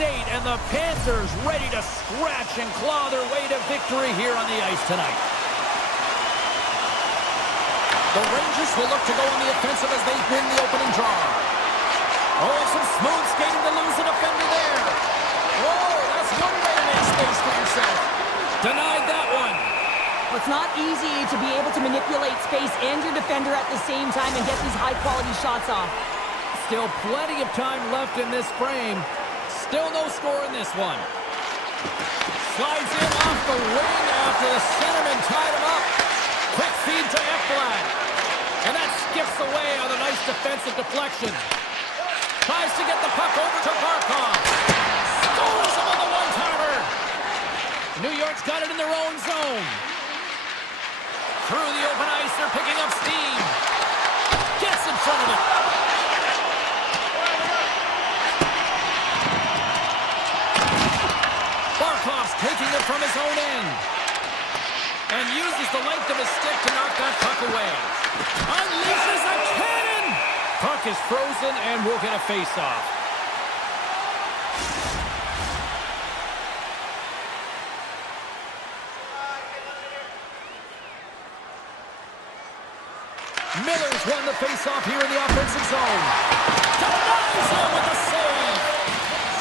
State, and the Panthers ready to scratch and claw their way to victory here on the ice tonight. The Rangers will look to go on the offensive as they win the opening draw. Oh, some smooth skating to lose a defender there. Whoa, that's one way to make space for yourself. Denied that one. It's not easy to be able to manipulate space and your defender at the same time and get these high-quality shots off. Still plenty of time left in this frame. Still no score in this one. Slides in off the wing after the centerman tied him up. Quick feed to Ekblad. And that skips away on a nice defensive deflection. Tries to get the puck over to Barkov. Scores him on the one-timer. New York's got it in their own zone. Through the open ice, they're picking up steam. Gets in front of it. Barkov's taking it from his own end. And uses the length of his stick to knock that puck away. Unleashes a cannon! Puck is frozen and we'll get a face-off. Miller's won the face-off here in the offensive zone. Denies him with a save.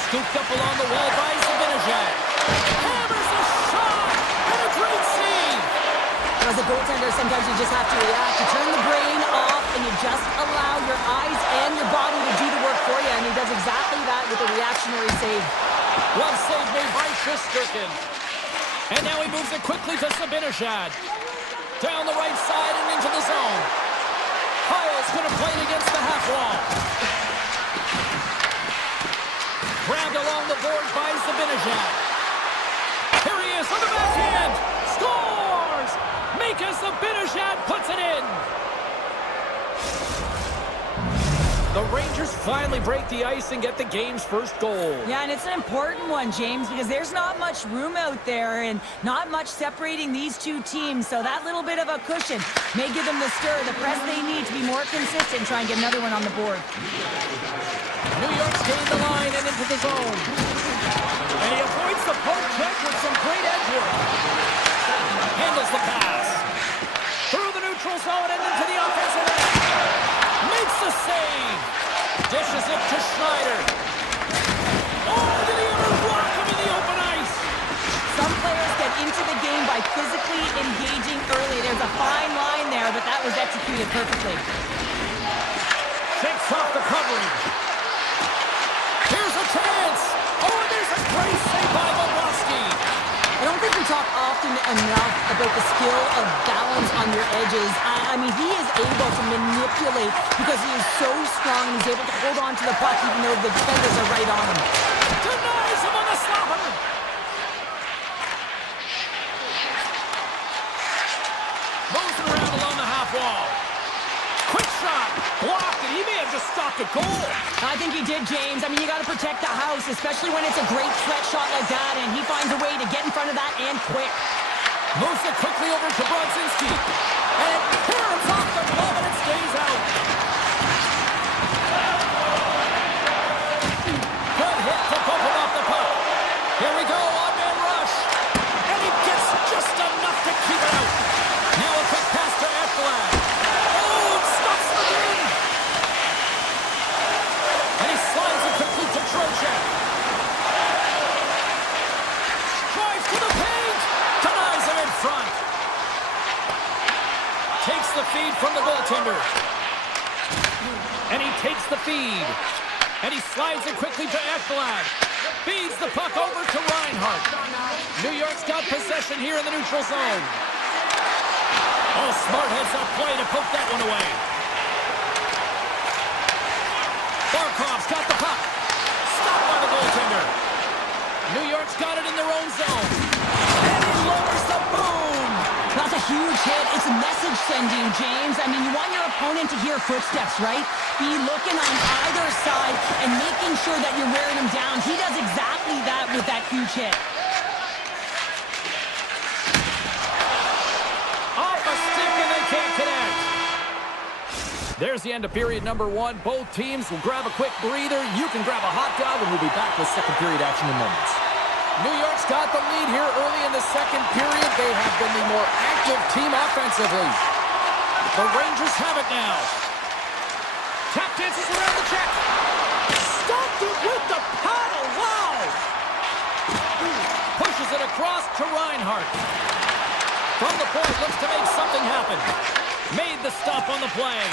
Scooped up along the wall by Zibanejad. Hammers a shot! And a great save! As a goaltender, sometimes you just have to react. You turn the brain off and you just allow your eyes and your body to do the work for you. And he does exactly that with a reactionary save. Glove save made by Shesterkin. And now he moves it quickly to Zibanejad. Down the right side and into the zone. Kyle's going to play it against the half wall. Grabbed along the boards by Zibanejad. Here he is on the backhand. Scores! Mika Zibanejad puts it in. The Rangers finally break the ice and get the game's first goal. Yeah, and it's an important one, James, because there's not much room out there and not much separating these two teams. So that little bit of a cushion may give them the stir, the press they need to be more consistent and try and get another one on the board. New York's gained the line and into the zone. And he avoids the poke check with some great edge work. Handles the pass. Through the neutral zone and into the offensive end. Makes the save. Dishes it to Schneider. Oh, did he ever block him in the open ice? Some players get into the game by physically engaging early. There's a fine line there, but that was executed perfectly. Shakes off the coverage. Here's a chance. Oh, and there's a great save by Bobrovsky. I don't think we talk often enough about the skill of balance on your edges. I mean, he is able to manipulate because he is so strong and he's able to hold on to the puck even though the defenders are right on him. Denies him on the stopper. Moves it around along the half wall. Quick shot. Blocked it. He may have just stopped a goal. I think he did, James. I mean, you got to protect the house, especially when it's a great threat shot like that, and he finds a way to get in front of that and quick. Moves it quickly over to Brodzinski. And it clears off the glove and it stays out. Good hit to pump him off the puck. Here we go, on-man rush. And he gets just enough to keep it out. Now a quick pass to Ekblad. Oh, it stops the win. And he slides it quickly to Trocheck. Drives to the paint. Denies him in front. Takes the feed from the goaltender. And he takes the feed. And he slides it quickly to Ekblad. Feeds the puck over to Reinhart. New York's got possession here in the neutral zone. Oh, smart heads-up play to poke that one away. Barkov's got the puck. Stopped by the goaltender. New York's got it in their own zone. And he lowers the boom. That's a huge hit. It's message sending, James. I mean, you want your opponent to hear footsteps, right? Be looking on either side and making sure that you're wearing him down. He does exactly that with that huge hit. Off a stick and they can't connect. There's the end of period number one. Both teams will grab a quick breather. You can grab a hot dog, and we'll be back with second period action in moments. New York's got the lead here early in the second period. They have been the more active team offensively. The Rangers have it now. Tap dances around the check. Stopped it with the paddle. Wow! Pushes it across to Reinhardt. From the point, looks to make something happen. Made the stop on the play.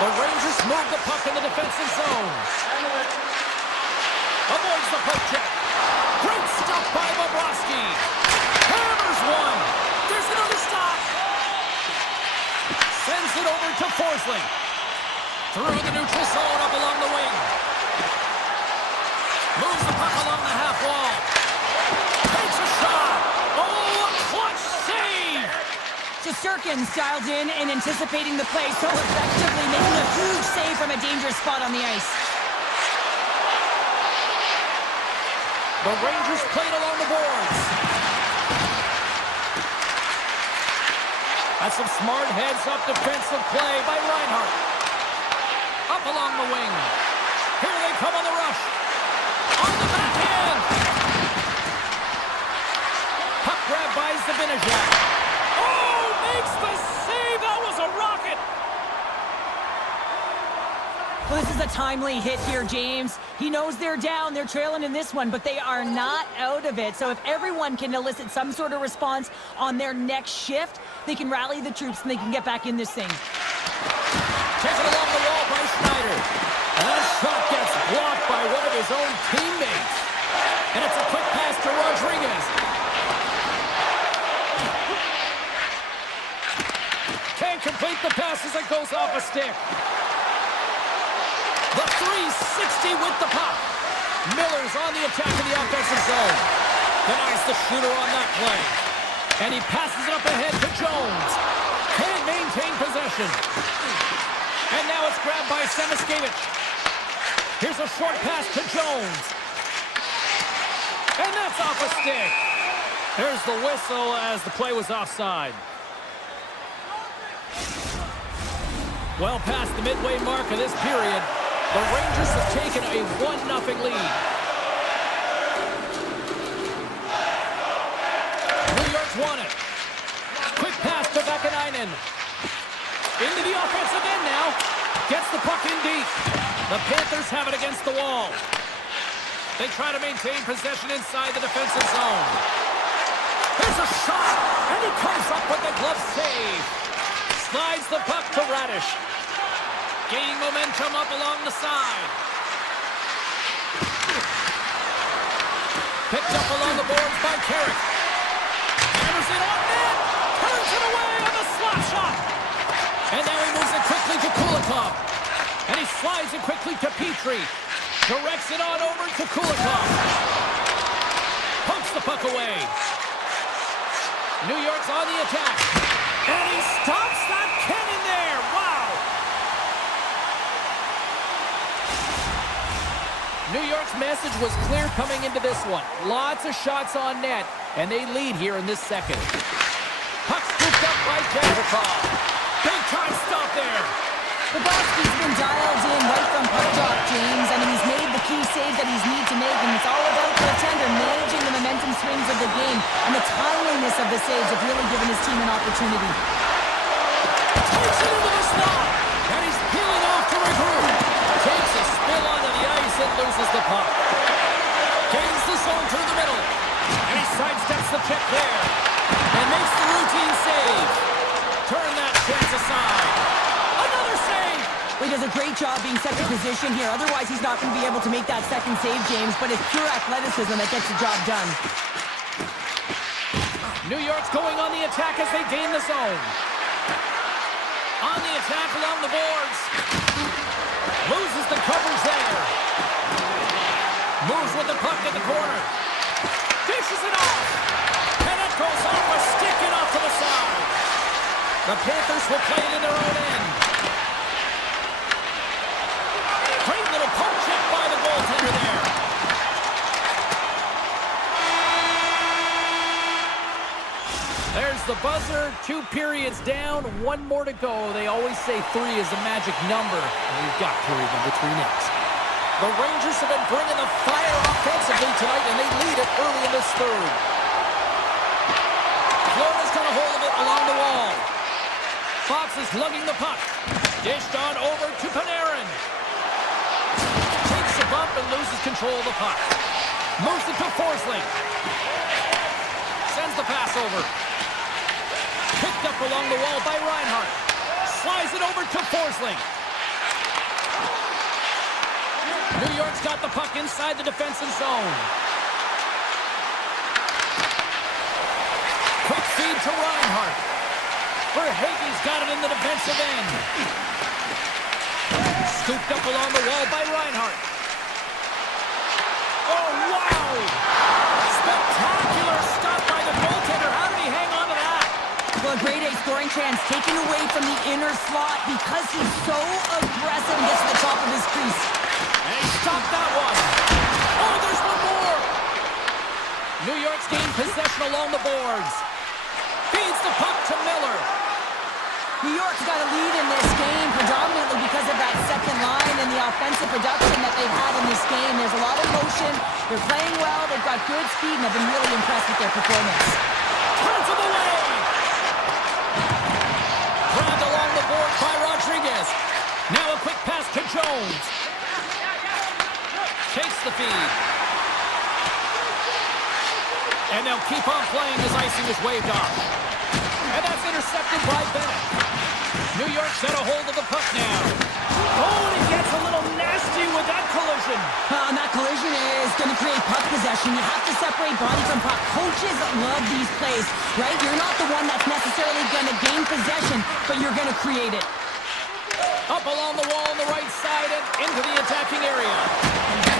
The Rangers move the puck in the defensive zone. Avoids the poke check. Great stop by Bobrovsky. Hammers one. There's another stop. Sends it over to Forsling. Through the neutral zone up along the wing. Moves the puck along the half wall. Takes a shot. Oh, a clutch save. Shesterkin's dialed in and anticipating the play so effectively, making a huge save from a dangerous spot on the ice. The Rangers played along the boards. That's some smart heads-up defensive play by Reinhardt. Up along the wing. Here they come on the rush. On the backhand. Puck grab by Zibanejad. Oh, makes the save. That was a rocket. Well, this is a timely hit here, James. He knows they're down, they're trailing in this one, but they are not out of it. So if everyone can elicit some sort of response on their next shift, they can rally the troops and they can get back in this thing. Taken along the wall by Schneider. And that shot gets blocked by one of his own teammates. And it's a quick pass to Rodriguez. Can't complete the pass as it goes off a stick. The 360 with the puck. Miller's on the attack in the offensive zone. Denies the shooter on that play. And he passes it up ahead to Jones. Can't maintain possession. And now it's grabbed by Semiskevich. Here's a short pass to Jones. And that's off a stick. There's the whistle as the play was offside. Well past the midway mark of this period, the Rangers have taken a 1-0 lead. New York's won it. Quick pass to Vakanainen. Into the offensive end now. Gets the puck in deep. The Panthers have it against the wall. They try to maintain possession inside the defensive zone. There's a shot, and he comes up with the glove save. Slides the puck to Radish. Gaining momentum up along the side. Picked up along the boards by Carrick. Hammers it on net. Turns it away on the slap shot. And now he moves it quickly to Kulikov. And he slides it quickly to Petrie. Directs it on over to Kulikov. Pokes the puck away. New York's on the attack. And he stops that cannon there. Wow. New York's message was clear coming into this one. Lots of shots on net, and they lead here in this second. Puck scooped up by Jazikov. Big time stop there. Bobrovsky's been dialed in right from puck drop, James. I mean, he's made the key save that he's need to make, and it's all about the tender, managing the momentum swings of the game, and the timeliness of the saves have really given his team an opportunity. Takes it into the slot, and he's peeling off to regroup. Takes a spill onto the ice and loses the puck. Gains the zone through the middle, and he sidesteps the check there, and makes the routine save. Turn that chance aside. Another save! He does a great job being set to position here. Otherwise, he's not going to be able to make that second save, James, but it's pure athleticism that gets the job done. New York's going on the attack as they gain the zone. On the attack along the boards. Loses the coverage there. Moves with the puck in the corner. Dishes it off. And it goes off a stick and off to the side. The Panthers will play it in their own end. Great little poke check by the goaltender there. There's the buzzer. 2 periods down, 1 more to go. They always say 3 is the magic number. And we've got period number 3 next. The Rangers have been bringing the fire offensively tonight, and they lead it early in this third. Florida's got a hold of it along the wall. Fox is lugging the puck. Dished on over to Panarin. Takes a bump and loses control of the puck. Moves it to Forsling. Sends the pass over. Picked up along the wall by Reinhart. Slides it over to Forsling. New York's got the puck inside the defensive zone. Quick feed to Reinhart. Verhaeghe's got it in the defensive end. Scooped up along the wall by Reinhart. Oh, wow! Spectacular stop by the goaltender. How did he hang on to that? Well, a grade A scoring chance taken away from the inner slot because he's so aggressive and gets to the top of his crease. And he stopped that one. Oh, there's one more! New York's gained possession along the boards. Feeds the puck to Miller. New York's got a lead in this game predominantly because of that second line and the offensive production that they've had in this game. There's a lot of motion. They're playing well. They've got good speed, and I've been really impressed with their performance. Turns him away. Grabbed along the board by Rodriguez. Now a quick pass to Jones. Takes the feed. And they'll keep on playing as icing is waved off. And that's intercepted by Bennett. New York's got a hold of the puck now. Oh, and it gets a little nasty with that collision. And that collision is going to create puck possession. You have to separate body from puck. Coaches love these plays, right? You're not the one that's necessarily going to gain possession, but you're going to create it. Up along the wall on the right side and into the attacking area.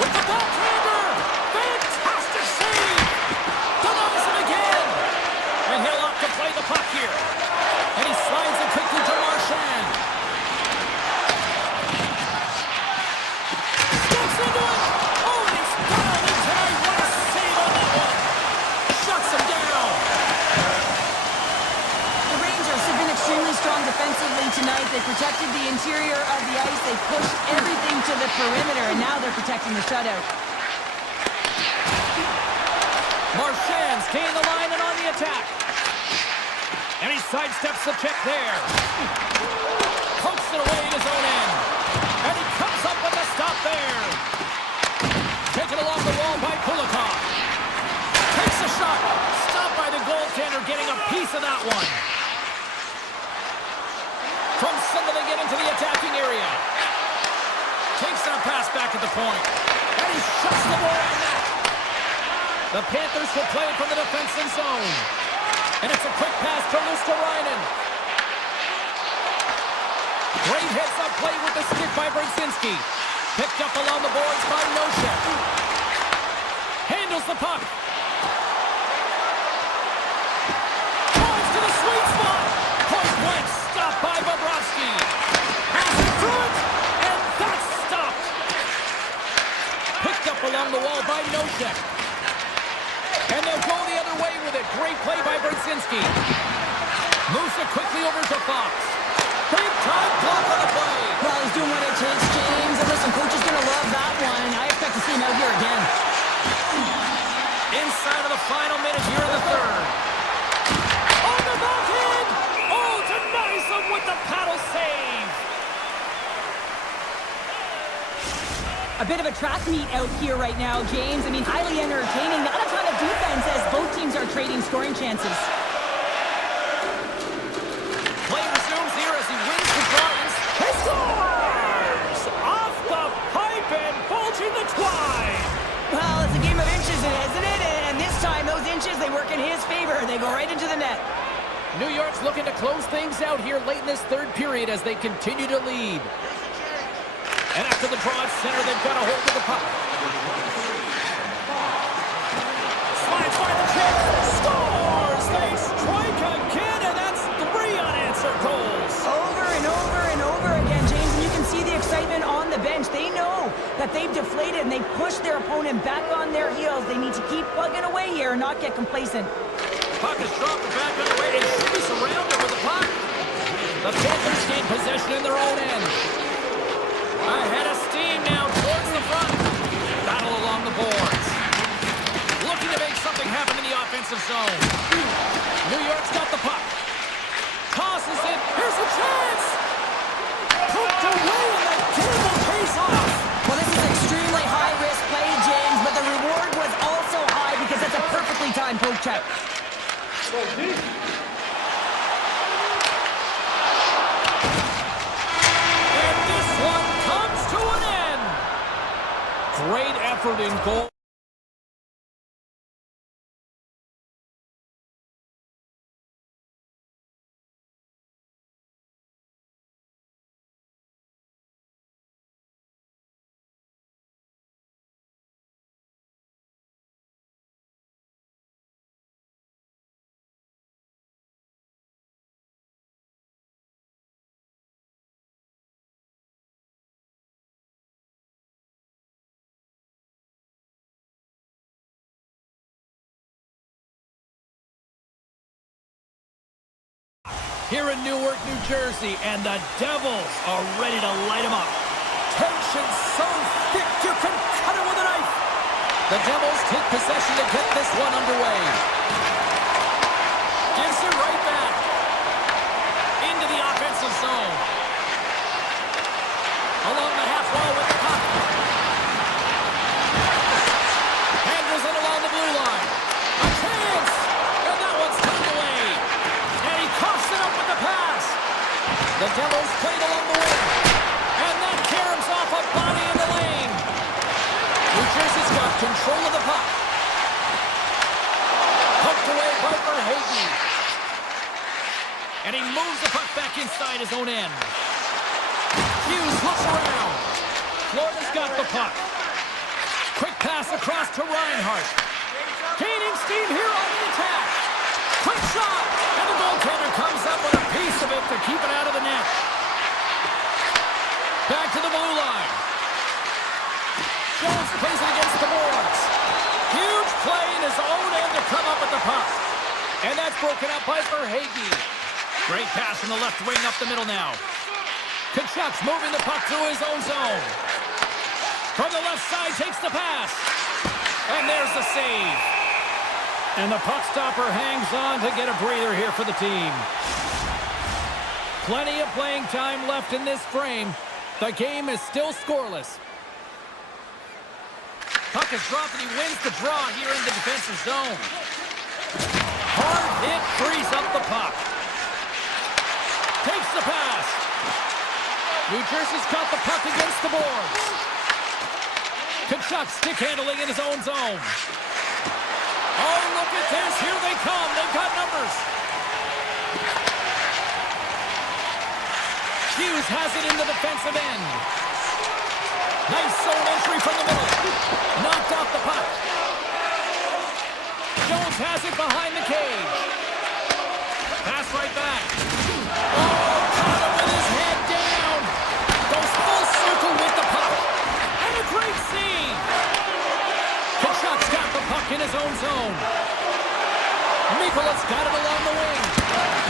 With the backhander! Fantastic save! Denies him again! And he'll opt to play the puck here. And he slides it quickly to Marchand. Steps into it! Oh, and he's fouled in tonight. What a save on that one! Shuts him down! The Rangers have been extremely strong defensively tonight. They protected the interior of the ice. They pushed everything to the perimeter, and now they're protecting the shutout. Marchand's gained the line and on the attack. And he sidesteps the check there. Pokes it away in his own end. And he comes up with the stop there. Taken along the wall by Kulikov. Takes a shot. Stopped by the goaltender, getting a piece of that one. From Sunderland get into the attacking area. Takes that pass back at the point. And he shuts the boy on that. The Panthers will play it from the defensive zone. And it's a quick pass to Luosterainen. Great heads-up play with the stick by Brzezinski. Picked up along the boards by Nosek. Handles the puck. Drives to the sweet spot. Point blank stopped by Bobrovsky. Passing through it, and that's stopped. Picked up along the wall by Nosek. And they'll go the other way with it. Great play by Brzezinski. Moves it quickly over to Fox. Big time block on the play. Well, he's doing what it takes, James. And listen, coach is going to love that one. I expect to see him out here again. Inside of the final minute here in the third. On the backhand! Oh, denies him with the paddle save. A bit of a track meet out here right now, James. I mean, highly entertaining. Not a ton of defense as both teams are trading scoring chances. Play resumes here as he wins the draws. He scores! Off the pipe and bulging the twine. Well, it's a game of inches, isn't it? And this time, those inches, they work in his favor. They go right into the net. New York's looking to close things out here late in this third period as they continue to lead. And after the draw at center, they've got a hold of the puck. Slides by the check. Scores! They strike again, and that's 3 unanswered goals. Over and over and over again, James. And you can see the excitement on the bench. They know that they've deflated and they've pushed their opponent back on their heels. They need to keep plugging away here and not get complacent. puck is dropped back on the way. They should be surrounded with the puck. The Panthers gain possession in their own end. Ahead of steam now towards the front. Battle along the boards. Looking to make something happen in the offensive zone. New York's got the puck. Tosses it. Here's a chance. Poked away and the game will face off. Well, this is extremely high-risk play, James, but the reward was also high because it's a perfectly timed poke check. And this one comes to an end. Great effort in goal. Here in Newark, New Jersey, and the Devils are ready to light them up. Tension so thick you can cut it with a knife. The Devils take possession to get this one underway. Gives it right back. Into the offensive zone. Along the half wall with the puck. Handles it along the blue line. A chance! And that one's turned away. And he coughs it up with the pass. The Devils played along the wing. And that caroms off a body in the lane. New Jersey's got control of the puck. Poked away by Verhaeghe. And he moves the puck back inside his own end. Hughes looks around. Florida's got the puck. Quick pass across to Reinhart. Gaining steam here on the attack. Quick shot. And the goaltender comes up with a piece of it to keep it out of the net. Back to the blue line. Jones plays it against the boards. Huge play in his own end to come up with the puck. And that's broken up by Verhaeghe. Great pass from the left wing up the middle now. Kachuk's moving the puck through his own zone. From the left side takes the pass. And there's the save. And the puck stopper hangs on to get a breather here for the team. Plenty of playing time left in this frame. The game is still scoreless. Puck is dropped and he wins the draw here in the defensive zone. Hard hit frees up the puck. Takes the pass. New Jersey's got the puck against the boards. Kachuk stick handling in his own zone. Oh, look at this. Here they come. They've got numbers. Hughes has it in the defensive end. Nice zone entry from the middle. Knocked off the puck. Jones has it behind the cage. Pass right back. Oh, caught him with his head down. Goes full circle with the puck. And a great save. Kachuk's got the puck in his own zone. Mikola's got it along the wing.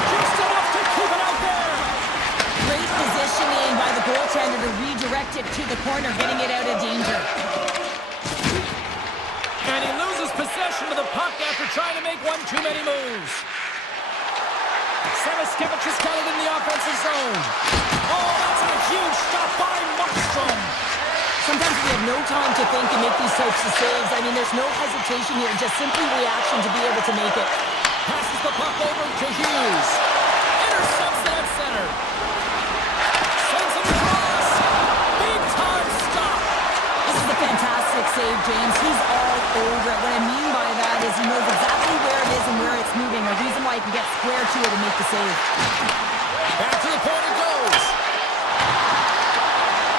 Just enough to keep it out there. Great positioning by the goaltender to redirect it to the corner, getting it out of danger. And he loses possession of the puck after trying to make one too many moves. Samoskevich has got it in the offensive zone. Oh, that's a huge stop by Markstrom. Sometimes we have no time to think and make these types of saves. I mean, there's no hesitation here, just simply reaction to be able to make it. Passes the puck over to Hughes. Intercepts it at center. Sends it across. Big time stop. This is a fantastic save, James. He's all over it. What I mean by that is he knows exactly where it is and where it's moving. A reason why he can get square to it and make the save. Back to the point it goes.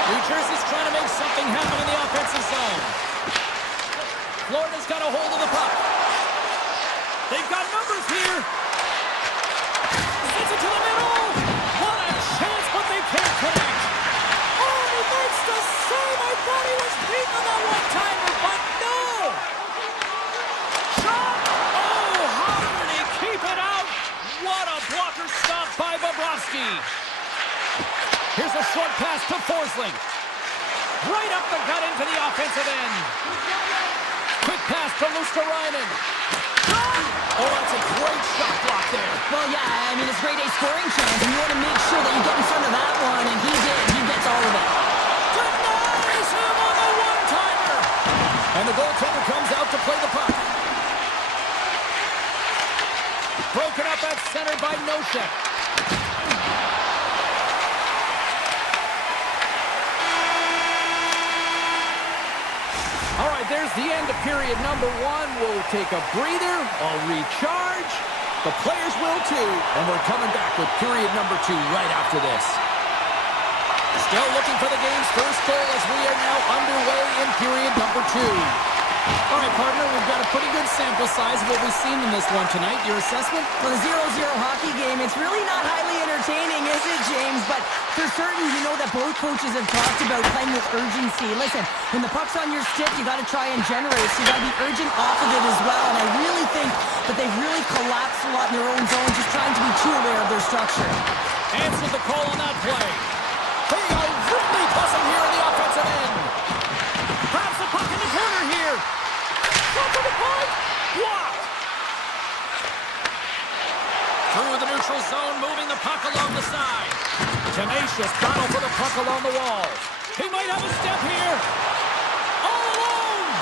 New Jersey's trying to make something happen in the offensive zone. Florida's got a hold of the puck. They've got numbers here. Sends it to the middle. What a chance, but they can't connect. Oh, he makes the save. I thought he was beaten on that one-timer, but no. Shot. Oh, how did he keep Here's a short pass to Forsling. Right up the gut into the offensive end. Quick pass to Luosterainen. Oh, that's a great shot block there. Well, yeah, I mean, it's grade A scoring chance, and you want to make sure that you get in front of that one, and he did. He gets all of it. Denies him on the one-timer. And the goaltender comes out to play the puck. Broken up at center by Nosek. All right, there's the end of period number one. We'll take a breather. I'll recharge. The players will too. And we're coming back with period number two right after this. Still looking for the game's first goal as we are now underway in period number two. All right, partner, we've got a pretty good sample size of what we've seen in this one tonight. Your assessment? For the 0-0 hockey game, it's really not highly entertaining, is it, James? But for certain, you know that both coaches have talked about playing with urgency. Listen, when the puck's on your stick, you got to try and generate, so you got to be urgent off of it as well. And I really think that they've really collapsed a lot in their own zone, just trying to be too aware of their structure. Answered the call on that play. They are really buzzing here in the offensive end. Grabs the puck in the corner here. Top of the point. Blocked. Through the neutral zone, moving the puck along the side. Tenacious battle for the puck along the wall. He might have a step here. All alone.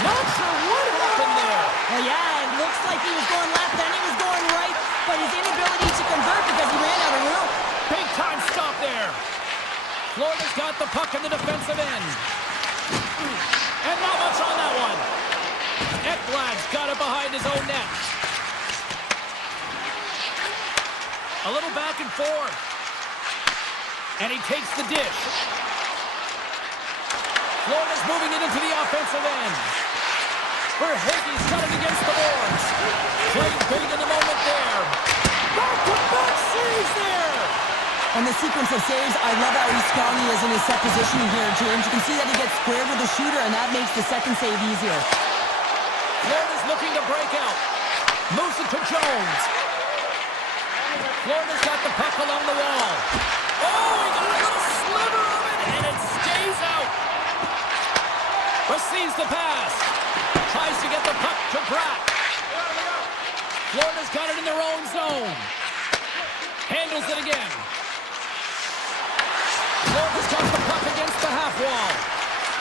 Not sure what happened there. Well, yeah, it looks like he was going left, then he was going right, but his inability to convert because he ran out of room. Big time stop there. Florida's got the puck in the defensive end. And not much on that one. Ekblad's got it behind his own net. A little back and forth. And he takes the dish. Florida's moving it into the offensive end. Verhaeghe's got it against the boards. Played big in the moment there. Back-to-back saves there. On the sequence of saves, I love how strong he is in his set positioning here, James. You can see that he gets squared with the shooter, and that makes the second save easier. Florida's looking to break out. Moves it to Jones. Florida's got the puck along the wall. Oh, he got a little sliver of it, and it stays out. Receives the pass. Tries to get the puck to Pratt. Florida's got it in their own zone. Handles it again. Florida's got the puck against the half wall.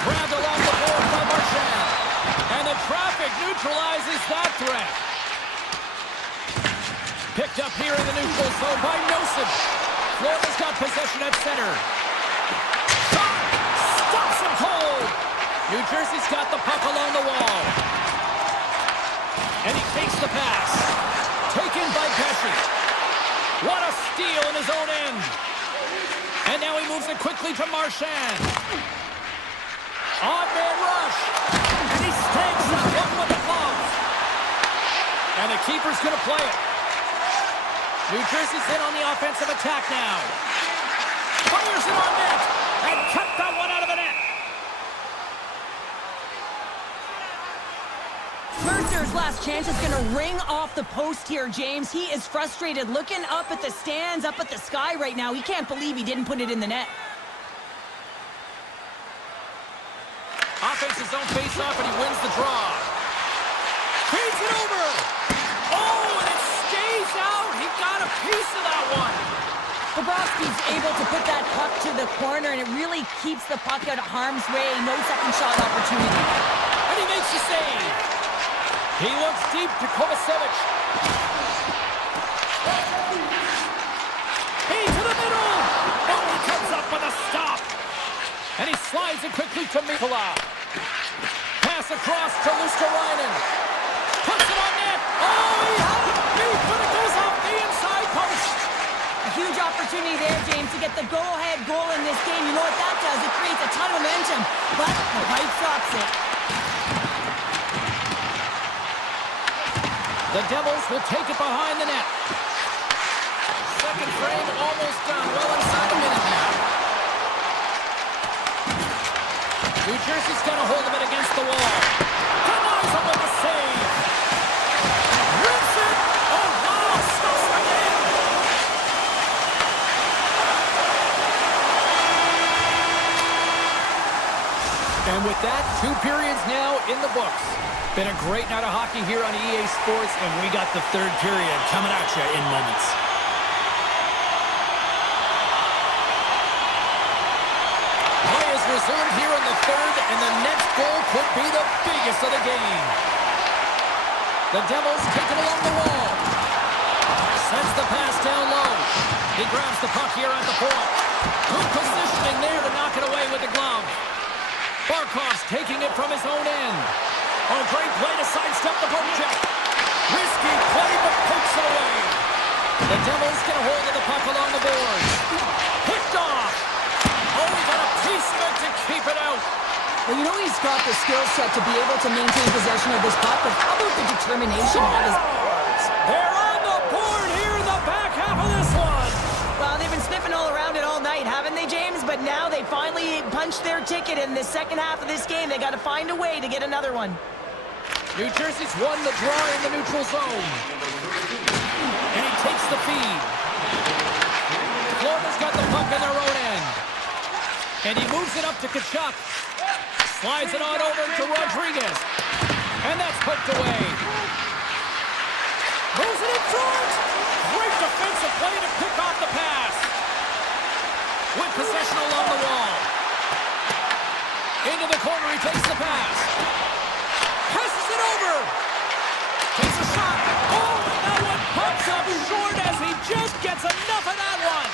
Grabbed along the board by Marchand. And the traffic neutralizes that threat. Picked up here in the neutral zone by Nosen. Florida's got possession at center. Shot! Stops him cold! New Jersey's got the puck along the wall. And he takes the pass. Taken by Pesci. What a steal in his own end. And now he moves it quickly to Marchand. Odd man rush. And he stakes that one with the glove. And the keeper's going to play it. New Jersey's in on the offensive attack now. Fires it on net. And kept that one out of the net. Mercer's last chance is going to ring off the post here, James. He is frustrated, looking up at the stands, up at the sky right now. He can't believe he didn't put it in the net. Offense his own face-off, and he wins the draw. Feeds it over. Oh, and it stays out. He got a piece of that one. Bobrovsky's able to put that puck to the corner, and it really keeps the puck out of harm's way. No second shot opportunity. And he makes the save. He looks deep to Kovacevic. He to the middle. Oh, he comes up with a stop. And he slides it quickly to Mikula. Pass across to Luosterainen. Puts it on net. Oh, he had it beat, but it goes off the inside post. A huge opportunity there, James, to get the go-ahead goal in this game. You know what that does? It creates a ton of momentum, but the pipe stops it. The Devils will take it behind the net. Second frame almost done. Well inside a minute now. New Jersey's got a hold of it against the wall. Denies him with a save. Rips it. Oh, wow. Stuffs it in. And with that, 2 periods now in the books. Been a great night of hockey here on EA Sports, and we got the 3rd period coming at you in moments. Play is resumed here in the 3rd, and the next goal could be the biggest of the game. The Devils take it along the wall. Sends the pass down low. He grabs the puck here at the point. Good positioning there to knock it away with the glove. Barkov's taking it from his own end. Oh, great play to sidestep the poke check. Risky play, but pokes it away. The Devils get a hold of the puck along the boards. Picked off. Oh, he got a piece of it to keep it out. Well, you know he's got the skill set to be able to maintain possession of this puck, but how about the determination of his... They're on the board here in the back half of this one. Well, they've been sniffing all around it all night, haven't they, James? But now they finally punched their ticket in the second half of this game. They got to find a way to get another one. New Jersey's won the draw in the neutral zone. And he takes the feed. Florida's got the puck in their own end. And he moves it up to Tkachuk. Slides it on over to Rodriguez. And that's poked away. Moves it in front. Great defensive play to pick off the pass. With possession along the wall. Into the corner, he takes the pass. Passes it over. Takes a shot. Oh, and that one pops up short as he just gets enough of that one.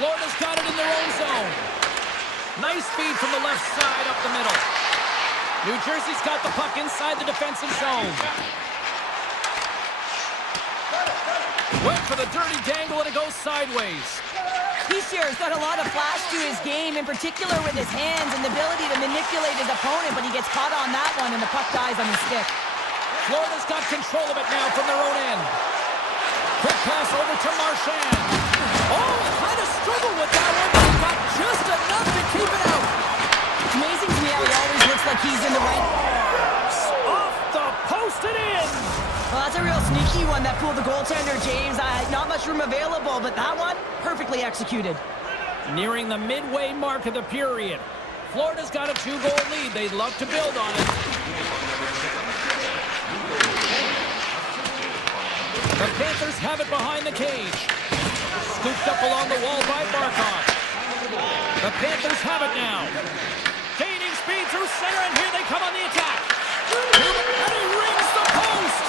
Florida's got it in their own zone. Nice feed from the left side up the middle. New Jersey's got the puck inside the defensive zone. Went for the dirty dangle and it goes sideways. He's got a lot of flash to his game, in particular with his hands and the ability to manipulate his opponent, but he gets caught on that one and the puck dies on his stick. Florida's got control of it now from their own end. Quick pass over to Marchand. Oh, kind of struggled with that one, but he got just enough to keep it out. It's amazing to me how he always looks like he's in the right... Off the post and in. Well, that's a real sneaky one that fooled the goaltender, James. Not much room available, but that one, perfectly executed. Nearing the midway mark of the period. Florida's got a 2-goal lead. They'd love to build on it. The Panthers have it behind the cage. Scooped up along the wall by Barkov. The Panthers have it now. Gaining speed through center, and here they come on the attack. And he rings the post.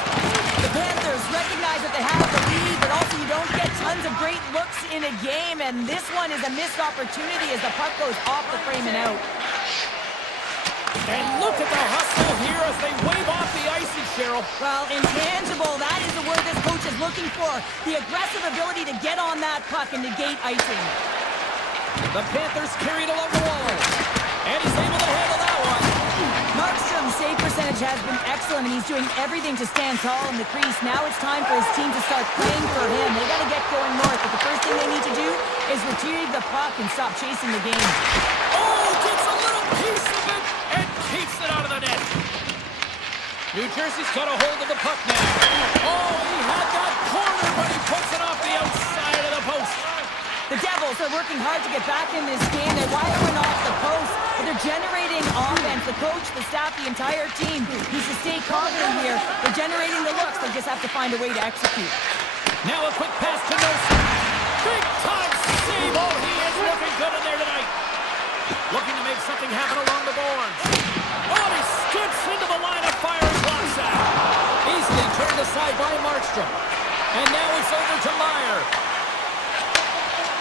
The Panthers recognize that they have the lead, but also you don't get tons of great looks in a game, and this one is a missed opportunity as the puck goes off the frame and out. And look at the hustle here as they wave off the icing, Cheryl. Well, intangible, that is the word this coach is looking for. The aggressive ability to get on that puck and negate icing. The Panthers carried along the wall, and he's able to handle that one. Markstrom's save percentage has been excellent, and he's doing everything to stand tall in the crease. Now it's time for his team to start playing for him. They got to get going north, but the first thing they need to do is retrieve the puck and stop chasing the game. Oh, gets a little piece of it and keeps it out of the net. New Jersey's got a hold of the puck now. Oh, he had that corner, but he puts it off the outside of the post. The Devils are working hard to get back in this game. They're wiring off the post, but they're generating offense. The coach, the staff, the entire team needs to stay confident here. They're generating the looks. They just have to find a way to execute. Now a quick pass to Nelson. Big time save. Oh, he is looking good in there tonight. Looking to make something happen along the boards. Oh, he skips into the line of fire and blocks that. Easily turned aside by Markstrom. And now it's over to Meyer.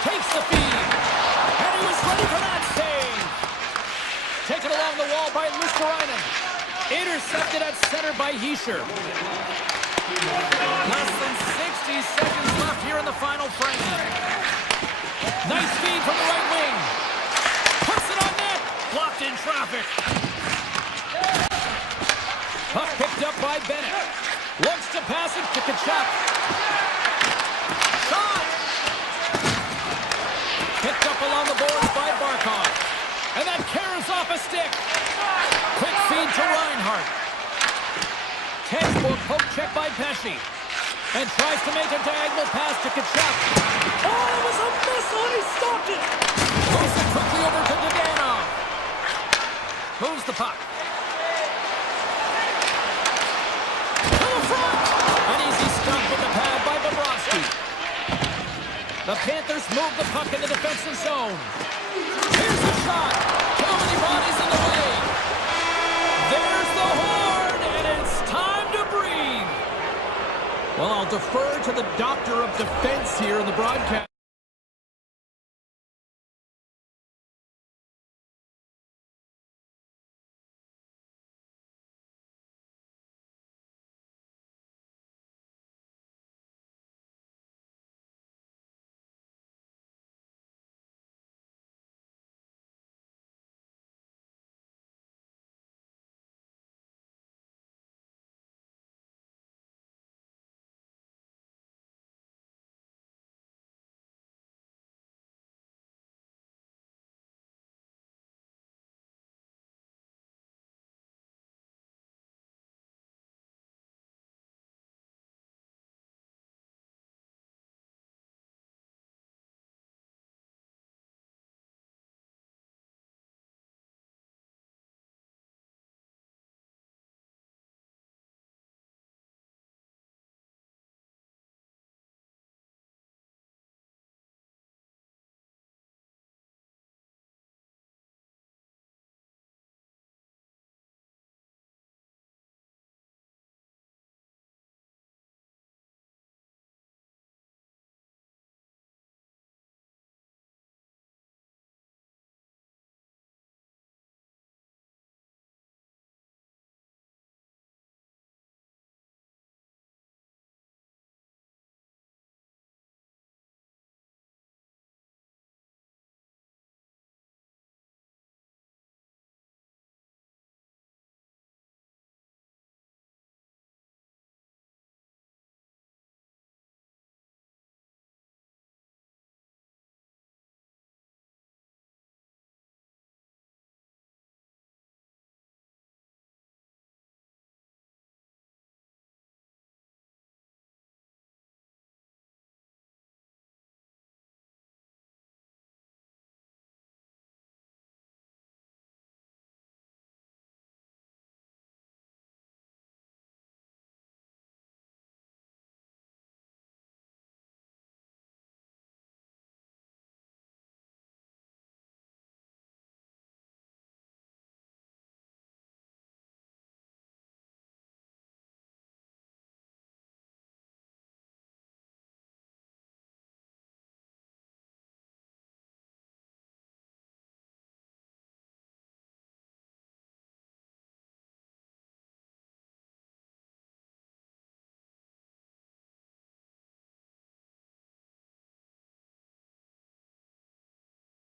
Takes the feed. And he was ready for that save. Taken along the wall by Luosterainen. Intercepted at center by Hischier. Less than 60 seconds left here in the final frame. Nice feed from the right wing. Puts it on net. Blocked in traffic. Puck picked up by Bennett. Looks to pass it to Tkachuk. Shot! Picked up along the boards by Barkov. And that carries off a stick. Quick feed to Reinhart. Textbook poke check by Pesce. And tries to make a diagonal pass to Tkachuk. Oh, it was a missile and he stopped it. Moves it quickly over to Dadonov. move the puck in the defensive zone. Here's the shot. Too many bodies in the way. There's the horn, and it's time to breathe. Well, I'll defer to the doctor of defense here in the broadcast.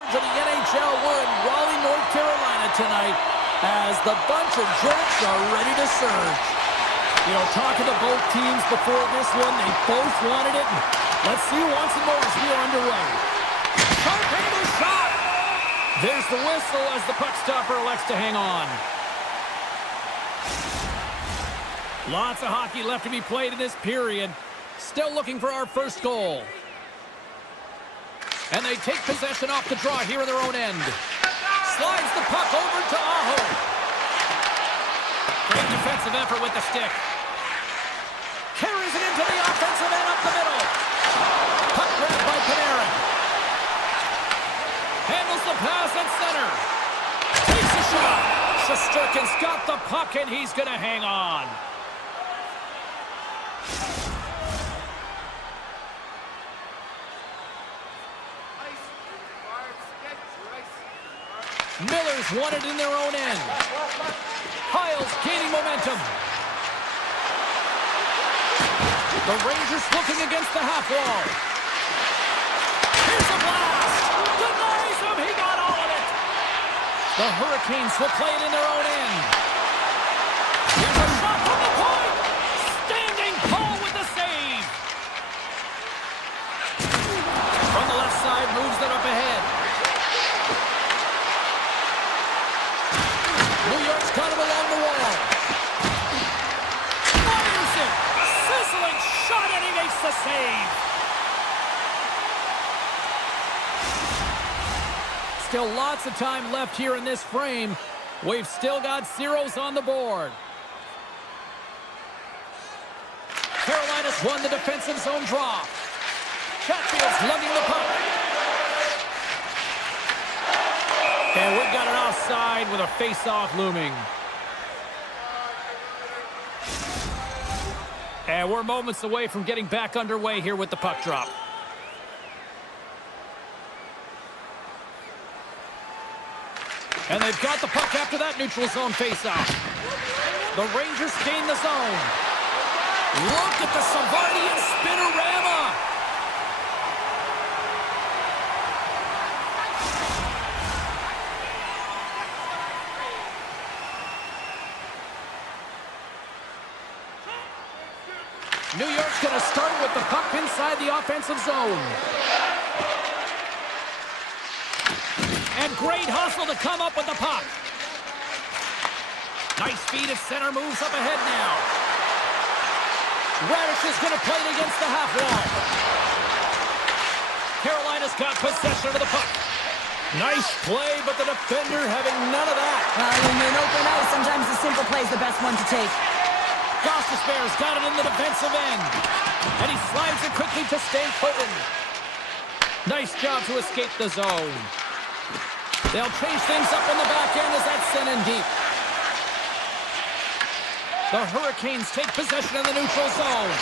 To the NHL, we're in Raleigh, North Carolina tonight as the bunch of jerks are ready to surge. You know, talking to both teams before this one, they both wanted it. Let's see who wants it more as we are underway. Sharp-handed shot! There's the whistle as the puck stopper elects to hang on. Lots of hockey left to be played in this period. Still looking for our first goal. And they take possession off the draw here in their own end. Slides the puck over to Aho. Great defensive effort with the stick. Carries it into the offensive end up the middle. Puck grabbed by Panarin. Handles the pass at center. Takes a shot. Shesterkin's got the puck and he's going to hang on. Miller's won it in their own end. Hiles gaining momentum. The Rangers looking against the half wall. Here's a blast. Denies him. He got all of it. The Hurricanes will play it in their own end. Here's a shot from the point. Standing tall with the save. From the left side, moves it up ahead. New York's got him along the wall. Fires it. Sizzling shot, and he makes the save. Still lots of time left here in this frame. We've still got zeros on the board. Carolina's won the defensive zone draw. Chatfield's lugging the puck. side with a face-off looming. And we're moments away from getting back underway here with the puck drop. And they've got the puck after that neutral zone face-off. The Rangers gain the zone. Look at the Savardian spinorama. New York's going to start with the puck inside the offensive zone. And great hustle to come up with the puck. Nice feed at center, moves up ahead now. Radish is going to play it against the half wall. Carolina's got possession of the puck. Nice play, but the defender having none of that. When you're in open ice, sometimes the simple play is the best one to take. Gostisbehere's got it in the defensive end. And he slides it quickly to stay put in. Nice job to escape the zone. They'll change things up in the back end as that's sent in deep. The Hurricanes take possession of the neutral zone.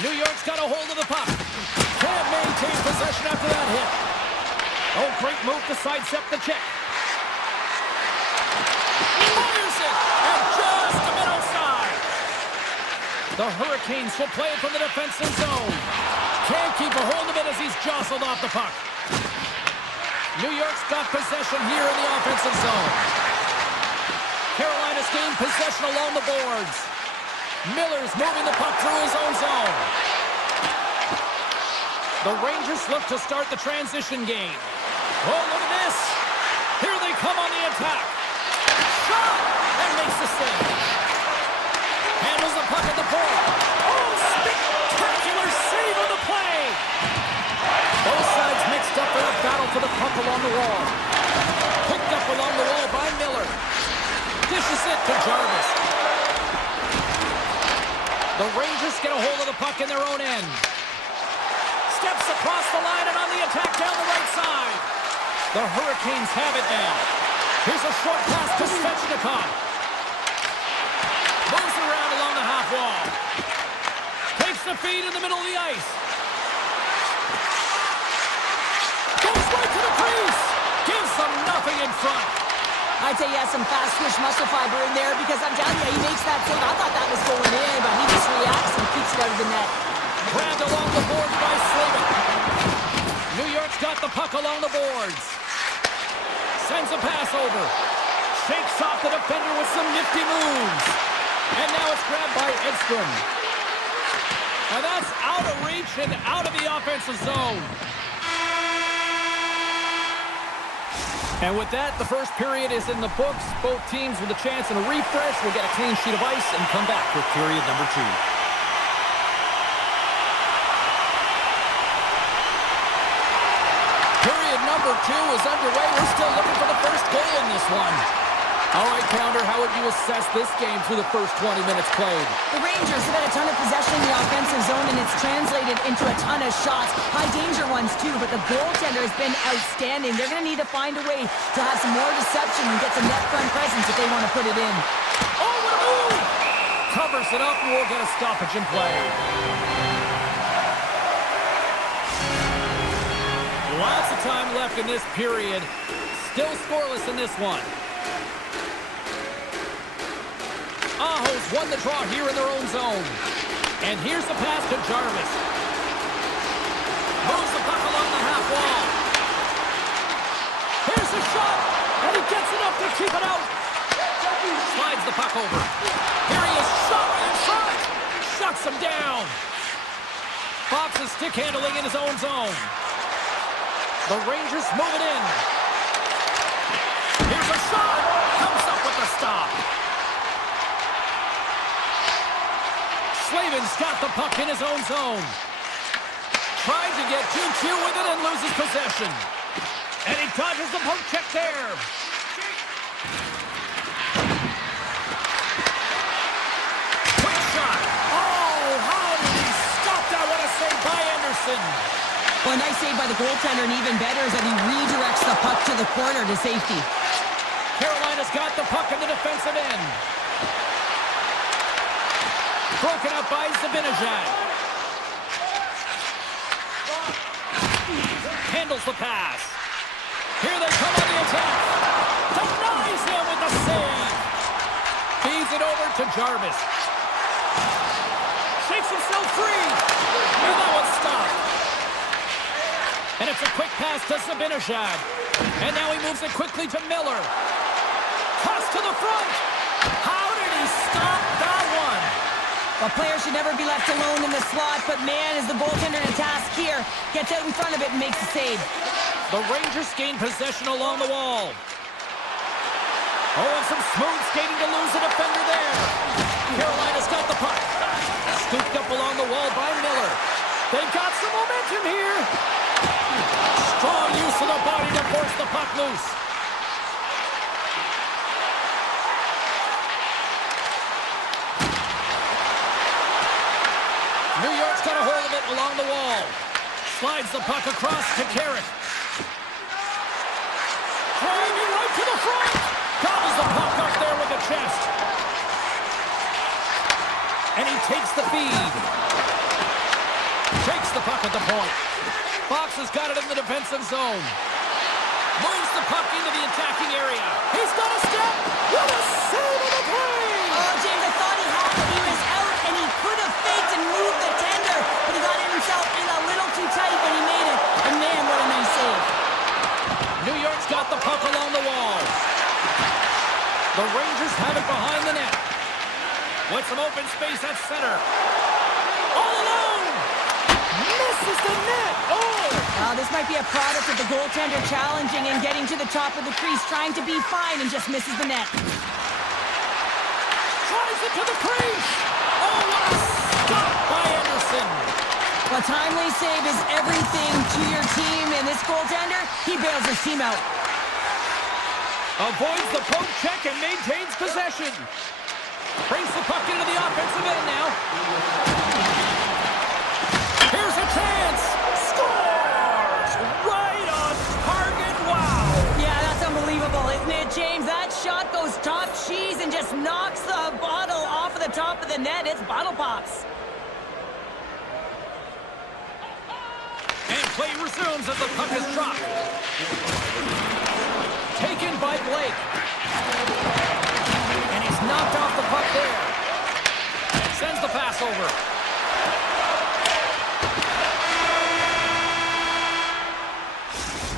New York's got a hold of the puck. Can't maintain possession after that hit. Oh, great move to sidestep the check. Fires it! And just a bit outside. The Hurricanes will play it from the defensive zone. Can't keep a hold of it as he's jostled off the puck. New York's got possession here in the offensive zone. Carolina's gained possession along the boards. Miller's moving the puck through his own zone. The Rangers look to start the transition game. Oh, look at this. Here they come on the attack. Shot! And makes the save. Handles the puck at the point. Oh, spectacular save on the play. Both sides mixed up in a battle for the puck along the wall. Picked up along the wall by Miller. Dishes it to Jarvis. The Rangers get a hold of the puck in their own end. Steps across the line and on the attack down the right side. The Hurricanes have it now. Here's a short pass to Svechnikov. Moves around along the half wall. Takes the feed in the middle of the ice. Goes right to the crease. Gives them nothing in front. I'd say he has some fast twitch muscle fiber in there because I'm telling you, he makes that save. I thought that was going in, but he just reacts and keeps it out of the net. Grabbed along the boards by Slavin. New York's got the puck along the boards. Sends a pass over. Shakes off the defender with some nifty moves. And now it's grabbed by Edstrom. And that's out of reach and out of the offensive zone. And with that, the first period is in the books. Both teams with a chance and a refresh will get a clean sheet of ice and come back for period number 2. Period number 2 is underway. We're still looking for the first goal in this one. All right, Pounder, how would you assess this game through the first 20 minutes played? The Rangers have had a ton of possession in the offensive zone, and it's translated into a ton of shots. High-danger ones, too, but the goaltender has been outstanding. They're going to need to find a way to have some more deception and get some net front presence if they want to put it in. Oh, what a move! Covers it up, and we'll get a stoppage in play. Lots of time left in this period. Still scoreless in this one. Aho's won the draw here in their own zone. And here's the pass to Jarvis. Moves the puck along the half wall. Here's the shot, and he gets enough to keep it out. Slides the puck over. Here he is, shot in front. Shuts him down. Fox is stick handling in his own zone. The Rangers move it in. Here's a shot. Comes up with the stop. Slavin's got the puck in his own zone. Trying to get 2-2 with it and loses possession. And he dodges the poke check there. Quick shot. Oh, how did he stop that? What a save by Anderson. Well, a nice save by the goaltender, and even better is that he redirects the puck to the corner to safety. Carolina's got the puck in the defensive end. Broken up by Zibanejad. Handles the pass. Here they come on the attack. Denies him with the save. Feeds it over to Jarvis. Shakes himself free. And that one's stopped. And it's a quick pass to Zibanejad. And now he moves it quickly to Miller. Toss to the front. How did he stop that one? A player should never be left alone in the slot, but man, is the goaltender to task here. Gets out in front of it and makes the save. The Rangers gain possession along the wall. Oh, and some smooth skating to lose a defender there. Carolina's got the puck. Scooped up along the wall by Miller. They've got some momentum here. Strong use of the body to force the puck loose. New York's got a hold of it along the wall. Slides the puck across to Carrick. Driving right to the front. Gobbles the puck up there with the chest. And he takes the feed. Takes the puck at the point. Fox has got it in the defensive zone. Moves the puck into the attacking area. He's got a step. What a save of the play! Oh, James, I thought he had it. He was out, and he could have faked and moved the tender, but he got in himself in a little too tight, but he made it. And man, what a nice save. New York's got the puck along the wall. The Rangers have it behind the net. With some open space at center. All alone! Misses the net! Oh! This might be a product of the goaltender challenging and getting to the top of the crease, trying to be fine, and just misses the net. Tries it to the crease! Oh, what a stop by Anderson! A timely save is everything to your team, and this goaltender, he bails his team out. Avoids the poke check and maintains possession. Brings the puck into the offensive end now. Here's a chance. Scores! Right on target. Wow. Yeah, that's unbelievable, isn't it, James? That shot goes top cheese and just knocks the bottle off of the top of the net. It's bottle pops. And play resumes as the puck is dropped. Taken by Blake. And he's knocked off the puck there. Sends the pass over.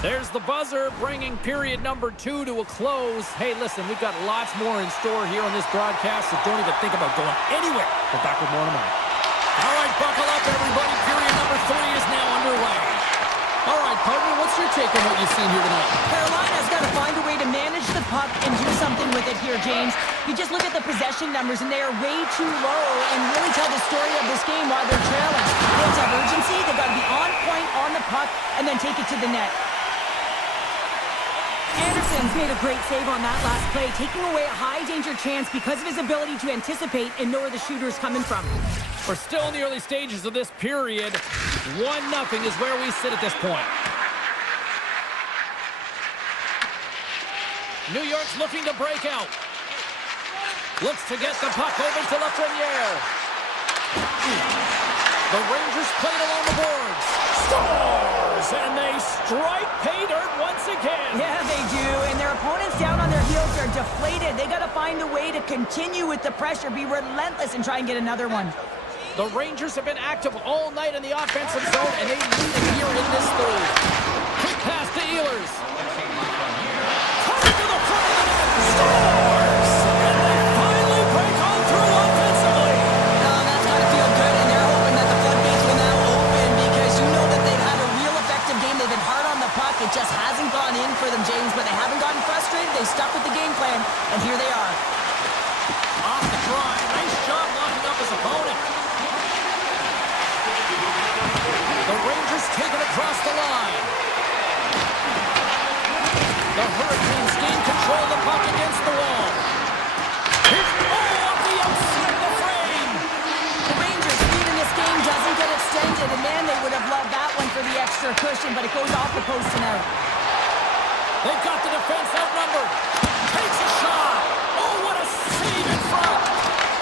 There's the buzzer, bringing period number 2 to a close. Hey, listen, we've got lots more in store here on this broadcast, so don't even think about going anywhere. We're back with more in a moment. All right, buckle up, everybody. Period number 3 is now underway. All right, partner, what's your take on what you've seen here tonight? Carolina's got to find a way to manage the puck and do something with it here, James. You just look at the possession numbers, and they are way too low and really tell the story of this game while they're trailing. They have to have urgency. They've got to be on point on the puck and then take it to the net. Anderson's made a great save on that last play, taking away a high-danger chance because of his ability to anticipate and know where the shooter is coming from. We're still in the early stages of this period. 1-0 is where we sit at this point. New York's looking to break out. Looks to get the puck over to Lafreniere. The Rangers play it along the boards. Scores! And they strike pay dirt once again. Yeah, they do. And their opponents down on their heels are deflated. They got to find a way to continue with the pressure, be relentless, and try and get another one. The Rangers have been active all night in the offensive zone, and they lead it here in this third. Quick pass to Ehlers. Coming to the front of the net. Scores! And they finally break on through offensively. Oh, that's got to feel good, and they're hoping that the floodgates will now open because you know that they've had a real effective game. They've been hard on the puck. It just hasn't gone in for them, James, but they haven't gotten frustrated. They stuck with the game plan, and here they are. Off the try. Nice job locking up his opponent. The Rangers take it across the line. The Hurricanes gain control of the puck against the wall. Here's off the outside of the frame. The Rangers' lead in this game doesn't get extended, and man, they would have loved that one for the extra extra cushion, but it goes off the post and out. They've got the defense outnumbered. Takes a shot. Oh, what a save in front.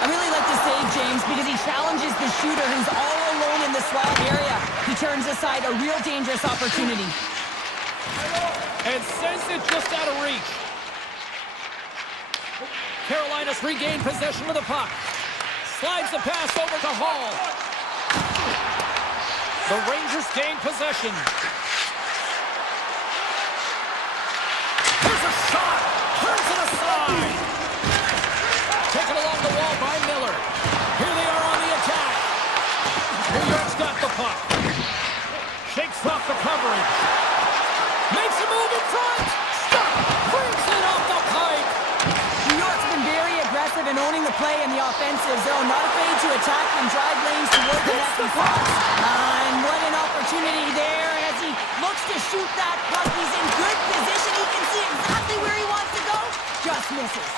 I really like the save, James, because he challenges the shooter who's all alone in the slot area. He turns aside a real dangerous opportunity. And sends it just out of reach. Carolina's regained possession of the puck. Slides the pass over to Hall. The Rangers gain possession. Here's a shot. Turns it aside. Taken along the wall by Miller. Here they are on the attack. New York's got the puck. Shakes off the coverage. Makes a move in front. Stop. Brings it off the pipe. New York's been very aggressive in owning the play in the offensive zone. Not afraid to attack and drive lanes toward the net and cross. And what an opportunity there as he looks to shoot that puck. He's in good position. He can see exactly where he wants to go. Just misses.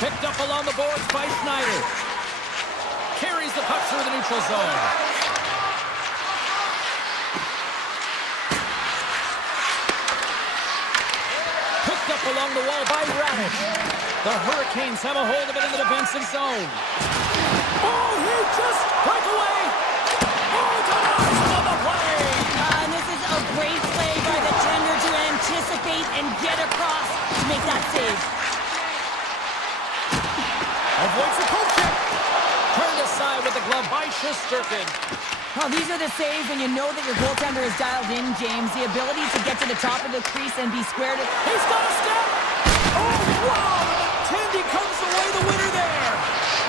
Picked up along the boards by Schneider. Carries the puck through the neutral zone. Picked up along the wall by Radich. The Hurricanes have a hold of it in the defensive zone. Oh, he just break away. Oh, denies on the play. And this is a great play by the tender to anticipate and get across to make that save. Avoids the poke check. Turned aside with the glove by Shesterkin. Well, these are the saves when you know that your goaltender is dialed in, James. The ability to get to the top of the crease and be squared. He's got a step. Oh, wow. Tandy comes away the winner there.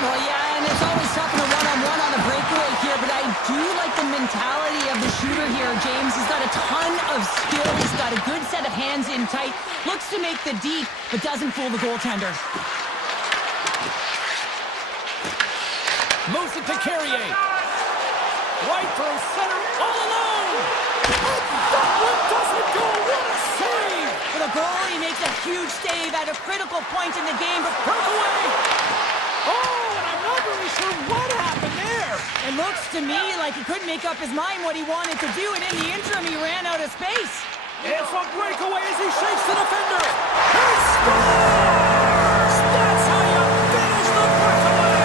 Well, yeah, and it's always tough in a one-on-one on a breakaway here, but I do like the mentality of the shooter here, James. He's got a ton of skill. He's got a good set of hands in tight. Looks to make the deep, but doesn't fool the goaltender. Moves it to Carrier. Right through center, all alone. And that one doesn't go. What a save. For the goalie, makes a huge save at a critical point in the game, but Breakaway. Oh, and I'm not really sure what happened there. it looks to me like he couldn't make up his mind what he wanted to do, and in the interim, he ran out of space. It's a breakaway as he shakes the defender. He scores! That's how you finish the breakaway.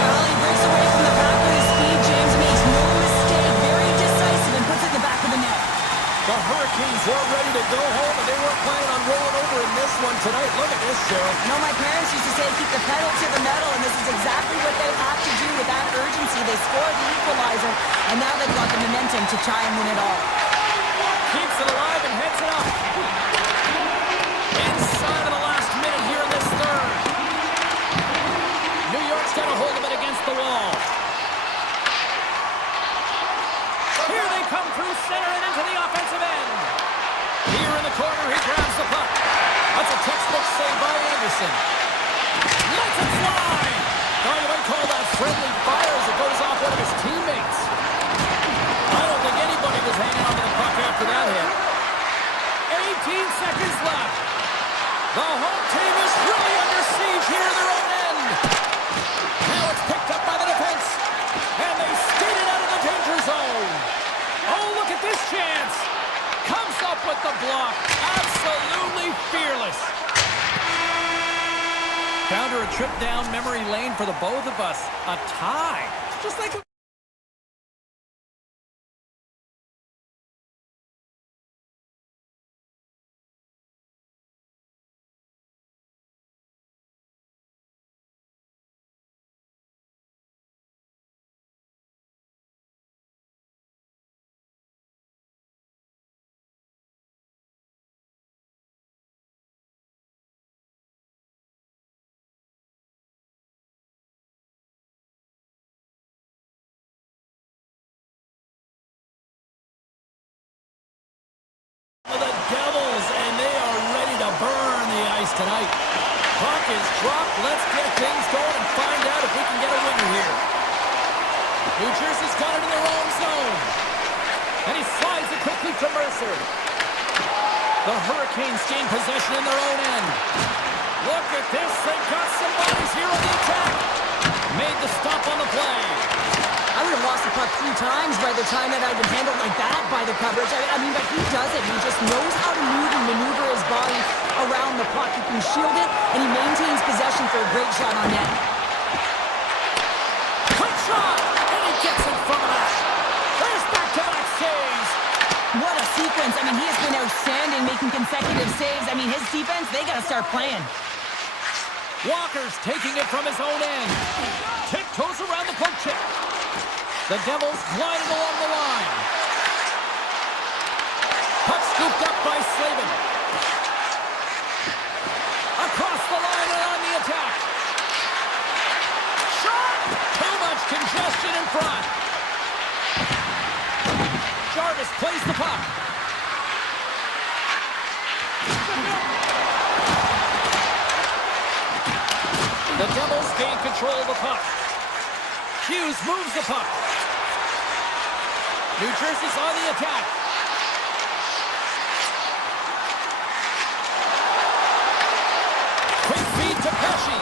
Well, he breaks away from the pack with his speed, James, and makes no mistake. Very decisive and puts it in the back of the net. The Hurricanes were ready to go home, and they weren't planning on rolling over in this one tonight. Look at this, Cheryl. I know my parents used to say keep the pedal to the metal, and this is exactly what they have to do with that urgency. They score the equalizer, and now they've got the momentum to try and win it all. Keeps it alive and heads it up. Inside of the last minute here in this third. New York's got a hold of it against the wall. Here they come through center and into the offensive end. Here in the corner, he grabs the puck. That's a textbook save by Anderson. Lets it fly. Oh, you might call that friendly fire as it goes off one of his teammates. I don't think anybody was hanging on to the puck after that hit. 18 seconds left. The home team is really under siege here in their own end. Now it's picked up by the defense. And they skate it out of the danger zone. Oh, look at this chance. Comes up with the block. Absolutely fearless. Down to a trip down memory lane for the both of us. A tie. Just like... the Devils, and they are ready to burn the ice tonight. Puck is dropped. Let's get things going and find out if we can get a winner here. New Jersey's got it in their own zone. And he slides it quickly to Mercer. The Hurricanes gain possession in their own end. Look at this. They've got some bodies here on the attack. Made the stop on the play. I would have lost the puck 3 times by the time that I'd been handled like that by the coverage. I mean, but he does it. He just knows how to move and maneuver his body around the puck. He can shield it, and he maintains possession for a great shot on net. Quick shot! And he gets in front of that. There's back-to-back saves. What a sequence. I mean, he has been outstanding making consecutive saves. I mean, his defense, they got to start playing. Walker's taking it from his own end. Tiptoes around the poke check. The Devils gliding along the line. Puck scooped up by Slavin. Across the line and on the attack. Shot! Too much congestion in front. Jarvis plays the puck. The Devils gain control of the puck. Hughes moves the puck. New Jersey's on the attack. Quick feed to Pesci.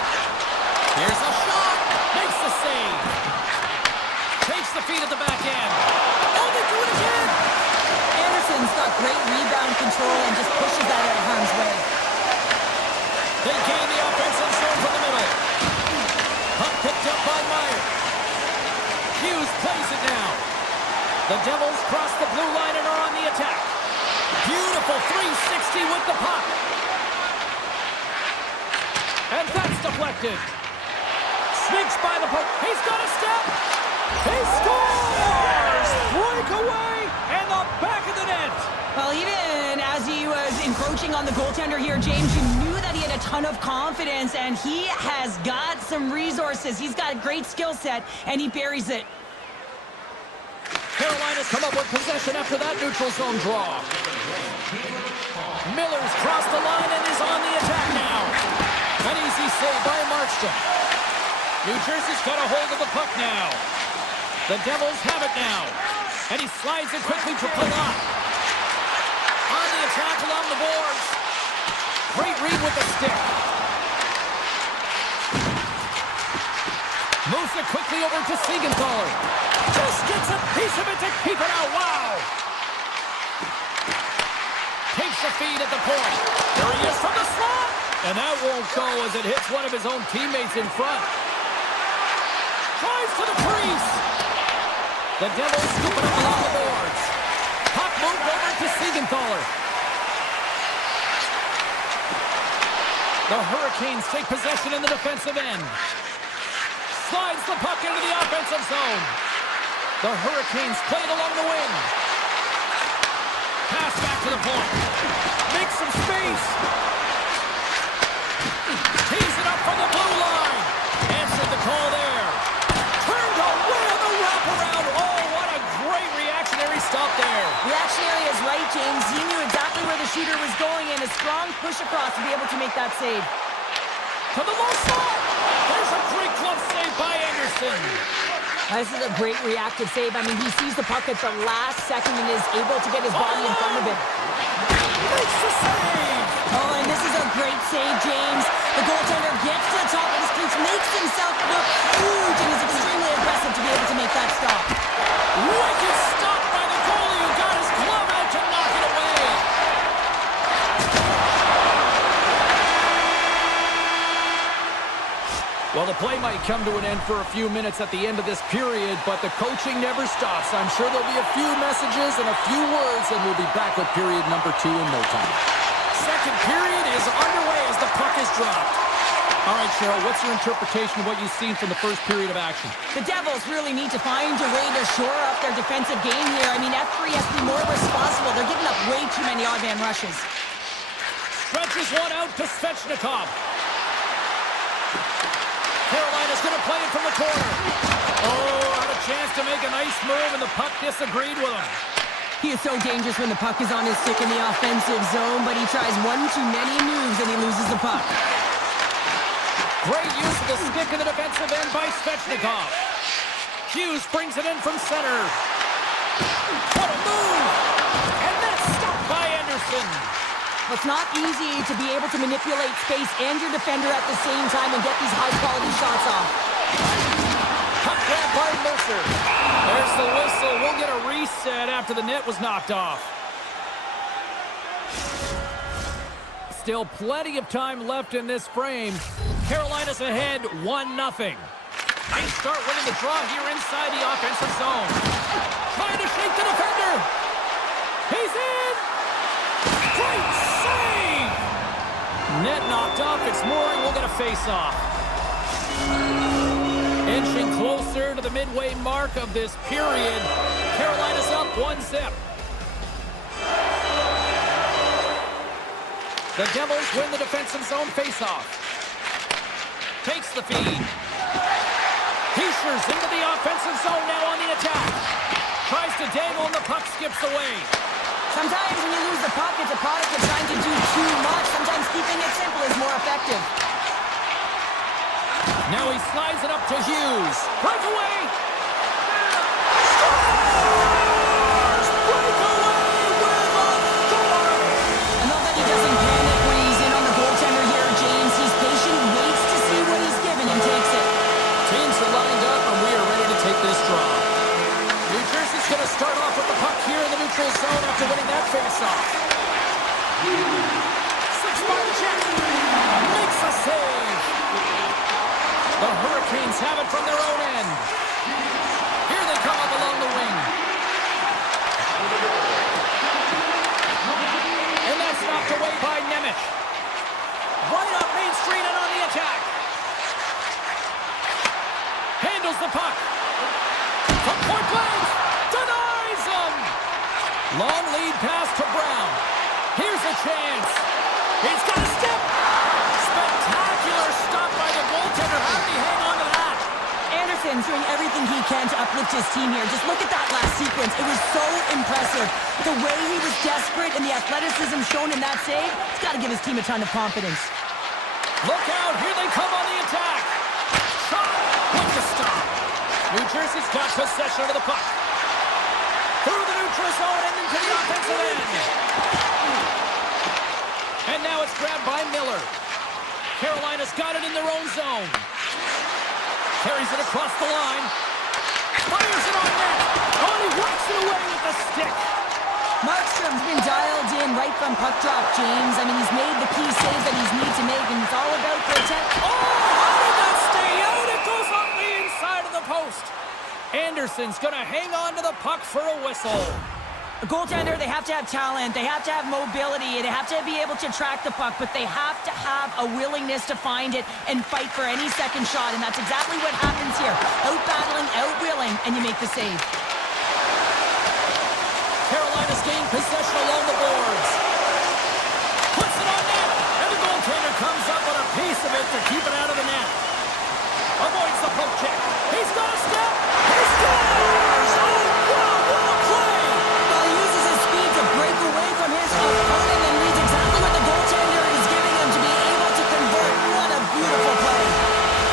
Here's a shot. Makes the save. Takes the feed at the back end. Oh, they do it again. Anderson's got great rebound control and just pushes that out of harm's way. They gain the offensive zone from the middle. Puck picked up by Meyer. Hughes plays it now. The Devils cross the blue line and are on the attack. Beautiful 360 with the puck. And that's deflected. Sneaks by the puck. He's got a step. He scores! Breakaway and the back of the net. Well, even as he was encroaching on the goaltender here, James, you knew that he had a ton of confidence, and he has got some resources. He's got a great skill set, and he buries it. Carolina's come up with possession after that neutral zone draw. Miller's crossed the line and is on the attack now. An easy save by Markstrom. New Jersey's got a hold of the puck now. The Devils have it now. And he slides it quickly to Palat. On the attack along the boards. Great read with the stick. Moves it quickly over to Siegenthaler. Just gets a piece of it to keep it out. Wow! Takes the feed at the point. There he is from the slot. And that won't go as it hits one of his own teammates in front. Tries to the crease. The Devils scoop it up along the boards. Puck moved over to Siegenthaler. The Hurricanes take possession in the defensive end. Slides the puck into the offensive zone. The Hurricanes play it along the wing. Pass back to the point. Makes some space. Tees it up from the blue line. Answered the call there. Turned away on the wraparound. Oh, what a great reactionary stop there. Reactionary is right, James. He knew exactly where the shooter was going, and a strong push across to be able to make that save. To the low slot. There's a great glove save by Anderson. This is a great reactive save. I mean, he sees the puck at the last second and is able to get his body in front of it. Makes the save. Oh, and this is a great save, James. The goaltender gets to the top of his crease, makes himself look huge, and is extremely aggressive to be able to make that stop. Wicked stop by the goalie who got his glove out to knock it away. Well, the play might come to an end for a few minutes at the end of this period, but the coaching never stops. I'm sure there'll be a few messages and a few words, and we'll be back with period number 2 in no time. Second period is underway as the puck is dropped. All right, Cheryl, what's your interpretation of what you've seen from the first period of action? The Devils really need to find a way to shore up their defensive game here. I mean, F3 has to be more responsible. They're giving up way too many odd man rushes. Stretches one out to Svechnikov. Carolina's going to play it from the corner. Oh, had a chance to make a nice move, and the puck disagreed with him. He is so dangerous when the puck is on his stick in the offensive zone, but he tries one too many moves and he loses the puck. Great use of the stick in the defensive end by Svechnikov. Hughes brings it in from center. What a move! And that's stopped by Anderson. It's not easy to be able to manipulate space and your defender at the same time and get these high-quality shots off. Puck grabbed by Mercer. There's the whistle. We'll get a reset after the net was knocked off. Still plenty of time left in this frame. Carolina's ahead 1-0. They start winning the draw here inside the offensive zone. Trying to shake the defender. He's in. Great save. Net knocked off. It's Mooring. We'll get a face-off. Inching closer to the midway mark of this period. Carolina's up 1-0. The Devils win the defensive zone face-off. Takes the feed. Heishers into the offensive zone now on the attack. Tries to dangle and the puck skips away. Sometimes when you lose the puck, it's a product of trying to do too much. Sometimes keeping it simple is more effective. Now he slides it up to Hughes. Breakaway! Scores! Breakaway with authority! I love that he doesn't panic when he's in on the goaltender here, James. He's patient, waits to see what he's given, and takes it. Teams are lined up, and we are ready to take this draw. New Jersey's going to start off with the puck here in the neutral zone after winning that face-off. 6-5 check. Makes a save. The Hurricanes have it from their own end. Here they come up along the wing. And that's knocked away by Nemeth. Right up Main Street and on the attack. Handles the puck. From point blank. Denies him. Long lead pass to Brown. Here's a chance. He's got a step. Spectacular stop by the goaltender. How did he hang on to that? Anderson's doing everything he can to uplift his team here. Just look at that last sequence. It was so impressive. The way he was desperate and the athleticism shown in that save, it's got to give his team a ton of confidence. Look out. Here they come on the attack. Shot with the stop. New Jersey's got possession of the puck. Through the neutral zone and into the offensive end. And now it's grabbed by Miller. Carolina's got it in their own zone. Carries it across the line. Fires it on net. Oh, and he whacks it away with the stick. Markstrom's been dialed in right from puck drop, James. I mean, he's made the key saves that he's need to make, and it's all about protect. Oh, how did that stay out? It goes off the inside of the post. Anderson's going to hang on to the puck for a whistle. A goaltender, they have to have talent, they have to have mobility, they have to be able to track the puck, but they have to have a willingness to find it and fight for any second shot, and that's exactly what happens here. Out-battling, out-willing, and you make the save. Carolina's gained possession along the boards. Puts it on net, and the goaltender comes up with a piece of it to keep it out of the net. Avoids the poke check. He's got a step. He scores! Oh, wow, what a play! Well, he uses his speed to break away from his opponent and reads exactly what the goaltender is giving him to be able to convert. What a beautiful play.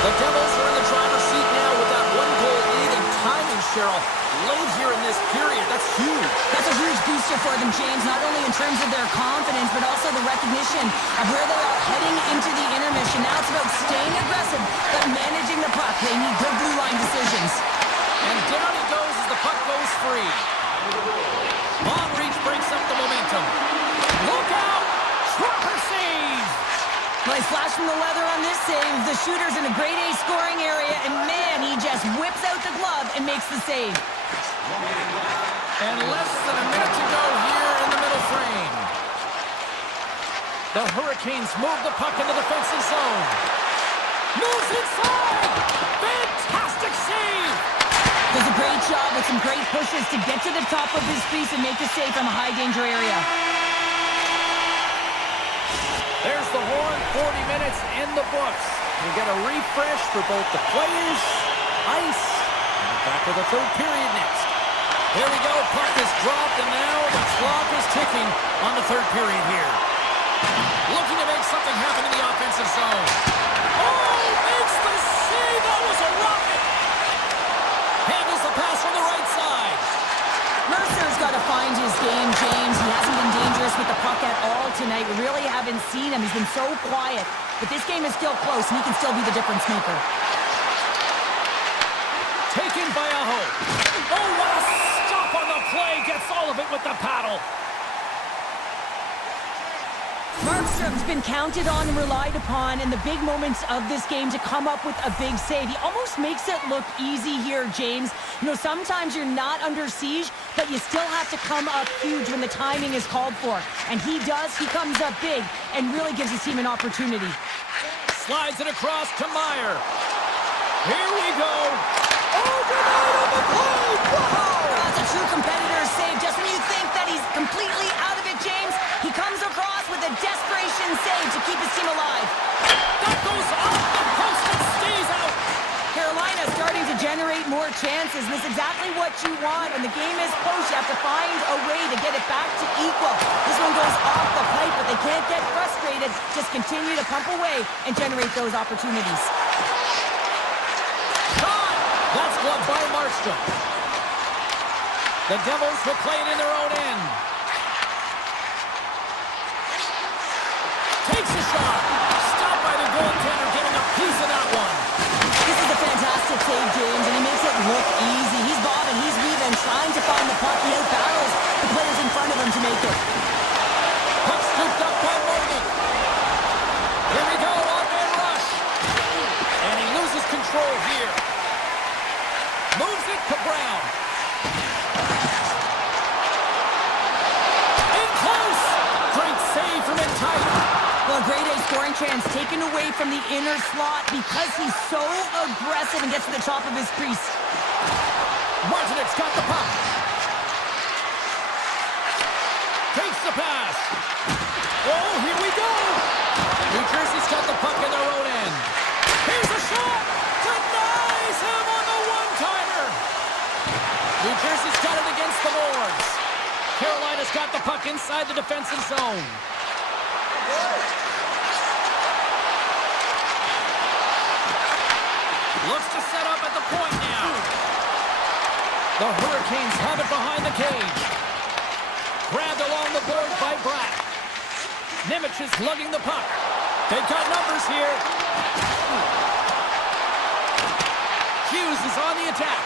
The Devils are in the driver's seat now with that one-goal lead, and timing, Cheryl, late here in this period. That's huge. That's a huge booster for them, James, not only in terms of their confidence, but also the recognition of where they are heading into the intermission. Now it's about staying aggressive, but managing the puck. They need good blue line decisions. And down he goes as the puck goes free. Long reach breaks up the momentum. Look out! Trapper save! Nice flash from the leather on this save. The shooter's in a grade A scoring area, and man, he just whips out the glove and makes the save. And less than a minute to go here in the middle frame. The Hurricanes move the puck in the defensive zone. Moves inside! Fantastic save! Does a great job with some great pushes to get to the top of his crease and make the save from a high-danger area. There's the horn, 40 minutes in the books. We get a refresh for both the players, ice, and back to the third period next. Here we go, puck is dropped, and now the clock is ticking on the third period here. Looking to make something happen in the offensive zone. Oh, makes the save! That was a rocket! Handles the pass from the right side. Mercer's got to find his game, James. He hasn't been dangerous with the puck at all tonight. We really haven't seen him. He's been so quiet. But this game is still close, and he can still be the difference maker. Taken clean by Aho. Oh, what a stop on the play. Gets all of it with the paddle. Markstrom's been counted on and relied upon in the big moments of this game to come up with a big save. He almost makes it look easy here, James. You know, sometimes you're not under siege, but you still have to come up huge when the timing is called for. And he does. He comes up big and really gives his team an opportunity. Slides it across to Meyer. Here we go. Oh, denied on the play. Wow! That's a true competitor's save. Just when you think that he's completely out of it, James, he comes across with a desperation save to keep his team alive. That goes off the post and stays out. Carolina starting to generate more chances, and this is exactly what you want. When the game is close, you have to find a way to get it back to equal. This one goes off the pipe, but they can't get frustrated. Just continue to pump away and generate those opportunities. Shot! That's blocked by Markstrom. The Devils will play it in their own end. Takes a shot. Stopped by the goaltender, getting a piece of that one. This is a fantastic save, James, and he makes it look easy. He's bobbing, he's weaving, trying to find the puck. He out-battles the players in front of him to make it. Puck scooped up by Morgan. Here we go, one-man rush. And he loses control here. Moves it to Brown. In close. Great save from in tight. Well, a grade A scoring chance taken away from the inner slot because he's so aggressive and gets to the top of his crease. Martinek's got the puck. Takes the pass. Oh, here we go. New Jersey's got the puck in their own end. Here's a shot. Denies him on the one-timer. New Jersey's got it against the boards. Carolina's got the puck inside the defensive zone. Looks to set up at the point now. The Hurricanes have it behind the cage. Grabbed along the boards by Bratt. Nemec is lugging the puck. They've got numbers here. Hughes is on the attack.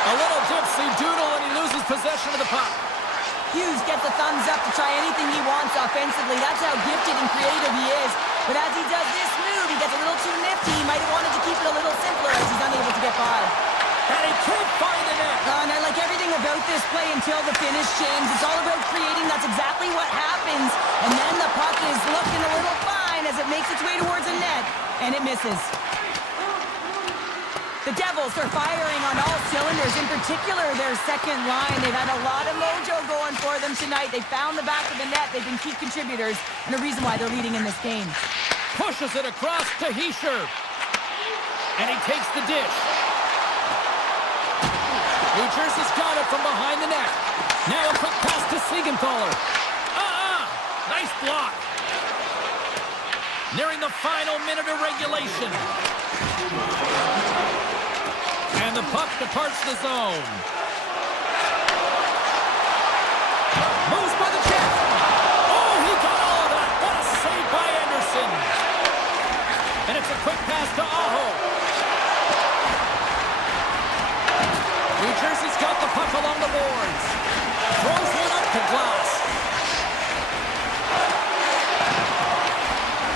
A little dipsy doodle and he loses possession of the puck. Hughes gets a thumbs up to try anything he wants offensively. That's how gifted and creative he is. But as he does this move, he gets a little too nifty. He might have wanted to keep it a little simpler as he's unable to get by. And he can't find the net. And I like everything about this play until the finish, James. It's all about creating. That's exactly what happens. And then the puck is looking a little fine as it makes its way towards the net. And it misses. The Devils are firing on all cylinders, in particular their second line. They've had a lot of mojo going for them tonight. They found the back of the net. They've been key contributors and a reason why they're leading in this game. Pushes it across to Hischier. And he takes the dish. New Jersey's got it from behind the net. Now a quick pass to Siegenthaler. Nice block. Nearing the final minute of regulation. And the puck departs the zone. Moves by the check. Oh, he got all of that. What a save by Anderson. And it's a quick pass to Aho. New Jersey's got the puck along the boards. Throws one up to Glass.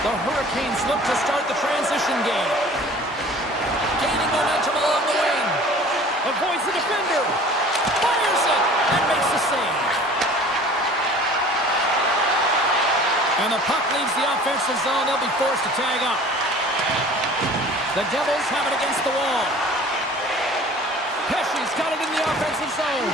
The Hurricanes look to start the transition game. Gaining momentum along the wing. Avoids the defender. Fires it and makes the save. And the puck leaves the offensive zone. They'll be forced to tag up. The Devils have it against the wall. Pesci's got it in the offensive zone.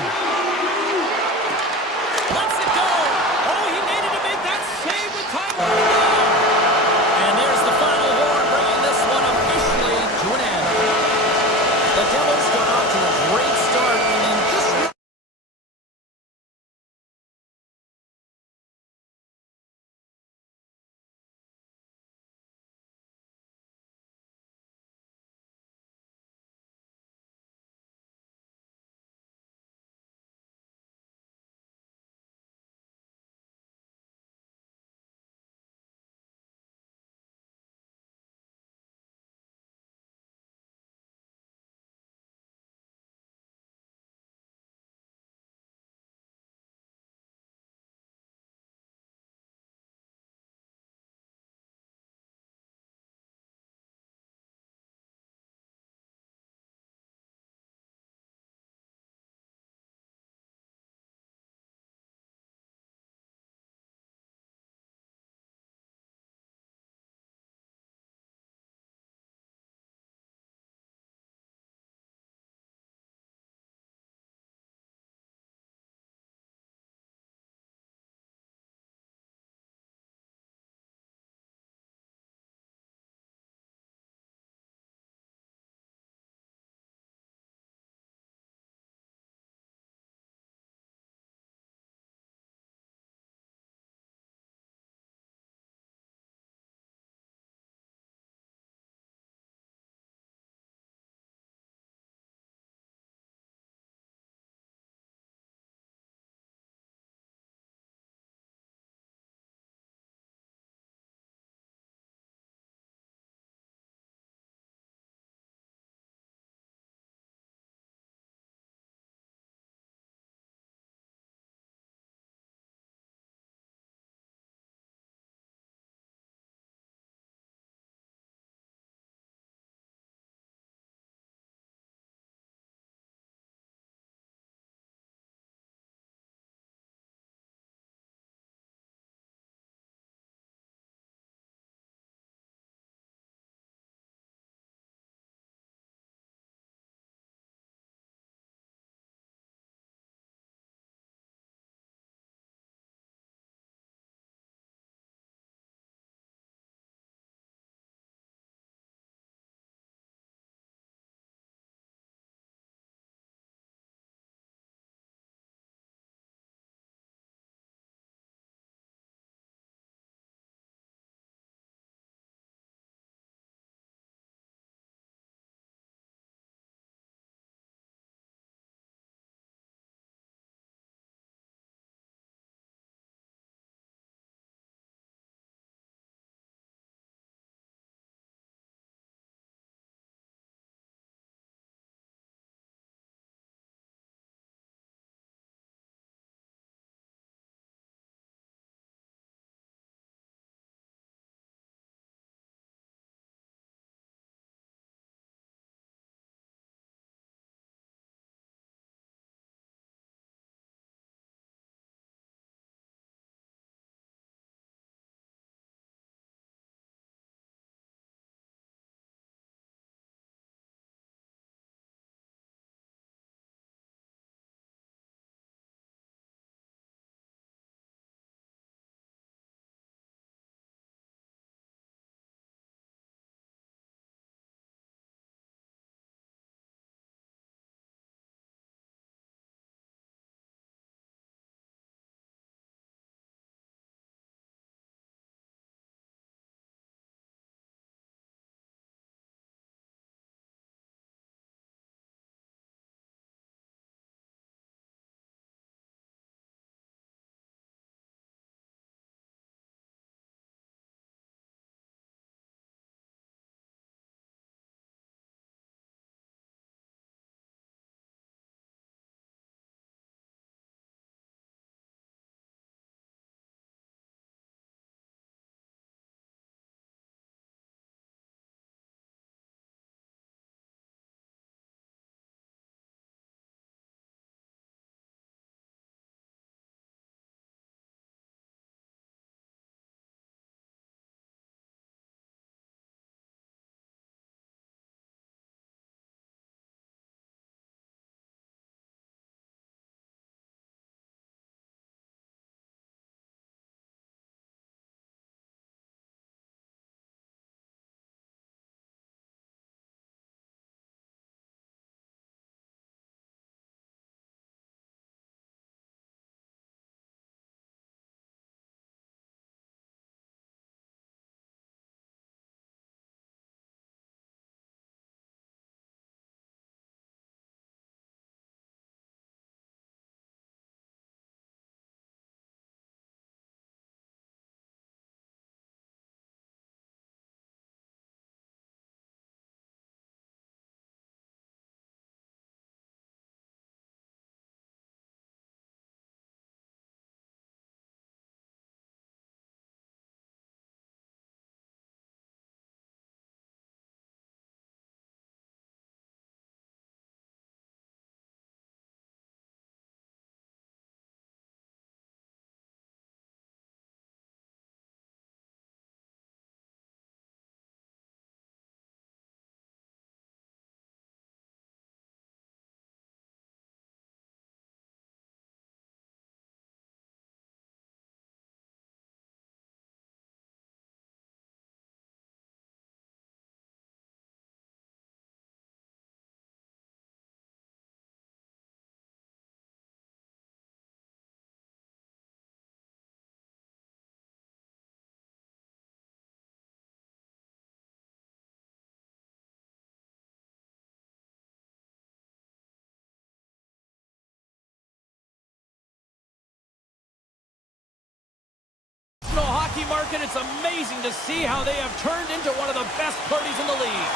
market, it's amazing to see how they have turned into one of the best parties in the league.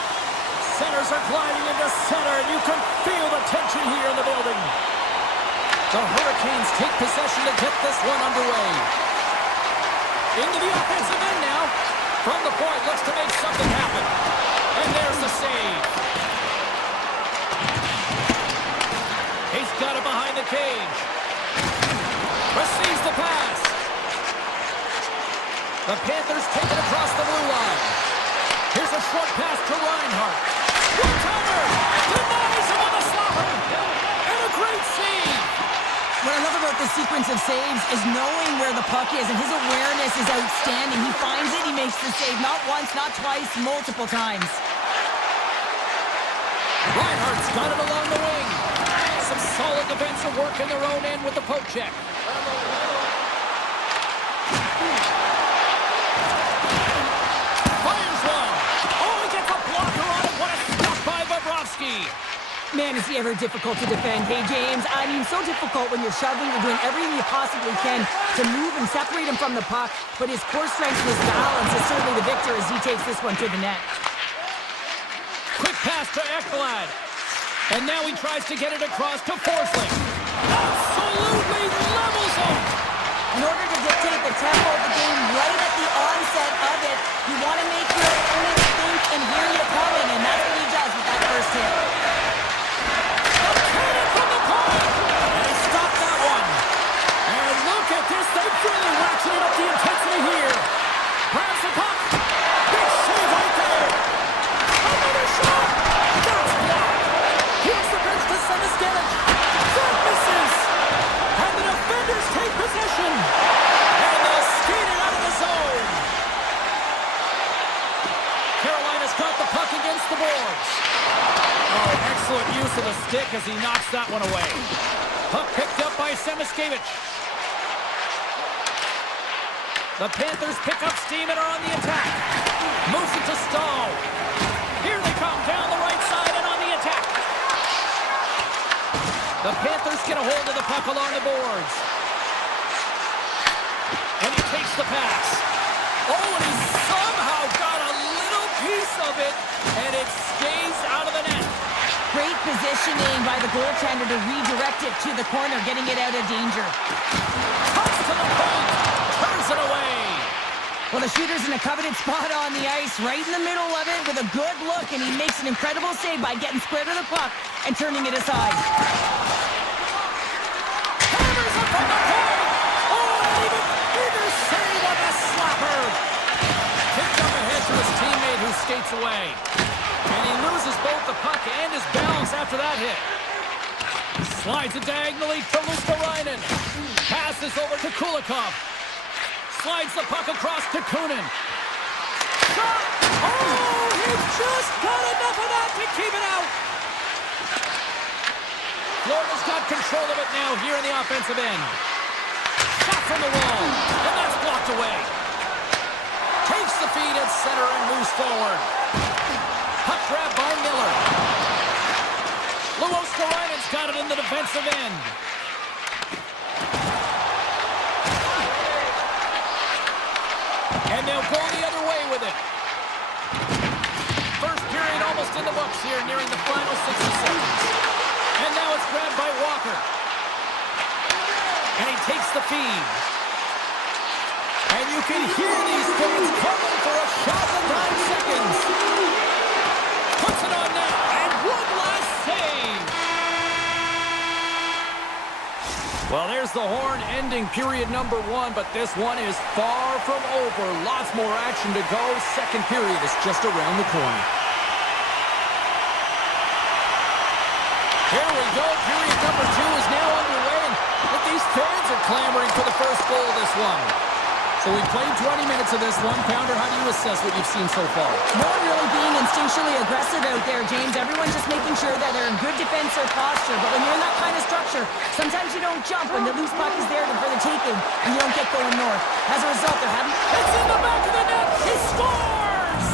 Centers are gliding into center, and you can feel the tension here in the building. The Hurricanes take possession to get this one underway. Into the offensive end now. From the point, looks to make something happen. And there's the save. He's got it behind the cage. Receives the pass. The Panthers take it across the blue line. Here's a short pass to Reinhart. One-timer! Denies him on the slapper! And a great save! What I love about this sequence of saves is knowing where the puck is, and his awareness is outstanding. He finds it, he makes the save not once, not twice, multiple times. Reinhart's got it along the wing. Some solid defensive work in their own end with the poke check. Fires one. Oh, he gets a blocker on it. What a stop by Bobrovsky. Man, is he ever difficult to defend. Hey, James, I mean, so difficult when you're shoving, you're doing everything you possibly can to move and separate him from the puck, but his core strength and his balance is certainly the victor as he takes this one to the net. Quick pass to Ekblad. And now he tries to get it across to Forsling. Absolutely levels him! In order to dictate the tempo of the game right at the onset of it, you want to make your opponent think and hear you coming, and that's what he does with that first hit. They've really ratcheted up the intensity here. Grabs the puck. Big save right there. Another shot. That's blocked. Here's the pitch to Semiskevic. That misses. And the defenders take possession. And they'll skate it out of the zone. Carolina's got the puck against the boards. Oh, excellent use of the stick as he knocks that one away. Puck picked up by Semiskevic. The Panthers pick up steam and are on the attack. Moves it to Stahl. Here they come down the right side and on the attack. The Panthers get a hold of the puck along the boards. And he takes the pass. Oh, and he somehow got a little piece of it, and it stays out of the net. Great positioning by the goaltender to redirect it to the corner, getting it out of danger. Cuts to the point. Turns it away. Well, the shooter's in a coveted spot on the ice, right in the middle of it with a good look, and he makes an incredible save by getting square to the puck and turning it aside. Hammers it from the point. Oh, an even bigger save on the slapper. Kicked up ahead to his teammate who skates away. And he loses both the puck and his balance after that hit. Slides it diagonally to Luskarainen. Passes over to Kulikov. Slides the puck across to Kunin. Shot! Oh, he just got enough of that to keep it out. Florida's got control of it now here in the offensive end. Shot from the wall, and that's blocked away. Takes the feed at center and moves forward. Puck grab by Miller. Luskarainen's got it in the defensive end. And they'll go the other way with it. First period almost in the books here, nearing the final 60 seconds. And now it's grabbed by Walker. And he takes the feed. And you can hear these fans coming for a shot in 9 seconds. Puts it on net, and one last save. Well, there's the horn ending period number 1, but this one is far from over. Lots more action to go. Second period is just around the corner. Here we go. Period number 2 is now underway, and these fans are clamoring for the first goal of this one. So we played 20 minutes of this one. Pounder, how do you assess what you've seen so far? No one really being instinctually aggressive out there, James. Everyone's just making sure that they're in good defensive posture. But when you're in that kind of structure, sometimes you don't jump when the loose puck is there for the taking, and you don't get going north. As a result, they're having... It's in the back of the net! He scores!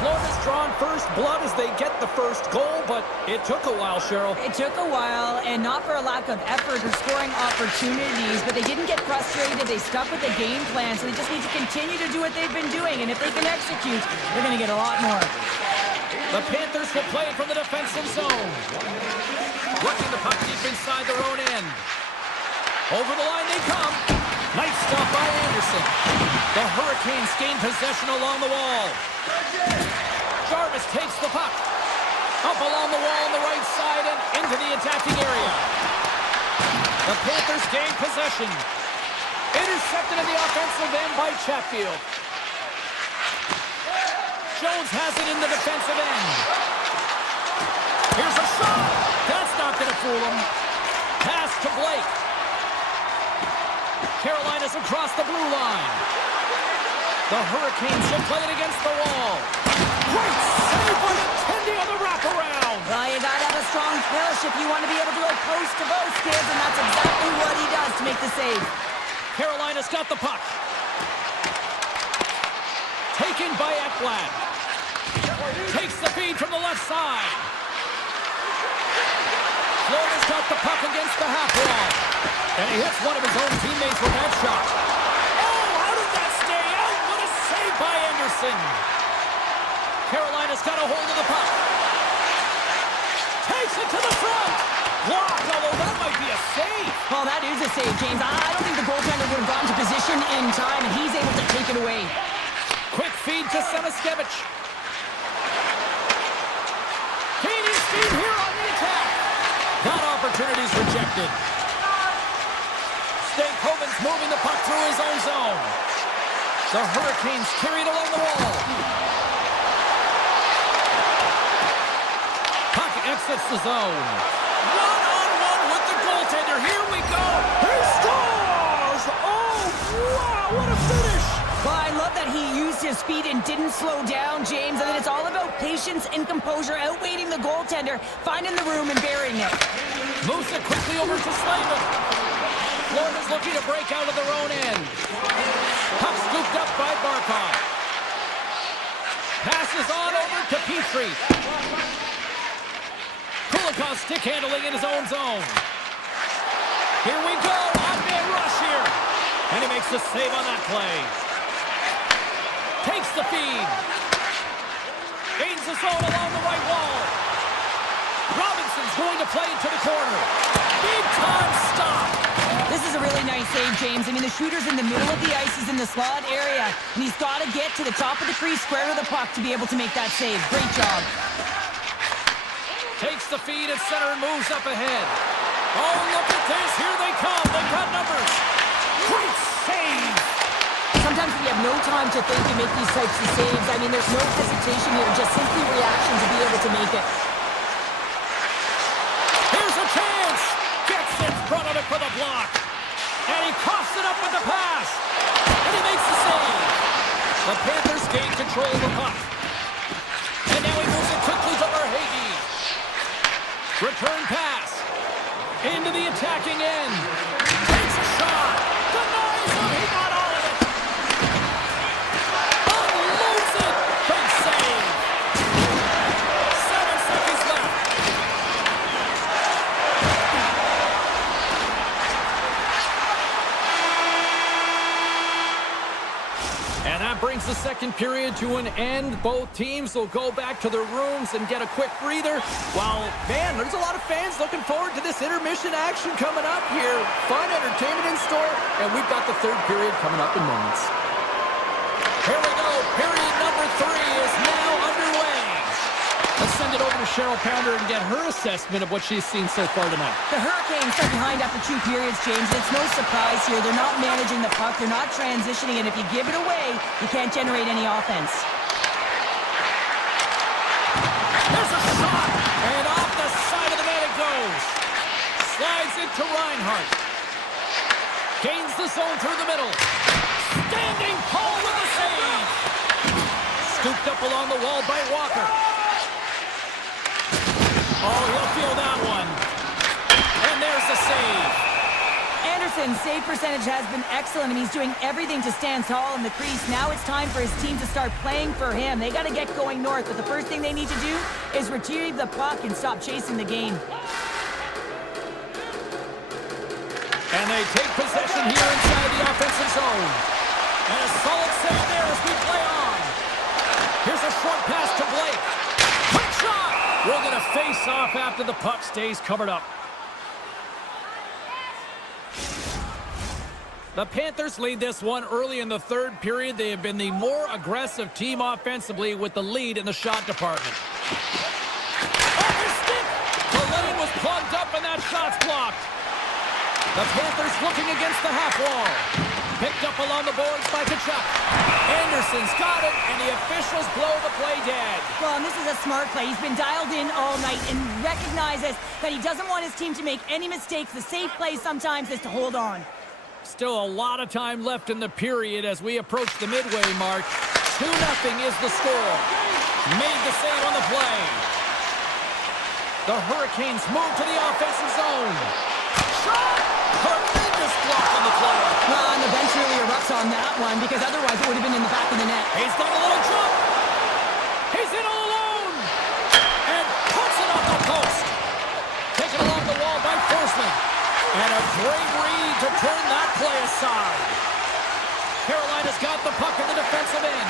Florida's drawn first blood as they get the first goal, but it took a while, Cheryl. It took a while, and not for a lack of effort or scoring opportunities, but they didn't get frustrated. They stuck with the game plan, so they just need to continue to do what they've been doing, and if they can execute, they're going to get a lot more. The Panthers will play it from the defensive zone. Working the puck deep inside their own end. Over the line they come. Nice stop by Anderson. The Hurricanes gain possession along the wall. Jarvis takes the puck. Up along the wall on the right side and into the attacking area. The Panthers gain possession. Intercepted in the offensive end by Chatfield. Jones has it in the defensive end. Here's a shot. That's not going to fool him. Pass to Blake. Carolina's across the blue line. The Hurricanes should play it against the wall. Great save by Attendee on the wraparound. Well, you got to have a strong push if you want to be able to go post to both, kids, and that's exactly what he does to make the save. Carolina's got the puck. Taken by Ekblad. Takes the feed from the left side. Florida's got the puck against the half wall. And he hits one of his own teammates with that shot. Oh, how did that stay out? What a save by Anderson. Carolina's got a hold of the puck. Takes it to the front. Blocked, although that might be a save. Well, that is a save, James. I don't think the goaltender would have gotten to position in time, and he's able to take it away. Quick feed to Semiskevich. Gaining speed here on the attack. That opportunity's rejected. Stankoven's moving the puck through his own zone. The Hurricanes carried along the wall. Puck exits the zone. One-on-one with the goaltender. Here we go. He scores! Oh, wow, what a finish! Well, I love that he used his speed and didn't slow down, James. And it's all about patience and composure, outweighing the goaltender, finding the room and burying it. Moves it quickly over to Slavin. Florida's looking to break out of their own end. Puck scooped up by Barkov. Passes on over to Petrie. Kulikov stick handling in his own zone. Here we go. On-man rush here. And he makes the save on that play. Takes the feed. Gains the zone along the right wall. Robinson's going to play it to the corner. Big time stop. This is a really nice save, James. I mean, the shooter's in the middle of the ice. He's in the slot area, and he's got to get to the top of the crease, square to the puck, to be able to make that save. Great job. Takes the feed at center and moves up ahead. Oh, look at this. Here they come. They've got numbers. Great save. Sometimes we have no time to think and make these types of saves. I mean, there's no hesitation here, just simply reaction to be able to make it. Here's a chance. Gets in front of it for the block. And he coughs it up with the pass. And he makes the save. The Panthers gain control of the puck. And now he moves it quickly to Verhaeghe. Return pass. Into the attacking end. Takes a shot. Denies him. He got all of it. Unloads it. Big save. 7 seconds left. And that brings the second period to an end. Both teams will go back to their rooms and get a quick breather. While, man, there's a lot of fans looking forward to this intermission action coming up here. Fun entertainment in store, and we've got the third period coming up in moments. Here we go. Period number 3 is now underway. Let's send it over to Cheryl Pounder and get her assessment of what she's seen so far tonight. The Hurricanes are behind after 2 periods, James. It's no surprise here. They're not managing the puck. They're not transitioning. And if you give it away, you can't generate any offense. There's a shot. And off the side of the net it goes. Slides it to Reinhart. Gains the zone through the middle. Standing tall with the save. Scooped up along the wall by Walker. Oh, he'll feel that one. And there's the save. Anderson Anderson's save percentage has been excellent, and he's doing everything to stand tall in the crease. Now it's time for his team to start playing for him. They got to get going north, but the first thing they need to do is retrieve the puck and stop chasing the game. And they take possession here inside the offensive zone. And a solid save there as we play on. Here's a short pass to Blake. Quick shot! We're going to face off after the puck stays covered up. The Panthers lead this one early in the third period. They have been the more aggressive team offensively with the lead in the shot department. Off his stick! The lane was plugged up and that shot's blocked. The Panthers looking against the half wall. Picked up along the boards by Kachuk. Anderson's got it, and the officials blow the play dead. Well, and this is a smart play. He's been dialed in all night and recognizes that he doesn't want his team to make any mistakes. The safe play sometimes is to hold on. Still a lot of time left in the period as we approach the midway mark. 2-0 is the score. Made the save on the play. The Hurricanes move to the offensive zone. Shot! Horrendous block on the play. Well, and the bench really erupts on that one because otherwise it would have been in the back of the net. He's got a little jump. He's in all alone. And puts it off the post. Taken along the wall by Forsman. And a great read to turn that play aside. Carolina's got the puck in the defensive end.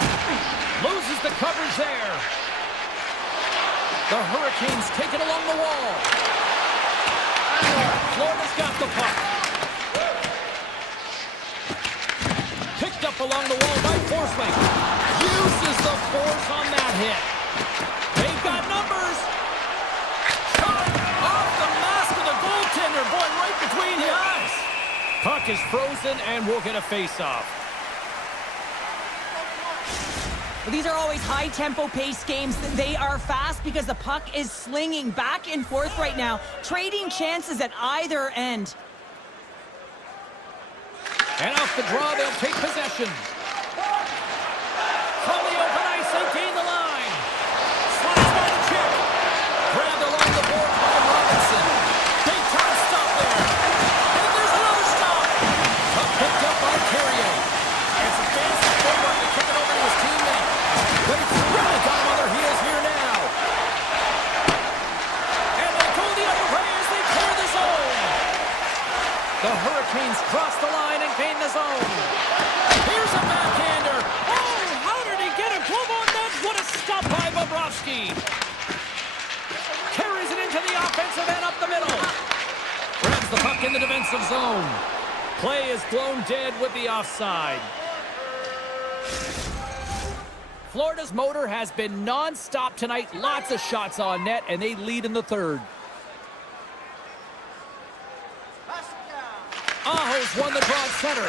Loses the coverage there. The Hurricanes take it along the wall. Florida's got the puck. Picked up along the wall by Forsman. Uses the force on that hit. They've got numbers. Shot off the mask of the goaltender. Boy, right between the eyes. Puck is frozen and we'll get a face-off. These are always high-tempo pace games. They are fast because the puck is slinging back and forth right now, trading chances at either end. And off the draw, they'll take possession. From the open ice, they gain the line. Slides by the chip. Grabbed along the board by Robinson. Big time stop there. And there's another stop. Puck picked up by Carrier. It's advanced forward to kick it over to his teammate. But it's really got him on their heels here now. And they go the other way as they clear the zone. The Hurricanes cross the line and gain the zone. Here's a backhander. Oh, how did he get a glove on that? What a stop by Bobrovsky. Carries it into the offensive end up the middle. Grabs the puck in the defensive zone. Play is blown dead with the offside. Florida's motor has been non-stop tonight. Lots of shots on net, and they lead in the third. Aho's won the draw at center.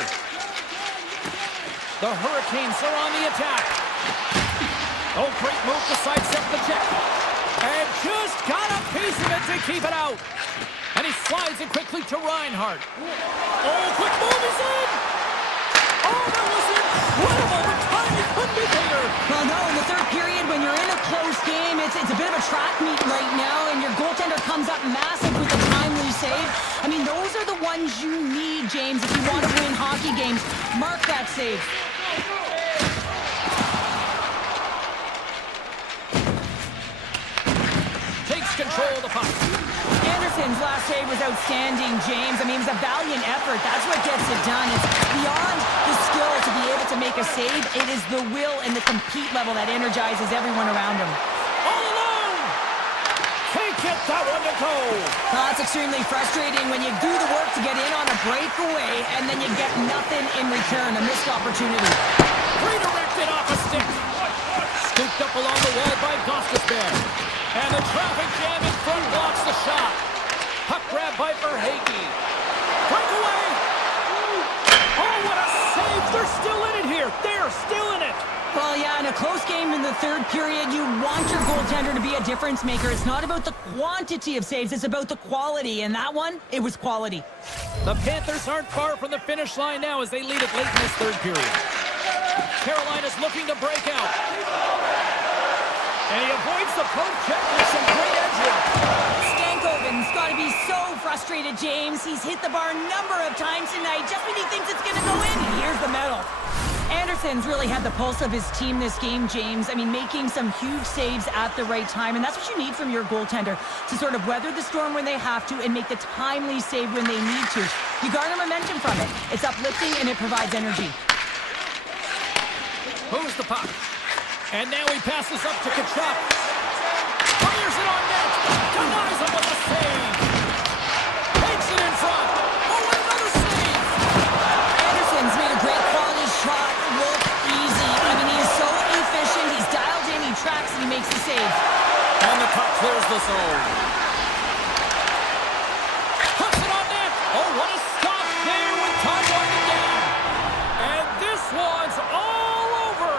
The Hurricanes are on the attack. Oh, great move to sidestep the check. And just got a piece of it to keep it out. And he slides it quickly to Reinhart. Oh, quick move, he's in! Oh, that was incredible! The timing couldn't be bigger! Well, no, in the third period, when you're in a close game, it's a bit of a track meet right now, and your goaltender comes up massive with a timely save. I mean, those are the ones you need, James, if you want to win hockey games. Mark that save. Takes control of the puck. Anderson's last save was outstanding, James. I mean, it was a valiant effort. That's what gets it done. It's beyond the skill to be able to make a save. It is the will and the compete level that energizes everyone around him. All alone! Can't get that one to go. Well, that's extremely frustrating when you do the work to get in on a breakaway and then you get nothing in return, a missed opportunity. Redirected off a stick. Scooped up along the wall by Gostisbehere. And the traffic jam in front blocks the shot. Puck grab by Verhaeghe. Breakaway! Oh, what a save! They're still in it here. They're still in it. Well, yeah, in a close game in the third period, you want your goaltender to be a difference maker. It's not about the quantity of saves, it's about the quality. And that one, it was quality. The Panthers aren't far from the finish line now as they lead it late in this third period. Carolina's looking to break out. And he avoids the poke check with some great edge work. Stankoven Anderson's got to be so frustrated, James. He's hit the bar a number of times tonight just when he thinks it's going to go in. Here's the medal. Anderson's really had the pulse of his team this game, James. I mean, making some huge saves at the right time, and that's what you need from your goaltender, to sort of weather the storm when they have to and make the timely save when they need to. You garner momentum from it. It's uplifting and it provides energy. Moves the puck. And now he passes up to Kachuk. Fires it on net. Denies him with a save. Takes it in front. Oh, and another save. Anderson's made a great quality shot look easy. I mean, he is so efficient. He's dialed in, he tracks, and he makes the save. And the puck clears the zone. Puts it on net. Oh, what a stop there with time winding down. And this one's all over.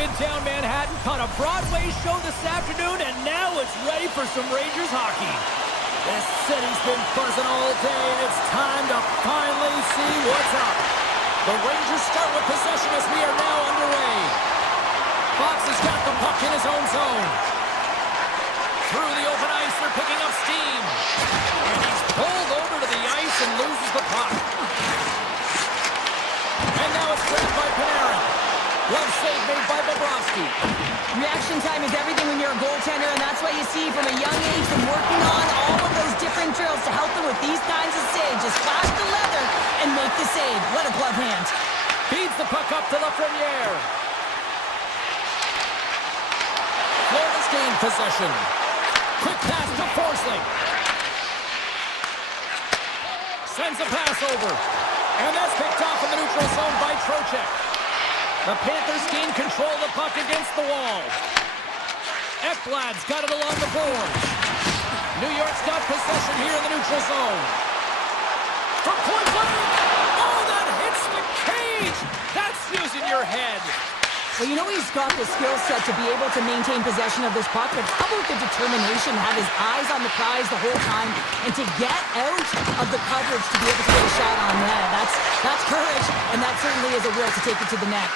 Midtown Manhattan caught a Broadway show this afternoon, and now it's ready for some Rangers hockey. This city's been buzzing all day, and it's time to finally see what's up. The Rangers start with possession as we are now underway. Fox has got the puck in his own zone. Through the open ice, they're picking up steam. And he's pulled over to the ice and loses the puck. And now it's grabbed by Panarin. Glove save made by Bobrovsky. Reaction time is everything when you're a goaltender, and that's why you see from a young age them working on all of those different drills to help them with these kinds of saves. Just flash the leather and make the save. What a glove hand. Feeds the puck up to Lafreniere. Florida's gained possession. Quick pass to Forsling. Sends a pass over. And that's picked off in the neutral zone by Trocheck. The Panthers gain control of the puck against the wall. Ekblad's got it along the boards. New York's got possession here in the neutral zone. From point blank. Oh, that hits the cage. That's using your head. Well, you know he's got the skill set to be able to maintain possession of this puck, but how about the determination, have his eyes on the prize the whole time, and to get out of the coverage to be able to get a shot on net. That's courage, and that certainly is a will to take it to the net.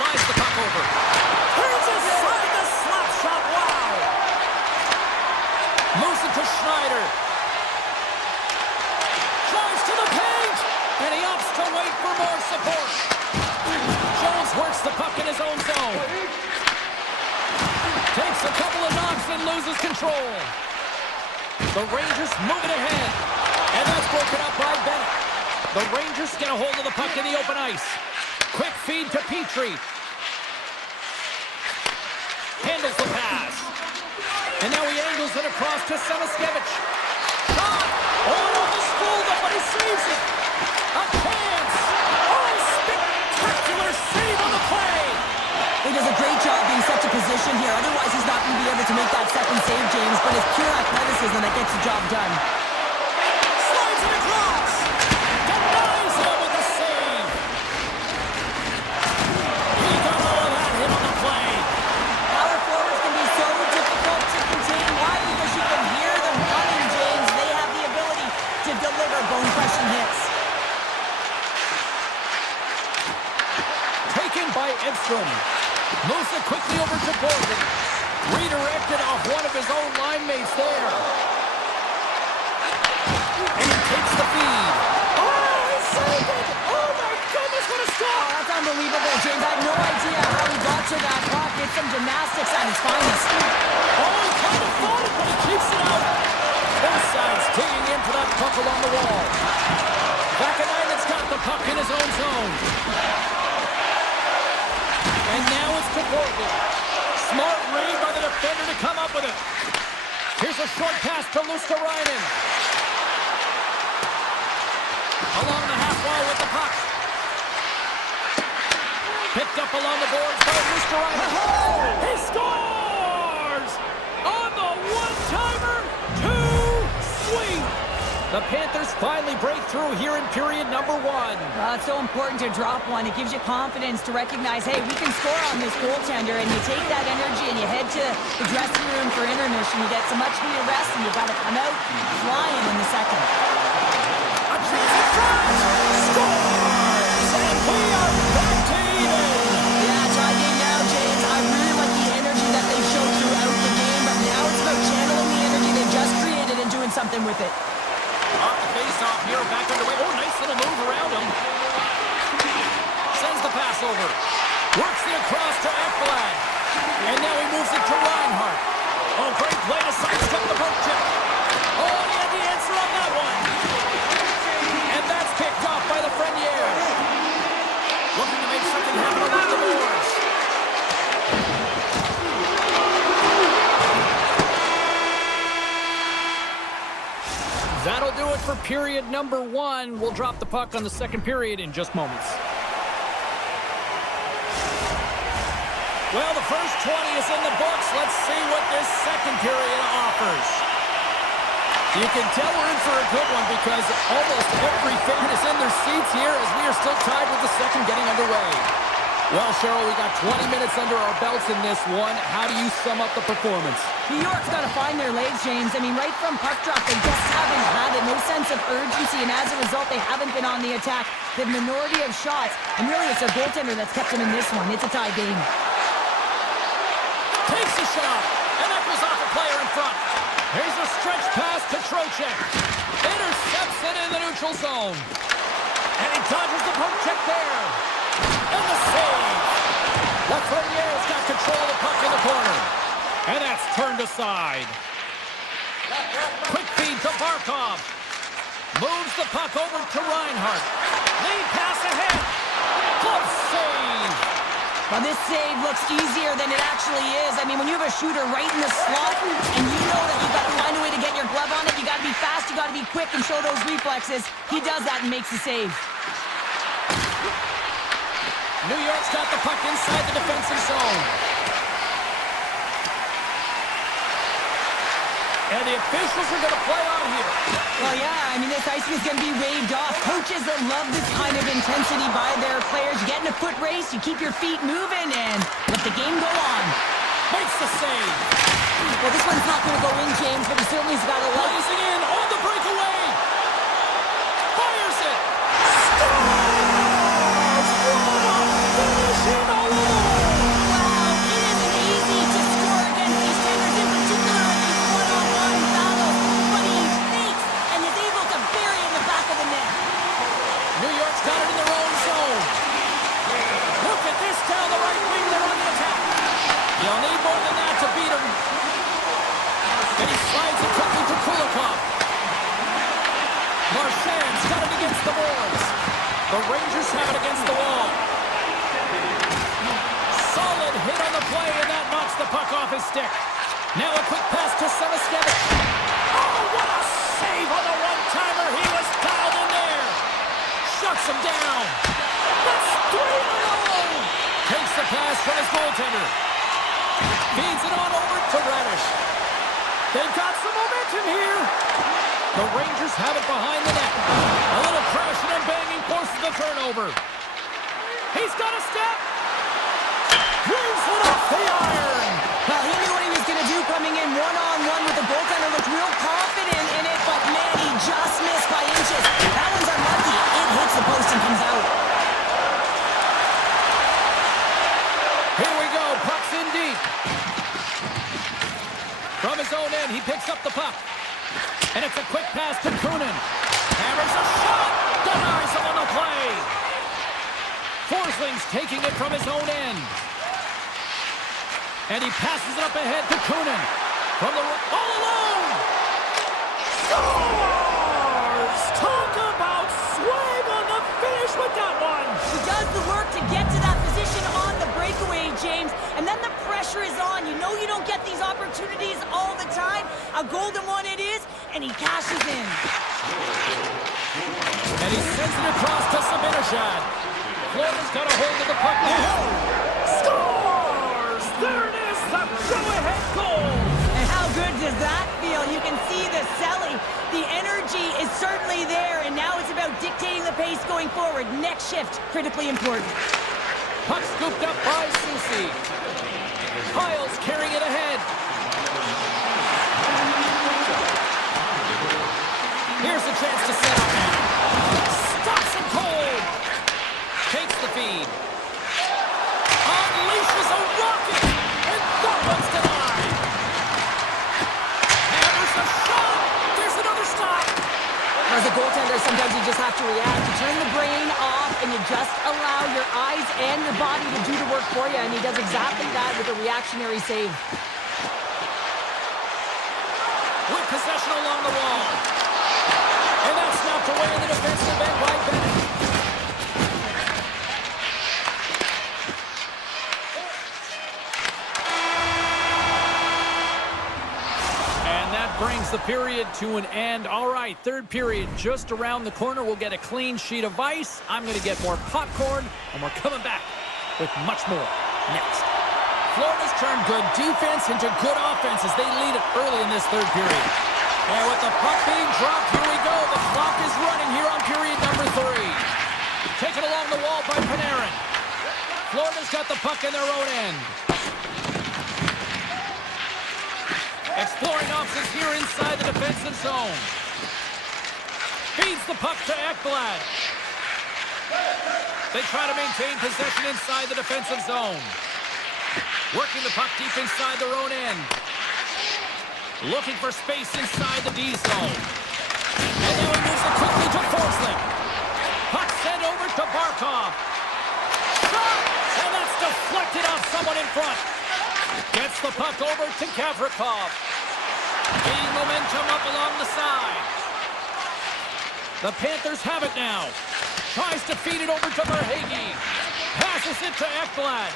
Slides the puck over. Turns aside the slap shot. Wow! Moves it to Schneider. Drives to the paint, and he opts to wait for more support. Jones works the puck in his own zone. Takes a couple of knocks and loses control. The Rangers moving ahead. And that's broken up by Bennett. The Rangers get a hold of the puck in the open ice. Quick feed to Petrie. Handles the pass. And now he angles it across to Samaskevich. Shot! Oh, the school, but he saves it. A chance! Oh, spectacular save on the play! He does a great job being set to position here. Otherwise, he's not going to be able to make that second save, James, but it's pure athleticism that gets the job done. Slides it across! Denies him with the save! He got all of that hit on the play. Power forwards can be so difficult to contain. Why? Because you can hear them coming, James. They have the ability to deliver bone-crushing hits. Taken by Edstrom. Moves it quickly over to Borgen. Redirected off one of his own line mates there. And he takes the feed. Oh, he saved it! Oh my goodness, what a stop! Oh, that's unbelievable, James. I have no idea how he got to that puck. It's some gymnastics at his finest. Oh, he kind of fought it, but he keeps it out. Both sides digging into that puck along the wall. Vakanainen's got the puck in his own zone. And now it's to Borgen. Smart read by the defender to come up with it. Here's a short pass to Luskarainen. Along the half wall with the puck. Picked up along the boards by Luskarainen. He scores! On the one-timer, too sweet! The Panthers finally break through here in period number one. Well, it's so important to drop one. It gives you confidence to recognize, hey, we can score on this goaltender, and you take that energy and you head to the dressing room for intermission. You get some much-needed rest, and you got to come out flying in the second. A chance at front! Scores! And we are back to even! Yeah, tie game now, James. I really like the energy that they showed throughout the game, but now it's about channeling the energy they just created and doing something with it. Off the face-off here, back underway. Oh, nice little move around him. Sends the pass over. Works it across to Ekblad. And now he moves it to Reinhart. Oh, great play to sidestep the poke check. Oh, he had the answer on that one. And that's kicked off by the Lafreniere. Looking to make something happen along the boards. That'll do it for period number one. We'll drop the puck on the second period in just moments. Well, the first 20 is in the books. Let's see what this second period offers. You can tell we're in for a good one because almost every fan is in their seats here as we are still tied with the second getting underway. Well, Cheryl, we got 20 minutes under our belts in this one. How do you sum up the performance? New York's got to find their legs, James. I mean, right from puck drop, they just haven't had it. No sense of urgency, and as a result, they haven't been on the attack. The minority of shots, and really it's their goaltender that's kept them in this one. It's a tie game. Takes a shot, and that goes off a player in front. Here's a stretch pass to Trocheck. Intercepts it in the neutral zone. And he dodges the poke check there. And the save. Lafreniere's got control of the puck in the corner. And that's turned aside. Quick feed to Barkov. Moves the puck over to Reinhardt. Lead pass ahead. Close save. Well, this save looks easier than it actually is. I mean, when you have a shooter right in the slot, and you know that you've got to find a way to get your glove on it, you got to be fast, you got to be quick and show those reflexes. He does that and makes the save. New York's got the puck inside the defensive zone. And the officials are going to play on here. Well, yeah, I mean, this icing is going to be waved off. Coaches that love this kind of intensity by their players. You get in a foot race, you keep your feet moving, and let the game go on. Makes the save. Well, this one's not going to go in, James, but he certainly has got a leg. Blazing in on the breakaway. Fires it. The Rangers have it against the wall. Solid hit on the play, and that knocks the puck off his stick. Now a quick pass to Semiskevich. Oh, what a save on the one-timer. He was dialed in there. Shuts him down. That's 3-0. Takes the pass from his goaltender. Feeds it on over to Radish. They've got some momentum here. The Rangers have it behind the net. A little crashing and banging forces the turnover. He's got a step. Moves it off the iron. Well, he knew what he was going to do coming in one-on-one with the goaltender. Looked real confident in it, but man, he just missed by inches. That one's unlucky. It hits the post and comes out. Here we go. Puck's in deep. From his own end, he picks up the puck. And it's a quick pass to Kunin. Hammers a shot. Denies him on the play. Forsling's taking it from his own end. And he passes it up ahead to Kunin. From the all alone. Scores! Talk about swag on the finish with that one. He does the work to get to that position on the breakaway, James. And then the pressure is on. You know you don't get these opportunities all the time. A golden one it is. And he cashes in. And he sends it across to Sabinashad. Florida's got a hold of the puck now. Scores! There it is, the go-ahead goal. And how good does that feel? You can see the selling. The energy is certainly there, and now it's about dictating the pace going forward. Next shift, critically important. Puck scooped up by Susi. Piles carrying it ahead. Here's a chance to set up now. Stops him cold. Takes the feed. Unleashes a rocket. And that one's denied. Hammers a shot. There's another stop. As a goaltender, sometimes you just have to react. You turn the brain off and you just allow your eyes and your body to do the work for you. And he does exactly that with a reactionary save. With possession along the wall. And that's knocked away in the defensive end by Bennett. And that brings the period to an end. All right, third period just around the corner. We'll get a clean sheet of ice. I'm going to get more popcorn, and we're coming back with much more next. Florida's turned good defense into good offense as they lead it early in this third period. And with the puck being dropped, here we go. The clock is running here on period number 3. Taken along the wall by Panarin. Florida's got the puck in their own end. Exploring options here inside the defensive zone. Feeds the puck to Ekblad. They try to maintain possession inside the defensive zone. Working the puck deep inside their own end. Looking for space inside the D zone. And now he moves it quickly to Forsling. Puck sent over to Barkov. Shot! And that's deflected off someone in front. Gets the puck over to Gavrikov. Gaining momentum up along the side. The Panthers have it now. Tries to feed it over to Verhaeghe. Passes it to Ekblad.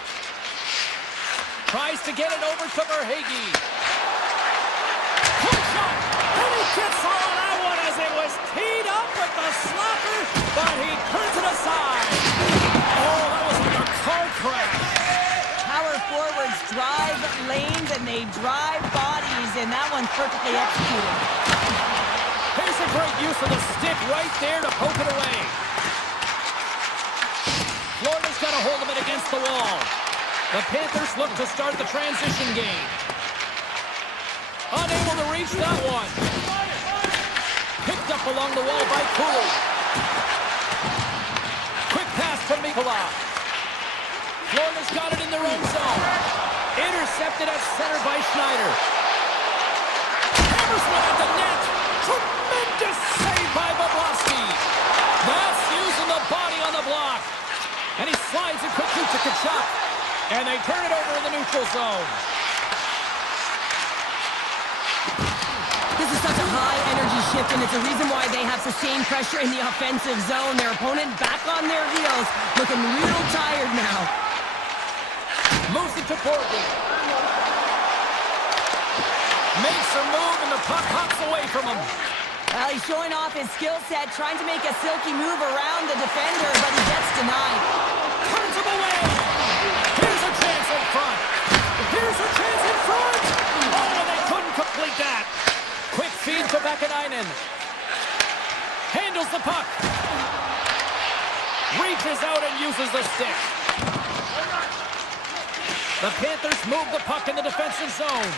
Tries to get it over to Verhaeghe. Quick shot! And he gets all on that one as it was teed up with the slapper, but he turns it aside. Oh, that was like a car crash. Power forwards drive lanes and they drive bodies, and that one's perfectly executed. Here's a great use of the stick right there to poke it away. Florida's got a hold of it against the wall. The Panthers look to start the transition game. Unable to reach that one. Picked up along the wall by Cooley. Quick pass from Mikula. Florida's got it in their own zone. Intercepted at center by Schneider. Hammers one at the net. Tremendous save by Bobrovsky. That's using the body on the block. And he slides it quickly to Kachuk. And they turn it over in the neutral zone. This is such a high energy shift, and it's a reason why they have sustained pressure in the offensive zone. Their opponent back on their heels, looking real tired now. Moves it to Borgen. Makes a move, and the puck hops away from him. Well, he's showing off his skill set, trying to make a silky move around the defender, but he gets denied. Turns him away. Here's a chance in front. Here's a chance in front. Oh, and they couldn't complete that. Quick feed to Vakanainen. Handles the puck. Reaches out and uses the stick. The Panthers move the puck in the defensive zone.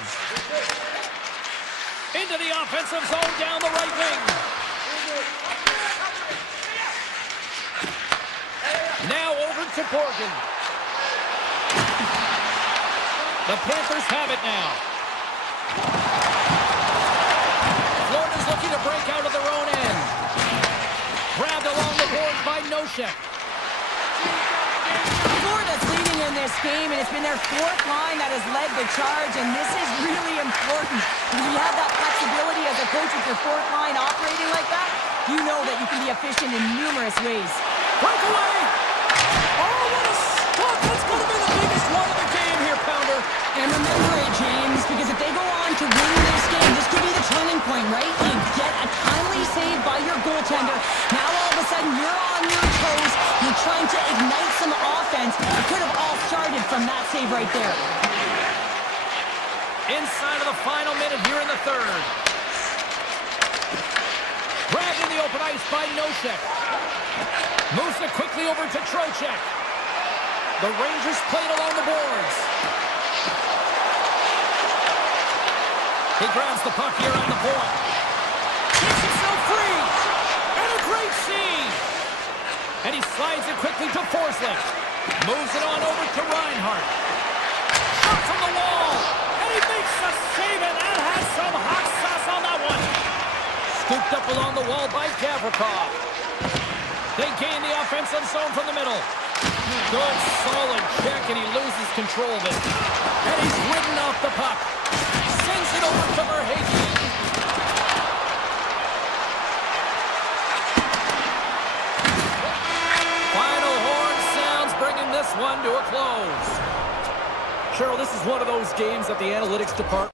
Into the offensive zone down the right wing. Now over to Borgen. The Panthers have it now. Florida's looking to break out of their own end. Grabbed along the boards by Nosek. Florida's leading in this game, and it's been their fourth line that has led the charge, and this is really important. When you have that flexibility as a coach with your fourth line operating like that, you know that you can be efficient in numerous ways. Breakaway! Oh, what a stop! That's going to be the biggest one of the game here, Pounder. And remember it, James, because if they go on to win this game, this could be the turning point, right? You get a timely save by your goaltender. Now all of a sudden you're on your toes. You're trying to ignite some offense. It could have all started from that save right there. Inside of the final minute here in the third. Grabbed in the open ice by Nosek. Moves it quickly over to Trocheck. The Rangers played along the boards. He grabs the puck here on the point. Gets himself free. And a great save. And he slides it quickly to Forsling. Moves it on over to Reinhart. Shot from the wall. And he makes a save, and that has some hot sauce on that one. Scooped up along the wall by Gavrikov. They gain the offensive zone from the middle. Good, solid check, and he loses control of it. And he's ridden off the puck. Sends it over to Verhaeghe. Final horn sounds, bringing this one to a close. Cheryl, this is one of those games that the analytics department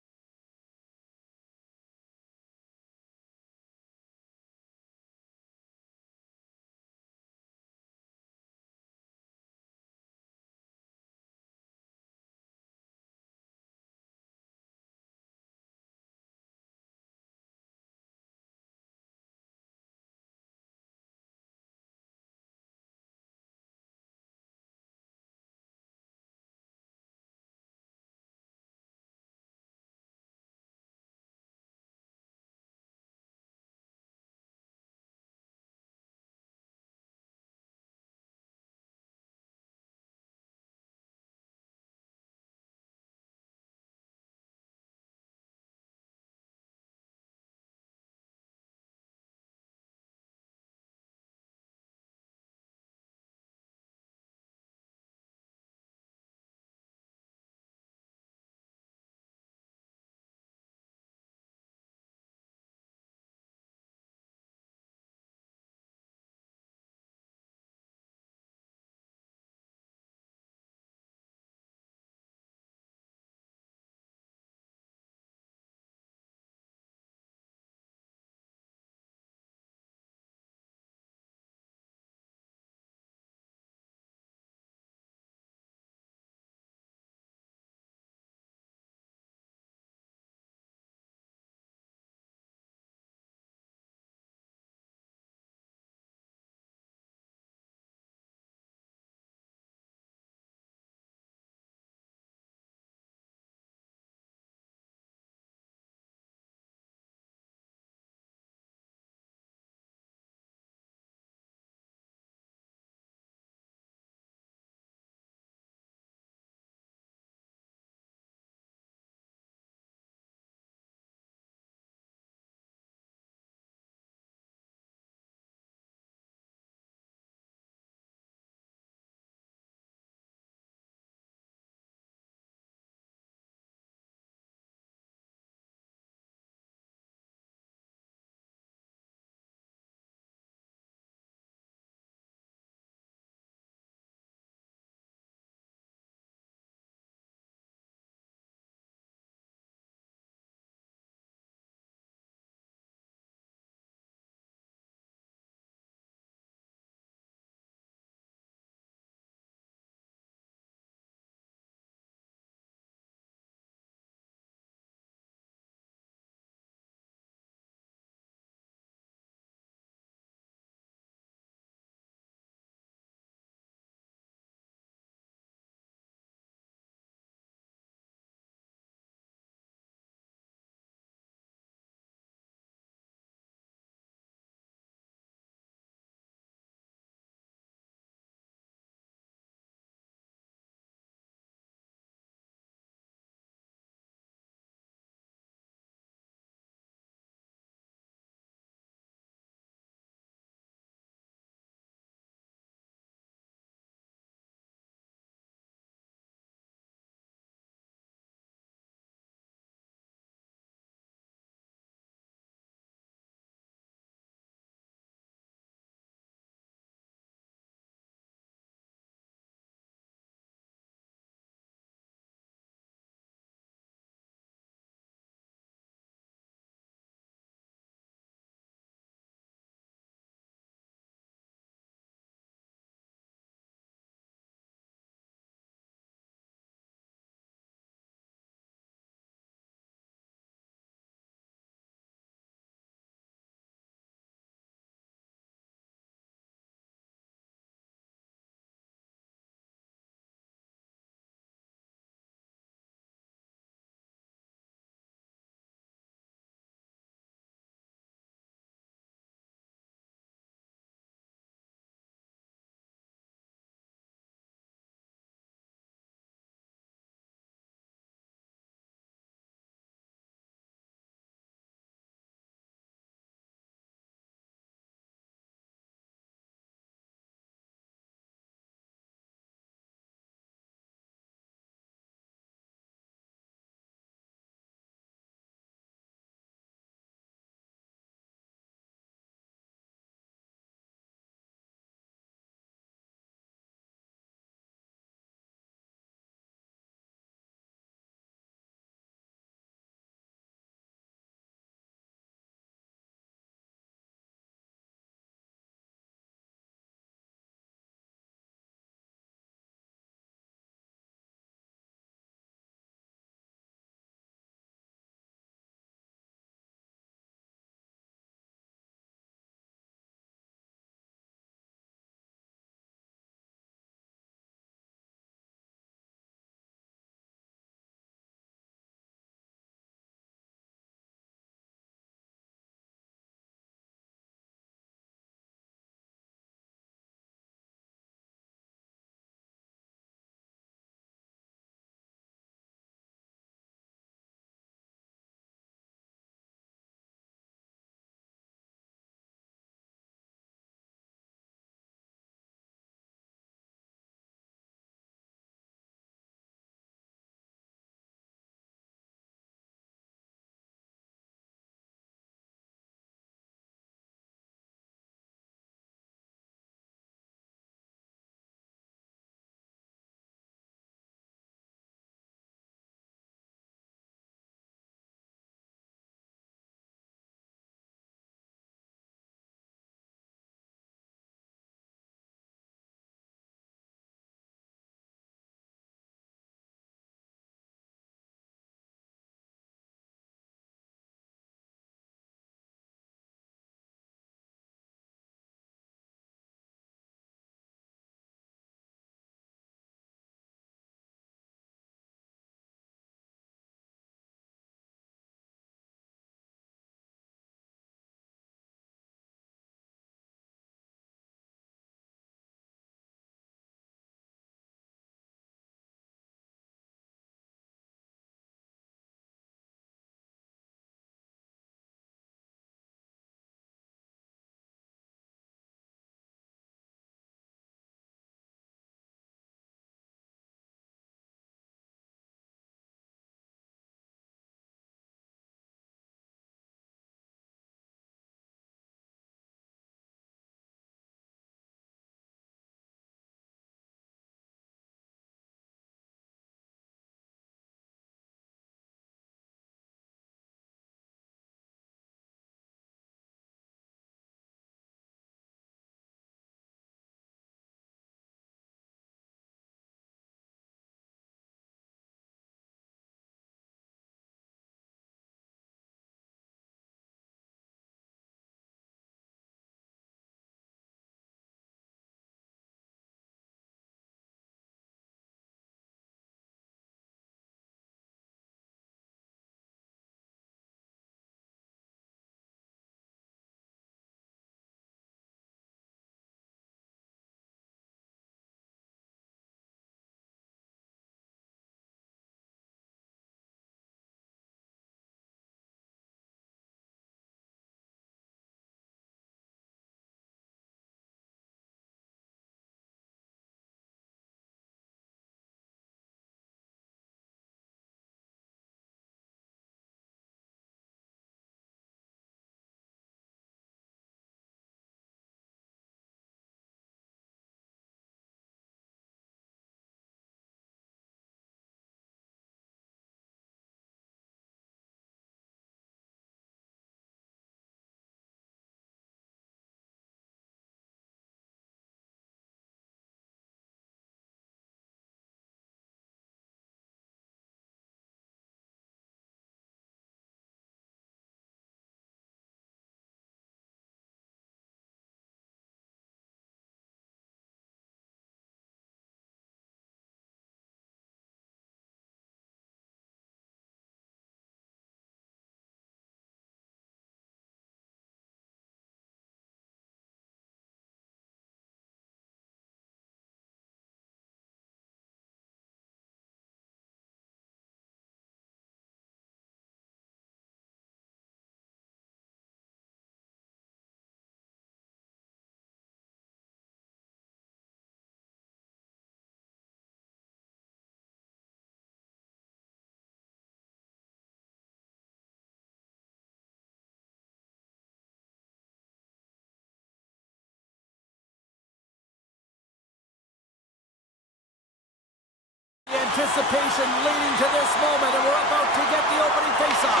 anticipation leading to this moment, and we're about to get the opening faceoff.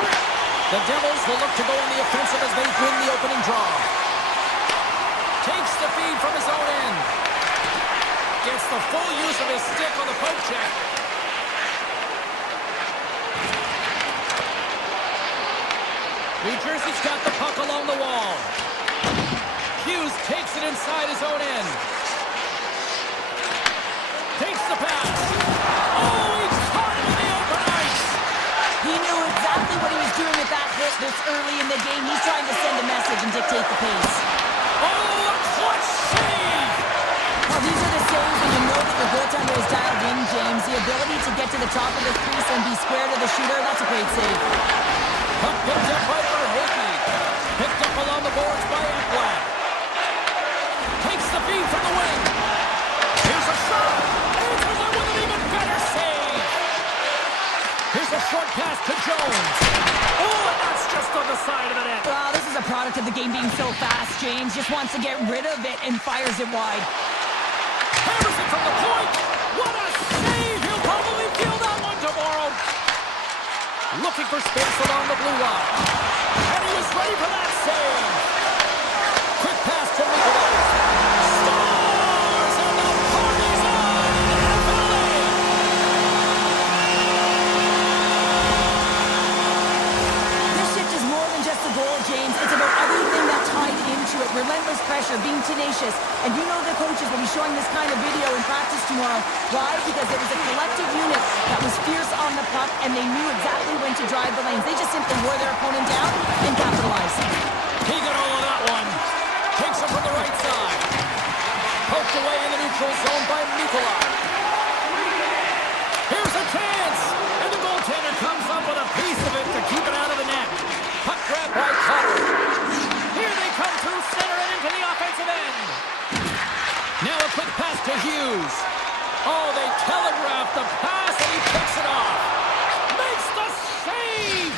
The Devils will look to go on the offensive as they win the opening draw. Takes the feed from his own end. Gets the full use of his stick on the poke check. New Jersey's got the puck along the wall. Hughes takes it inside his own end. Takes the pass. Oh, he caught him in the open ice. He knew exactly what he was doing with that hit this early in the game. He's trying to send a message and dictate the pace. Oh, a clutch save. Well, these are the saves when you know that your goaltender is dialed in, James. The ability to get to the top of the crease and be square to the shooter, that's a great save. Puck picked up by Verhoeven. Picked up along the boards by Ekblad. Takes the feed from the wing. Here's a shot. Answers it with an even better save. Here's a short pass to Jones. Oh, and that's just on the side of the net. Wow, this is a product of the game being so fast. James just wants to get rid of it and fires it wide. Hammers it from the point. What a save. He'll probably feel that one tomorrow. Looking for space along the blue line. And he was ready for that save. Quick pass to Nikolai. Scores! And the party's on in LA. This shift is more than just a goal, James. It's about everything that tied into it. Relentless pressure, being tenacious. And you know the coaches will be showing this kind of video in practice tomorrow. Why? Because it was a collective unit that was fierce on the puck, and they knew exactly when to drive the lanes. They just simply wore their opponent down and capitalized. He got all of that one. Takes him from the right side. Poked away in the neutral zone by Nikolai. Here's a chance. And the goaltender comes up with a piece of it to keep it out of the net. Puck grab by Cutter. Here they come through center and into the offensive end. Now a quick pass to Hughes. Oh, they telegraphed the pass and he picks it off. Makes the save.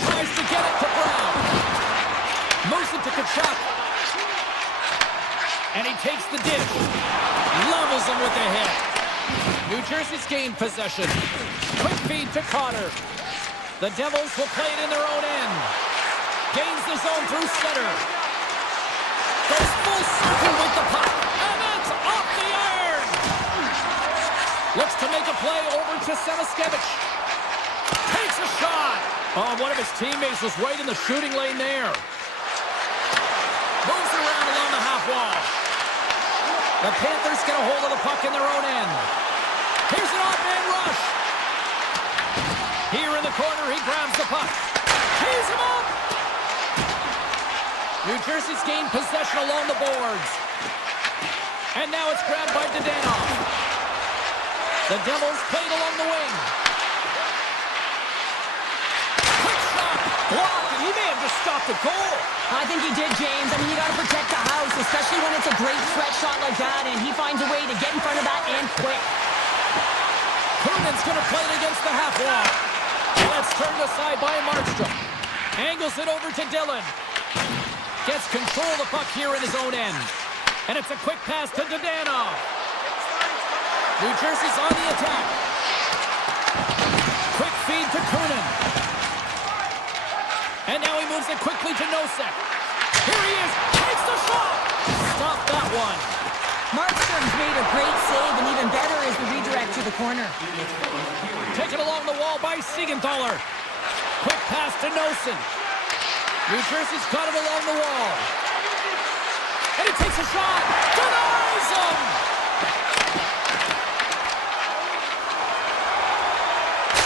Tries to get it to Brown. Moves it to Kachuk. And he takes the dish. Levels him with the hit. New Jersey's gained possession. Quick feed to Cotter. The Devils will play it in their own end. Gains the zone through center. Goes full circle with the puck. And that's off the iron. Looks to make a play over to Semaskevich. Takes a shot. Oh, one of his teammates was right in the shooting lane there. Moves around along the half wall. The Panthers get a hold of the puck in their own end. Here's an off-man rush. Here in the corner, he grabs the puck. Tees him up. New Jersey's gained possession along the boards. And now it's grabbed by Dadonov. The Devils played along the wing. Quick shot. Blocked, and he may have just stopped the goal. I think he did, James. I mean, you got to protect the house, especially when it's a great threat shot like that, and he finds a way to get in front of that and quick. Kernan's going to play it against the half wall. That's turned aside by Markstrom. Angles it over to Dillon. Gets control of the puck here in his own end. And it's a quick pass to Dadonov. New Jersey's on the attack. Quick feed to Kernan. And now he moves it quickly to Nosek. Here he is. Takes the shot. Stop that one. Markstrom's made a great save, and even better is the redirect to the corner. Taken along the wall by Siegenthaler. Quick pass to Nosen. New Jersey's got it along the wall. And he takes a shot. Denies him.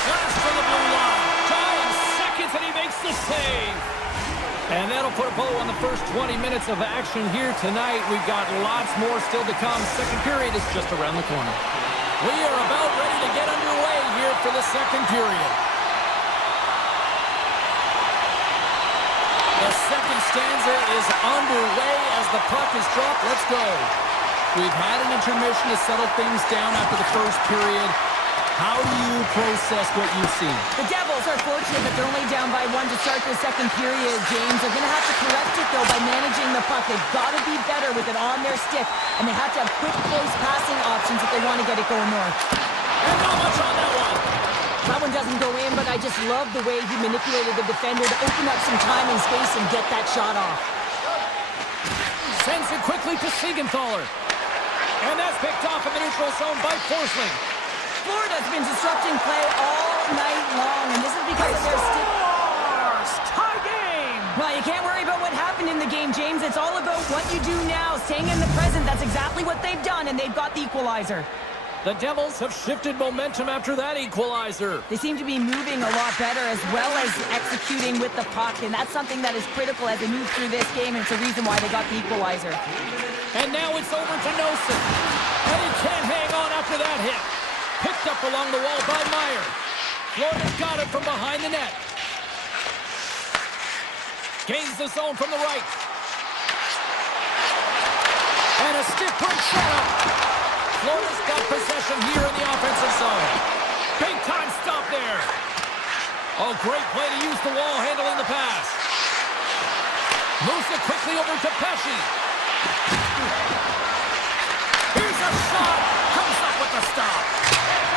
Pass for the blue line. 5 seconds and he makes the save. And that'll put a bow on the first 20 minutes of action here tonight. We've got lots more still to come. Second period is just around the corner. We are about ready to get underway here for the second period. The second stanza is underway as the puck is dropped. Let's go. We've had an intermission to settle things down after the first period. How do you process what you see? The Devils are fortunate that they're only down by 1 to start the second period, James. They're going to have to correct it, though, by managing the puck. They've got to be better with it on their stick, and they have to have quick, close passing options if they want to get it going north. And not much on that one. That one doesn't go in, but I just love the way he manipulated the defender to open up some time and space and get that shot off. Sends it quickly to Siegenthaler. And that's picked off in the neutral zone by Forsling. Florida's been disrupting play all night long, and this is because of their stick. Tie game! Well, you can't worry about what happened in the game, James. It's all about what you do now, staying in the present. That's exactly what they've done, and they've got the equalizer. The Devils have shifted momentum after that equalizer. They seem to be moving a lot better as well as executing with the puck, and that's something that is critical as they move through this game, and it's a reason why they got the equalizer. And now it's over to Nosen. And he can't hang on after that hit. Picked up along the wall by Meyer. Florida's got it from behind the net. Gains the zone from the right. And a stick break setup. Florida's got possession here in the offensive zone. Big time stop there. Oh, great play to use the wall handling the pass. Moves it quickly over to Pesci. Here's a shot. Comes up with the stop.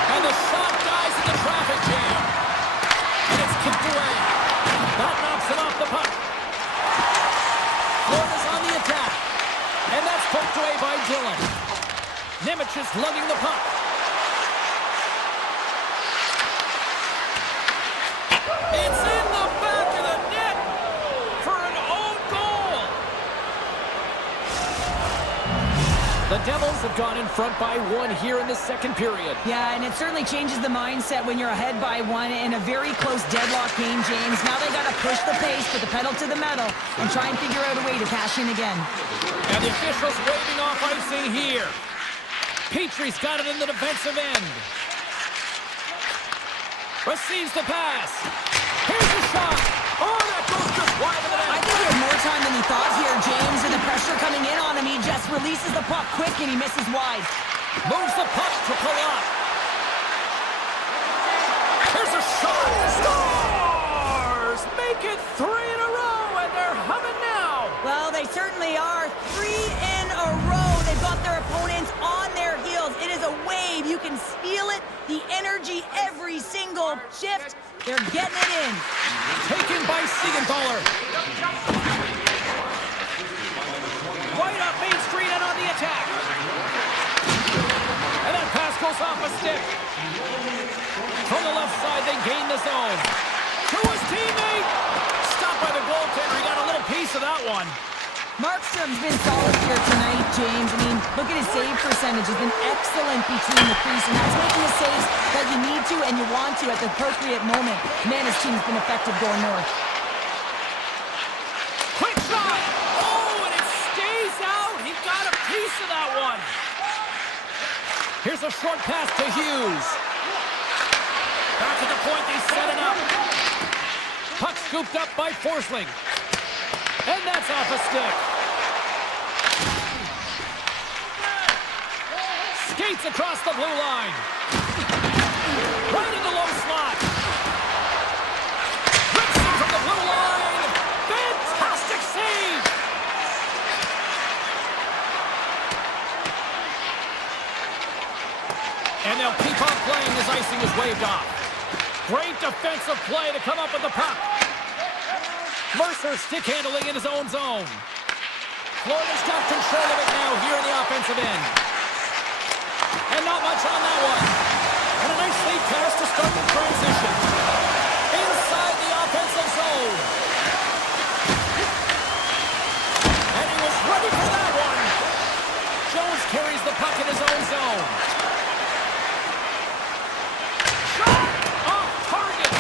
And the shot dies in the traffic jam. And it's kicked away. That knocks him off the puck. Florida's on the attack. And that's poked away by Dillon. Nemec is lugging the puck. It's in the back of the net for an own goal. The Devils have gone in front by 1 here in the second period. Yeah, and it certainly changes the mindset when you're ahead by 1 in a very close deadlock game, James. Now they got to push the pace, put the pedal to the metal, and try and figure out a way to cash in again. And the officials waving off icing here. Petrie's got it in the defensive end. Receives the pass. Here's the shot. Oh, that goes just wide of the net. I think he had more time than he thought here, James, and the pressure coming in on him. He just releases the puck quick and he misses wide. Moves the puck to Palat. Here's a shot. Scores! Make it 3 in a row, and they're humming now. Well, they certainly are. 3 in a row. They've got their opponents on their heels. It is a wave. You can feel it. The energy every single shift. They're getting it in. Taken by Siegenthaler. Right up Main Street and on the attack. And that pass goes off a stick. From the left side, they gain the zone. To his teammate. Stopped by the goaltender. He got a little piece of that one. Markstrom's been solid here tonight, James. I mean, look at his save percentage. It's been excellent between the crease, and that's making the saves that you need to and you want to at the appropriate moment. Man, his team's been effective going north. Quick shot! Oh, and it stays out! He got a piece of that one! Here's a short pass to Hughes. Back at the point, they set it up. Puck scooped up by Forsling. And that's off a stick. Skates across the blue line. Right in the low slot. Rips it from the blue line. Fantastic save. And they'll keep on playing as icing is waved off. Great defensive play to come up with the puck. Mercer stick handling in his own zone. Florida's got control of it now here in the offensive end. And not much on that one. And a nice lead pass to start the transition. Inside the offensive zone. And he was ready for that one. Jones carries the puck in his own zone. Shot off target.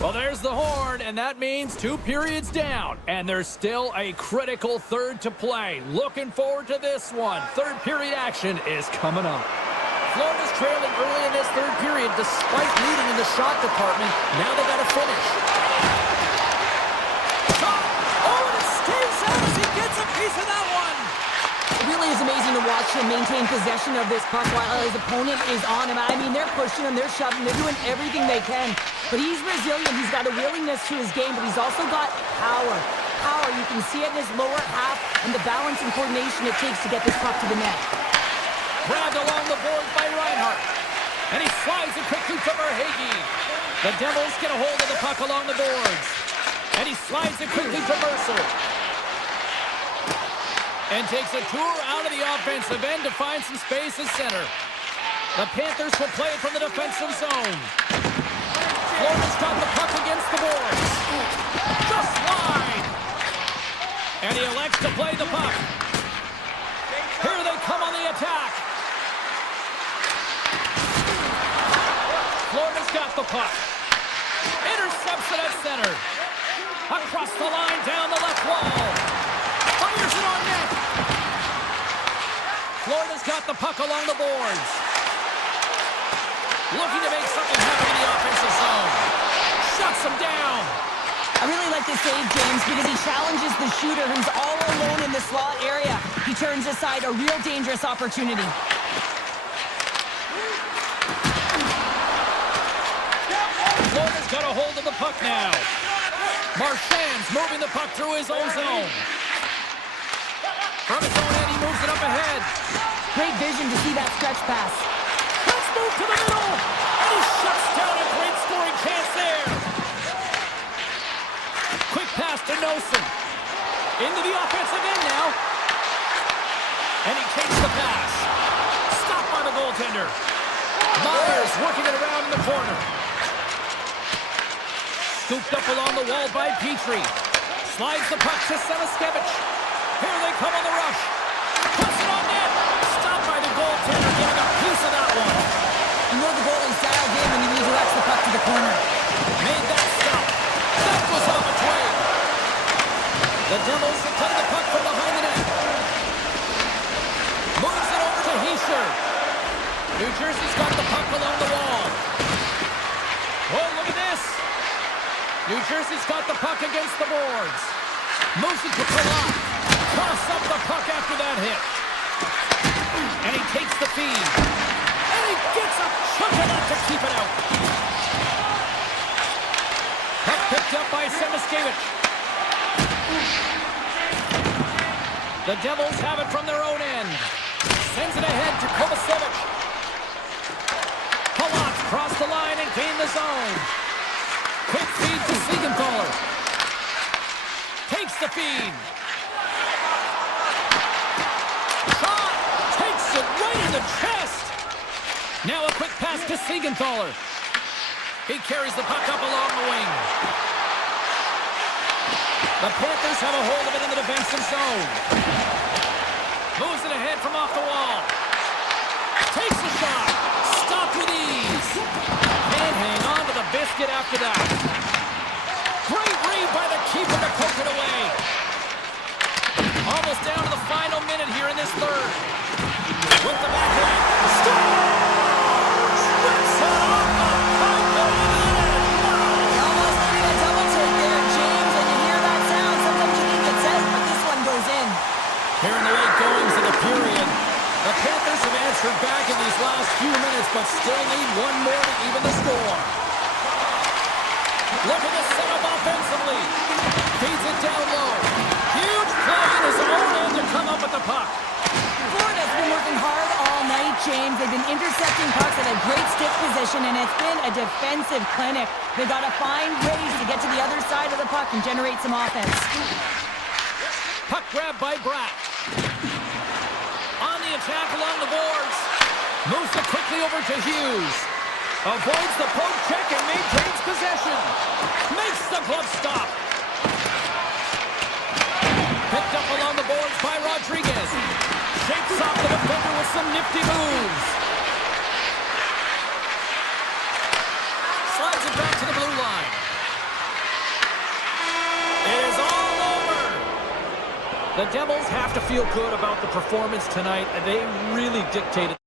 Well, there's the horn, and that means 2 periods down. And there's still a critical third to play. Looking forward to this one. Third period action is coming up. Florida's trailing early in this third period despite leading in the shot department. Now they got to finish. Shot! Oh, and it stays out as he gets a piece of that one. It really is amazing to watch him maintain possession of this puck while his opponent is on him. I mean, they're pushing him, they're shoving, they're doing everything they can. But he's resilient, he's got a willingness to his game, but he's also got power. Power, you can see it in his lower half and the balance and coordination it takes to get this puck to the net. Grabbed along the boards by Reinhardt. And he slides it quickly to Verhaeghe. The Devils get a hold of the puck along the boards. And he slides it quickly to Mercer. And takes a tour out of the offensive end to find some space at center. The Panthers will play it from the defensive zone. Florida's got the puck against the boards. Just wide. And he elects to play the puck. Here they come on the attack. Florida's got the puck. Intercepts it at center. Across the line, down the left wall. Fires it on net. Florida's got the puck along the boards. Looking to make something happen in the offensive zone. Shuts him down. I really like this save, James, because he challenges the shooter who's all alone in the slot area. He turns aside a real dangerous opportunity. Florida's got a hold of the puck now. Marchand's moving the puck through his own zone. From his own end, he moves it up ahead. Great vision to see that stretch pass. Let's move to the middle. And he shuts down a great scoring chance there. Quick pass to Nosen. Into the offensive end now. And he takes the pass. Stopped by the goaltender. Myers working it around in the corner. Scooped up along the wall by Petrie. Slides the puck to Semiskevich. Here they come on the rush. Puts it on net. Stopped by the goaltender, getting a piece of that one. You know the goalie's dialed in when he redirects the puck to the corner. Made that stop. That was off its way. The Devils will play the puck from behind the net. Moves it over to Hischier. New Jersey's got the puck along the wall. Oh, look at this. New Jersey's got the puck against the boards. Moves it to Palat. Coughs up the puck after that hit. And he takes the feed. And he gets a chunk of that to keep it out. Puck picked up by Semiskevich. The Devils have it from their own end. Sends it ahead to Kovacevic. Palat crossed the line and gained the zone. Quick feed to Siegenthaler. Takes the feed. Shot! Takes it right in the chest! Now a quick pass to Siegenthaler. He carries the puck up along the wing. The Panthers have a hold of it in the defensive zone. Moves it ahead from off the wall. Takes the shot. Stopped with ease. Can't hang on to the biscuit after that. Great read by the keeper to poke it away. Almost down to the final minute here in this third. With the backhand. Scores! Rips it off the puck going into the net. He almost made a double take there, James, and you hear that sound. Sometimes you think it says, but this one goes in. Here in the late goings of the period, the Panthers have answered back in these last few minutes, but still need one more to even the score. Look at the setup offensively. Feeds it down low. Huge play in his own end to come up with the puck. Florida's been working hard all night, James. They've been intercepting pucks at a great stick position, and it's been a defensive clinic. They've got to find ways to get to the other side of the puck and generate some offense. Puck grab by Bratt. On the attack along the boards. Moves it quickly over to Hughes. Avoids the poke check and maintains possession. Makes the glove stop. Picked up along the boards by Rodriguez. Shakes off the defender with some nifty moves. Slides it back to the blue line. It is all over. The Devils have to feel good about the performance tonight. They really dictated.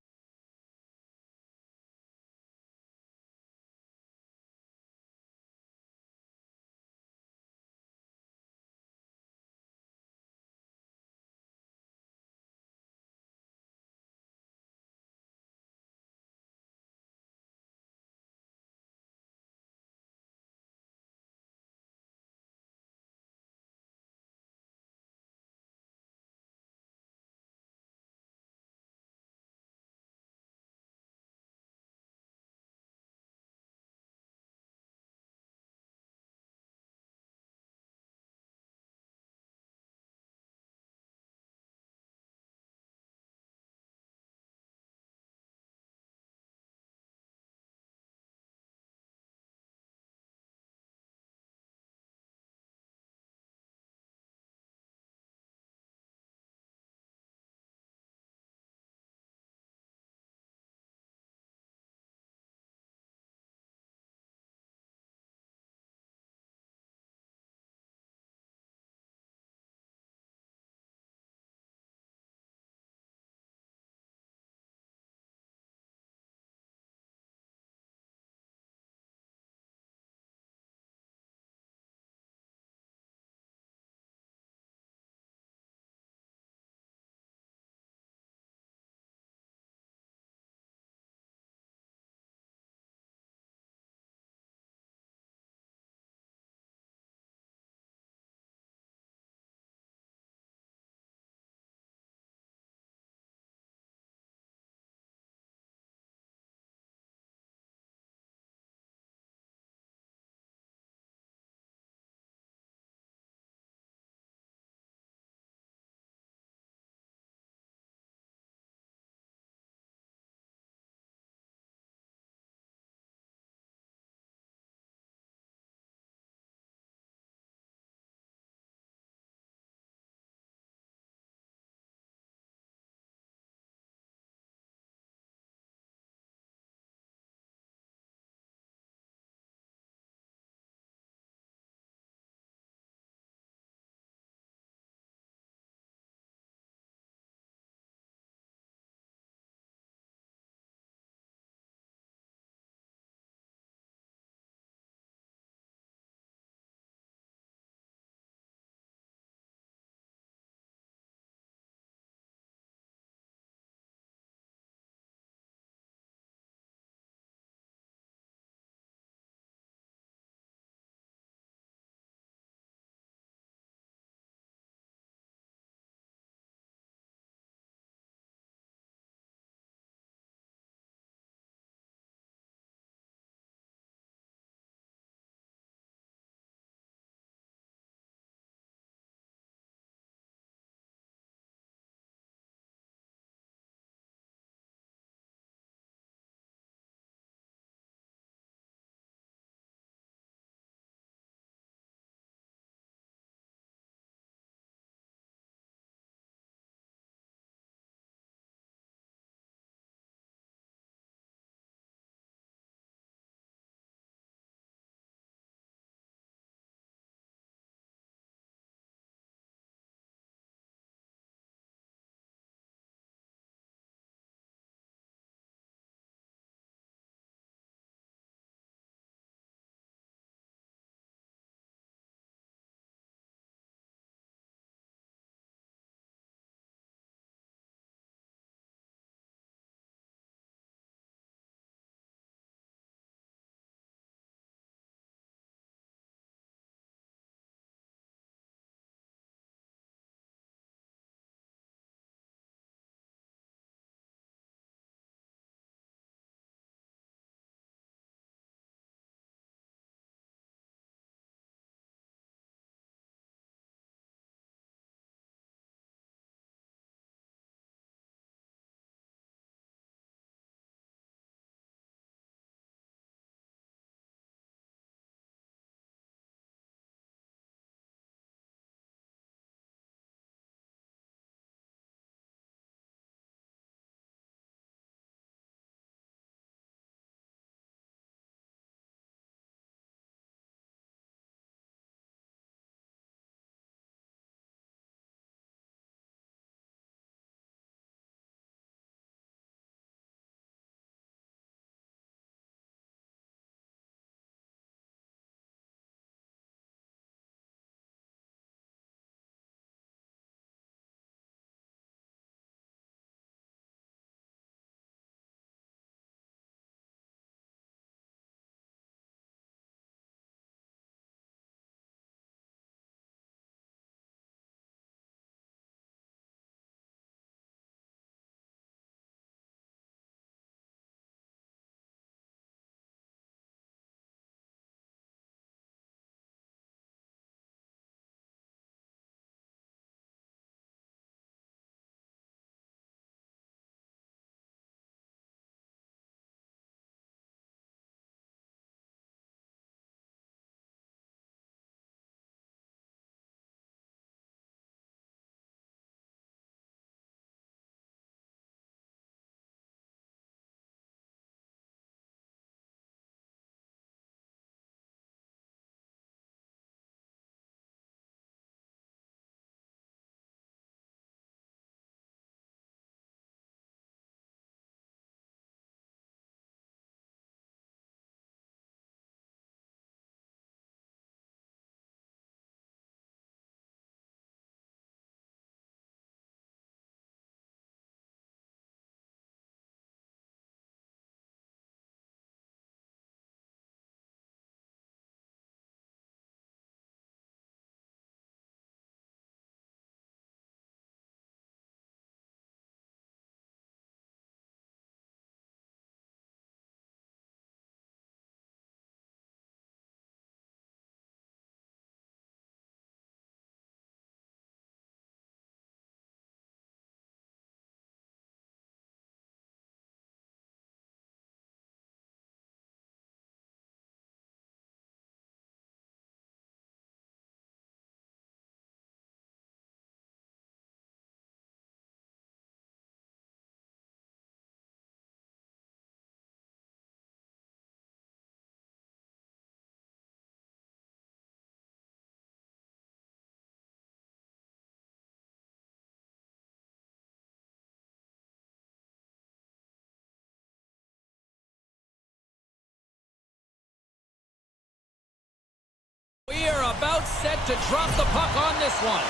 We are about set to drop the puck on this one.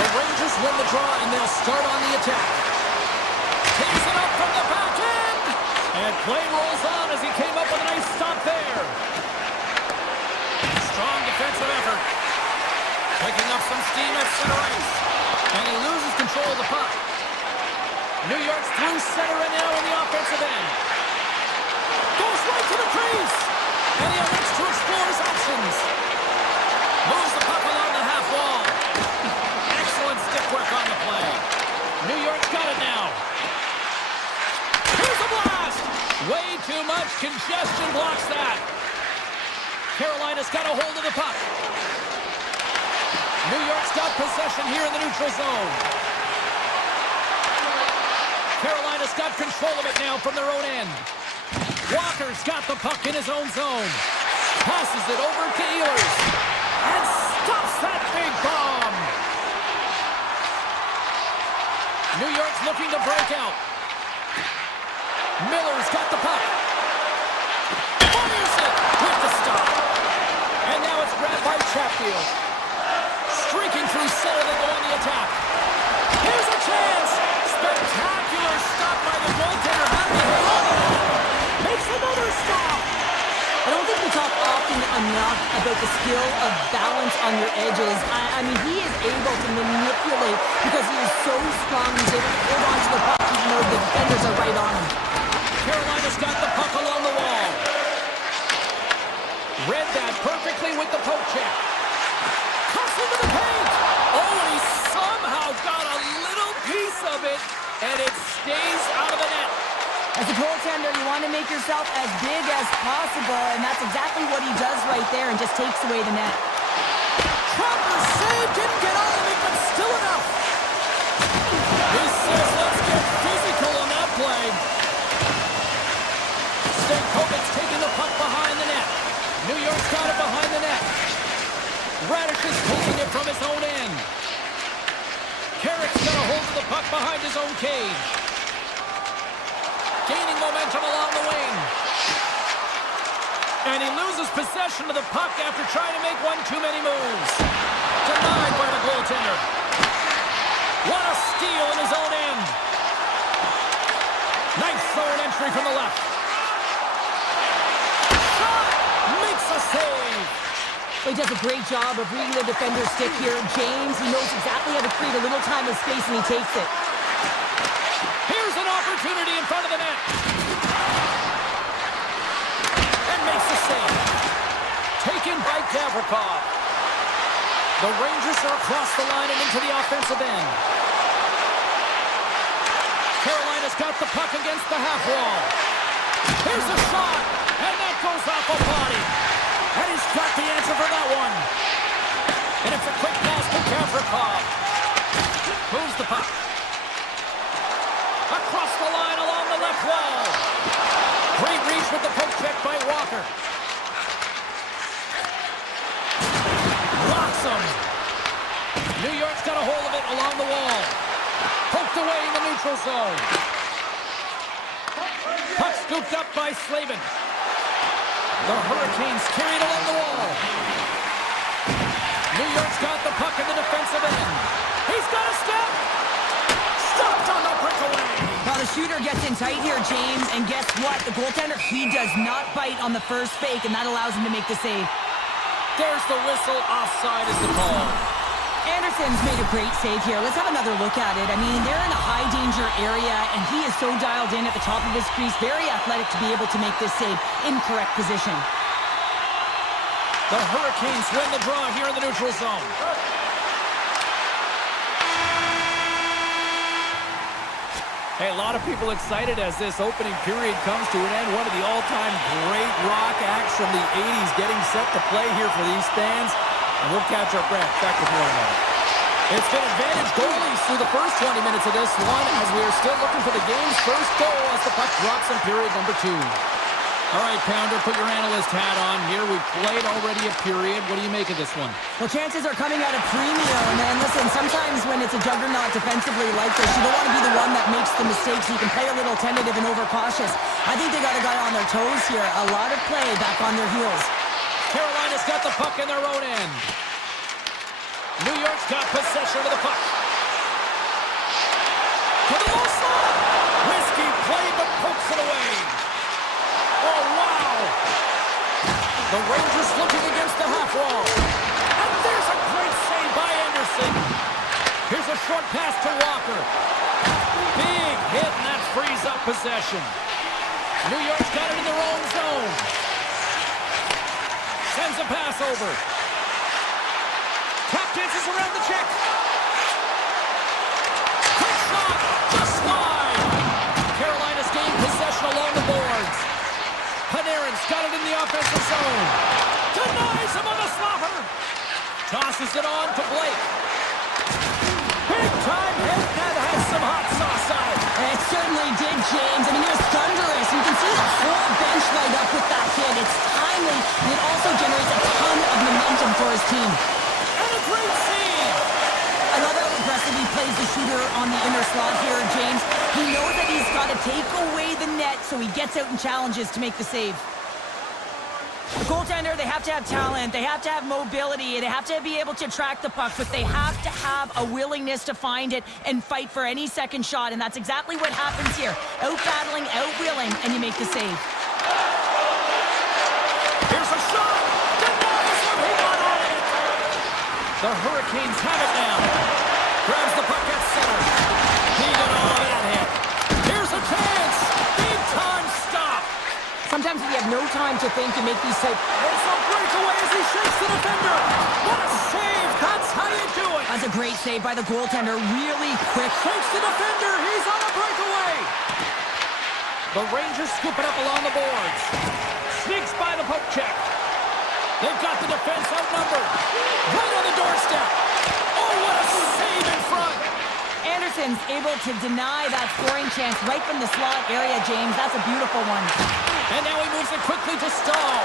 The Rangers win the draw, and they'll start on the attack. Takes it up from the back end. And play rolls on as he came up with a nice stop there. Strong defensive effort. Picking up some steam at center ice. And he loses control of the puck. New York's through center and now in the offensive end. Goes right to the crease. And he elects to explore his options. Moves the puck along the half wall. Excellent stick work on the play. New York's got it now. Here's a blast. Way too much congestion blocks that. Carolina's got a hold of the puck. New York's got possession here in the neutral zone. Carolina's got control of it now from their own end. Walker's got the puck in his own zone. Passes it over to Ehlers. And stops that big bomb. New York's looking to break out. Miller's got the puck. Fires it with the stop. And now it's grabbed by Chatfield. Streaking through center to go on the attack. Here's a chance. Spectacular stop by the goaltender. How did he hang on to that? Makes another stop. I don't think we talk often enough about the skill of balance on your edges. I mean, he is able to manipulate because he is so strong. He's able to hold on to the puck even though the defenders are right on him. Carolina's got the puck along the wall. Read that perfectly with the poke check. Cuts into the paint. Oh, and he somehow got a little piece of it, and it stays out of the net. As a goaltender, you want to make yourself as big as possible, and that's exactly what he does right there and just takes away the net. Proper save, didn't get all of it, but still enough. He says, let's get physical on that play. Stankovic's taking the puck behind the net. New York's got it behind the net. Radish is taking it from his own end. Carrick's got a hold of the puck behind his own cage. Gaining momentum along the wing. And he loses possession of the puck after trying to make one too many moves. Denied by the goaltender. What a steal in his own end. Nice zone entry from the left. Shot! Makes a save. He does a great job of reading the defender's stick here. James, he knows exactly how to create a little time and space, and he takes it. Here's an opportunity in front of the net. And makes the save. Taken by Gavrikov. The Rangers are across the line and into the offensive end. Carolina's got the puck against the half wall. Here's a shot, and that goes off a body. And he's got the answer for that one. And it's a quick pass to Gavrikov. Moves the puck. Across the line along the left wall. Great reach with the poke check by Walker. Locks him. New York's got a hold of it along the wall. Poked away in the neutral zone. Puck scooped up by Slavin. The Hurricanes carried along the wall. New York's got the puck in the defensive end. He's got a step. Stopped on the breakaway. Now the shooter gets in tight here, James, and guess what? The goaltender, he does not bite on the first fake, and that allows him to make the save. There's the whistle. Offside is the call. Anderson's made a great save here. Let's have another look at it. I mean, they're in a high-danger area, and he is so dialed in at the top of his crease. Very athletic to be able to make this save in correct position. The Hurricanes win the draw here in the neutral zone. Hey, a lot of people excited as this opening period comes to an end. One of the all-time great rock acts from the 80s getting set to play here for these fans. And we'll catch our breath. Back with more in a moment. It's been advantage goalies through the first 20 minutes of this one as we are still looking for the game's first goal as the puck drops in period number 2. All right, Pounder, put your analyst hat on here. We've played already a period. What do you make of this one? Well, chances are coming at a premium, and listen, sometimes when it's a juggernaut defensively like this, you don't want to be the one that makes the mistakes. You can play a little tentative and overcautious. I think they got a guy on their toes here. A lot of play back on their heels. Carolina's got the puck in their own end. New York's got possession of the puck. To the low slot. Risky play, but pokes it away. Oh, wow. The Rangers looking against the half wall. And there's a great save by Anderson. Here's a short pass to Walker. Big hit, and that frees up possession. New York's got it in their own zone. Sends a pass over. Tap dances around the check. Quick shot. Just wide. Carolina's gained possession along the boards. Panarin's got it in the offensive zone. Denies him on the slapper. Tosses it on to Blake. Big time hit that has some hot sauce on it. It certainly did, James. I mean, it was thunderous. You can see the whole bench light up with that hit. It's timely, and it also generates a ton of momentum for his team. And a great save. I love how aggressive he plays the shooter on the inner slot here, James. He knows that he's got to take away the net, so he gets out and challenges to make the save. The goaltender, they have to have talent, they have to have mobility, they have to be able to track the puck, but they have to have a willingness to find it and fight for any second shot, and that's exactly what happens here. Out-battling, out-willing, and you make the save. Here's a shot. Denies him. He got on it. The Hurricanes have it now. Grabs the puck at center. He got all that hit. Here's a chance. Big time stop. Sometimes if you have no time to think, you make these type... There's a breakaway as he shakes the defender. What a save. That's how you do it. That's a great save by the goaltender. Really quick. Shakes the defender. He's on a breakaway. The Rangers scoop it up along the boards. Sneaks by the poke check. They've got the defense outnumbered. Right on the doorstep. Oh, what a save in front. Anderson's able to deny that scoring chance right from the slot area, James. That's a beautiful one. And now he moves it quickly to Stahl.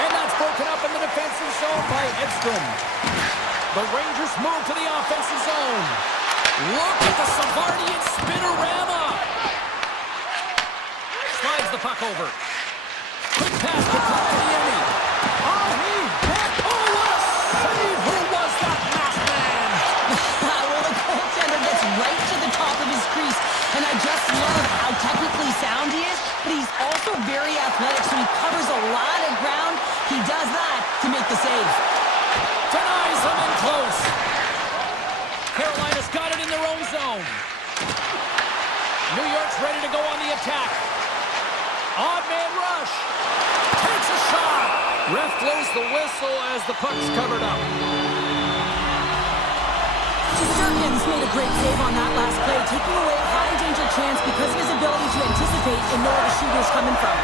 And that's broken up in the defensive zone by Edstrom. The Rangers move to the offensive zone. Look at the Savardian spinorama. Slides the puck over. Quick pass to Kalianiemi. Oh, he hit. Oh, what a save. Who was that masked man? Well, the goaltender gets right to the top of his crease, and I just love how technically sound he is, but he's also very athletic, so he covers a lot of ground. He does that to make the save. Denies him in close. Carolina's got it in their own zone. New York's ready to go on the attack. Odd man rush. Takes a shot. Ref blows the whistle as the puck's covered up. Shesterkin's made a great save on that last play, taking away a high-danger chance because of his ability to anticipate and know where the shooter's coming from.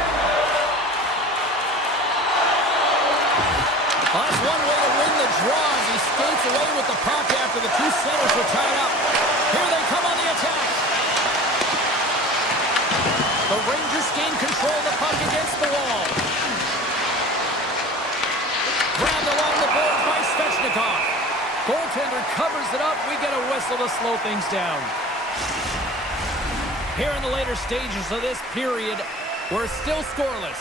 Well, that's one way to win the draw as he skates away with the puck after the two centers were tied up. Here they come on the attack. The Rangers gain control of the puck against the wall. Grabbed along the boards by Svechnikov. Goaltender covers it up. We get a whistle to slow things down. Here in the later stages of this period, we're still scoreless.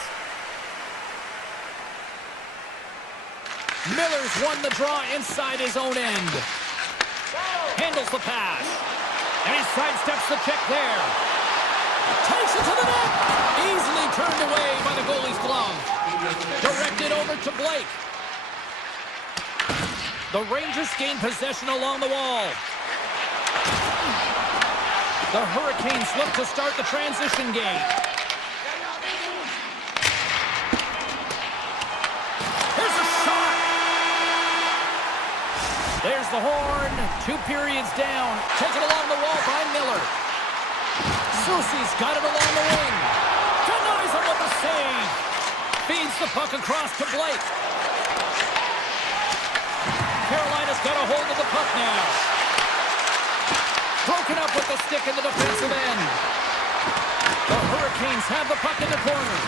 Miller's won the draw inside his own end. Handles the pass. And he sidesteps the check there. Takes it to the net. Easily turned away by the goalie's glove. Directed over to Blake. The Rangers gain possession along the wall. The Hurricanes look to start the transition game. Here's a shot. There's the horn. 2 periods down. Taken along the wall by Miller. Soucy's got it along the wing. Denies him with a save. Feeds the puck across to Blake. Carolina's got a hold of the puck now. Broken up with the stick in the defensive end. The Hurricanes have the puck in the corner.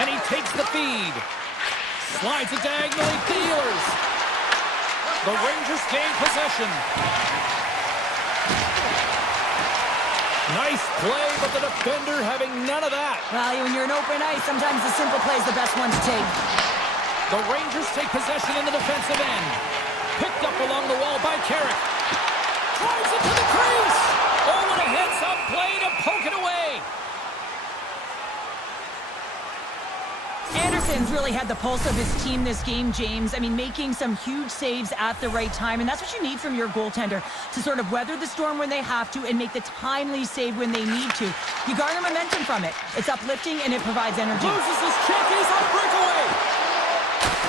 And he takes the feed. Slides it diagonally to Ehlers. The Rangers gain possession. Nice play, but the defender having none of that. Well, when you're in open ice, sometimes the simple play is the best one to take. The Rangers take possession in the defensive end. Picked up along the wall by Carrick. Drives it to the crease. Oh, and a heads-up play to poke it away. Anderson's really had the pulse of his team this game, James. I mean, making some huge saves at the right time, and that's what you need from your goaltender, to sort of weather the storm when they have to and make the timely save when they need to. You garner momentum from it. It's uplifting and it provides energy. Loses his check, and he's on a breakaway.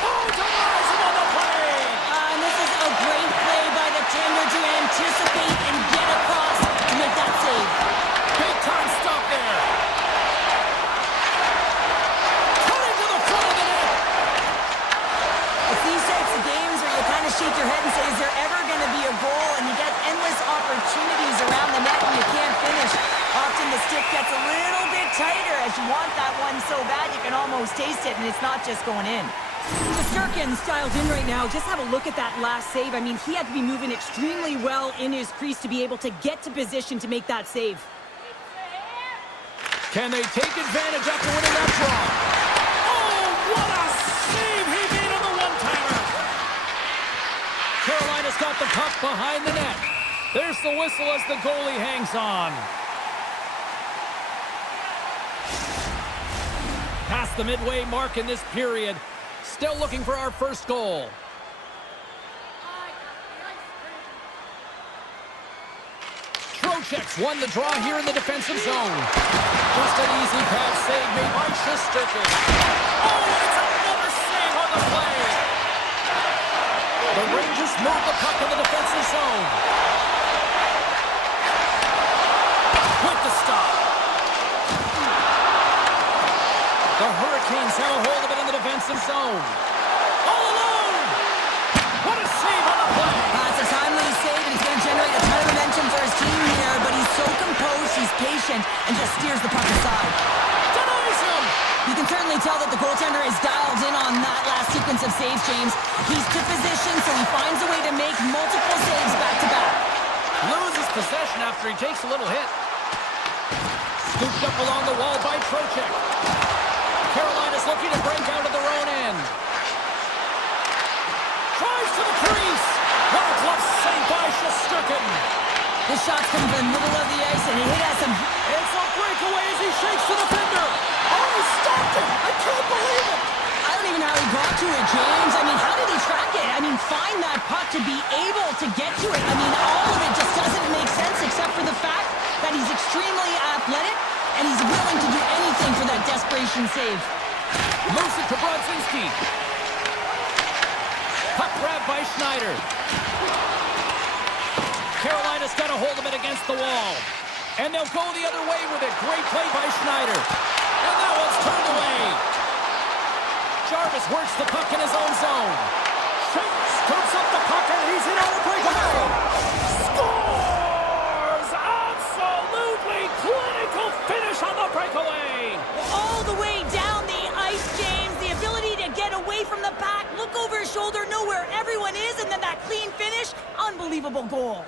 Oh, denies him on the play. And this is a great play by the tender to anticipate and get across and make that save. Big time stop there. Cutting to the front of the net. It's these types of games where you kind of shake your head and say, is there ever going to be a goal? And you get endless opportunities around the net and you can't finish. Often the stick gets a little bit tighter as you want that one so bad you can almost taste it, and it's not just going in. Shesterkin's dialed in right now. Just have a look at that last save. I mean, he had to be moving extremely well in his crease to be able to get to position to make that save. Can they take advantage after winning that draw? Oh, what a save he made on the one-timer. Carolina's got the puck behind the net. There's the whistle as the goalie hangs on. Past the midway mark in this period. Still looking for our first goal. Trocheck's won the draw here in the defensive zone. Just an easy pass save made by Shesterkin. Oh, and it's another save on the play. The Rangers move the puck in the defensive zone. With the stop. The Hurricanes have a hold of it in the defensive zone. All alone! What a save on the play! It's a timely save, and he's going to generate a ton of momentum for his team here, but he's so composed, he's patient, and just steers the puck aside. Denies him! You can certainly tell that the goaltender is dialed in on that last sequence of saves, James. He's to position, so he finds a way to make multiple saves back-to-back. Loses possession after he takes a little hit. Scooped up along the wall by Trocheck. Carolina's looking to break out of their own end. Tries to the crease. What a glove save by Shesterkin. This shot's coming from the middle of the ice, and he has some... It's a breakaway as he shakes the defender. Oh, he stopped it. I can't believe it. I don't even know how he got to it, James. I mean, how did he track it? I mean, find that puck to be able to get to it. I mean, all of it just doesn't make sense except for the fact that he's extremely athletic and he's willing to do anything for that desperation save. Moves it to Brodzinski. Puck grab by Schneider. Carolina's got a hold of it against the wall. And they'll go the other way with it. Great play by Schneider. And that one's turned away. Jarvis works the puck in his own zone. Scoops up the puck and he's in on the breakaway. Scores! Absolutely clinical finish on the breakaway. All the way down the ice, James. The ability to get away from the back, look over his shoulder, know where everyone is, and then that clean finish. Unbelievable goal.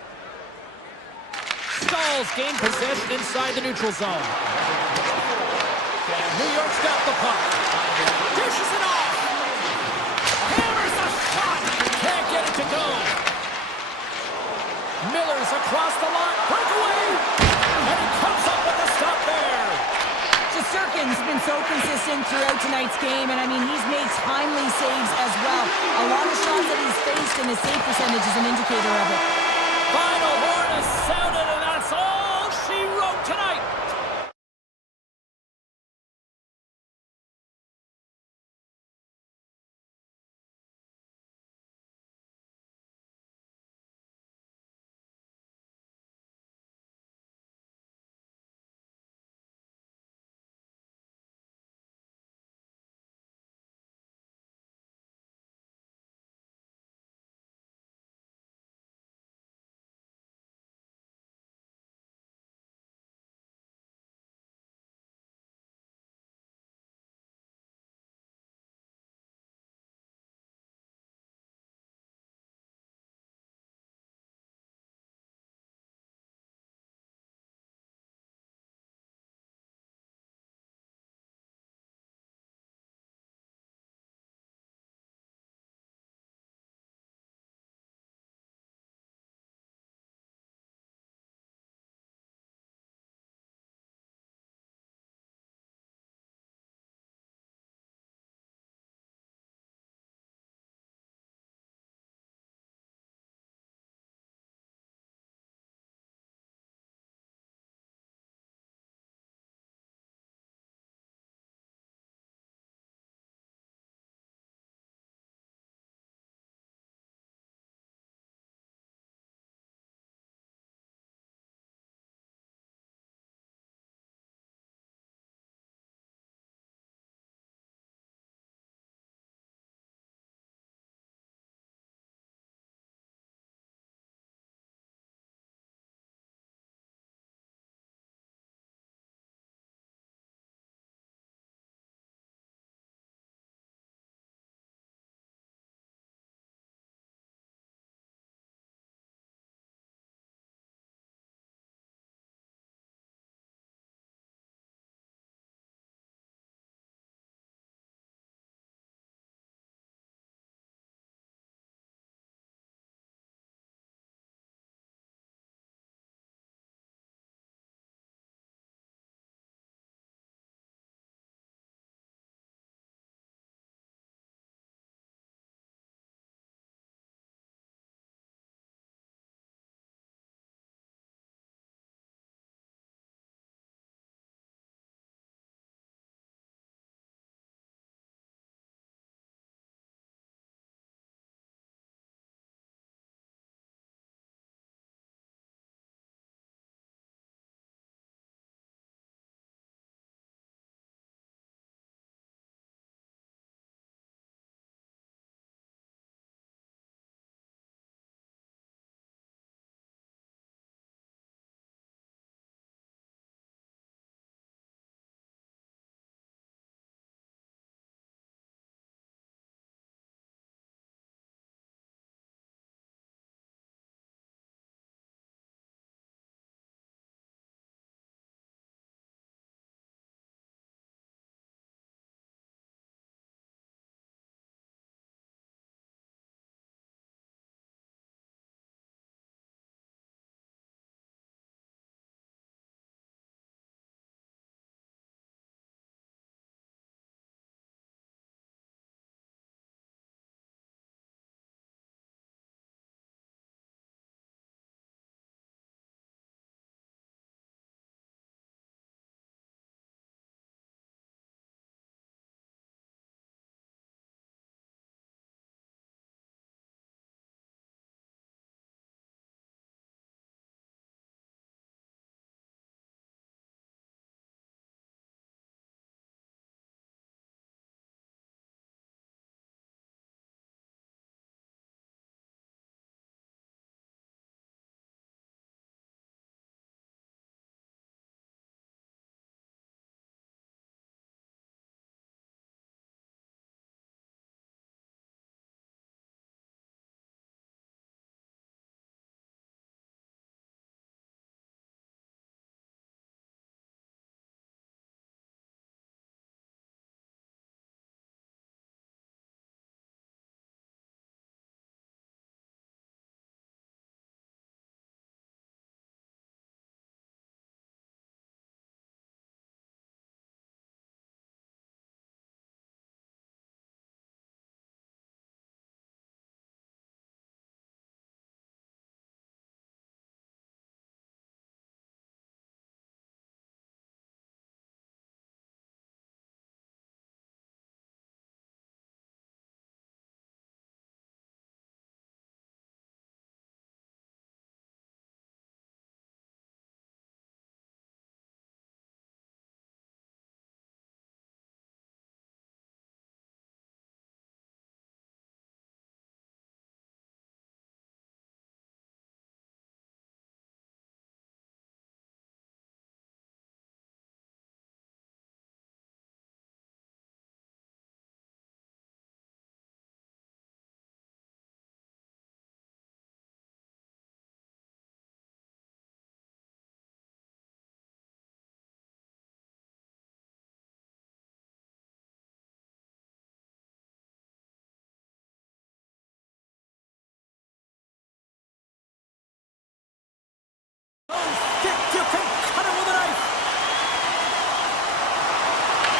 Stalls gain possession inside the neutral zone. New York's got the puck. Dishes it off. Hammers a shot. Can't get it to go. Miller's across the line. Breakaway. And he comes up with the stop there. Shesterkin's been so consistent throughout tonight's game, and I mean, he's made timely saves as well. A lot of shots that he's faced, and his save percentage is an indicator of it. Final horn is sounded.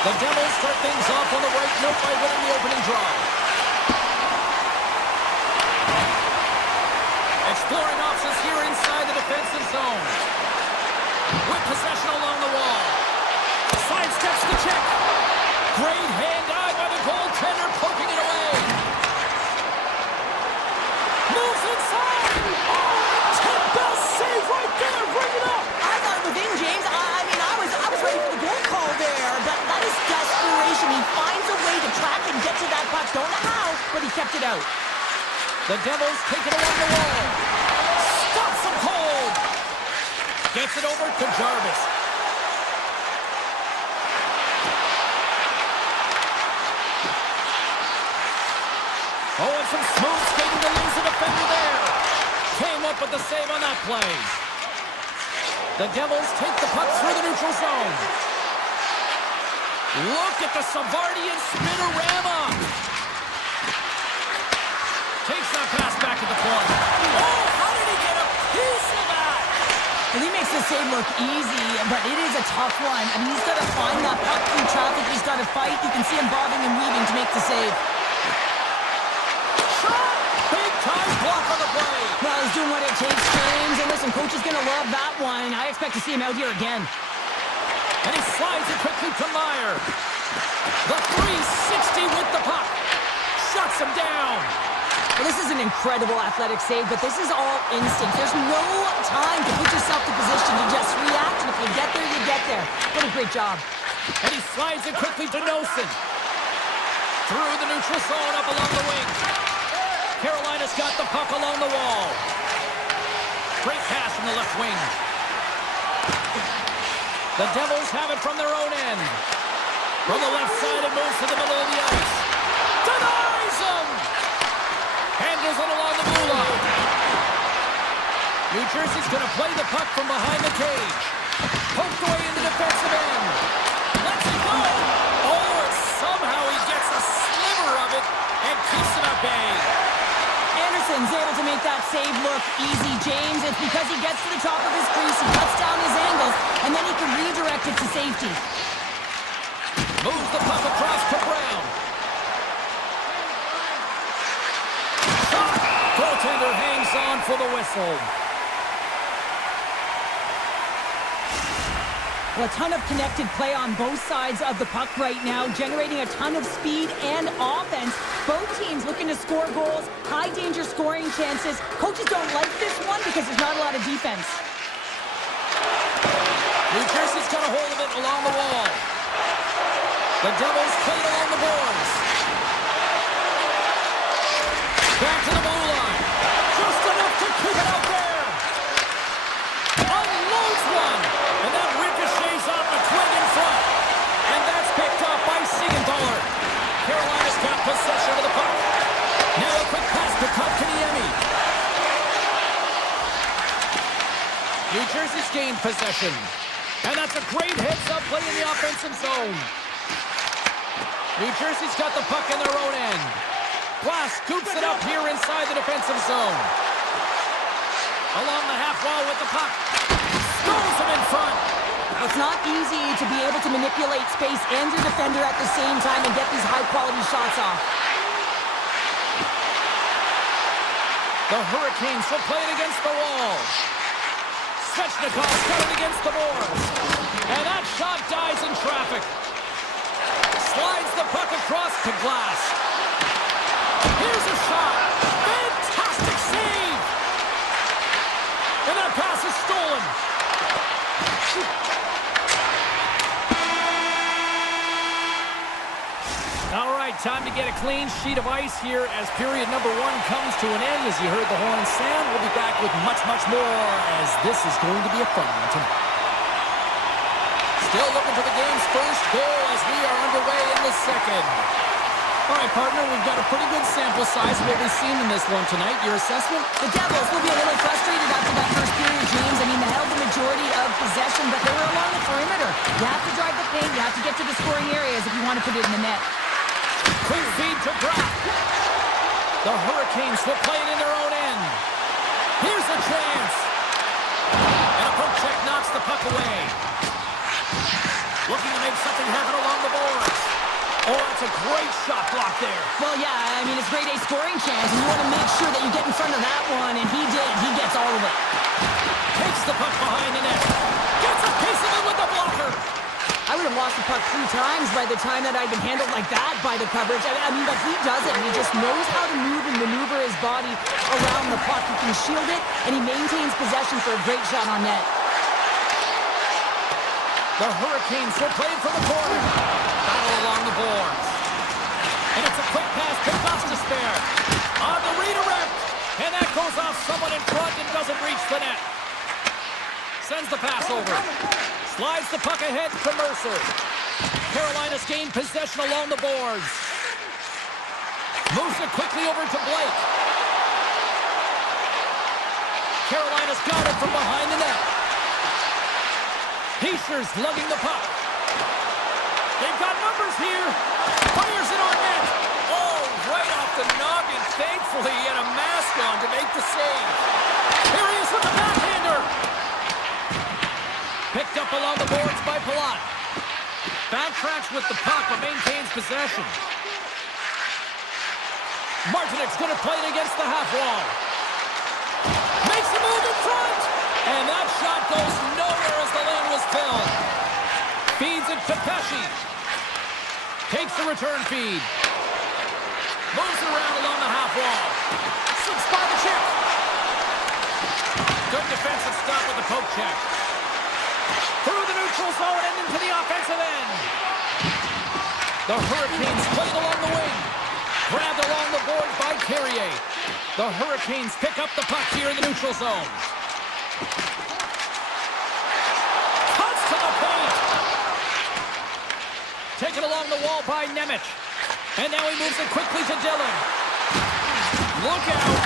The Devils start things off on the right note by winning the opening draw. Exploring options here inside the defensive zone. With possession along the wall. Sidesteps the check. Great hand-eye by the goaltender, poking it away. Moves inside. Oh, best save right there. Bring it up. I thought it was in, James. I was ready for the goal call there. That is desperation. He finds a way to track and get to that puck. Don't know how, but he kept it out. The Devils take it along the wall. Stops him cold. Gets it over to Jarvis. Oh, and some smooth skating to lose the defender there. Came up with the save on that play. The Devils take the puck through the neutral zone. Look at the Savardian spinorama. Takes that pass back at the point. Oh, how did he get a piece of that? And he makes the save look easy, but it is a tough one. I mean, he's got to find that puck through traffic. He's got to fight. You can see him bobbing and weaving to make the save. Shot! Big time block on the play. Well, he's doing what it takes, James. And listen, coach is going to love that one. I expect to see him out here again. And he slides it quickly to Meyer. The 360 with the puck. Shuts him down. Well, this is an incredible athletic save, but this is all instinct. There's no time to put yourself in position to just react, and if you get there, you get there. What a great job. And he slides it quickly to Nosen. Through the neutral zone, up along the wing. Carolina's got the puck along the wall. Great pass from the left wing. The Devils have it from their own end. From the left side, it moves to the middle of the ice. Denies him! Handles it along the blue line. New Jersey's going to play the puck from behind the cage. Poked away in the defensive end. Lets it go. Oh, and somehow he gets a sliver of it and keeps it at bay. Anderson's able to make that save look easy, James. It's because he gets to the top of his crease, he cuts down his angles, and then he can redirect it to safety. Moves the puck across to Brown. Goaltender hangs on for the whistle. Well, a ton of connected play on both sides of the puck right now, generating a ton of speed and offense. Both teams looking to score goals, high-danger scoring chances. Coaches don't like this one because there's not a lot of defense. New Jersey's got a hold of it along the wall. The Devils play it along the boards. Back to the blue line. Just enough to keep it out there. Unloads one. And that ricochets off the twig in front. And that's picked up by Siegenthaler. Carolina's got possession of the puck. Now a quick pass to Kotkaniemi. New Jersey's gained possession. And that's a great heads-up play in the offensive zone. New Jersey's got the puck in their own end. Glass scoops it up here inside the defensive zone. Along the half wall with the puck. Throws him in front. It's not easy to be able to manipulate space and your defender at the same time and get these high-quality shots off. The Hurricanes will play it against the wall. Svechnikov's got it against the boards. And that shot dies in traffic. Slides the puck across to Glass. Here's a shot. Fantastic save. And that pass is stolen. All right, time to get a clean sheet of ice here as period number one comes to an end. As you heard the horn sound, we'll be back with much, much more as this is going to be a fun one tonight. Still looking for the game's first goal as we are underway in the second. All right, partner, we've got a pretty good sample size of what we've seen in this one tonight. Your assessment? The Devils will be a little frustrated after that first period, James. I mean, they held the majority of possession, but they were along the perimeter. You have to drive the paint. You have to get to the scoring areas if you want to put it in the net. Quick feed to Brock. The Hurricanes will play it in their own end. Here's a chance. And a poke check knocks the puck away. Looking to make something happen along the board. a great shot block there. Well, yeah, I mean, it's grade A scoring chance, and you want to make sure that you get in front of that one, and he did. He gets all of it. Takes the puck behind the net. Gets a piece of it with the blocker. I would have lost the puck 3 times by the time that I'd been handled like that by the coverage. I mean, but he doesn't. He just knows how to move and maneuver his body around the puck. He can shield it, and he maintains possession for a great shot on net. The Hurricanes will play for the corner. Battle along the boards. And it's a quick pass to Gostisbehere. On the redirect. And that goes off someone in front and doesn't reach the net. Sends the pass over. Slides the puck ahead to Mercer. Carolina's gained possession along the boards. Moves it quickly over to Blake. Carolina's got it from behind the net. Heischer's lugging the puck. They've got numbers here. Fires it on net. Oh, right off the noggin. Thankfully, he had a mask on to make the save. Here he is with the backhander. Picked up along the boards by Palat. Backtracks with the puck but maintains possession. Martinek's going to play it against the half wall. Makes the move in front. And that shot goes nowhere as the lane was filled. Feeds it to Pesci. Takes the return feed. Moves it around along the half wall. Slips by the check. Good defensive stop with the poke check. Through the neutral zone and into the offensive end. The Hurricanes played along the wing. Grabbed along the board by Carrier. The Hurricanes pick up the puck here in the neutral zone. Cuts to the paint. Taken along the wall by Nemec. And now he moves it quickly to Dillon. Look out.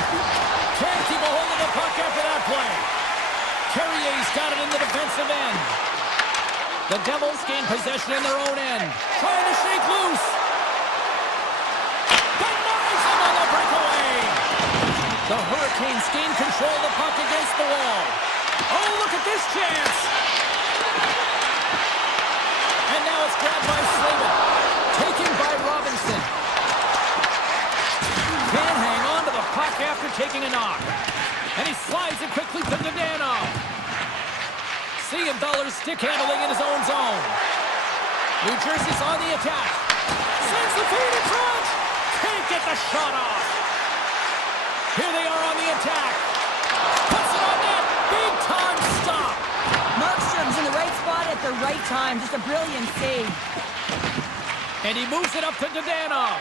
Can't keep a hold of the puck after that play. Carrier's got it in the defensive end. The Devils gain possession in their own end. Trying to shake loose. Denies him on the breakaway. The Hurricanes gain control of the puck against the wall. Oh, look at this chance. And now it's grabbed by Slavin. Taken by Robinson. Can't hang on to the puck after taking a knock. And he slides it quickly to Dadonov. Siegenthaler's stick handling in his own zone. New Jersey's on the attack. Sends the feed in front. Can't get the shot off. Here they are on the attack. Puts it on net. Big time stop. Markstrom's in the right spot at the right time. Just a brilliant save. And he moves it up to Dadonov.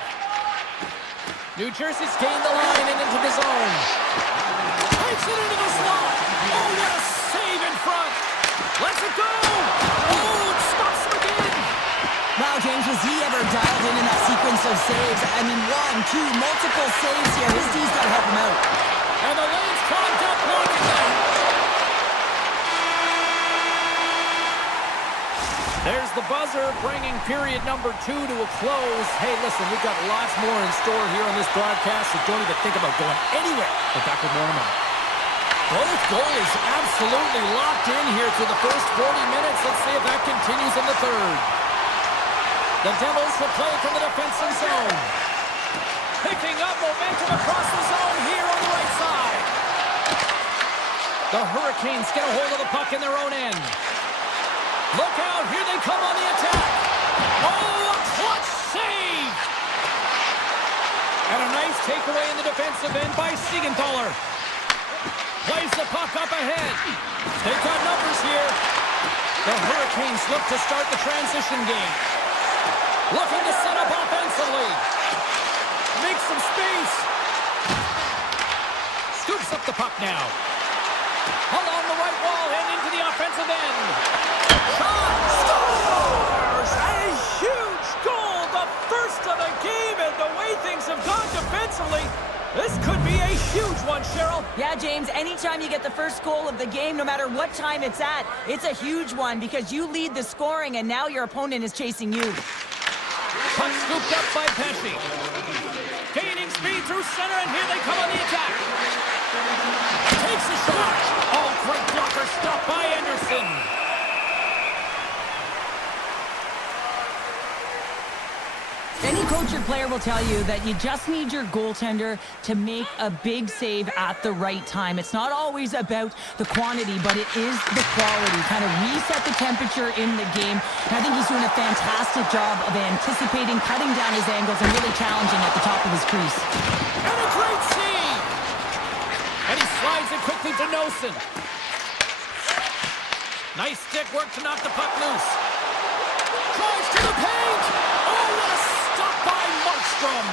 New Jersey's gained the line and into the zone. Takes it into the slot. Oh, what a save in front. Lets it go. Oh, it stops him again. Wow, James, was he ever dialed in that sequence of saves? I mean, 1, 2, multiple saves here. His D's got to help him out. And the lane's clogged up once again. There's the buzzer, bringing period number 2 to a close. Hey, listen, we've got lots more in store here on this broadcast, so don't even think about going anywhere. But back with more in a moment. Both goalies absolutely locked in here through the first 40 minutes. Let's see if that continues in the third. The Devils will play from the defensive zone. Picking up momentum across the zone here on the right side. The Hurricanes get a hold of the puck in their own end. Look out, here they come on the attack. Oh, a clutch save! And a nice takeaway in the defensive end by Siegenthaler. Plays the puck up ahead. They've got numbers here. The Hurricanes look to start the transition game. Looking to set up offensively. Makes some space. Scoops up the puck now. Along the right wall and into the offensive end. Shot scores! A huge goal, the first of the game, and the way things have gone defensively, this could be a huge one, Cheryl. Yeah, James, anytime you get the first goal of the game, no matter what time it's at, it's a huge one because you lead the scoring and now your opponent is chasing you. Puck scooped up by Pesci. Gaining speed through center, and here they come on the attack. Takes a shot. Oh, great blocker stop by Anderson. Any coach or player will tell you that you just need your goaltender to make a big save at the right time. It's not always about the quantity, but it is the quality. Kind of reset the temperature in the game. And I think he's doing a fantastic job of anticipating, cutting down his angles, and really challenging at the top of his crease. And a great save! And he slides it quickly to Nosen. Nice stick work to knock the puck loose. Drives to the paint! Oh, what a stop by Markstrom!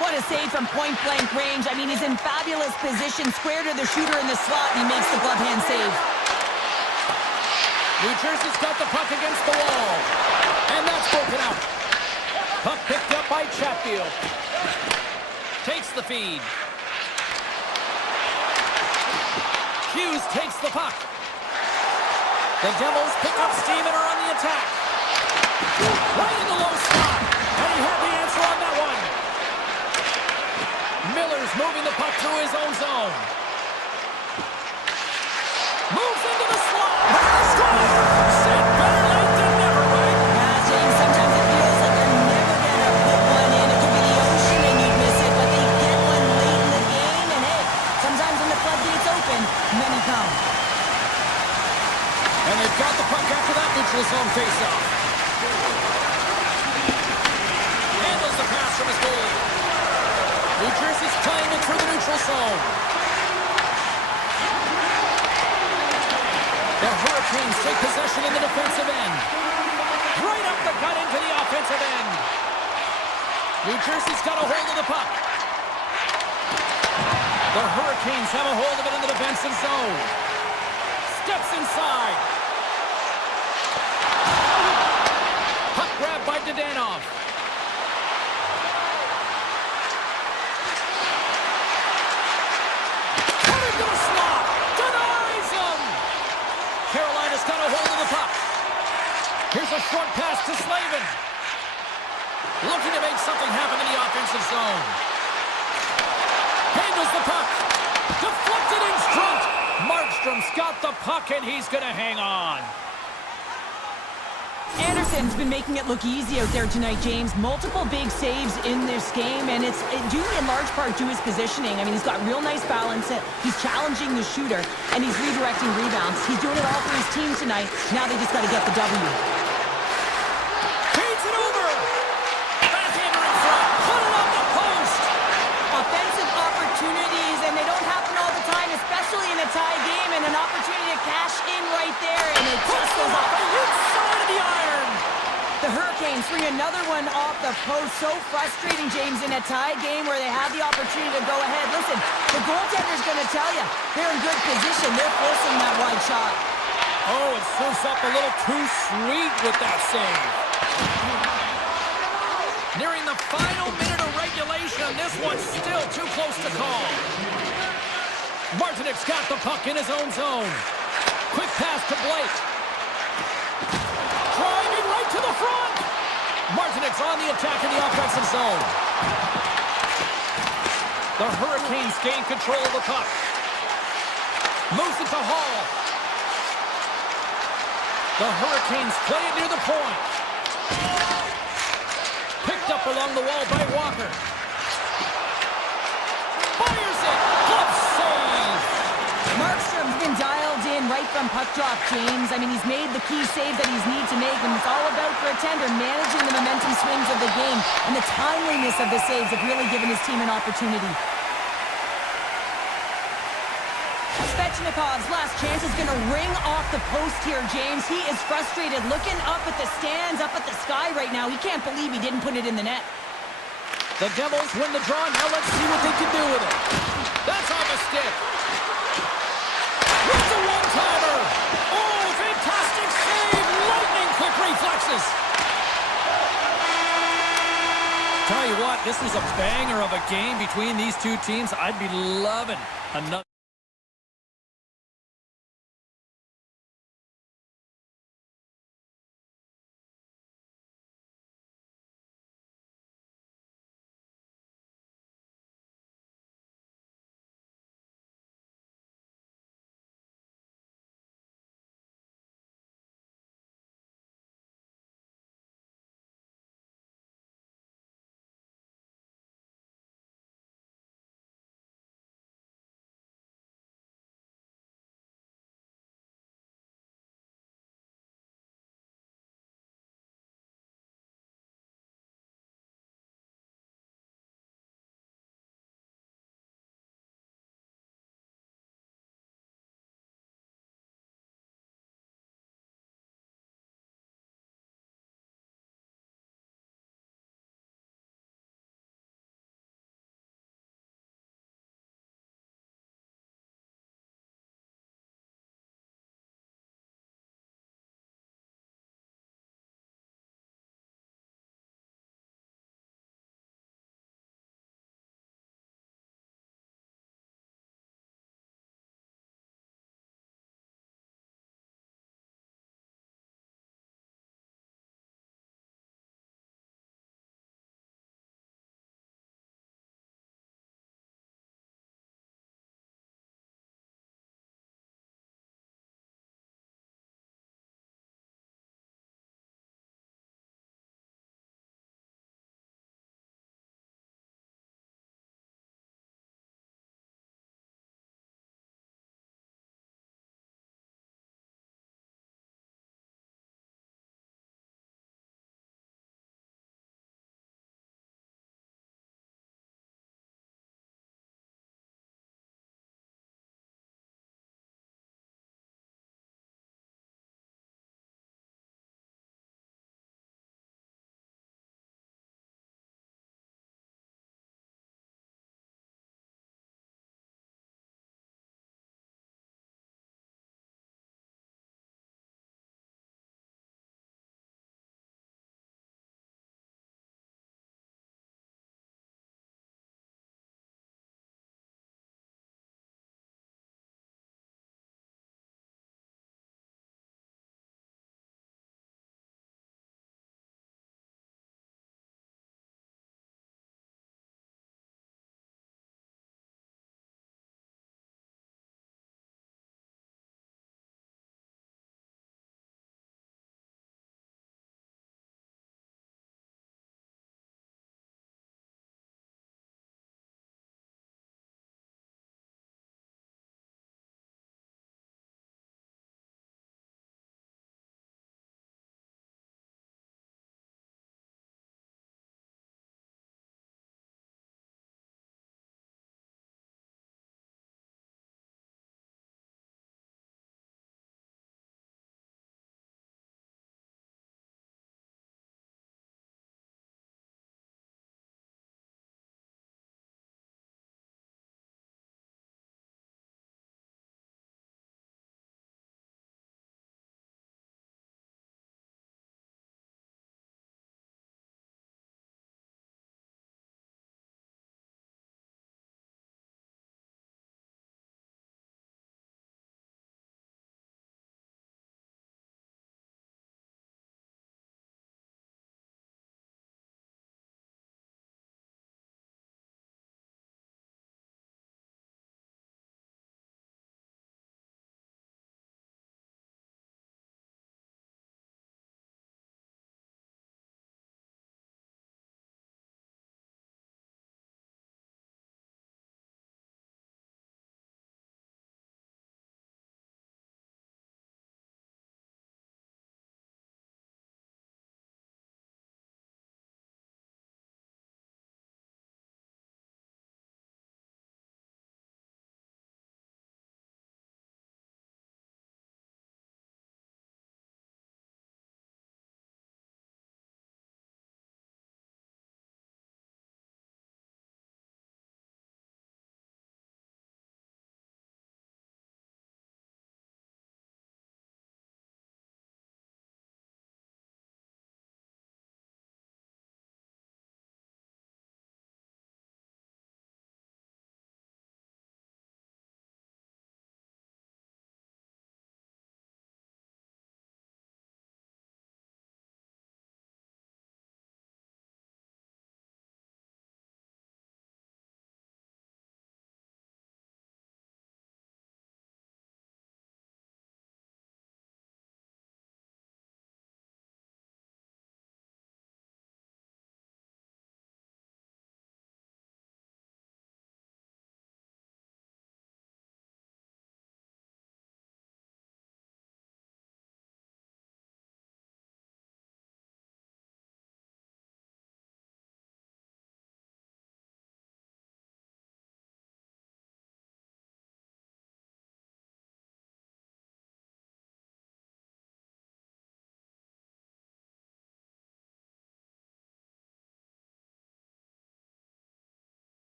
What a save from point-blank range. I mean, he's in fabulous position, square to the shooter in the slot, and he makes the glove hand save. New Jersey's got the puck against the wall. And that's broken out. Puck picked up by Chatfield. Takes the feed. Hughes takes the puck. The Devils pick up steam and are on the attack. Right in the low slot. And he had the answer on that one. Miller's moving the puck through his own zone. Moves into the slot. Score! Said better late than never, right? Yeah, James, sometimes it feels like they're never going to put one in. It could be the ocean and you'd miss it, but they get one late in the game. And hey, sometimes when the floodgates open, many come. And they've got the puck after that neutral zone faceoff. Handles the pass from his goalie. New Jersey's playing it through the neutral zone. The Hurricanes take possession in the defensive end. Right up the gut into the offensive end. New Jersey's got a hold of the puck. The Hurricanes have a hold of it in the defensive zone. Steps inside. Puck grab by Dadonov. Cut into the slot. Denies him. Carolina's got a hold of the puck. Here's a short pass to Slavin. Looking to make something happen in the offensive zone. Handles the puck. Deflected in front. Markstrom's got the puck, and he's going to hang on. Anderson's been making it look easy out there tonight, James. Multiple big saves in this game, and it's due in large part to his positioning. I mean, he's got real nice balance. He's challenging the shooter, and he's redirecting rebounds. He's doing it all for his team tonight. Now they just got to get the W. Feeds it over. Backhander in front. Put it on the post. Offensive opportunities, and they don't happen all the time, especially in a tie game, and an opportunity to cash in right there, and it just goes off the inside of the iron. The Hurricanes bring another one off the post. So frustrating, James, in a tie game where they have the opportunity to go ahead. Listen, the goaltender's going to tell you they're in good position. They're forcing that wide shot. Oh, it serves up a little too sweet with that save. Nearing the final minute of regulation, this one's still too close to call. Martinik's got the puck in his own zone. Quick pass to Blake. Driving right to the front. Martinik's on the attack in the offensive zone. The Hurricanes gain control of the puck. Moves it to Hall. The Hurricanes play it near the point. Picked up along the wall by Walker. Fires it. Glove save. Markstrom's been dialed in right from puck drop, James. I mean, he's made the key save that he's need to make, and it's all about for a tender managing the momentum swings of the game, and the timeliness of the saves have really given his team an opportunity. Svechnikov's last chance is going to ring off the post here, James. He is frustrated, looking up at the stands, up at the sky right now. He can't believe he didn't put it in the net. The Devils win the draw. Now let's see what they can do with it. That's off a stick. With the one-timer. Oh, fantastic save. Lightning quick reflexes. Tell you what, this was a banger of a game between these two teams. I'd be loving another.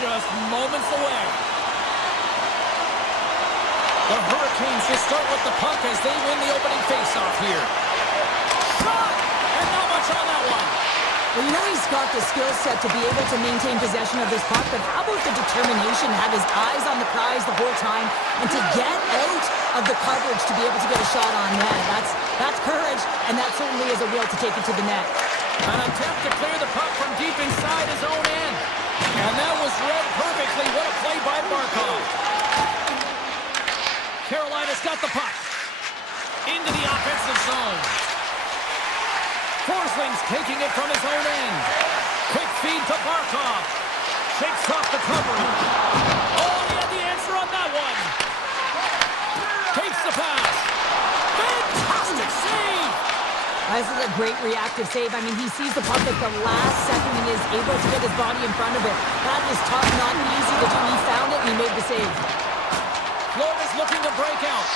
just moments away. The Hurricanes just start with the puck as they win the opening faceoff here. Shot! And not much on that one. Well, you know he's got the skill set to be able to maintain possession of this puck, but how about the determination, have his eyes on the prize the whole time, and to get out of the coverage to be able to get a shot on net. That's courage, and that certainly is a will to take it to the net. An attempt to clear the puck from deep inside his own end. And that was read perfectly. What a play by Barkov. Carolina's got the puck. Into the offensive zone. Forsling's taking it from his own end. Quick feed to Barkov. Shakes off the coverage. Oh, he had the answer on that one. Takes the pass. Fantastic save. This is a great reactive save. I mean, he sees the puck at the last second and is able to get his body in front of it. That is tough, not easy to do. He found it and he made the save. Florida's looking to break out.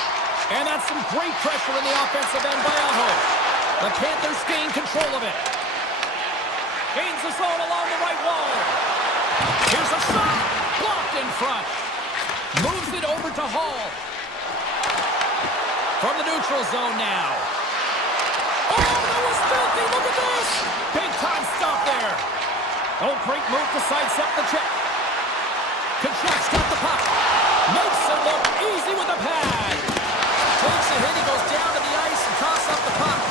And that's some great pressure in the offensive end by Aho. The Panthers gain control of it. Gains the zone along the right wall. Here's a shot. Blocked in front. Moves it over to Hall. From the neutral zone now. Oh, that was filthy. Look at this. Big time stop there. Oh, great move to sidestep the check. Kachuk's got the puck. Makes it look easy with a pad. Takes a hit. He goes down to the ice and tosses up the puck.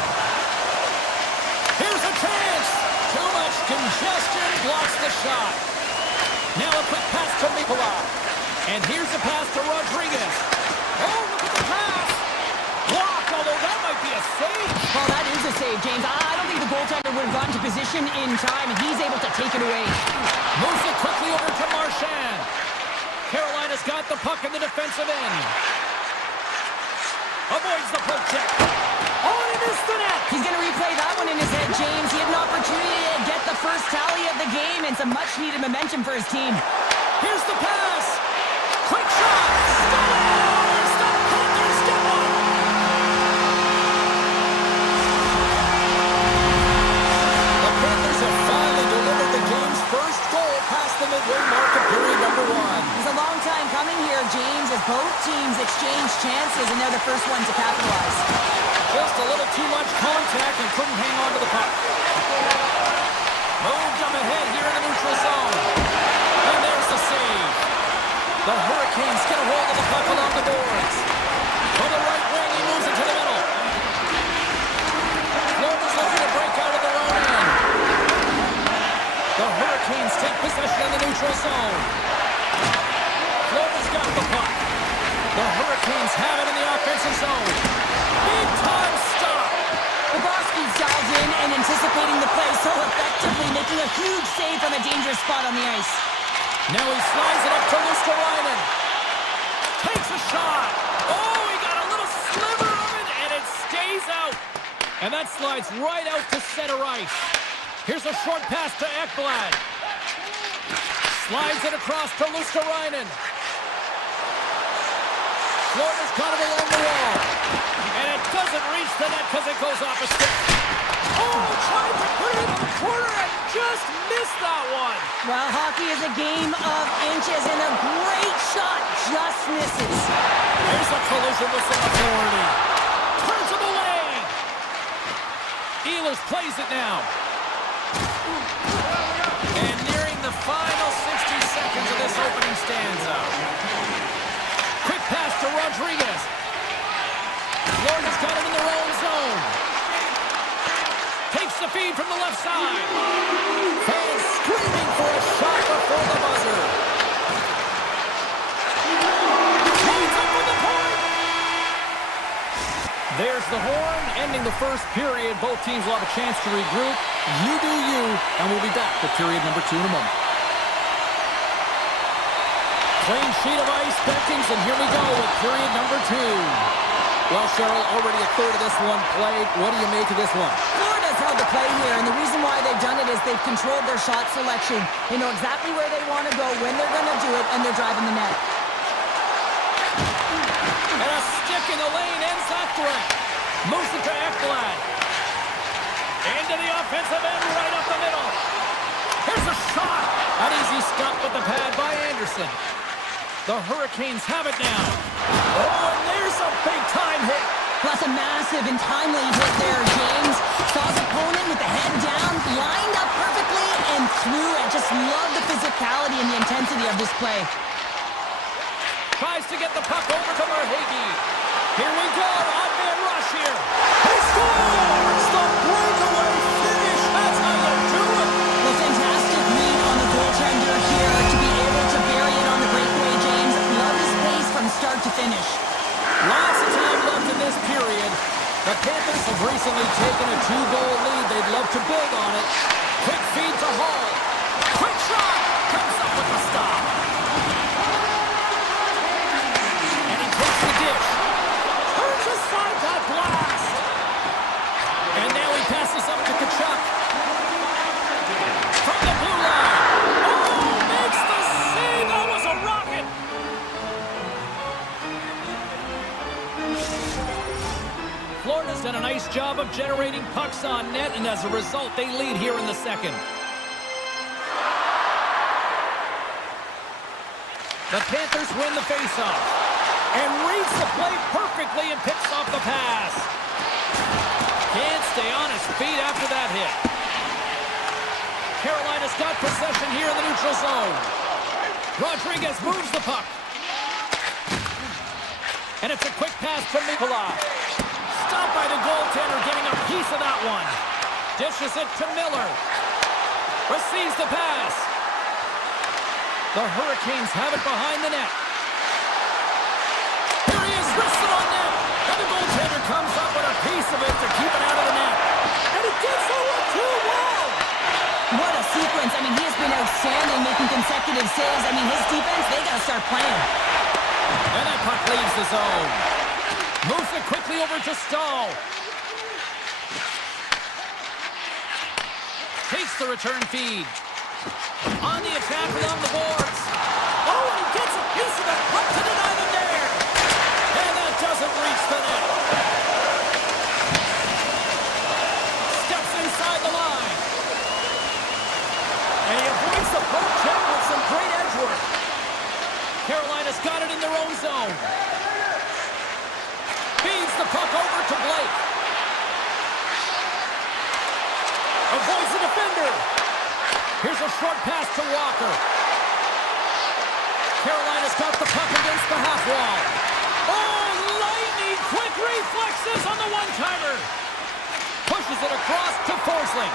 Here's a chance. Too much congestion. Blocks the shot. Now a quick pass to Mikula. And here's a pass to Rodriguez. Oh, look at the pass. Blocked, although that might be a save. Well, that is a save, James. I don't think the goaltender would have gotten to position in time, and he's able to take it away. Moves it quickly over to Marchand. Carolina's got the puck in the defensive end. Avoids the poke check. Oh, and he missed the net. He's going to replay that one in his head, James. He had an opportunity to get the first tally of the game and some much-needed momentum for his team. Here's the pass. Quick shot. Scores! The Panthers get one. The Panthers have finally delivered the game's first goal past the midway mark of period number one. It's a long time coming here, James, as both teams exchange chances, and they're the first one to capitalize. Just a little too much contact and couldn't hang on to the puck. Moved up ahead here in the neutral zone. And there's the save. The Hurricanes get a hold of the puck along the boards. From the right wing, he moves it to the middle. Florida's looking to break out of their own end. The Hurricanes take possession in the neutral zone. Florida's got the puck. The Hurricanes have it in the offensive zone. Big time stop. Bobrovsky's dialed in and anticipating the play so effectively, making a huge save from a dangerous spot on the ice. Now he slides it up to Luskarainen. Takes a shot. Oh, he got a little sliver of it, and it stays out. And that slides right out to center ice. Here's a short pass to Ekblad. Slides it across to Luskarainen. Florida's got it along the wall. And it doesn't reach the net because it goes off a stick. Oh, tried to put it in the corner and just missed that one. Well, hockey is a game of inches, and a great shot just misses. There's a collision with some authority. Turns him away. Ehlers plays it now. And nearing the final 60 seconds of this opening stanza. Quick pass to Rodriguez. Florida's got it in their own zone. Takes the feed from the left side. Fans screaming for a shot before the buzzer. Leads up with the point. There's the horn, ending the first period. Both teams will have a chance to regroup. You do you, and we'll be back with period number 2 in a moment. Clean sheet of ice, Beckings, and here we go with period number 2. Well, Cheryl, already a third of this one played. What do you make of this one? Florida's held the play here, and the reason why they've done it is they've controlled their shot selection. They know exactly where they want to go, when they're going to do it, and they're driving the net. And a stick in the lane ends that threat. Moves it to Ekblad. Into the offensive end, right up the middle. Here's a shot. An easy stop with the pad by Anderson. The Hurricanes have it now. Oh, and there's a big-time hit. Plus a massive and timely hit there, James. Saw his opponent with the head down, lined up perfectly, and threw. I just love the physicality and the intensity of this play. Tries to get the puck over to Marhagi. Here we go, on-man rush here. He scores! The breakaway finish, that's how you do it! Well, fantastic read on the goaltender here to be able to bury it on the breakaway, James. Love his pace from start to finish. Lots of time left in this period. The Panthers have recently taken a 2-goal lead. They'd love to build on it. Quick feed to Hall. Quick shot! Comes up with the stop. And he takes the dish. Turns aside that blast. And now he passes up to Kachuk. From the blue line. Oh, makes the save. That was a rocket. Florida's done a nice job of generating pucks on net, and as a result, they lead here in the second. The Panthers win the faceoff and reads the play perfectly and picks off the pass. Can't stay on his feet after that hit. Carolina's got possession here in the neutral zone. Rodriguez moves the puck. And it's a quick pass from Nikolai. Stopped by the goaltender, getting a piece of that one. Dishes it to Miller. Receives the pass. The Hurricanes have it behind the net. Here he is, wristed on net. And the goaltender comes up with a piece of it to keep it out of the net. And he gets over 2-1. What a sequence. I mean, he has been outstanding, making consecutive saves. I mean, his defense, they got to start playing. And that puck leaves the zone. Moves it quickly over to Stahl. Takes the return feed. On the attack along the boards. Oh, and he gets a piece of it. Puck to deny them there. And that doesn't reach the net. Steps inside the line. And he avoids the poke check with some great edge work. Carolina's got it in their own zone. Feeds the puck over to Blake. Avoids the defender. Here's a short pass to Walker. Carolina's got the puck against the half wall. Oh, lightning quick reflexes on the one-timer. Pushes it across to Forsling.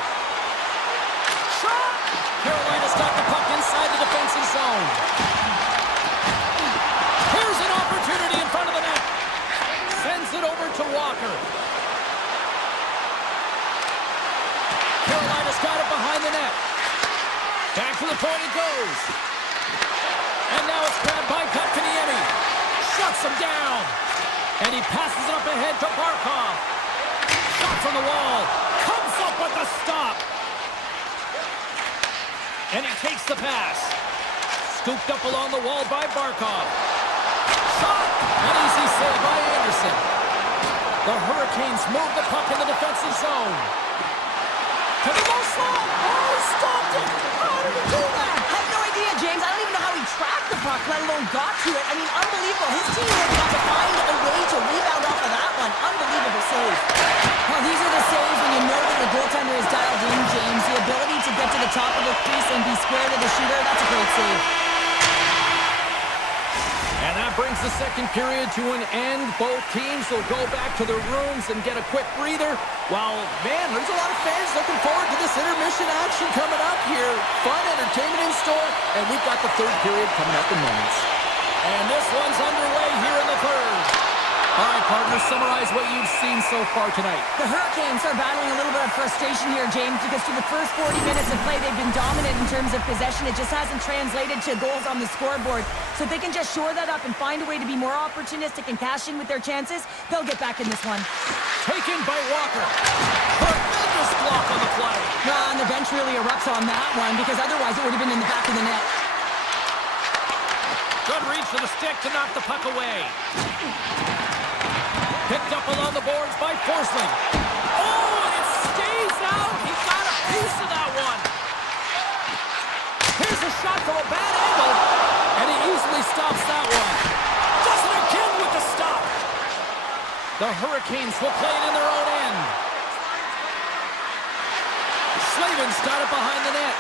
Shot! Carolina's got the puck inside the defensive zone. Here's an opportunity in front of the net. Sends it over to Walker. Carolina's got it behind the net. Back to the point it goes. And now it's grabbed by Kotkaniemi. Shuts him down. And he passes it up ahead to Barkov. Shot from the wall. Comes up with the stop. And he takes the pass. Scooped up along the wall by Barkov. Shot! An easy save by Anderson. The Hurricanes move the puck in the defensive zone. To the low slot. Oh, he stopped it. How did he do that? I have no idea, James. I don't even know how he tracked the puck, let alone got to it. I mean, unbelievable. His team had got to find a way to rebound off of that one. Unbelievable save. Well, these are the saves when you know that the goaltender is dialed in, James. The ability to get to the top of the crease and be square to the shooter, that's a great save. And that brings the second period to an end. Both teams will go back to their rooms and get a quick breather. Well, man, there's a lot of fans looking forward to this intermission action coming up here. Fun entertainment in store, and we've got the third period coming up in moments. And this one's underway here in the third. All right, partners, summarize what you've seen so far tonight. The Hurricanes are battling a little bit of frustration here, James, because through the first 40 minutes of play, they've been dominant in terms of possession. It just hasn't translated to goals on the scoreboard. So if they can just shore that up and find a way to be more opportunistic and cash in with their chances, they'll get back in this one. Taken by Walker. Tremendous block on the play. And the bench really erupts on that one, because otherwise it would have been in the back of the net. Good reach for the stick to knock the puck away. Picked up along the boards by Forsling. Oh, and it stays out. He got a piece of that one. Here's a shot from a bad angle. And he stops that one. Does it again with the stop. The Hurricanes will play it in their own end. Slavin's got it behind the net.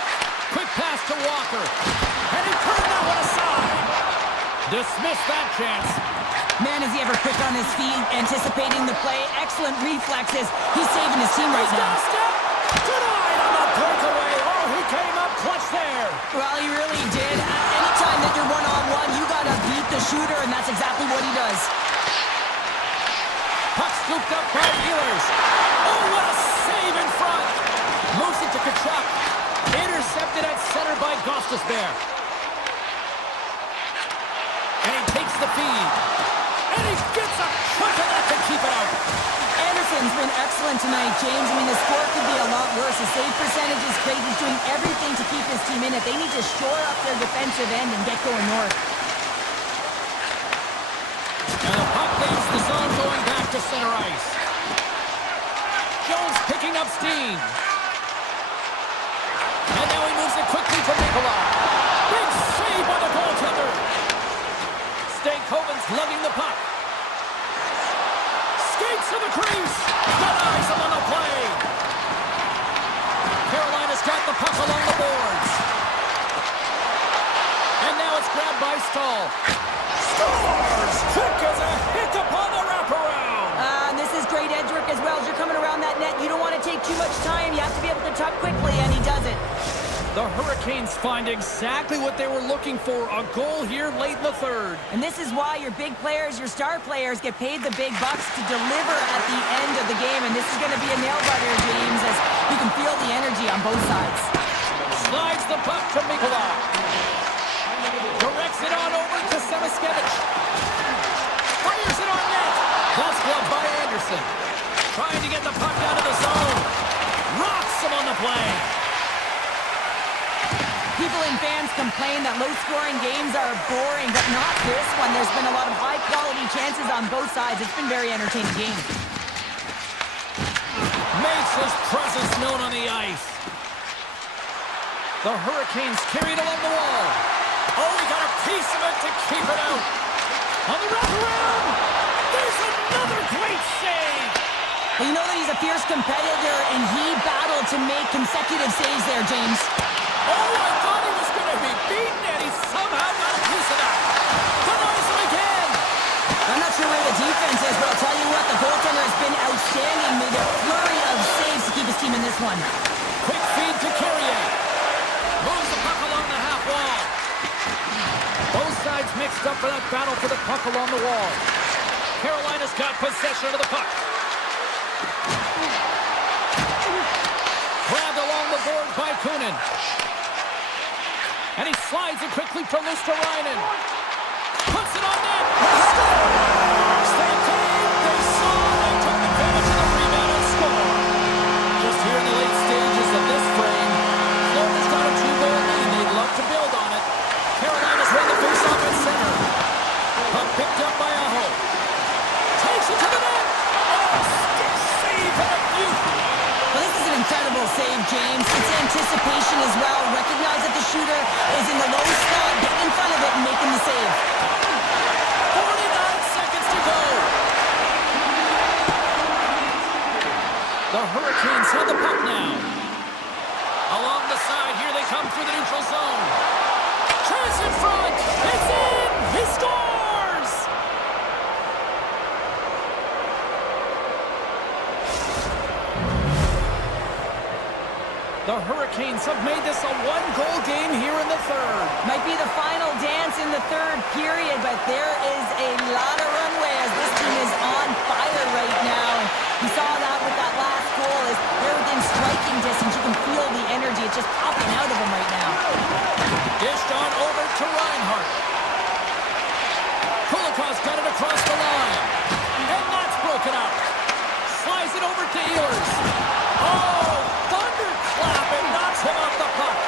Quick pass to Walker. And he turned that one aside. Dismissed that chance. Man, is he ever quick on his feet, anticipating the play. Excellent reflexes. He's saving his team right now. Denied on the breakaway. Oh, he came up clutch there. Well, he really did. Anytime that you're one-on-one, you got to beat the shooter, and that's exactly what he does. Puck scooped up by Ehlers. Oh, what a save in front. Moves it to Kachuk. Intercepted at center by Gostisbehere. And he takes the feed. And he gets a chunk of that to keep it out. Anderson's been excellent tonight, James. I mean, the score could be a lot worse. His save percentage is great. He's doing everything to keep his team in it. They need to shore up their defensive end and get going north. And the puck leaves the zone going back to center ice. Jones picking up steam. And now he moves it quickly to Nikolai. Big save by the goaltender. Stankoven's lugging the puck. Skates to the crease. Denies him on the play. Carolina's got the puck along the boards. And now it's grabbed by Stahl. Scores! Quick as a hiccup on the wraparound. This is great edge work as well. As you're coming around that net, you don't want to take too much time. You have to be able to tuck quickly, and he does it. The Hurricanes find exactly what they were looking for, a goal here late in the third. And this is why your big players, your star players, get paid the big bucks to deliver at the end of the game. And this is going to be a nail-biter, James, as you can feel the energy on both sides. Slides the puck to Nikolai. Directs it on over to Semiskevich. Fires it on net. That's gloved by Anderson. Trying to get the puck out of the zone. Rocks him on the play. People and fans complain that low-scoring games are boring, but not this one. There's been a lot of high-quality chances on both sides. It's been a very entertaining game. Makes his presence known on the ice. The Hurricanes carried along the wall. Oh, he got a piece of it to keep it out. On the wraparound, there's another great save. Well, you know that he's a fierce competitor, and he battled to make consecutive saves there, James. Oh, I thought he was going to be beaten, and he somehow got a piece of that. Denies him again. I'm not sure where the defense is, but I'll tell you what, the goaltender has been outstanding. Made a flurry of saves to keep his team in this one. Quick feed to Carrier. Moves the puck along the half wall. Both sides mixed up for that battle for the puck along the wall. Carolina's got possession of the puck. Grabbed along the board by Kunin. And he slides it quickly to Luosterainen. Puts it on net. Scores! They came, they saw, they took advantage of the rebound and score. Just here in the late stages of this frame, Florida's got a 2-goal lead. They'd love to build on it. Carolina's won the faceoff at center. Puck picked up by Aho. Takes it to the net. Oh, stick save and a beauty. Well, this is an incredible save, James. It's anticipation as well. Recognize that the shooter is in the low slot, get in front of it and making the save. 49 seconds to go. The Hurricanes have the puck now. Along the side, here they come through the neutral zone. Chance in front. It's in. He scores. The Hurricanes have made this a one-goal game here in the third. Might be the final dance in the third period, but there is a lot of runway as this team is on fire right now. And we saw that with that last goal as they're within striking distance. You can feel the energy. It's just popping out of them right now. Dished on over to Reinhart. Kulikov's got it across the line. And that's broken up. Slides it over to Ehlers. Oh, thunderclap and knocks him off the puck.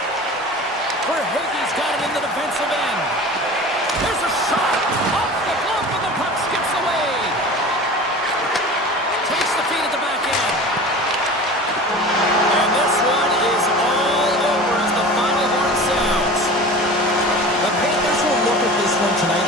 Verhaeghe's got it in the defensive end. There's a shot off the glove and the puck skips away. Takes the feed at the back end. And this one is all over as the final horn sounds. The Panthers will look at this one tonight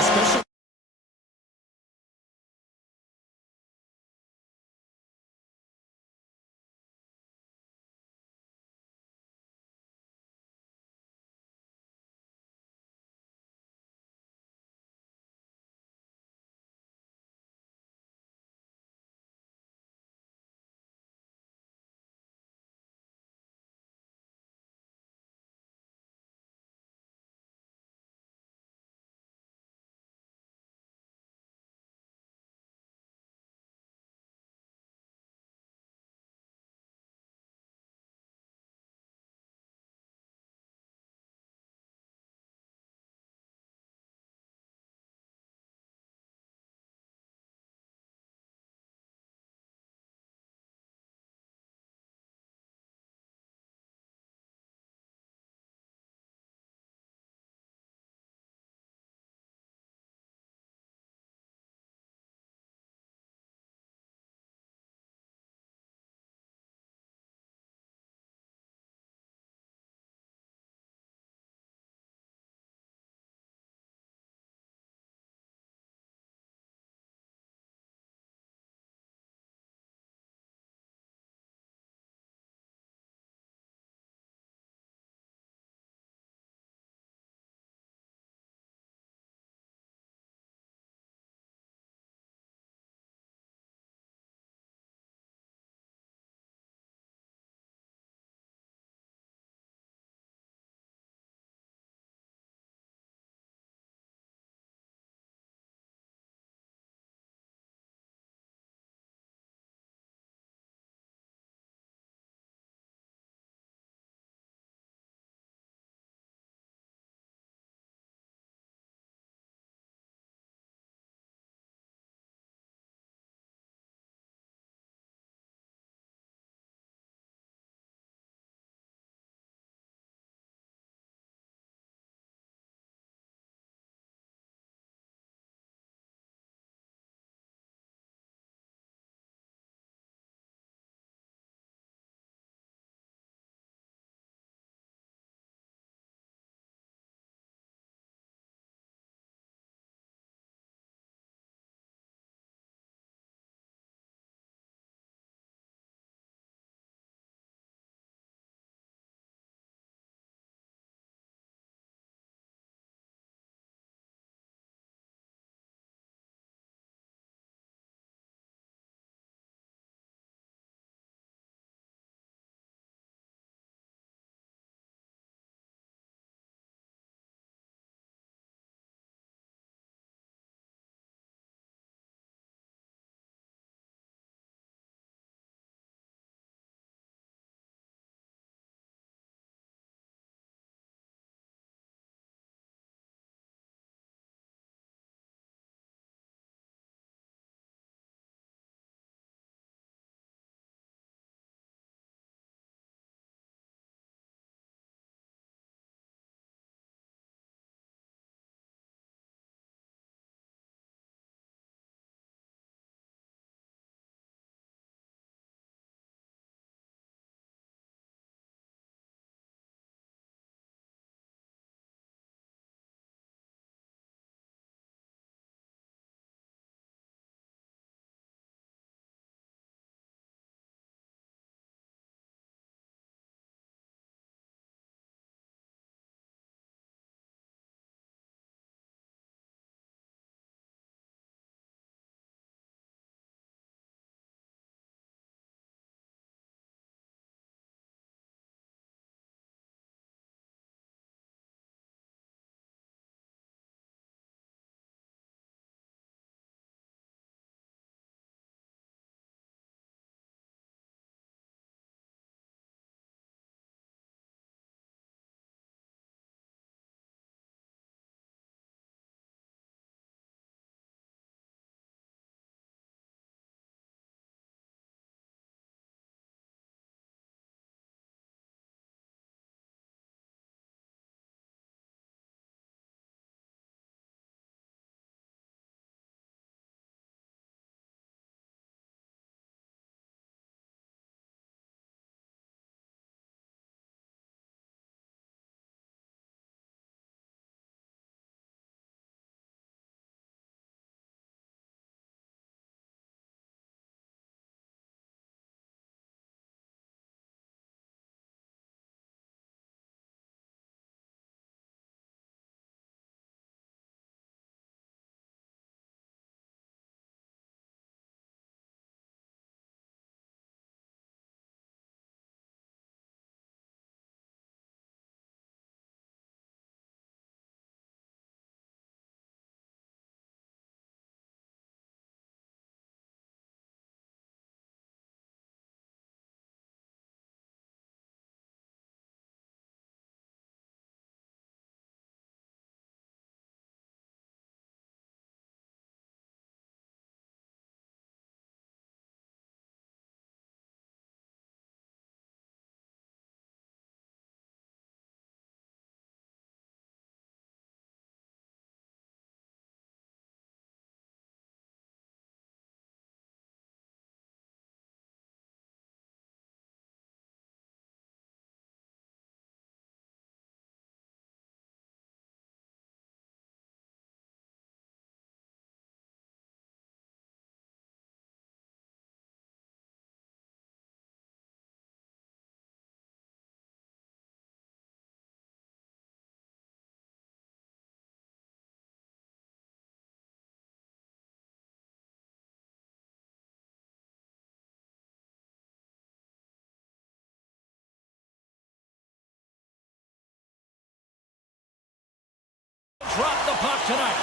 tonight.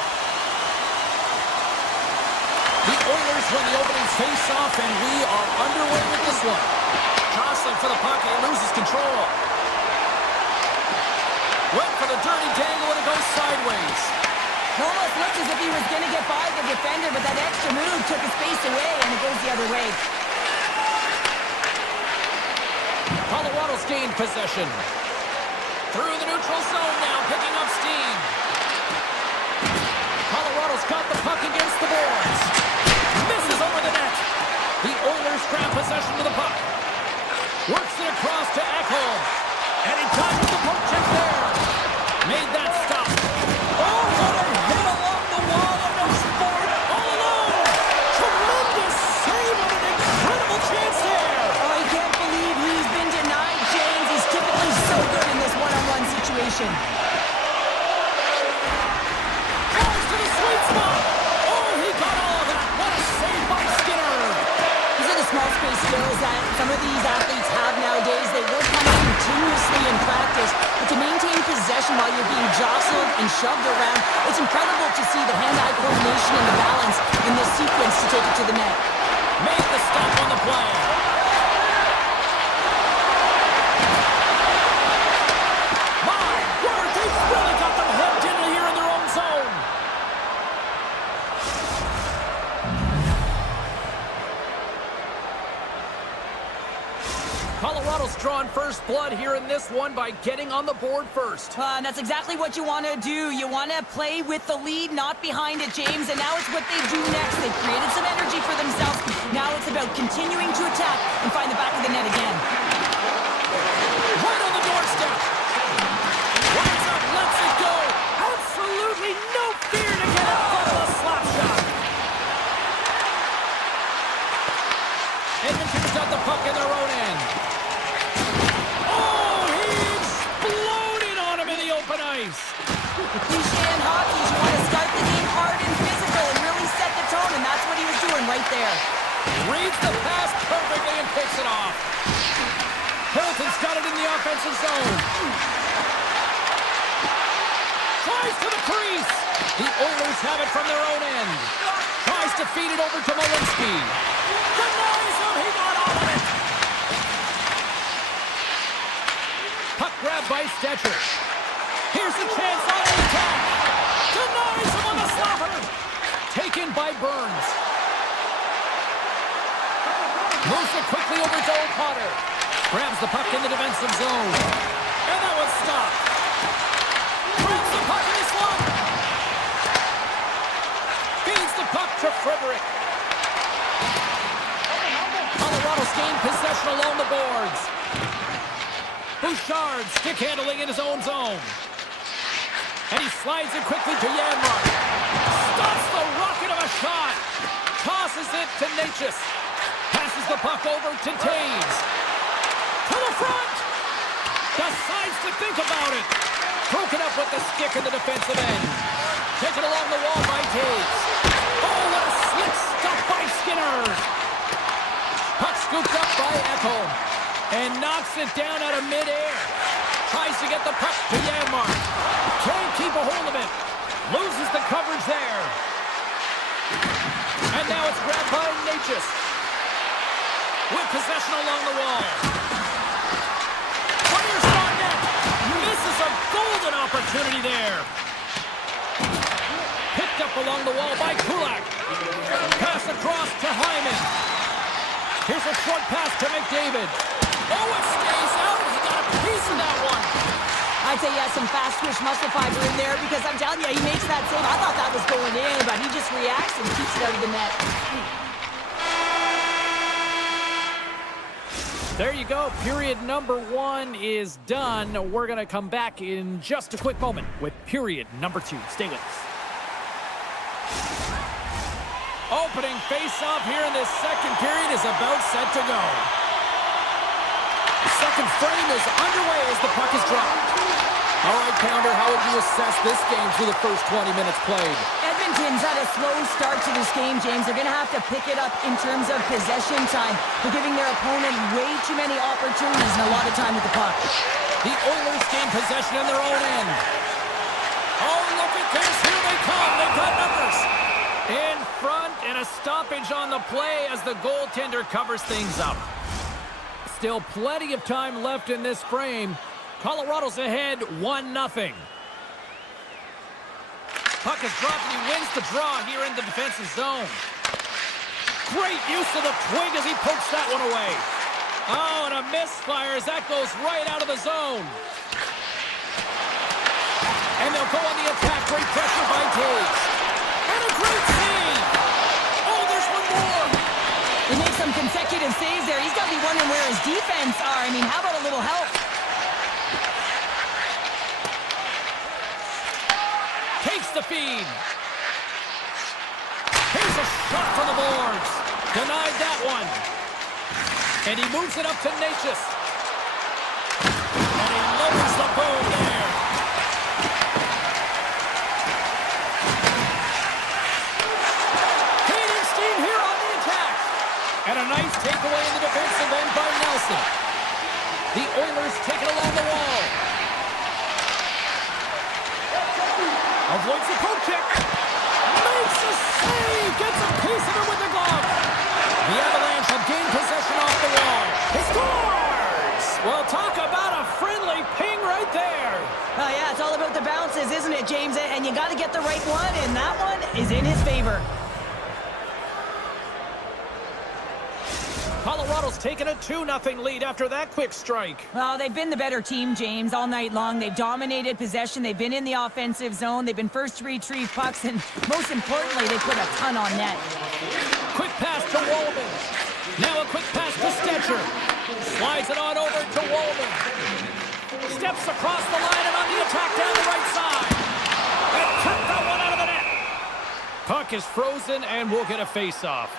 The Oilers win the opening face-off, and we are underway with this one. Jostling for the puck, and he loses control. Went for the dirty dangle, and it goes sideways. Almost looked as if he was going to get by the defender, but that extra move took his face away, and it goes the other way. Colorado's gained possession. Through the neutral zone now, picking up steam. Colorado's got the puck against the boards. Misses over the net. The Oilers grab possession of the puck. Works it across to Ekholm. And he times the poke check there. Made that stop. Oh, what a hit along the wall of no sport. All alone. Tremendous save on an incredible chance there. Oh, I can't believe he's been denied, James. He's typically so good in this one-on-one situation. Falls to the sweet spot. Oh, he got all of that. What a save by Skinner. These are the small space skills that some of these athletes have nowadays. They work on it continuously in practice, but to maintain possession while you're being jostled and shoved around, it's incredible to see the hand-eye coordination and the balance in this sequence to take it to the net. Made the stop on the play. My word, they've really got them hemmed in here in their own zone. Colorado's drawn first blood here in this one by getting on the board first. And that's exactly what you want to do. You want to play with the lead, not behind it, James. And now it's what they do next. They've created some energy for themselves. Now it's about continuing to attack and find the back of the net again. Right on the doorstep. Lines up, lets it go. Absolutely no fear to get in front of a slap shot. Edmonton's got the puck in their own end. Oh, he exploded on him in the open ice. The cliche in hockey is you want to start the game hard and physical and really set the tone, and that's what he was doing right there. Reads the pass perfectly and picks it off. Hilton's got it in the offensive zone. Tries to the crease. The Oilers have it from their own end. Tries to feed it over to Malinsky. Denies him. He got all of it. Puck grab by Stetcher. Here's the chance on the attack. Denies him on the slapper. Taken by Burns. Moves it quickly over to O'Connor. Grabs the puck in the defensive zone. And that was stopped. Brings the puck in the slot. Feeds the puck to Frederick. Colorado's gained possession along the boards. Bouchard stick handling in his own zone. And he slides it quickly to Janmark. Stops the rocket of a shot. Tosses it to Natchez. Passes the puck over to Taves. To the front. Decides to think about it. Broken up with the stick in the defensive end. Taken along the wall by Taves. Oh, what a slick stop by Skinner. Puck scooped up by Ekholm. And knocks it down out of midair. Tries to get the puck to Janmark. Can't keep a hold of it. Loses the coverage there. And now it's grabbed by Natchez. With possession along the wall. Fires it on net. Misses a golden opportunity there. Picked up along the wall by Kulak. Pass across to Hyman. Here's a short pass to McDavid. Oh, it stays out. He got a piece of that one. I'd say he has some fast twitch muscle fiber in there because I'm telling you, he makes that save. I thought that was going in, but he just reacts and keeps it out of the net. There you go. Period number 1 is done. We're going to come back in just a quick moment with period number 2. Stay with us. Opening face-off here in this second period is about set to go. The second frame is underway as the puck is dropped. All right, Pounder, how would you assess this game through the first 20 minutes played? Edmonton's had a slow start to this game, James. They're going to have to pick it up in terms of possession time. They're giving their opponent way too many opportunities and a lot of time with the puck. The Oilers gain possession on their own end. Oh, look at this. Here they come. a stoppage on the play as the goaltender covers things up. Still plenty of time left in this frame. Colorado's ahead 1-0. Puck is dropped and he wins the draw here in the defensive zone. Great use of the twig as he pokes that one away. Oh, and a misfire as that goes right out of the zone. And they'll go on the attack. Great pressure by Taves. And a great save. Oh, there's one more. He makes some consecutive saves there. He's got to be wondering where his defense are. I mean, how about a little help? Takes the feed. Here's a shot from the boards. Denied that one. And he moves it up to Natchez. And he lowers the boom there. Haydenstein here on the attack. And a nice takeaway in the defensive end by Nelson. The Oilers take it along the wall. Avoids the poke check. Makes a save. Gets a piece of it with the glove. The Avalanche have gained possession off the wall. He scores! Well, talk about a friendly ping right there. Oh, yeah, it's all about the bounces, isn't it, James? And you got to get the right one, and that one is in his favor. Colorado's taken a 2-0 lead after that quick strike. Well, they've been the better team, James, all night long. They've dominated possession. They've been in the offensive zone. They've been first to retrieve pucks, and most importantly, they put a ton on net. Quick pass to Wallman. Now a quick pass to Stetcher. Slides it on over to Wallman. Steps across the line and on the attack down the right side. And tipped that one out of the net. Puck is frozen and we'll get a face-off.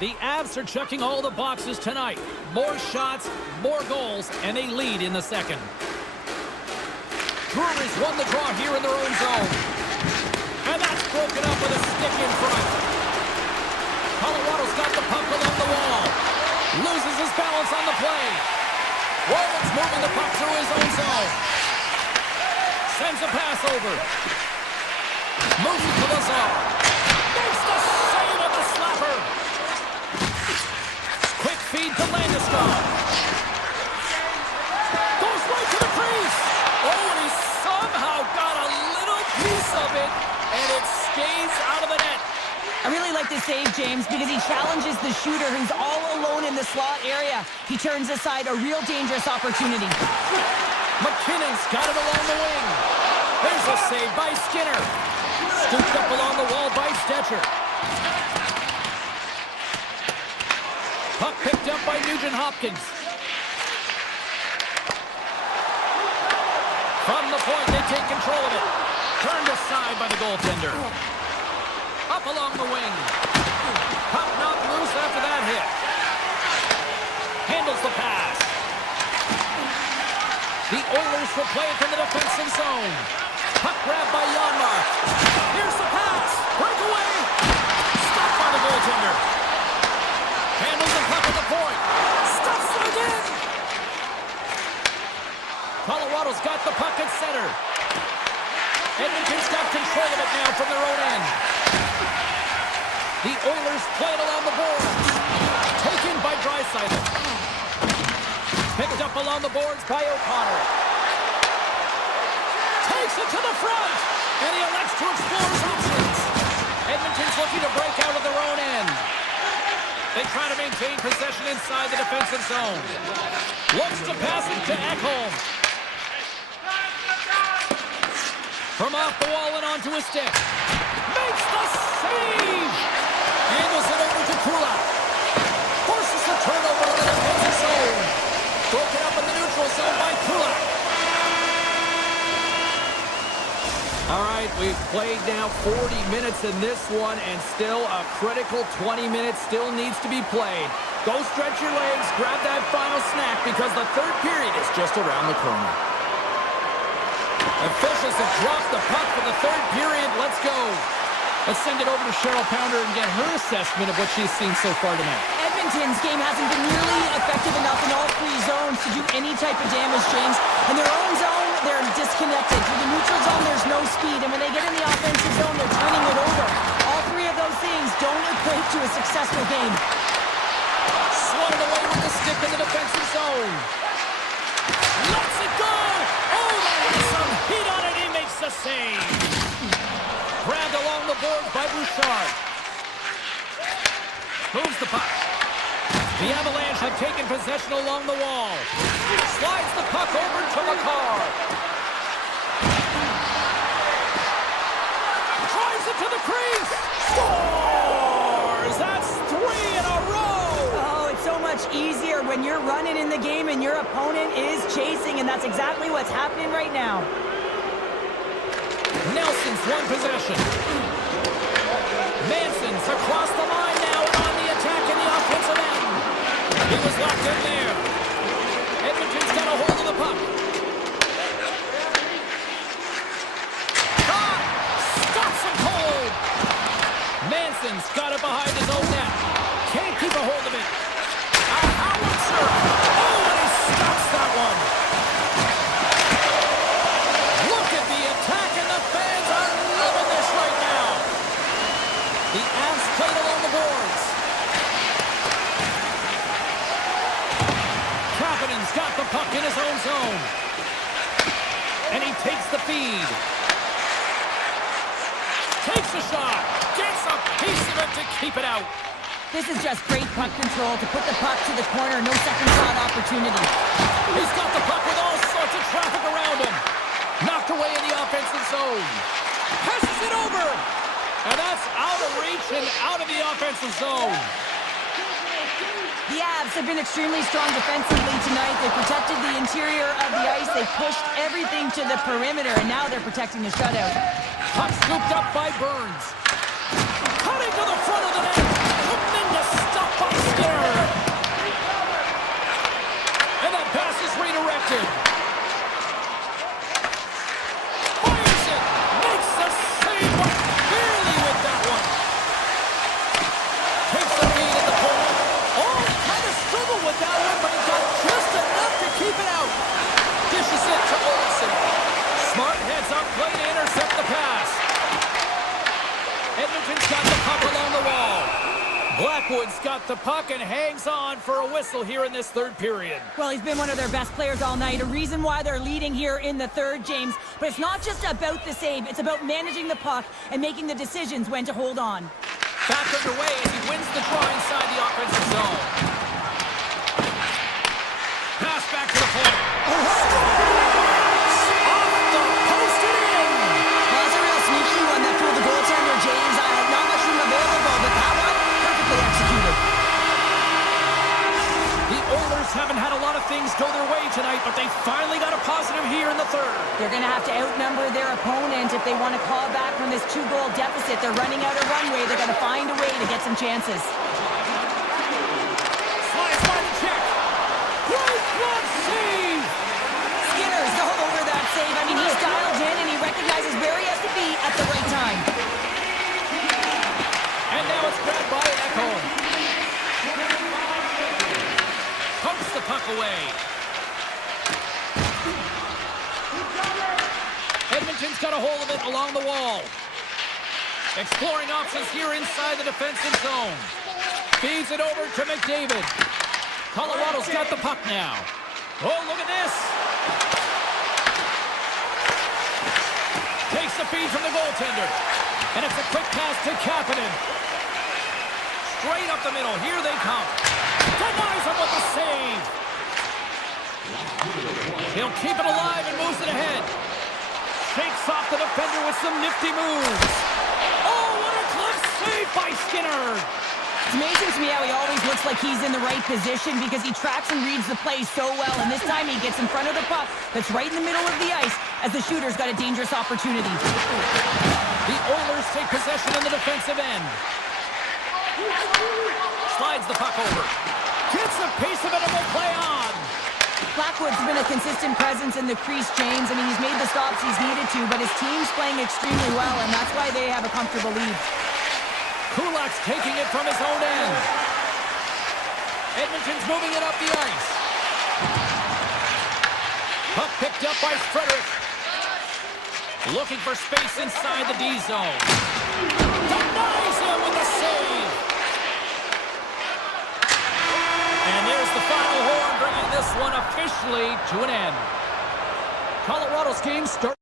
The Avs are checking all the boxes tonight. More shots, more goals, and they lead in the second. Brewers won the draw here in their own zone. And that's broken up with a stick in front. Colorado's got the puck along the wall. Loses his balance on the play. Wallman's moving the puck through his own zone. Sends a pass over. Moves it to Lazar. Makes the save on the slapper. Quick feed to Landeskog. Goes right to the crease. Oh, and he somehow got a little piece of it, and it stays out of the net. I really like this save, James, because he challenges the shooter who's all alone in the slot area. He turns aside a real dangerous opportunity. McKinnon's got it along the wing. There's a save by Skinner. Scooped up along the wall by Stetcher. Puck picked up by Nugent-Hopkins. From the point, they take control of it. Turned aside by the goaltender. Up along the wing. Puck knocked loose after that hit. Handles the pass. The Oilers will play it from the defensive zone. Puck grabbed by Janmark. Here's the pass. Breakaway. Stopped by the goaltender. Handles the puck at the point. Stops it again. Colorado's got the puck at center. Edmonton's got control of it now from their own end. The Oilers play it along the boards. Taken by Draisaitl. Picked up along the boards by O'Connor. Takes it to the front. And he elects to explore his options. Edmonton's looking to break out of their own end. They try to maintain possession inside the defensive zone. Looks to pass it to Ekholm. From off the wall and onto his stick. Makes the save! Handles it over to Kulak. Forces the turnover in the defensive zone. Broken up in the neutral zone by Kulak. All right, we've played now 40 minutes in this one, and still a critical 20 minutes still needs to be played. Go stretch your legs, grab that final snack, because the third period is just around the corner. Officials have dropped the puck for the third period. Let's go. Let's send it over to Cheryl Pounder and get her assessment of what she's seen so far tonight. Edmonton's game hasn't been nearly effective enough in all three zones to do any type of damage, James. In their own zone, they're disconnected. Through the neutral zone, there's no speed. And when they get in the offensive zone, they're turning it over. to a successful game. Swatted away with the stick in the defensive zone. Lets it go! Oh, that has some heat on it. He makes the save. Grabbed along the board by Bouchard. Moves the puck. The Avalanche have taken possession along the wall. Slides the puck over to McCarr. Drives it to the crease. Scores! That's 3 in a row! Oh, it's so much easier when you're running in the game and your opponent is chasing, and that's exactly what's happening right now. Nelson's won possession. Manson's across the line now and on the attack in the offensive end. He was locked in there. Edmonton's got a hold of the puck. Stops him cold. Manson's got it behind his own net. Can't keep a hold of it. A howitzer. Oh, and he stops that one. Look at the attack, and the fans are loving this right now. The Avs played along the boards. Kapanen's got the puck in his own zone. And he takes the feed. Takes a shot. Gets a piece of it to keep it out. This is just great puck control to put the puck to the corner. No second shot opportunity. He's got the puck with all sorts of traffic around him. Knocked away in the offensive zone. Passes it over. And that's out of reach and out of the offensive zone. The Avs have been extremely strong defensively tonight. They protected the interior of the ice. They pushed everything to the perimeter, and now they're protecting the shutout. Puck scooped up by Burns. Cutting to the front of the net. Putting in to stop by Skinner. And that pass is redirected. Fires it. Makes the save, but barely with that one. Takes the lead at the point. Oh, he kind of struggled with that one, but he got just enough to keep it out. Dishes it to Olsen. Smart heads up play to intercept the pass. Edmonton's got the puck along the wall. Blackwood's got the puck and hangs on for a whistle here in this third period. Well, he's been one of their best players all night. A reason why they're leading here in the third, James. But it's not just about the save. It's about managing the puck and making the decisions when to hold on. Back underway as he wins the draw inside the offensive zone. Pass back to the point. Off the post and in. Well, it's a real sneaky one that fooled the goaltender, James. Not much room available, but that one, perfectly executed. The Oilers haven't had a lot of things go their way tonight, but they finally got a positive here in the third. They're going to have to outnumber their opponent if they want to claw back from this 2-goal deficit. They're running out of runway. They're going to find a way to get some chances. Slides by the check. Great glove save. Skinner's all over that save. I mean, he's dialed in and he recognizes where he has to be at the right time. And now it's grabbed by Ekholm. Pumps the puck away. Edmonton's got a hold of it along the wall. Exploring options here inside the defensive zone. Feeds it over to McDavid. Colorado's got the puck now. Oh, look at this. Takes the feed from the goaltender. And it's a quick pass to Kapanen. Straight up the middle. Here they come. Denies him with the save. He'll keep it alive and moves it ahead. Shakes off the defender with some nifty moves. Oh, what a glove save by Skinner. It's amazing to me how he always looks like he's in the right position because he tracks and reads the play so well. And this time he gets in front of the puck that's right in the middle of the ice as the shooter's got a dangerous opportunity. The Oilers take possession in the defensive end. Slides the puck over. Gets a piece of it and will play on. Blackwood's been a consistent presence in the crease, James. I mean, he's made the stops he's needed to, but his team's playing extremely well, and that's why they have a comfortable lead. Kulak's taking it from his own end. Edmonton's moving it up the ice. Puck picked up by Frederick. Looking for space inside the D zone. Denies him with the save. the final horn, bringing this one officially to an end. Colorado's game starts.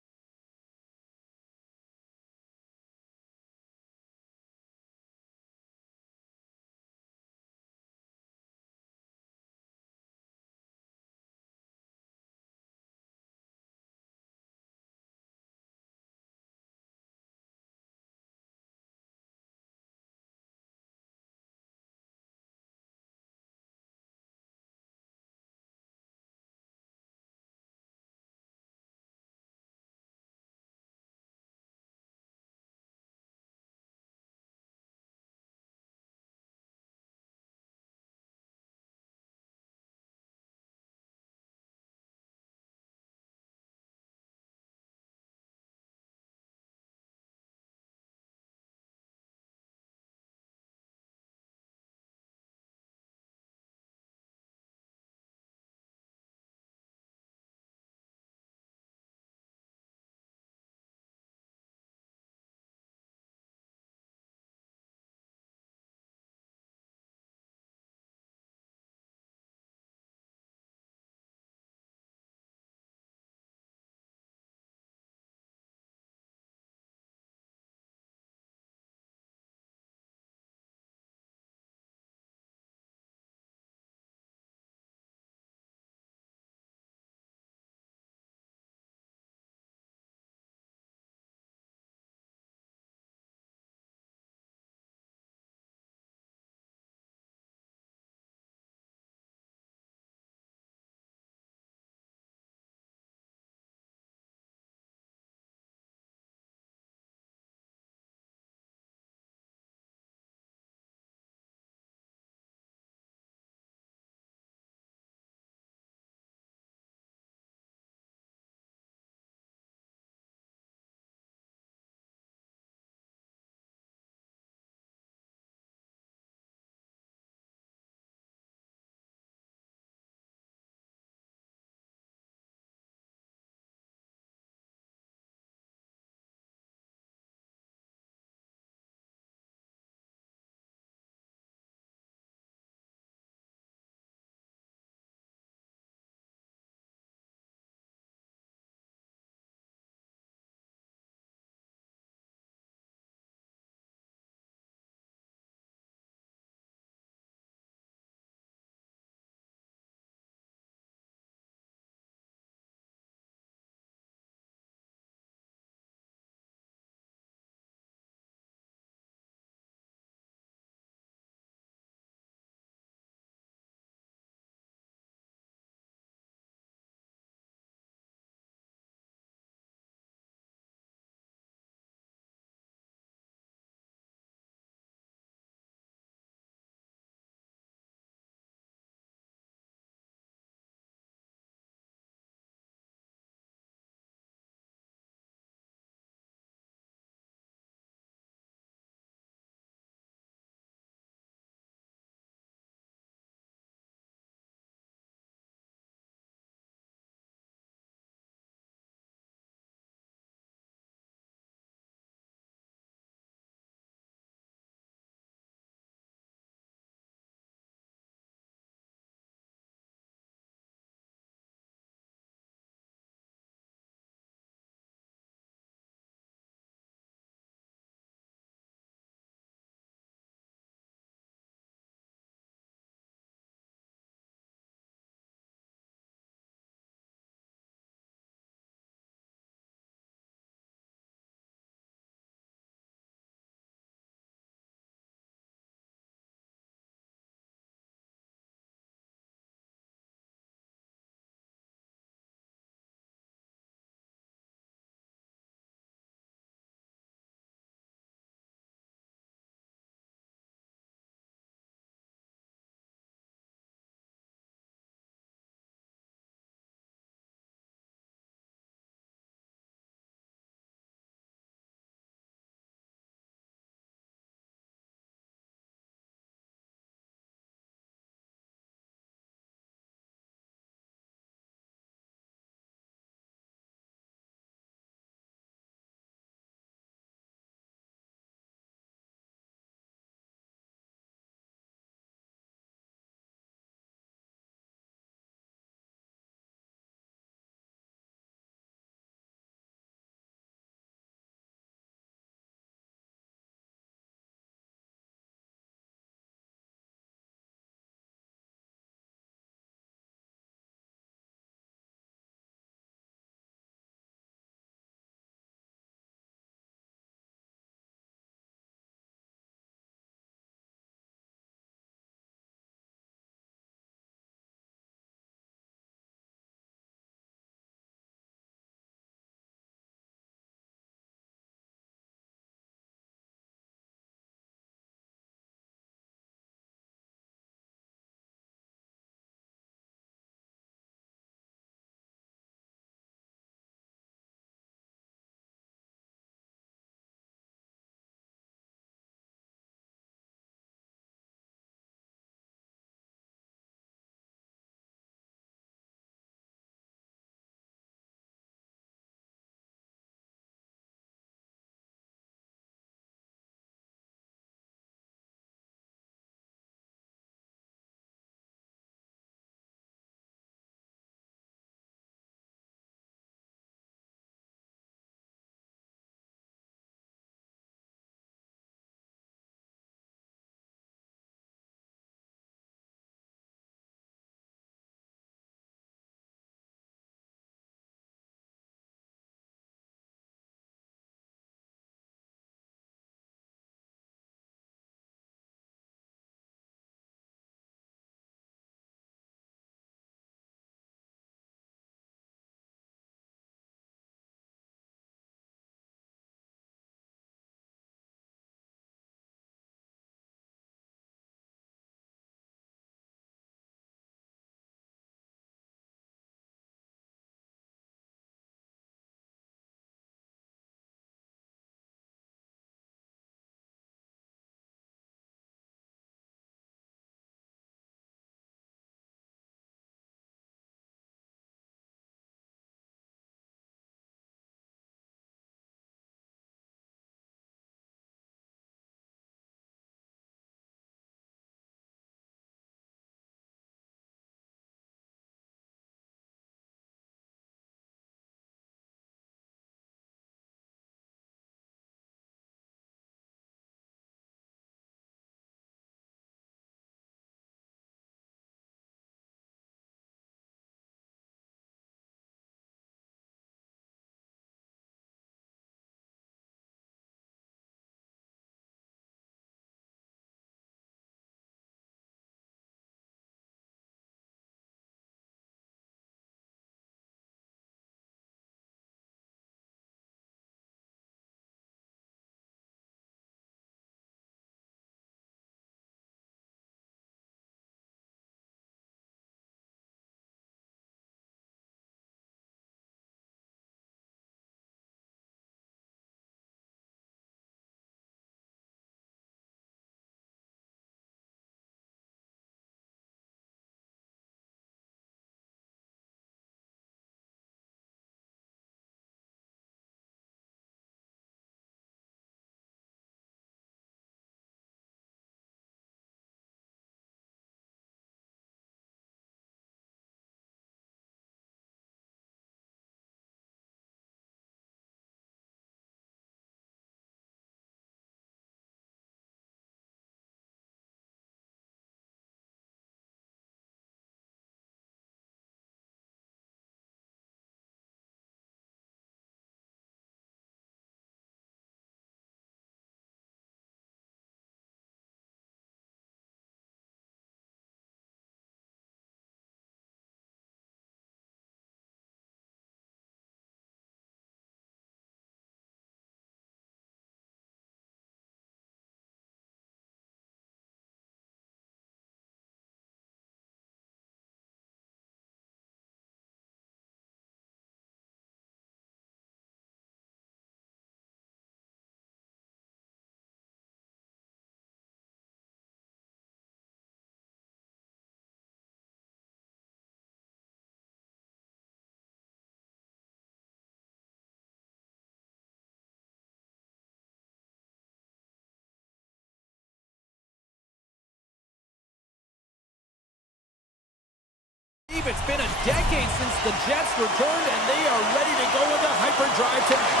believe it's been a decade since the Jets returned, and they are ready to go into hyperdrive tonight.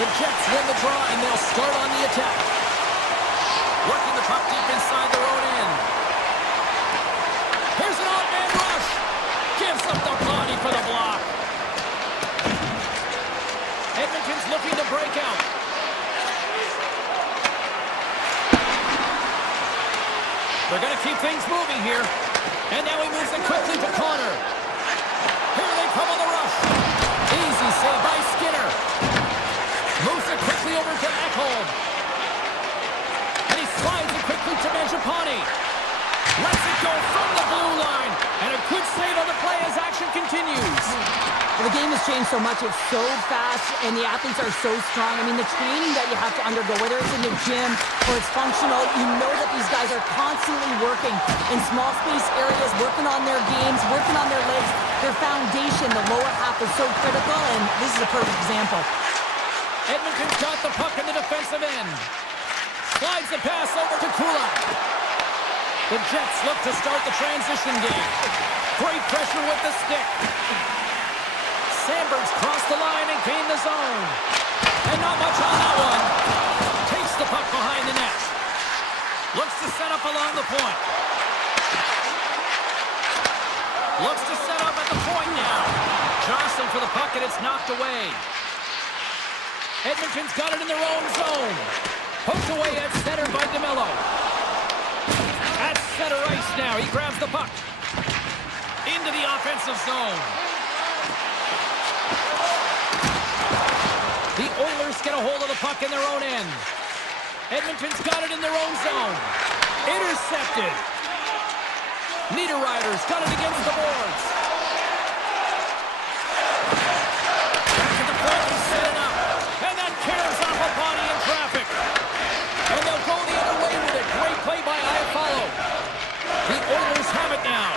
The Jets win the draw, and they'll start on the attack. Working the puck deep inside their own end. Here's an odd-man rush. Gives up the body for the block. Edmonton's looking to break out. They're going to keep things moving here. And now he moves it quickly to Connor. Here they come on the rush. Easy save by Skinner. Moves it quickly over to Ekholm. And he slides it quickly to Mangiapane. Lets it go from the blue line. And a good save on the play as action continues. Well, the game has changed so much. It's so fast, and the athletes are so strong. I mean, the training that you have to undergo, whether it's in the gym or it's functional, you know that these guys are constantly working in small space areas, working on their games, working on their legs. Their foundation, the lower half, is so critical, and this is a perfect example. Edmonton's got the puck in the defensive end. Slides the pass over to Kulak. The Jets look to start the transition game. Great pressure with the stick. Sandberg's crossed the line and gained the zone. And not much on that one. Takes the puck behind the net. Looks to set up along the point. Looks to set up at the point now. Jostling for the puck, and it's knocked away. Edmonton's got it in their own zone. Poked away at center by DeMello. At center ice now. He grabs the puck. Into the offensive zone. The Oilers get a hold of the puck in their own end. Edmonton's got it in their own zone. Intercepted. Niederreiter's got it against the boards. Back at the point, he's setting up. And that carries off a body in traffic. And they'll go the other way with it. Great play by Iafallo. The Oilers have it now.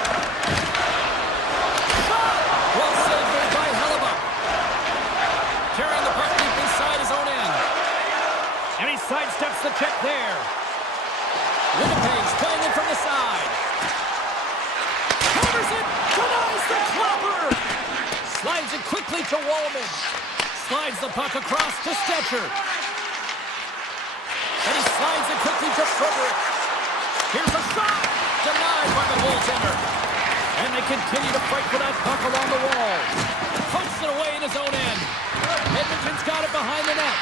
Shot! Well saved there by Hellebuyck. Carrying the puck deep inside his own end. And he sidesteps the check there. Winnipeg's playing it from the side. Counters it! Denies the clopper! Slides it quickly to Wallman. Slides the puck across to Stetcher. And he slides it quickly to Frederick. Here's a shot! Denied by the goaltender. And they continue to fight for that puck along the wall. Pokes it away in his own end. Edmonton's got it behind the net.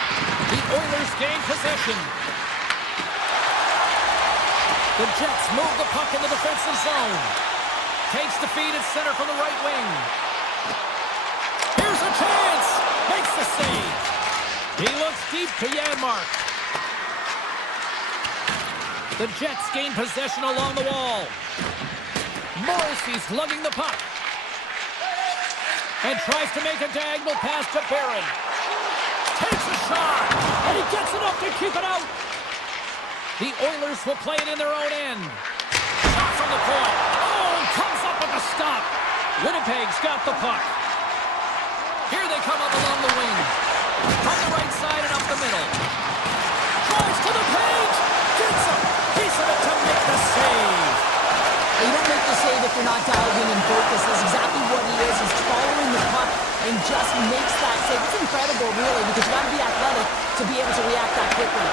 The Oilers gain possession. The Jets move the puck in the defensive zone. Takes the feed at center from the right wing. Here's a chance! Makes the save. He looks deep to Janmark. The Jets gain possession along the wall. Morrissey's lugging the puck. And tries to make a diagonal pass to Barron. Takes a shot. And he gets enough to keep it out. The Oilers will play it in their own end. Shot from the point. Oh, comes up with a stop. Winnipeg's got the puck. Here they come up along the wing. From the right side and up the middle. Drives to the page. Gets a piece of it to make the save. You don't make the save if you're not dialed in and focused. That's exactly what he is. He's following the puck and just makes that save. It's incredible, really, because you got to be athletic to be able to react that quickly.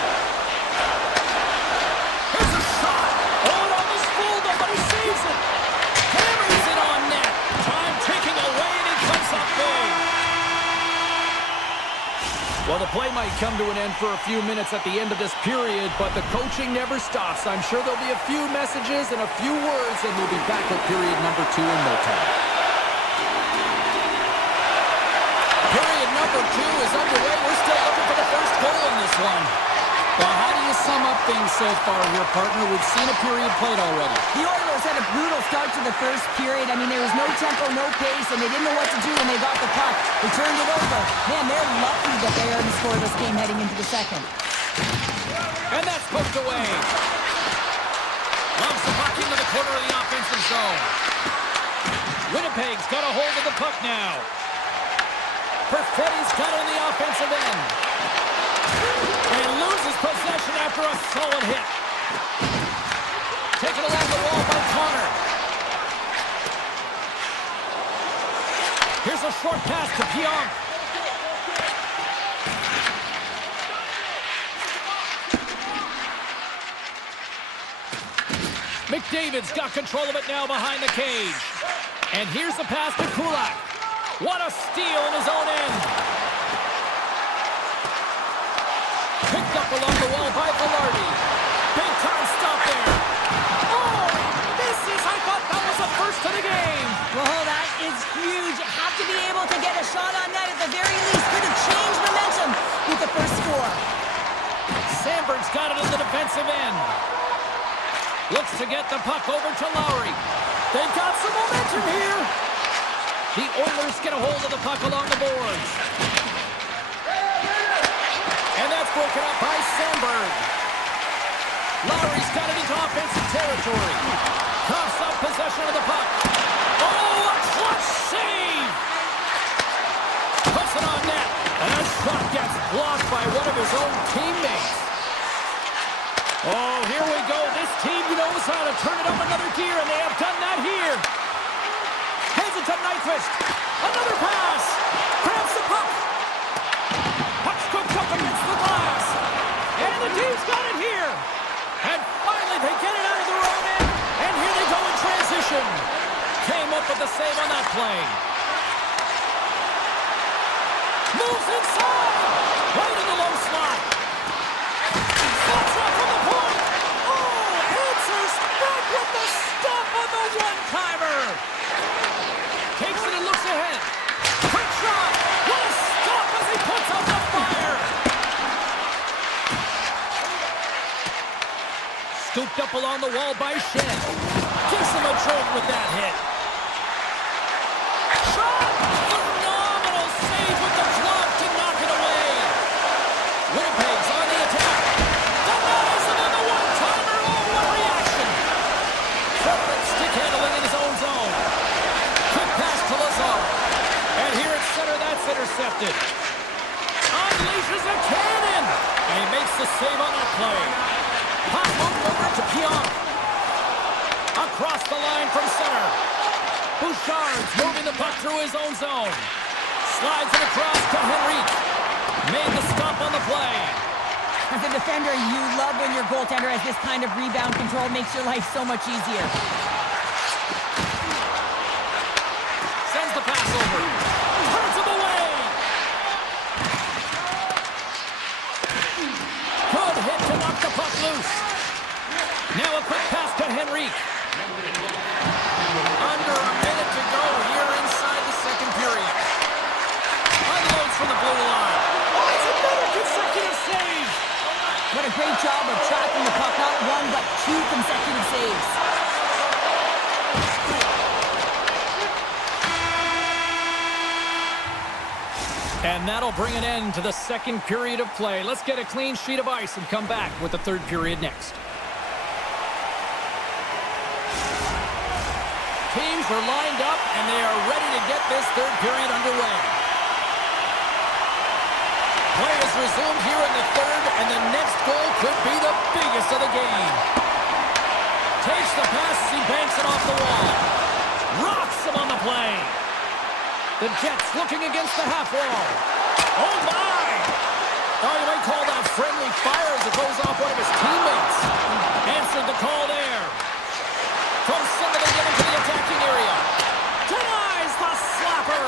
Here's a shot. Oh, it almost fooled him, but he saves it. Hammers it on net. Time ticking away, and he comes up big. Well, the play might come to an end for a few minutes at the end of this period, but the coaching never stops. I'm sure there'll be a few messages and a few words, and we'll be back with period number 2 in no time. Period number 2 is underway. We're still looking for the first goal in this one. Well, how do you sum up things so far here, partner? We've seen a period played already. The Oilers had a brutal start to the first period. I mean, there was no tempo, no pace, and they didn't know what to do when they got the puck. They turned it over. Man, they're lucky that they already scored this game heading into the second. And that's poked away. Loves the puck into the corner of the offensive zone. Winnipeg's got a hold of the puck now. Perfetti's got it on the offensive end. And loses possession after a solid hit. Taken along the wall by Connor. a short pass to Pionk. McDavid's got control of it now behind the cage. And here's the pass to Kulak. What a steal in his own end. Picked up along the wall by Velarde. Big time stop there. Oh, I thought that was the first of the game. Well, that is huge. You have to be able to get a shot on net at the very least. Could have changed momentum with the first score. Sandberg's got it in the defensive end. Looks to get the puck over to Lowry. They've got some momentum here. The Oilers get a hold of the puck along the boards. And that's broken up by Sandberg. Lowry's got it into offensive territory. Coughs up possession of the puck. Oh, a clutch save! Puts it on net. And that shot gets blocked by one of his own teammates. Oh, here we go. This team knows how to turn it up another gear, and they have done that here. Hands it to Nyquist. Another pass. Grabs the puck. Puck scoops up against the glass. And the team's got it here. And finally, they get it out of their own end. And here they go in transition. Came up with the save on that play. Moves inside. Right in the low slot. Shots up from the point. Oh, answers back with the stop on the one-timer. Takes it and looks ahead. Quick shot. What a stop as he puts out the fire. Scooped up along the wall by Shen. Gives him a jolt with that hit. Shot! Phenomenal save with the glove to knock it away. Winnipeg's on the attack. Denies him on the one-timer. Oh, what reaction! Perfect stick handling in his own zone. Quick pass to Lazar. And here at center, that's intercepted. Unleashes a cannon. And he makes the save on that play. Pop moved over to Pionk. Across the line from center. Bouchard's moving the puck through his own zone. Slides it across to Henrique. Made the stop on the play. As a defender, you love when your goaltender has this kind of rebound control. Makes your life so much easier. Sends the pass over. Hurts him away. Good hit to knock the puck loose. Now a quick pass to Henrique. Under a minute to go here inside the second period. Unloads from the blue line. Oh, it's another consecutive save. What a great job of tracking the puck. Not one, but two consecutive saves. And that'll bring an end to the second period of play. Let's get a clean sheet of ice and come back with the third period next. Teams are lined up, and they are ready to get this third period underway. Play is resumed here in the third, and the next goal could be the biggest of the game. Takes the pass as he banks it off the wall. Rocks him on the play. The Jets looking against the half wall. Oh, my! Oh, you might call that friendly fire as it goes off one of his teammates. Answered the call there. From center, they get into the attacking area. Denies the slapper.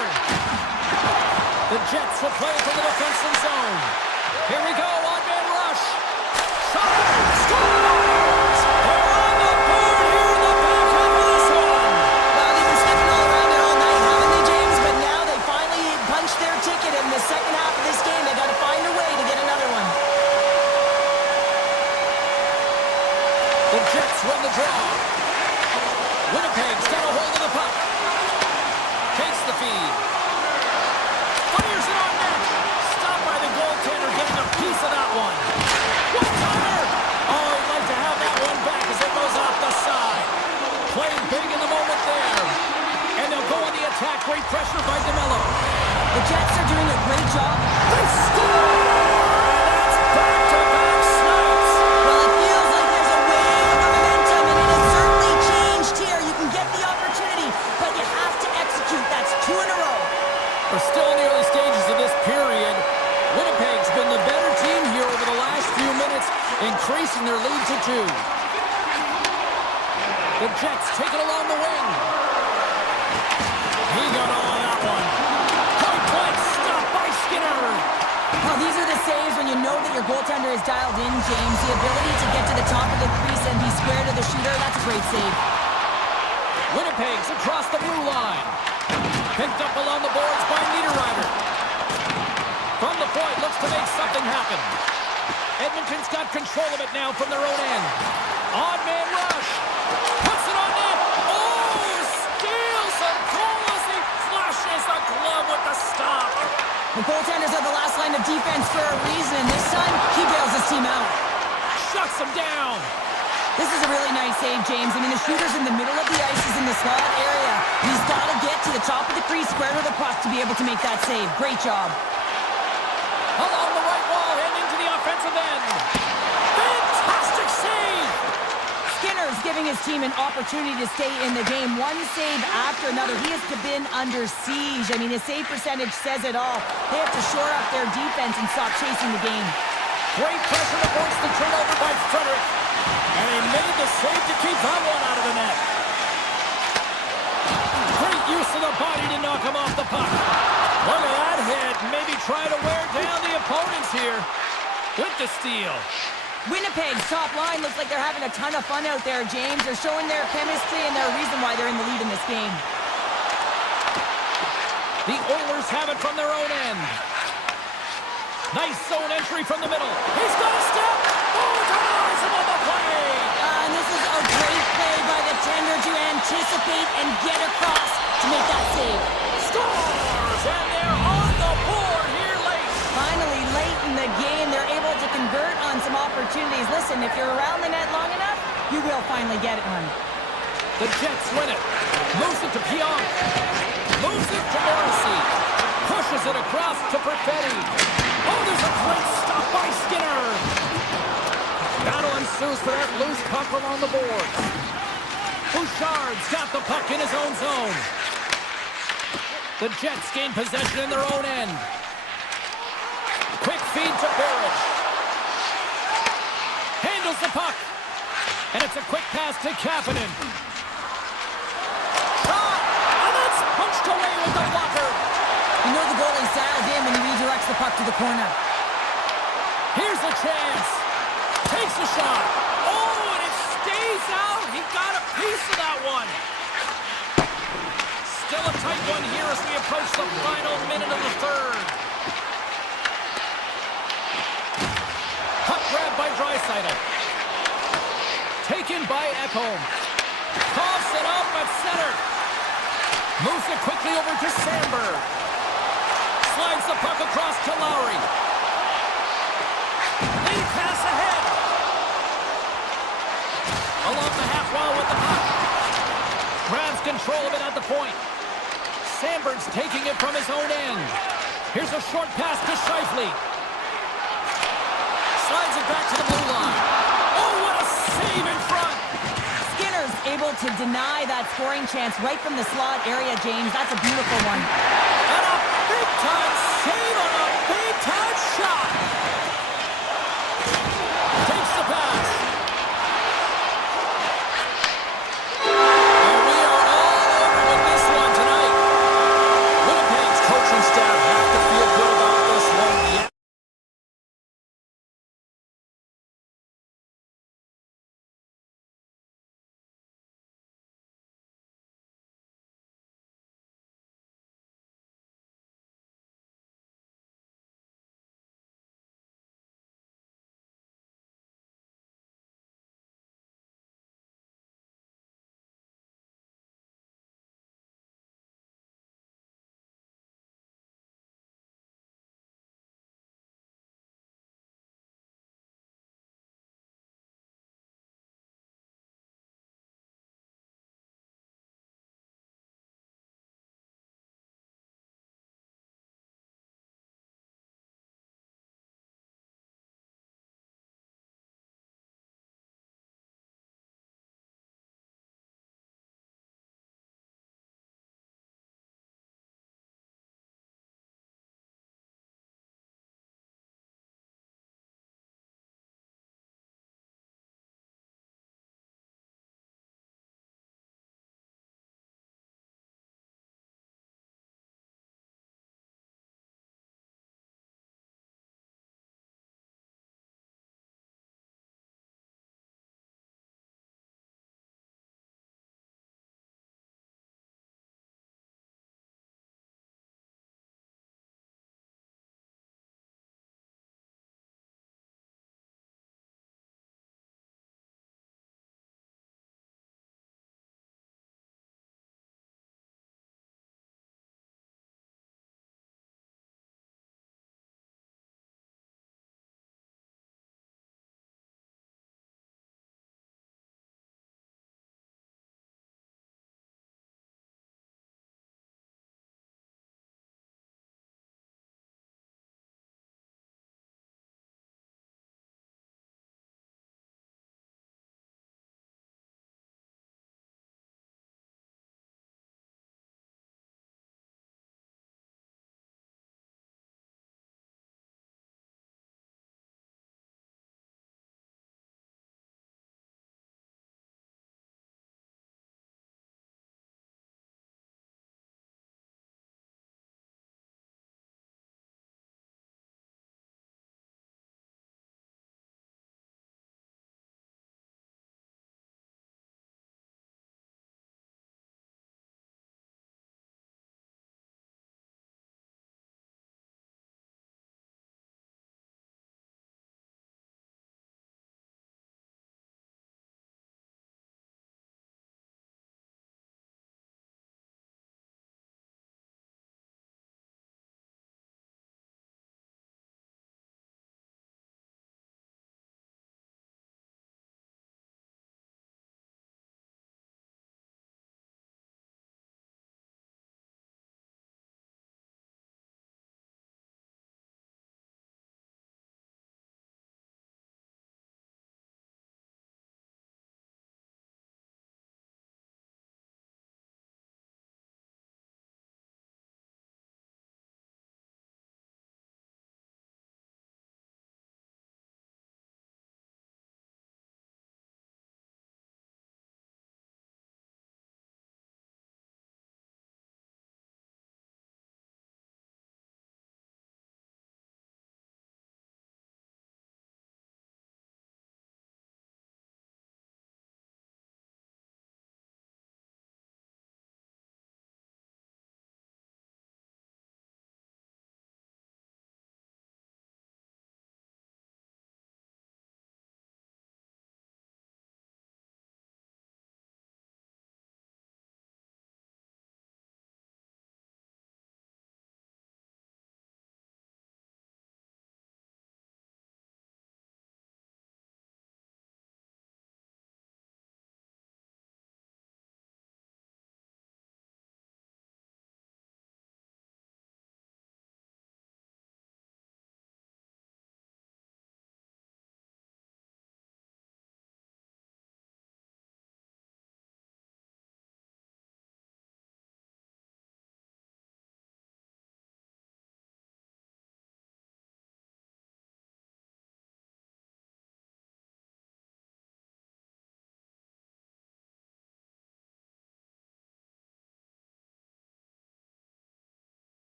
The Jets will play to the defensive zone. Here we go, one-man rush. Shot! Scores! They're on the board here in the back half of this one. Well, they've been sniffing all around it all night, haven't they, James? But now they finally punched their ticket in the second half of this game. They got to find a way to get another one. The Jets run the draw. Winnipeg's got a hold of the puck. Takes the feed. Fires it on net. Stopped by the goaltender, getting a piece of that one. One-timer. Oh, he'd like to have that one back as it goes off the side. Playing big in the moment there. And they'll go on the attack. Great pressure by DeMello. The Jets are doing a great job. They score! And that's back-to-back snipes. Well, it feels like there's a wave of momentum, and it has certainly changed here. You can get the opportunity, but you have to execute. That's two in a row. We're still in the early stages of this period. Winnipeg's been the better team here over the last few minutes, increasing their lead to 2. The Jets take it along the wing. He got all of that one. Point blank stop by Skinner. Well, these are the saves when you know that your goaltender is dialed in, James. The ability to get to the top of the crease and be square to the shooter, that's a great save. Winnipeg's across the blue line. Picked up along the boards by Niederreiter. From the point, looks to make something happen. Edmonton's got control of it now from their own end. Odd man rush. Puts it on net. Oh, steals a goal as he flushes the glove with the stop. The goaltenders are the last line of defense for a reason, and this time, he bails his team out. Shuts him down. This is a really nice save, James. I mean, the shooter's in the middle of the ice. He's in the slot area. He's got to get to the top of the crease, square to the puck to be able to make that save. Great job. Along the right wall and into the offensive end. Fantastic save. Skinner's giving his team an opportunity to stay in the game. One save after another. He has been under siege. I mean, his save percentage says it all. They have to shore up their defense and stop chasing the game. Great pressure to force the turnover by Frederick. And he made the save to keep that one out of the net. Great use of the body to knock him off the puck. Look at that hit. Maybe try to wear down the opponents here with the steal. Winnipeg's top line looks like they're having a ton of fun out there, James. They're showing their chemistry and their reason why they're in the lead in this game. The Oilers have it from their own end. Nice zone entry from the middle. He's got a step. Oh, denies him on the play. And this is a great play by the tender to anticipate and get across to make that save. Scores! And they're on the board here late. Finally, late in the game, they're able to convert on some opportunities. Listen, if you're around the net long enough, you will finally get it one. The Jets win it. Moves it to Pionk. Moves it to Morrissey. Pushes it across to Perfetti. Oh, there's a great stop by Skinner. Battle ensues for that loose puck along the boards. Bouchard's got the puck in his own zone. The Jets gain possession in their own end. Quick feed to Barrage. Handles the puck. And it's a quick pass to Kapanen. Shot! And that's punched away with the blocker. You know the goalie's dialed in when he redirects the puck to the corner. Here's a chance. Takes a shot. Oh, and it stays out. He got a piece of that one. Still a tight one here as we approach the final minute of the third. Puck grab by Draisaitl. Taken by Ekholm. Coughs it up at center. Moves it quickly over to Sandberg. Slides the puck across to Lowry. Lead pass ahead. Along the half wall with the puck. Grabs control of it at the point. Sandberg's taking it from his own end. Here's a short pass to Scheifele. Slides it back to the blue line. Oh, what a save in front. Skinner's able to deny that scoring chance right from the slot area, James. That's a beautiful one. And a big-time save on a big-time shot. Takes the pass.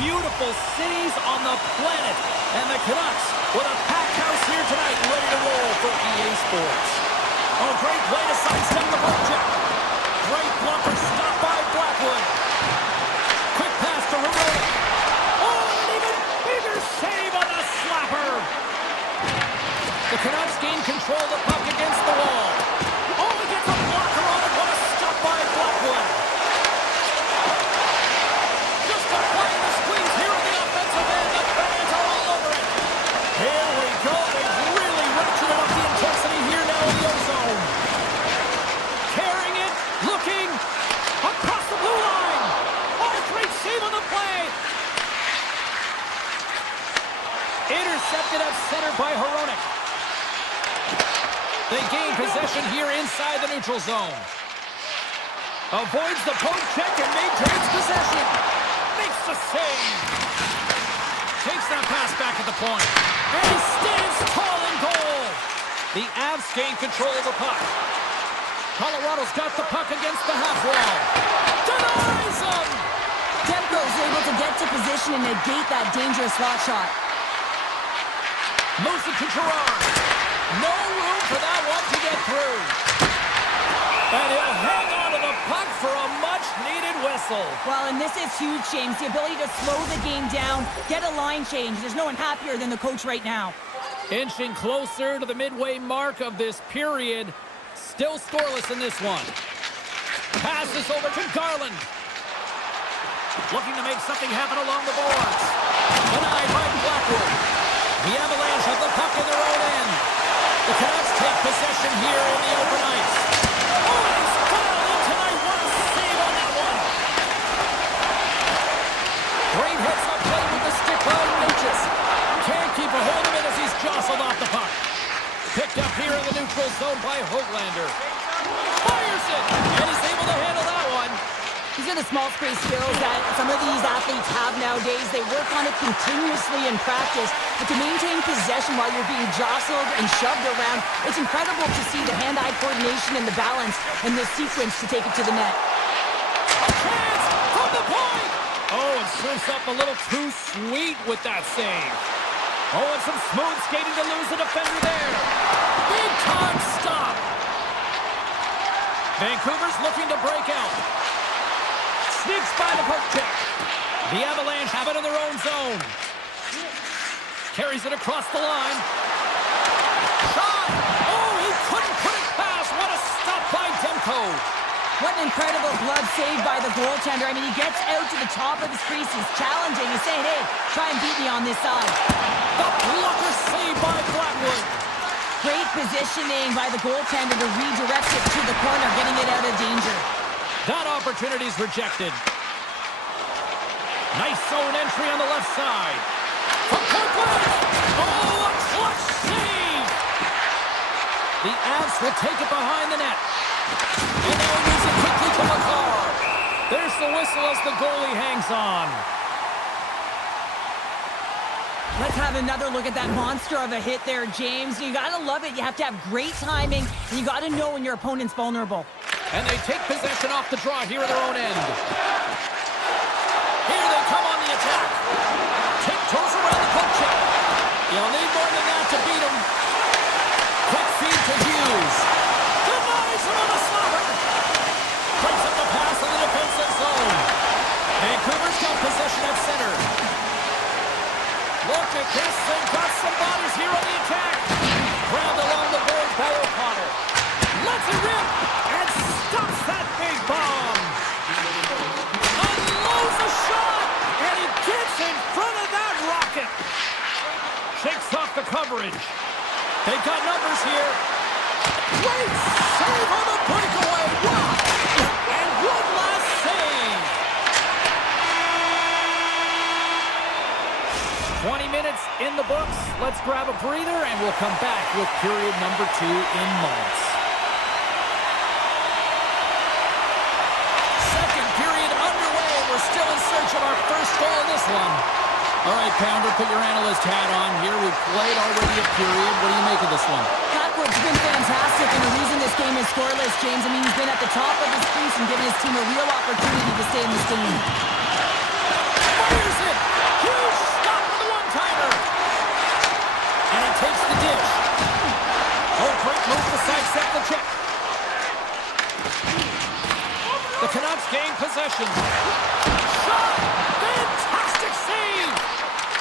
beautiful cities on the planet. And the Canucks with a packed house here tonight, ready to roll for EA Sports. Oh, great play to sidestep the poke check. Great blocker stop by Blackwood. Quick pass to Herrera. Oh, an even bigger save on the slapper. The Canucks gain control of the puck against the wall. Oh, he gets a blocker on it. What a stop by Blackwood. Just a play in the squeeze here on the offensive end. The fans are all over it. Here we go. They've really ratcheted up the intensity here now in the O-zone. Carrying it, looking, across the blue line. What a great save on the play. Intercepted at center by Hronek. They gain possession here inside the neutral zone. Avoids the poke check and maintains possession. Makes the save. Takes that pass back at the point. And he stands tall in goal. The Avs gain control of the puck. Colorado's got the puck against the half wall. Denies him! Demko's able to get to position and negate that dangerous slot shot. Moves it to Gerard. No room for that one to get through. And he'll hang on to the puck for a much-needed whistle. Well, and this is huge, James. The ability to slow the game down, get a line change. There's no one happier than the coach right now. Inching closer to the midway mark of this period. Still scoreless in this one. Passes over to Garland. Looking to make something happen along the boards. Denied by Blackwood. The Avalanche have the puck in their own end. The Canucks take possession here in the open ice. Oh, he's fouled in tonight. What a save on that one. Great hits up play with the stick by Natchez. Can't keep a hold of it as he's jostled off the puck. Picked up here in the neutral zone by Höglander. Fires it, and he's able to handle that one. These are the small space skills that some of these athletes have nowadays. They work on it continuously in practice, but to maintain possession while you're being jostled and shoved around, it's incredible to see the hand-eye coordination and the balance in this sequence to take it to the net. Chance from the point! Oh, and serves up a little too sweet with that save. Oh, and some smooth skating to lose the defender there. Big time stop. Vancouver's looking to break out. Sneaks by the poke check. The Avalanche have it in their own zone. Carries it across the line. Shot! Oh, he couldn't put it past. What a stop by Demko. What an incredible glove save by the goaltender. I mean, he gets out to the top of his crease. He's challenging. He's saying, hey, try and beat me on this side. The blocker save by Blackwood. Great positioning by the goaltender to redirect it to the corner, getting it out of danger. That opportunity's rejected. Nice zone entry on the left side. From point blank. Oh, a clutch save. The Avs will take it behind the net. And now he moves it quickly to McCarr. There's the whistle as the goalie hangs on. Let's have another look at that monster of a hit there, James. You gotta love it. You have to have great timing, and you gotta know when your opponent's vulnerable. And they take possession off the draw here at their own end. Here they come on the attack. Tiptoes around the poke check. You'll need more than that to beat him. Quick feed to Hughes. Denies him on the slobber. Breaks up the pass in the defensive zone. Vancouver's got possession at center. Look at this. They've got some bodies here on the attack. Grabbed along the board by O'Connor. Lets it rip and stops that big bomb. Unloads a shot, and he gets in front of that rocket. Shakes off the coverage. They've got numbers here. Great save on the breakaway. Wow. And one last save. 20 minutes in the books. Let's grab a breather, and we'll come back with period number 2 in moments. Second period underway. We're still in search of our first goal in this one. All right, Pounder, put your analyst hat on here. We've played already a period. What do you make of this one? Blackwood's been fantastic, and the reason this game is scoreless, James, I mean, he's been at the top of his crease and given his team a real opportunity to stay in this game. Fires it! accept the check. The Canucks gain possession. Shot! Fantastic save!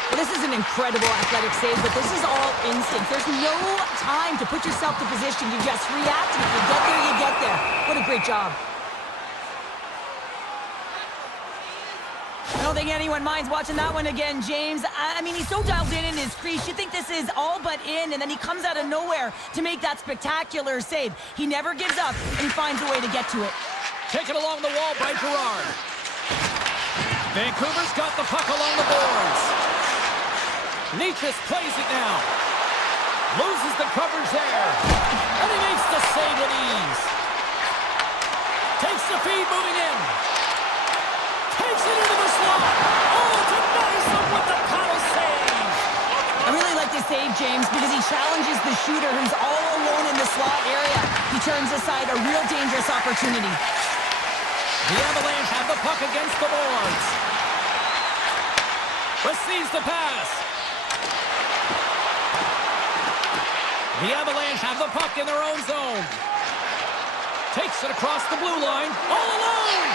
Well, this is an incredible athletic save, but this is all instinct. There's no time to put yourself to position. You just react, and if you get there, you get there. What a great job. I don't think anyone minds watching that one again, James. I mean, he's so dialed in his crease. You think this is all but in, and then he comes out of nowhere to make that spectacular save. He never gives up, and he finds a way to get to it. Taken along the wall by Gerard. Vancouver's got the puck along the boards. Nietzsche plays it now. Loses the coverage there. And he makes the save with ease. Takes the feed moving in. Takes it into the slot. Oh, denies him with the paddle save. I really like this save, James, because he challenges the shooter who's all alone in the slot area. He turns aside a real dangerous opportunity. The Avalanche have the puck against the boards. Receives the pass. The Avalanche have the puck in their own zone. Takes it across the blue line. All alone!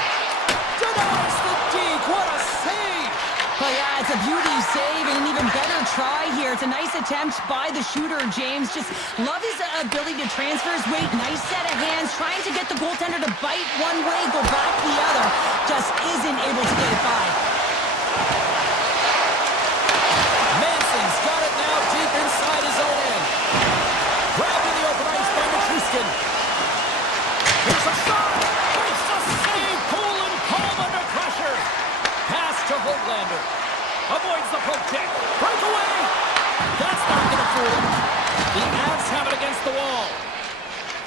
Denies the deke. What a save! Oh, yeah, it's a beauty save and an even better try here. It's a nice attempt by the shooter, James. Just love his ability to transfer his weight. Nice set of hands, trying to get the goaltender to bite one way, go back the other. Just isn't able to get it by. Manson's got it now deep inside his own end. Grabbed in the open ice by Matruskin. Here's a shot! Makes a save! Cool and calm under pressure. Pass to Hoaglander. Avoids the poke check. Breakaway! That's not going to fool him. The Avs have it against the wall.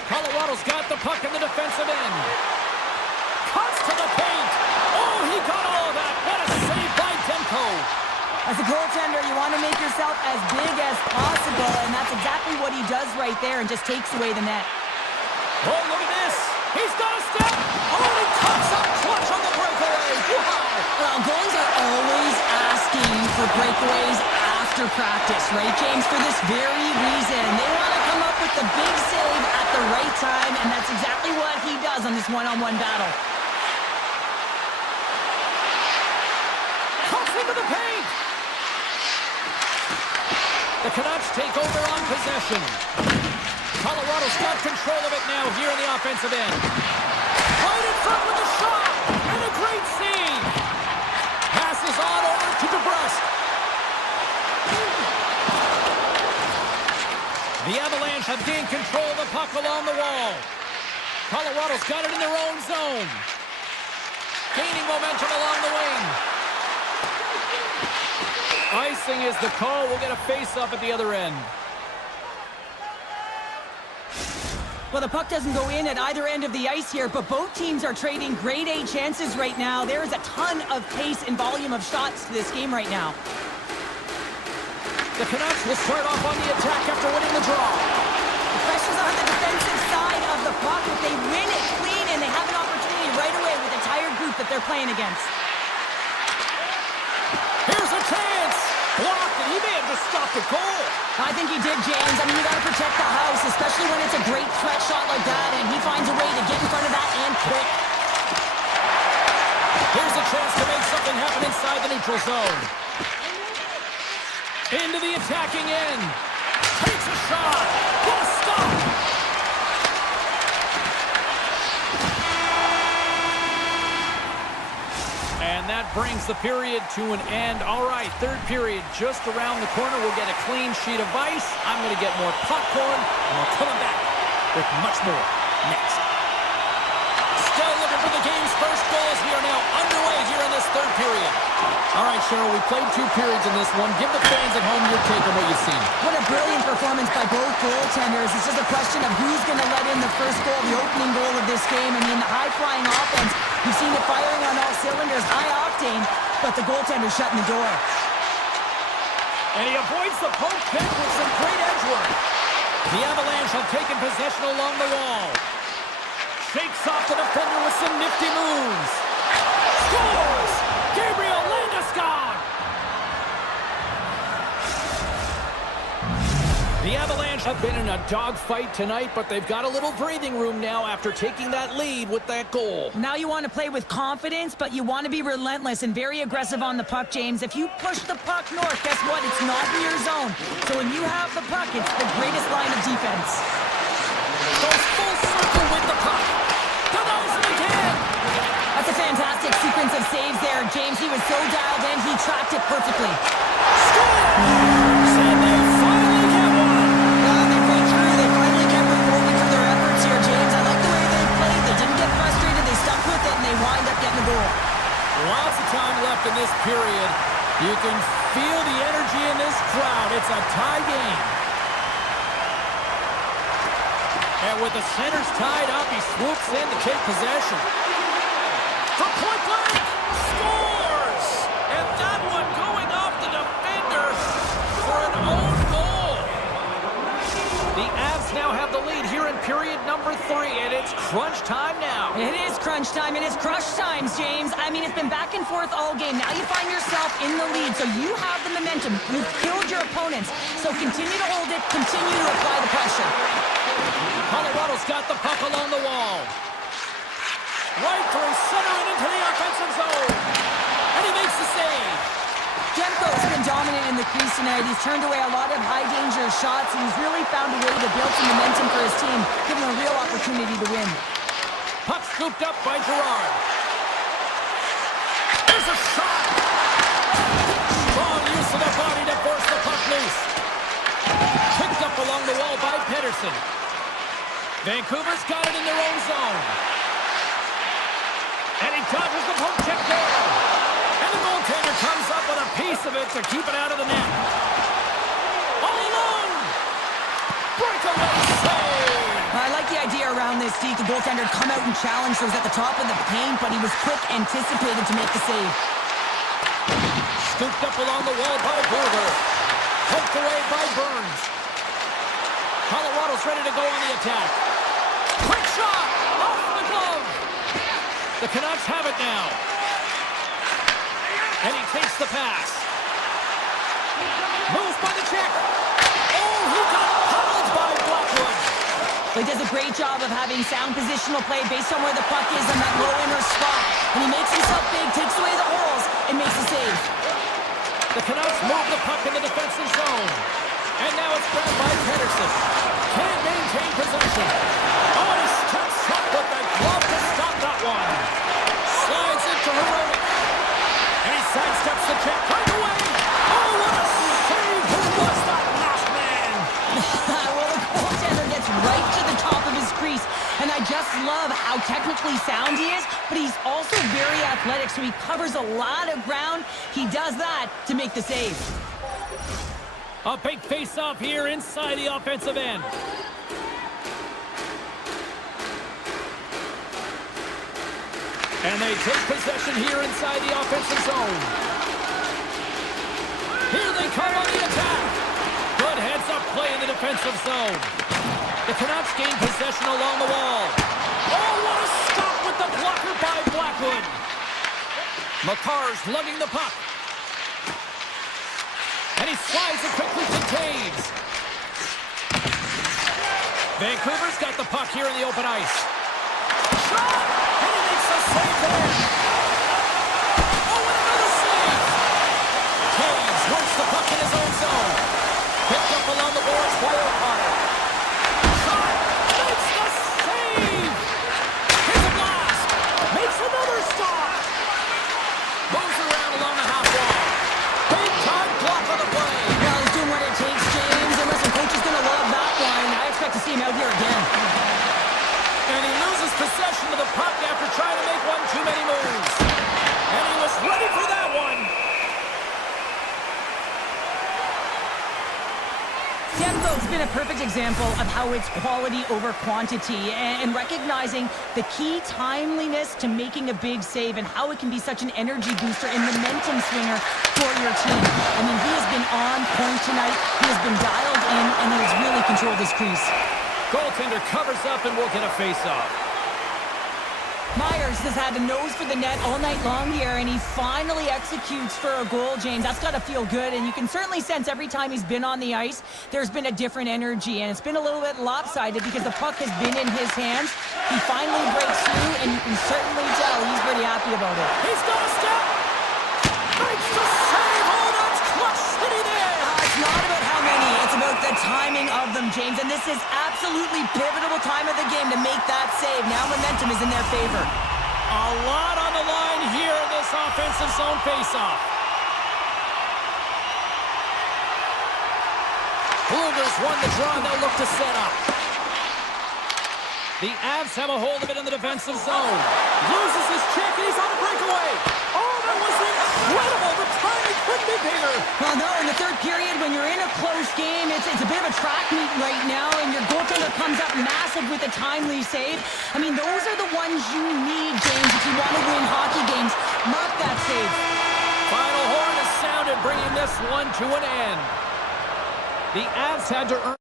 Colorado's got the puck in the defensive end. Cuts to the paint. Oh, he got all of that. What a save by Demko. As a goaltender, you want to make yourself as big as possible, and that's exactly what he does right there and just takes away the net. Oh, look at this. He's got a step. Oh, and he cuts up clutch on the breakaway. Wow. Well, goalies are always asking for breakaways after practice, right, James? For this very reason. They want to come up with the big save at the right time, and that's exactly what he does on this one-on-one battle. Cuts into the paint. The Canucks take over on possession. Colorado's got control of it now here in the offensive end. Right in front with a shot, and a great save. Passes on over to DeBrusque. The Avalanche have gained control of the puck along the wall. Colorado's got it in their own zone. Gaining momentum along the wing. Icing is the call. We'll get a face-off at the other end. Well, the puck doesn't go in at either end of the ice here, but both teams are trading grade A chances right now. There is a ton of pace and volume of shots to this game right now. The Canucks will start off on the attack after winning the draw. The pressure's on the defensive side of the puck. If they win it clean, and they have an opportunity right away with the tired group that they're playing against. Here's a chance! Blocked, and he may have just stopped a goal. I think he did, James. I mean, you got to protect the house, especially when it's a great threat shot like that, and he finds a way to get in front of that and quick. Here's a chance to make something happen inside the neutral zone. Into the attacking end. Takes a shot. What a stop! And that brings the period to an end. All right, third period just around the corner. We'll get a clean sheet of ice. I'm going to get more popcorn, and we're coming back with much more next. Still looking for the game's first goal as we are now underway here in this third period. All right, Cheryl, we played 2 periods in this one. Give the fans at home your take on what you've seen. What a brilliant performance by both goaltenders. It's just a question of who's going to let in the first goal, the opening goal of this game. I mean, the high-flying offense, you've seen it firing on all cylinders, high octane, but the goaltender shutting the door. And he avoids the poke kick with some great edge work. The Avalanche have taken possession along the wall. Shakes off the defender with some nifty moves. Scores! Gabriel Landeskog! The The Avalanche have been in a dogfight tonight, but they've got a little breathing room now after taking that lead with that goal. Now you want to play with confidence, but you want to be relentless and very aggressive on the puck, James. If you push the puck north, guess what? It's not in your zone. So when you have the puck, it's the greatest line of defense. Goes full circle with the puck. Denies it again. That's a fantastic sequence of saves there, James. He was so dialed in, he tracked it perfectly. Scores! And they finally get one. They played through. They finally kept rewarded for their efforts here, James. I like the way they played. They didn't get frustrated. They stuck with it, and they wind up getting the goal. Lots of time left in this period. You can feel the energy in this crowd. It's a tie game. And with the centers tied up, he swoops in to take possession. From point blank, scores! And that one going off the defender for an own goal. The Avs now have the lead here in period number 3, and it's crunch time now. It is crunch time, and it's crush times, James. I mean, it's been back and forth all game. Now you find yourself in the lead, so you have the momentum. You've killed your opponents, so continue to hold it, continue to apply the pressure. Colorado's got the puck along the wall. Right through center and into the offensive zone. And he makes the save. Demko's been dominant in the crease tonight. He's turned away a lot of high-danger shots, and he's really found a way to build some momentum for his team, giving him a real opportunity to win. Puck scooped up by Gerard. There's a shot. Strong use of the body to force the puck loose. Picked up along the wall by Pedersen. Vancouver's got it in their own zone. And he dodges the poke check there. And the goaltender comes up with a piece of it to keep it out of the net. All alone. Breakaway save. I like the idea around this, Steve. The goaltender come out and challenge those at the top of the paint, but he was quick, anticipated to make the save. Scooped up along the wall by Burger. Poked away by Burns. Colorado's ready to go on the attack. Quick shot! Off the glove! The Canucks have it now. And he takes the pass. Moves by the check. Oh, he got pummeled by Blackwood. He does a great job of having sound positional play based on where the puck is in that low inner spot. And he makes himself big, takes away the holes, and makes the save. The Canucks move the puck in the defensive zone. And now it's grabbed by Pedersen. Can't maintain possession. Oh, and he steps up with that glove to stop that one. Slides it to Heroic. And he sidesteps the check right away. Oh, what a save! Who was that last man? Well, the goaltender gets right to the top of his crease. And I just love how technically sound he is, but he's also very athletic, so he covers a lot of ground. He does that to make the save. A big face-off here inside the offensive end. And they take possession here inside the offensive zone. Here they come on the attack. Good heads-up play in the defensive zone. The Canucks gain possession along the wall. Oh, what a stop with the blocker by Blackwood. Makar's lugging the puck. And he slides it quickly to Taves. Vancouver's got the puck here in the open ice. Shot! And he makes a save there. Oh, and another save! Taves works the puck in his own zone. Picked up along the boards by O'Connor. Shot! Makes the save! Here's a blast! Makes another stop! Moves around along the half wall. Big time block on the play. Well, he's doing what it takes, James. And listen, coach is going to love that one. I expect to see him out here again. And he loses possession of the puck after trying to make one too many moves. And he was ready for that one. Demko's been a perfect example of how it's quality over quantity and recognizing the key timeliness to making a big save and how it can be such an energy booster and momentum swinger for your team. I mean, he has been on point tonight. He has been dialed in, and he has really controlled his crease. Goaltender covers up and will get a face-off. Myers has had a nose for the net all night long here, and he finally executes for a goal, James. That's got to feel good, and you can certainly sense every time he's been on the ice, there's been a different energy, and it's been a little bit lopsided because the puck has been in his hands. He finally breaks through, and you can certainly tell he's pretty happy about it. He's got a step. Makes the save. Oh, that's clutch city there. It's not about how many, it's about the timing of them, James, and this is absolutely pivotal time of the game to make that save. Now momentum is in their favor. A lot on the line here in this offensive zone faceoff. Brugger's won the draw, and they'll look to set up. The Avs have a hold of it in the defensive zone. Loses his check, and he's on a breakaway. Oh, that was incredible. The timing couldn't be bigger. Well, no, in the third period, when you're in a close game, it's a bit of a track meet right now, and your goaltender comes up massive with a timely save. I mean, those are the ones you need, James, if you want to win hockey games. Mark that save. Final horn is sounded, bringing this one to an end. The Avs had to earn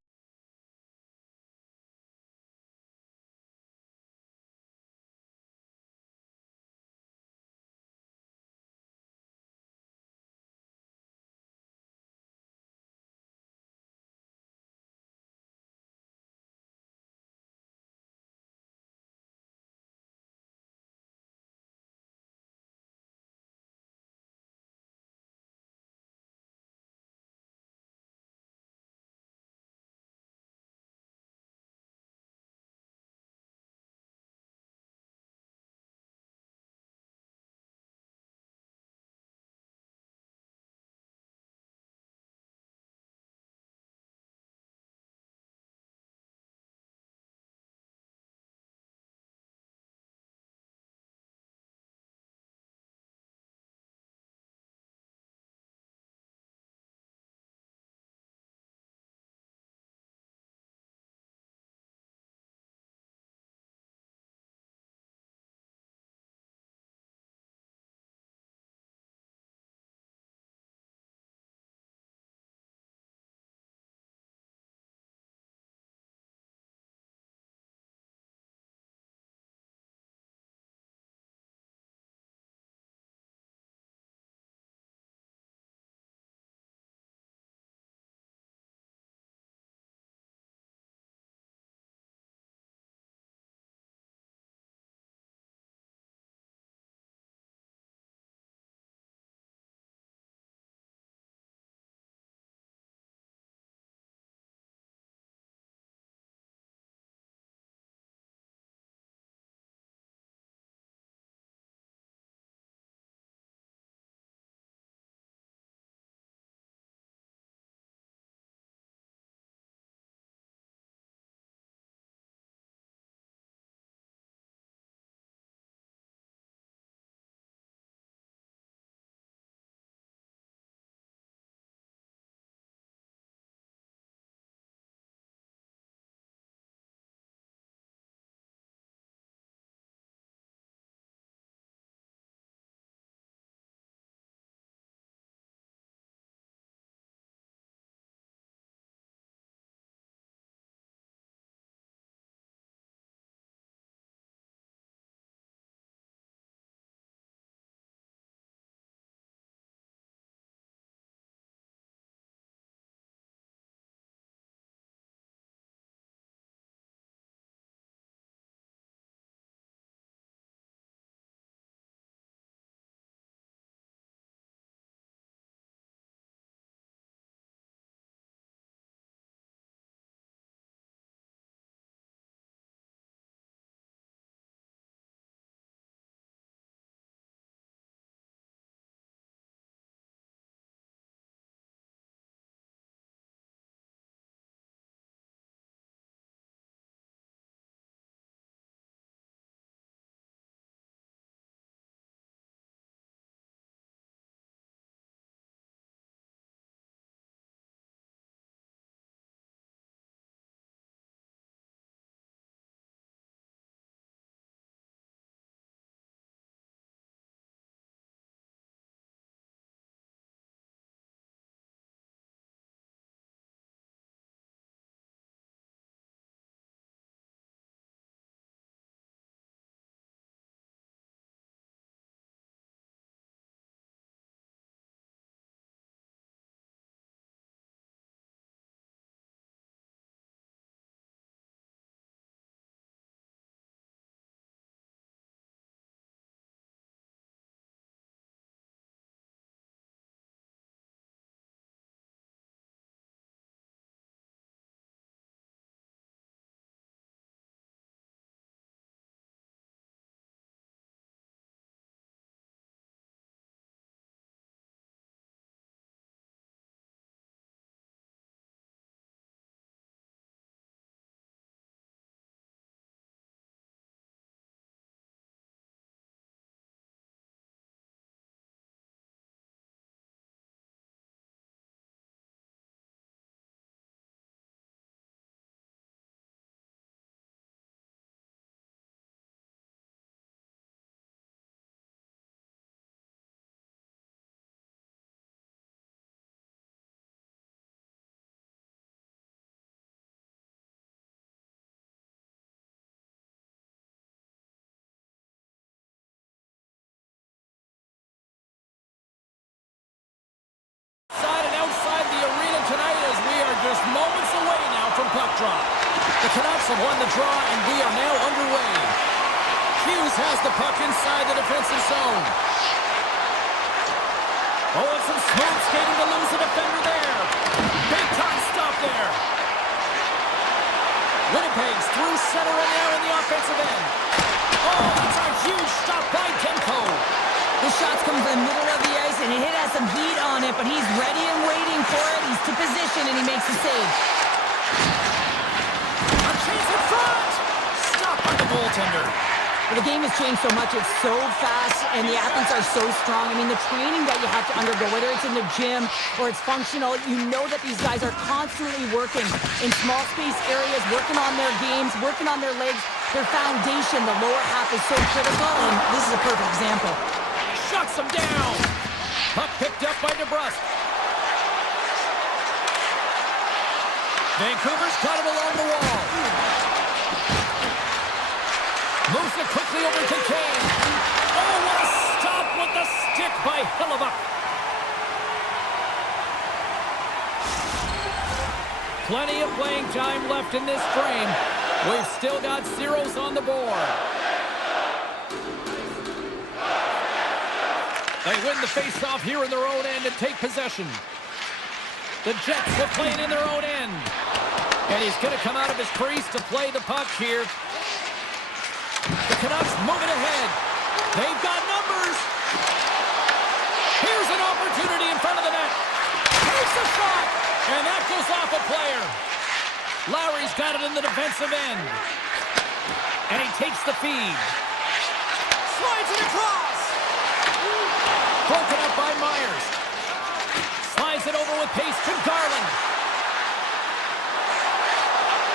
just moments away now from puck drop. The Canucks have won the draw, and we are now underway. Hughes has the puck inside the defensive zone. Oh, and some smooth skating to lose the defender there. Big time stop there. Winnipeg's through center and now in the offensive end. Oh, that's a huge stop by Demko. The shot's come from the middle of the ice, and it has some heat on it, but he's ready and waiting for it. He's to position, and he makes the save. A chance in front! Stopped by the goaltender. Well, the game has changed so much. It's so fast, and the athletes are so strong. I mean, the training that you have to undergo, whether it's in the gym or it's functional, you know that these guys are constantly working in small space areas, working on their games, working on their legs. Their foundation, the lower half, is so critical, and this is a perfect example. Shuts him down. Puck picked up by DeBrusque. Vancouver's got it along the wall. Moves it quickly over to Kane. Oh, what a stop with the stick by Hillebuck. Plenty of playing time left in this frame. We've still got zeros on the board. They win the face-off here in their own end and take possession. The Jets will play it in their own end. And he's going to come out of his crease to play the puck here. The Canucks moving ahead. They've got numbers. Here's an opportunity in front of the net. Takes a shot. And that goes off a player. Lowry's got it in the defensive end. And he takes the feed. Slides it across. Broken up by Myers. Slides it over with pace to Garland.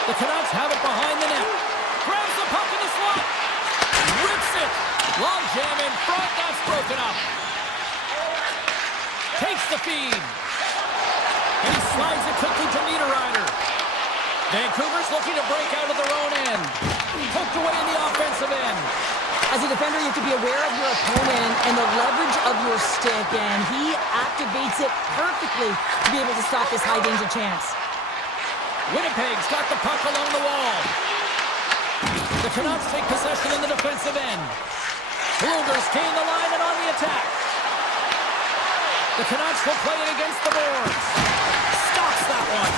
The Canucks have it behind the net. Grabs the puck in the slot. Rips it. Long jam in front. That's broken up. Takes the feed. And he slides it quickly to Niederreiter. Vancouver's looking to break out of their own end. Poked away in the offensive end. As a defender, you have to be aware of your opponent and the leverage of your stick, and he activates it perfectly to be able to stop this high-danger chance. Winnipeg's got the puck along the wall. The Canucks take possession in the defensive end. Blueger's gain the line and on the attack. The Canucks will play it against the boards. Stops that one.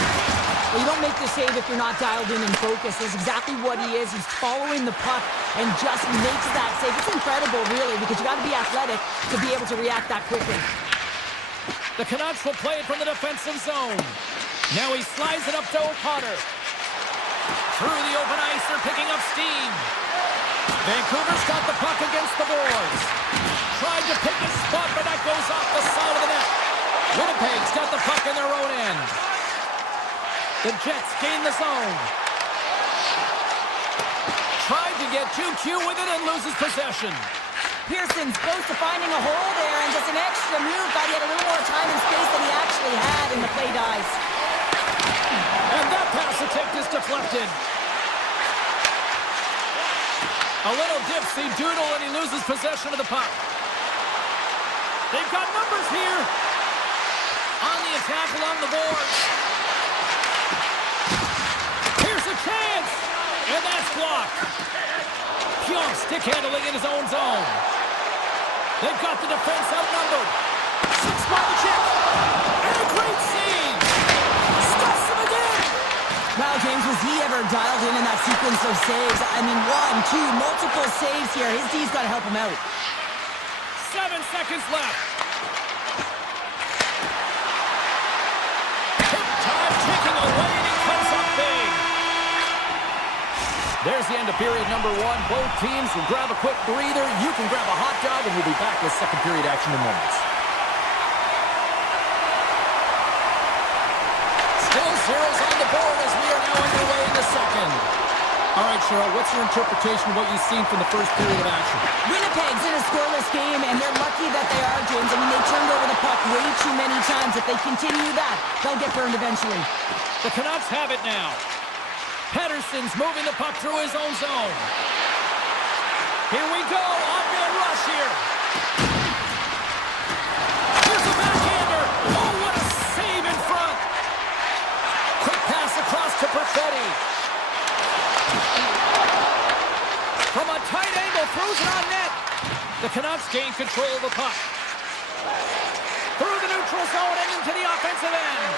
Well, you don't make the save if you're not dialed in and focused. That's exactly what he is. He's following the puck and just makes that save. It's incredible, really, because you got to be athletic to be able to react that quickly. The Canucks will play it from the defensive zone. Now he slides it up to O'Connor. Through the open ice, they're picking up steam. Vancouver's got the puck against the boards. Tried to pick a spot, but that goes off the side of the net. Winnipeg's got the puck in their own end. The Jets gain the zone. Tried to get too cute with it and loses possession. Pearson's close to finding a hole there, and just an extra move. Thought he had a little more time and space than he actually had, and the play dies. And that pass attempt is deflected. A little dipsy doodle, and he loses possession of the puck. They've got numbers here. On the attack along the boards. Here's a chance. And that's blocked. Pionk stick handling in his own zone. They've got the defense outnumbered. 6 by the chip. And a great save. Stuffs him again. Wow, James, was he ever dialed in that sequence of saves? I mean, 1, 2, multiple saves here. His D's got to help him out. 7 seconds left. Time ticking away, and he comes up big. There's the end of period number 1. Both teams will grab a quick breather. You can grab a hot dog, and we'll be back with second period action in moments. Still zeros on the board as we are now underway in the second. All right, Cheryl, what's your interpretation of what you've seen from the first period of action? Winnipeg's in a scoreless game, and they're lucky that they are, James. I mean, they turned over the puck way too many times. If they continue that, they'll get burned eventually. The Canucks have it now. Pedersen's moving the puck through his own zone. Here we go. Odd-man rush here. Here's a backhander. Oh, what a save in front. The Canucks gain control of the puck. Through the neutral zone and into the offensive end.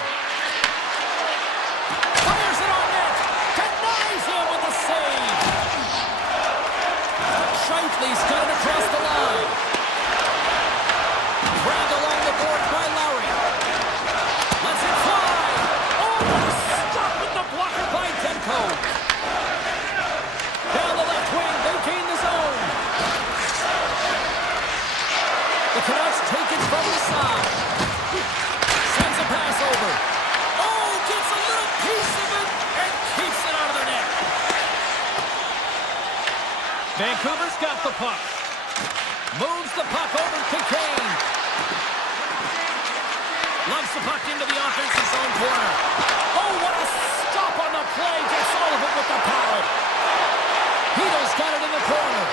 Fires it on net. Denies him with the save. Scheifele's got it across the line. Grabbed along the boards by Lowry. Lets it fly. Oh, stop with the blocker by Demko. Down the left wing, they gain the zone. The Canucks take it from the side. Sends a pass over. Oh, gets a little piece of it and keeps it out of the net. Vancouver's got the puck. Moves the puck over to Kane. Loves the puck into the offensive zone corner. Oh, what a stop on the play. Gets all of it with the power. Hito's got it in the corner.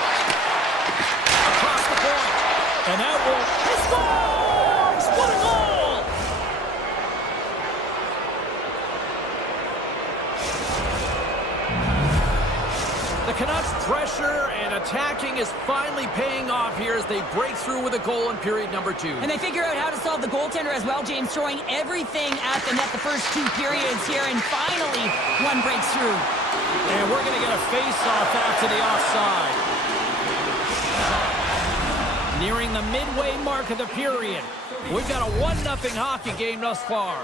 Across the point. And that will... He scores! What a goal! The Canucks' pressure and attacking is finally paying off here as they break through with a goal in period number 2. And they figure out how to solve the goaltender as well, James, throwing everything at the net the first 2 periods here, and finally one breaks through. And we're going to get a face-off after the offside. Nearing the midway mark of the period. We've got a 1-0 hockey game thus far.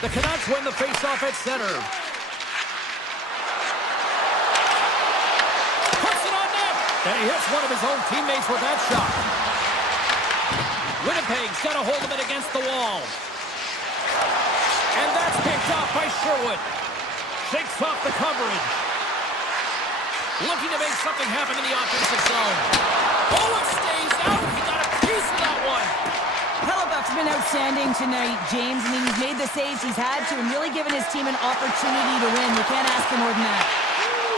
The Canucks win the face-off at center. Puts it on net! And he hits one of his own teammates with that shot. Winnipeg's got a hold of it against the wall. And that's picked off by Sherwood. Shakes off the coverage. Looking to make something happen in the offensive zone. Oh, it stays out. He got a piece of that one. Hellebuck's been outstanding tonight, James. I mean, he's made the saves he's had to and really given his team an opportunity to win. You can't ask for more than that.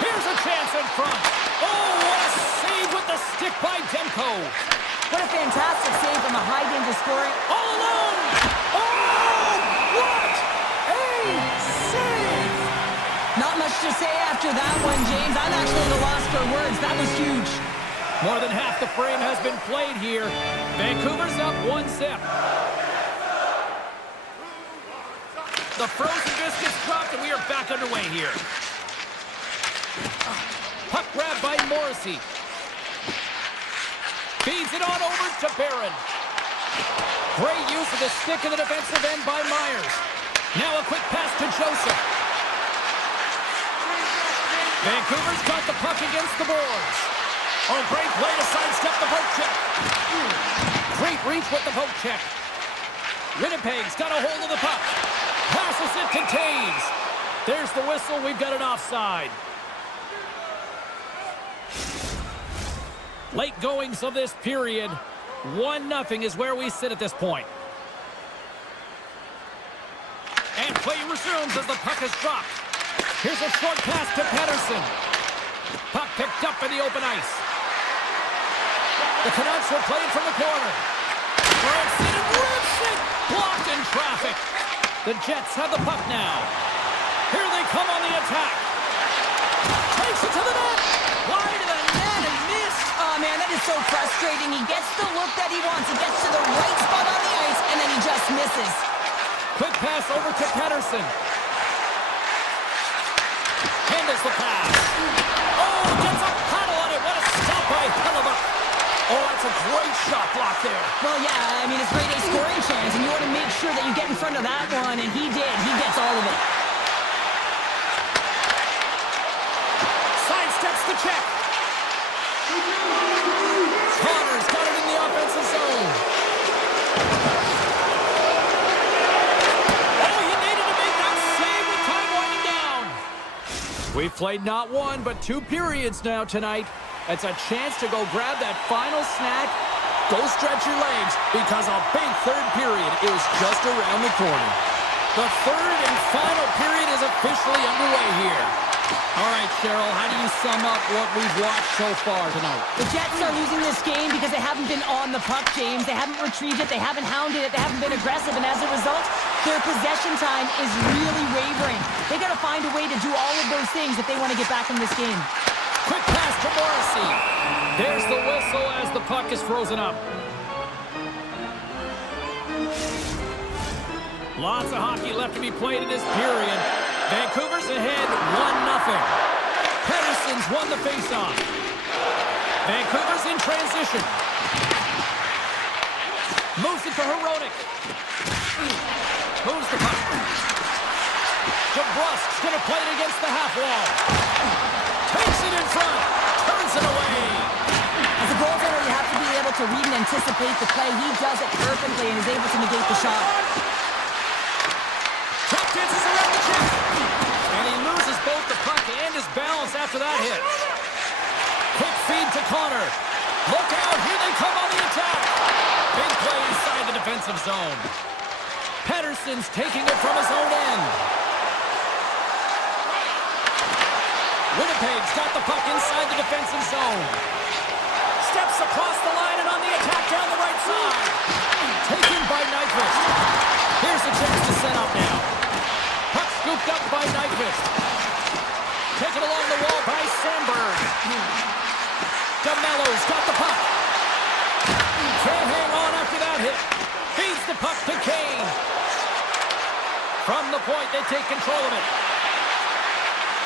Here's a chance in front. Oh, what a save with the stick by Demko. What a fantastic save from a high-danger scoring. All alone. Oh, what a save. Not much to say after that one, James. I'm actually at a loss for words. That was huge. More than half the frame has been played here. Vancouver's up 1-0. The frozen biscuits dropped, and we are back underway here. Puck grab by Morrissey. Feeds it on over to Barron. Great use of the stick in the defensive end by Myers. Now a quick pass to Joseph. Vancouver's got the puck against the boards. Oh, great play to sidestep the poke check. Great reach with the poke check. Winnipeg's got a hold of the puck. Passes it to Taves. There's the whistle. We've got an offside. Late goings of this period. 1-0 is where we sit at this point. And play resumes as the puck is dropped. Here's a short pass to Pettersson. Puck picked up in the open ice. The Canucks will play it from the corner. Branson rips it! Blocked in traffic. The Jets have the puck now. Here they come on the attack. Takes it to the net. Wide of the net and missed. Oh, man, that is so frustrating. He gets the look that he wants. He gets to the right spot on the ice, and then he just misses. Quick pass over to Pettersson. Handles the pass. Oh, gets a paddle on it. What a stop by Hellebuck. Oh, that's a great shot block there. Well, yeah, I mean, it's grade A scoring chance, and you want to make sure that you get in front of that one, and he did. He gets all of it. Sidesteps the check. Connor's got it in the offensive zone. Oh, he needed to make that save with time winding down. We've played not one, but 2 periods now tonight. It's a chance to go grab that final snack. Go stretch your legs because a big third period is just around the corner. The third and final period is officially underway here. All right, Cheryl, how do you sum up what we've watched so far tonight? The Jets are losing this game because they haven't been on the puck, James. They haven't retrieved it. They haven't hounded it. They haven't been aggressive. And as a result, their possession time is really wavering. They got to find a way to do all of those things if they want to get back in this game. Quick pass to Morrissey. There's the whistle as the puck is frozen up. Lots of hockey left to be played in this period. Vancouver's ahead 1-0. Pedersen's won the faceoff. Vancouver's in transition. Moves it to Hronek. Moves the puck. DeBrusk's going to play it against the half wall. Takes it in front. Turns it away. As a goaltender, you have to be able to read and anticipate the play. He does it perfectly and is able to negate the shot. Truck dances around the chest. And he loses both the puck and his balance after that hit. Quick feed to Connor. Look out, here they come on the attack. Big play inside the defensive zone. Pedersen's taking it from his own end. Winnipeg's got the puck inside the defensive zone. Steps across the line and on the attack down the right side. Taken by Nyquist. Here's a chance to set up now. Puck scooped up by Nyquist. Taken along the wall by Sandberg. DeMello's got the puck. Can't hang on after that hit. Feeds the puck to Kane. From the point, they take control of it.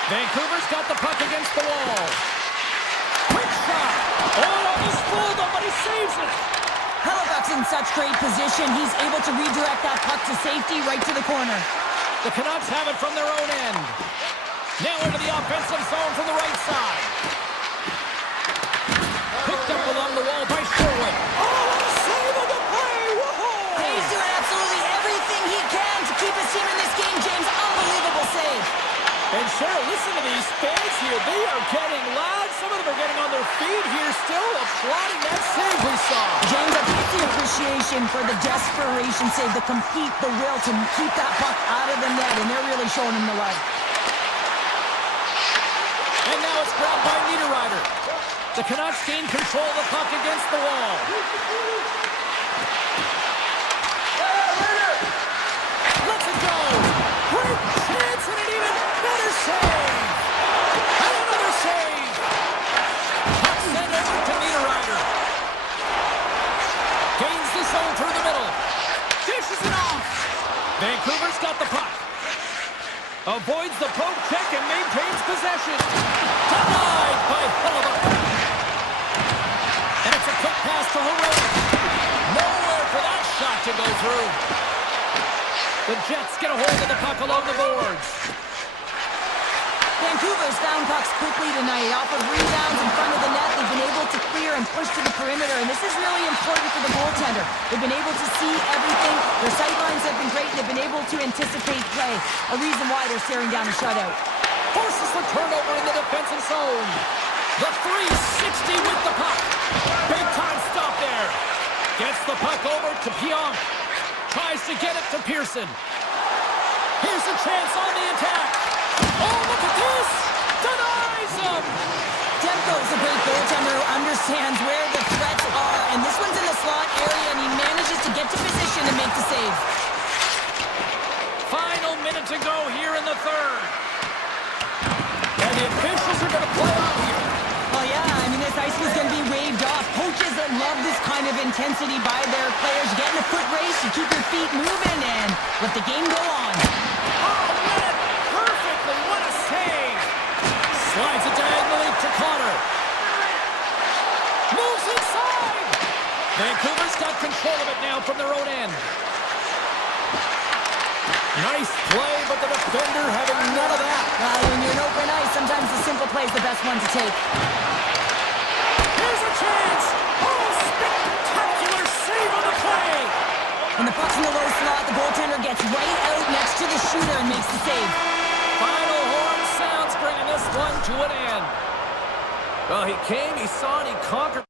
Vancouver's got the puck against the wall. Quick shot. Oh, he's fooled him, but he saves it. Hellebuyck's in such great position. He's able to redirect that puck to safety right to the corner. The Canucks have it from their own end. Now into the offensive zone from the right side. Picked up along the wall by Sherwood. Oh, what a save on the play! Whoa! He's doing absolutely everything he can to keep his team in this game, James. Unbelievable save. And Cheryl, listen to these fans here. They are getting loud. Some of them are getting on their feet here, still applauding that save we saw. James, I think the appreciation for the desperation save, the compete, the will to keep that puck out of the net, and they're really showing him the love. And now it's grabbed by Niederreiter. The Canucks gain control of the puck against the wall. Let's it go. Great chance and an even better save. And another save. Puck sent over to Niederreiter. Gains the zone through the middle. Dishes it off. Vancouver's got the puck. Avoids the poke check and maintains possession. Denied by Hellebuyck. And it's a quick pass to Hronek. Nowhere for that shot to go through. The Jets get a hold of the puck along the boards. Vancouver's found pucks quickly tonight. Off of rebounds in front of the net, they've been able to clear and push to the perimeter, and this is really important for the goaltender. They've been able to see everything. Their sight lines have been great, and they've been able to anticipate play. A reason why they're staring down a shutout. Forces the turnover in the defensive zone. The 360 with the puck. Big time stop there. Gets the puck over to Pionk. Tries to get it to Pearson. Here's a chance on the attack. Oh, look at this! Denies him! Demko's a great goaltender who understands where the threats are, and this one's in the slot area, and he manages to get to position and make the save. Final minute to go here in the third. And the officials are going to play out here. Oh yeah, I mean, this ice was going to be waved off. Coaches that love this kind of intensity by their players. You get in a foot race, you keep your feet moving, and let the game go on. Oh, read it perfectly. What a save. Slides it diagonally to Connor. Moves inside. Vancouver's got control of it now from their own end. Nice play, but the defender having none of that. When you're in open ice, sometimes the simple play is the best one to take. Here's a chance. Oh, spectacular save on the play. When the puck's in the low slot, the goaltender gets right out next to the shooter and makes the save. Final horn sounds, bringing this one to an end. Well, he came, he saw, and he conquered.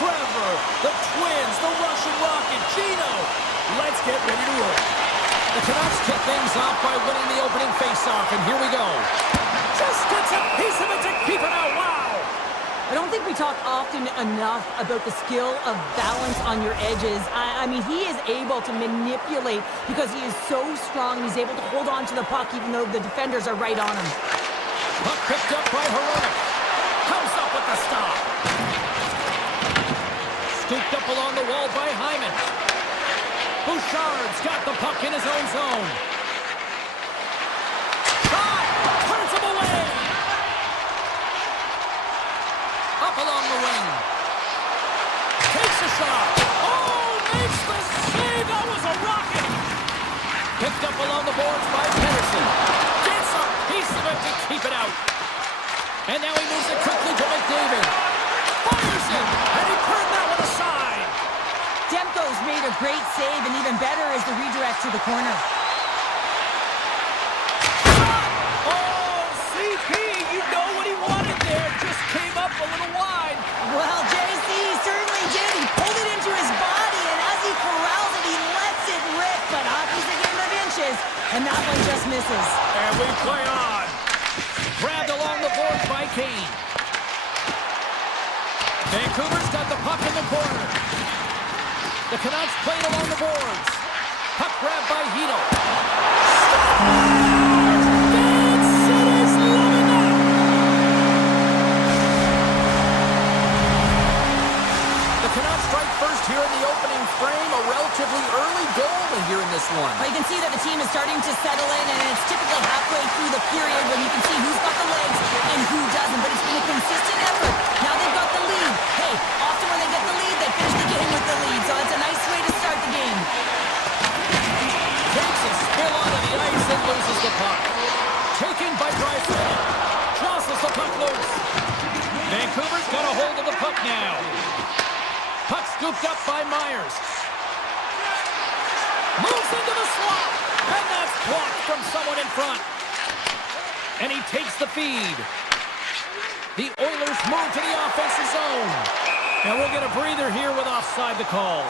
Trevor, the Twins, the Russian Rocket, Gino. Let's get ready to roll. The Canucks kick things off by winning the opening faceoff, and here we go. Just gets a piece of it to keep it out. Wow! I don't think we talk often enough about the skill of balance on your edges. I mean, he is able to manipulate because he is so strong. He's able to hold on to the puck even though the defenders are right on him. Puck picked up by Heroic. Comes up with the stop. Scooped up along the wall by Hyman. Bouchard's got the puck in his own zone. Shot! Turns him away! Up along the wing. Takes a shot. Oh, makes the save. That was a rocket. Picked up along the boards by Pedersen. Gets a piece of it to keep it out. And now he moves it quickly to McDavid. Fires it. And he turned that one aside. Demko's made a great save, and even better is the redirect to the corner. Oh, CP, you know what he wanted there. Just came up a little wide. Well, JC certainly did. He pulled it into his body, and as he corrals it, he lets it rip. But hockey's a game of inches, and that one just misses. And we play on. Grabbed along the boards by Kane. Vancouver's got the puck in the corner. The Canucks played along the boards. Puck grabbed by Hito. Van City's loving that. The Canucks strike first here in the opening frame. A relatively early goal here in this one. Well, you can see that the team is starting to settle in, and it's typically halfway through the period when you can see who's got the legs and who doesn't. But it's been a consistent effort. Now they've got the lead. Hey, often when they get the lead, they finish the game with the lead. So it's a nice way to start the game. Takes a spill onto the ice and loses the puck. Taken by Draisaitl. Jostles the puck loose. Vancouver's got a hold of the puck now. Puck scooped up by Myers. Moves into the slot. And that's blocked from someone in front. And he takes the feed. The Oilers move to the offensive zone. And we'll get a breather here with offside the call.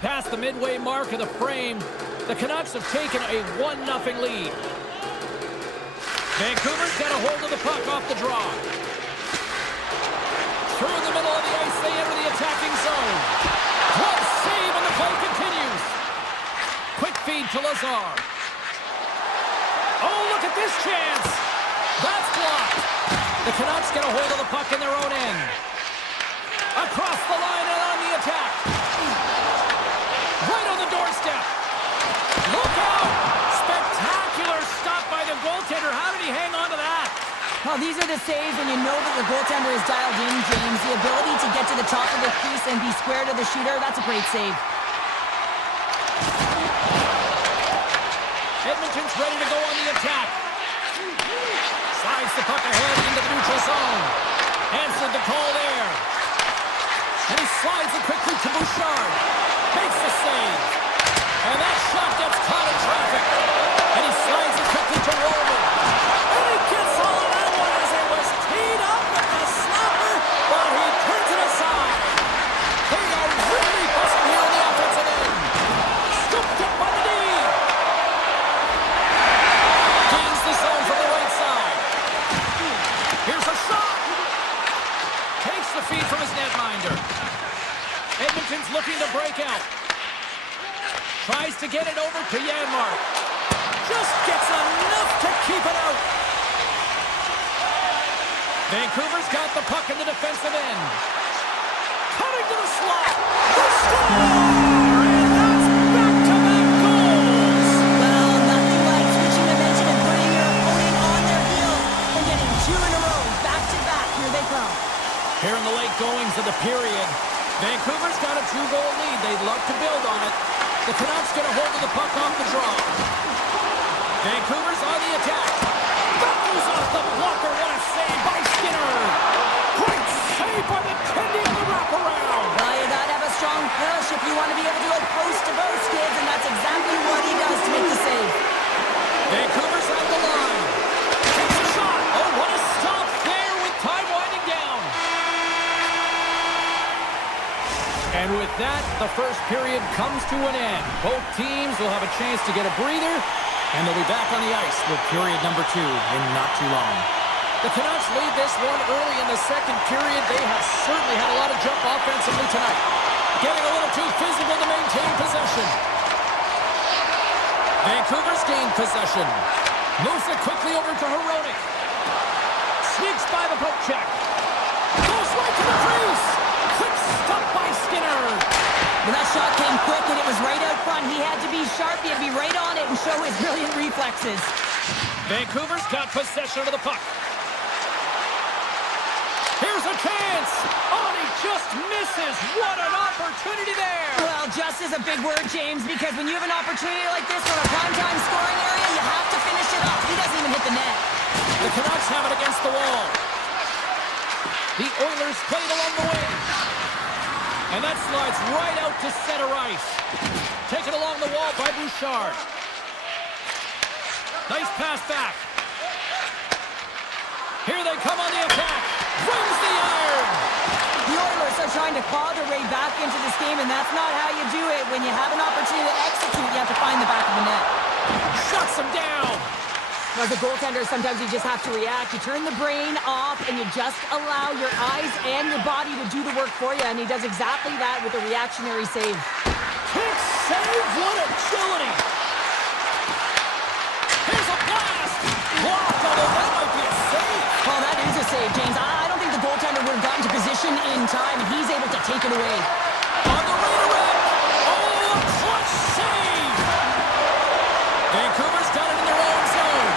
Past the midway mark of the frame, the Canucks have taken a 1-0 lead. Vancouver's got a hold of the puck off the draw. Through the middle of the ice, they enter the attacking zone. Glove save, and the play continues. Quick feed to Lazar. Oh, look at this chance. That's blocked. The Canucks get a hold of the puck in their own end. Across the line and on the attack. Right on the doorstep. Look out. Spectacular stop by the goaltender. How did he hang on to that? Well, these are the saves when you know that the goaltender is dialed in, James. The ability to get to the top of the crease and be square to the shooter, that's a great save. Edmonton's ready to go on the attack. Slides the puck ahead into the neutral zone. Answered the call there. And he slides it quickly to Bouchard. Makes the save. And that shot gets caught in traffic. And he slides it quickly to Roman. And he gets all of that one as it was teed up with the slapper, but he turns it aside. They are really busting here on the offensive end. Scooped up by the D. Gains the zone from the right side. Here's a shot. Takes the feed from his netminder. Edmonton's looking to break out. Tries to get it over to Janmark. Just gets enough to keep it out. Vancouver's got the puck in the defensive end. Cutting to the slot. The score! And that's back-to-back goals. Well, nothing like switching momentum and putting your opponent on their heels and getting two in a row, back-to-back. Here they come. Here in the late goings of the period, Vancouver's got a 2-goal lead. They'd love to build on it. The Canucks get a hold of the puck off the draw. Vancouver's on the attack. That goes off the blocker. What a save by Skinner. Great save by the Tendy on the wraparound. Well, you gotta have a strong push if you want to be able to go post to post, kids, and that's exactly what he does to make the save. Vancouver's on the line. Takes a shot. Oh, what a stop there with And with that, the first period comes to an end. Both teams will have a chance to get a breather, and they'll be back on the ice with period number 2 in not too long. The Canucks lead this one early in the second period. They have certainly had a lot of jump offensively tonight. Getting a little too physical to maintain possession. Vancouver's gained possession. Moves it quickly over to Hronek. Sneaks by the poke check. Goes right to the crease. Quick stop by Skinner. Well, that shot came quick, and it was right out front. He had to be sharp. He had to be right on it and show his brilliant reflexes. Vancouver's got possession of the puck. Here's a chance. Oh, he just misses. What an opportunity there. Well, just is a big word, James, because when you have an opportunity like this from a primetime scoring area, you have to finish it off. He doesn't even hit the net. The Canucks have it against the wall. The Oilers played along the wing. And that slides right out to center ice. Taken along the wall by Bouchard. Nice pass back. Here they come on the attack. Brings the iron. The Oilers are trying to claw their way back into this game, and that's not how you do it. When you have an opportunity to execute, you have to find the back of the net. Shuts him down. As a goaltender, sometimes you just have to react. You turn the brain off, and you just allow your eyes and your body to do the work for you, and he does exactly that with a reactionary save. Kick save, what agility. Here's a blast. Blocked, although that might be a save. Well, that is a save, James. I don't think the goaltender would have gotten to position in time, and he's able to take it away. On the redirect. Oh, a clutch save. Vancouver's got it in their own zone.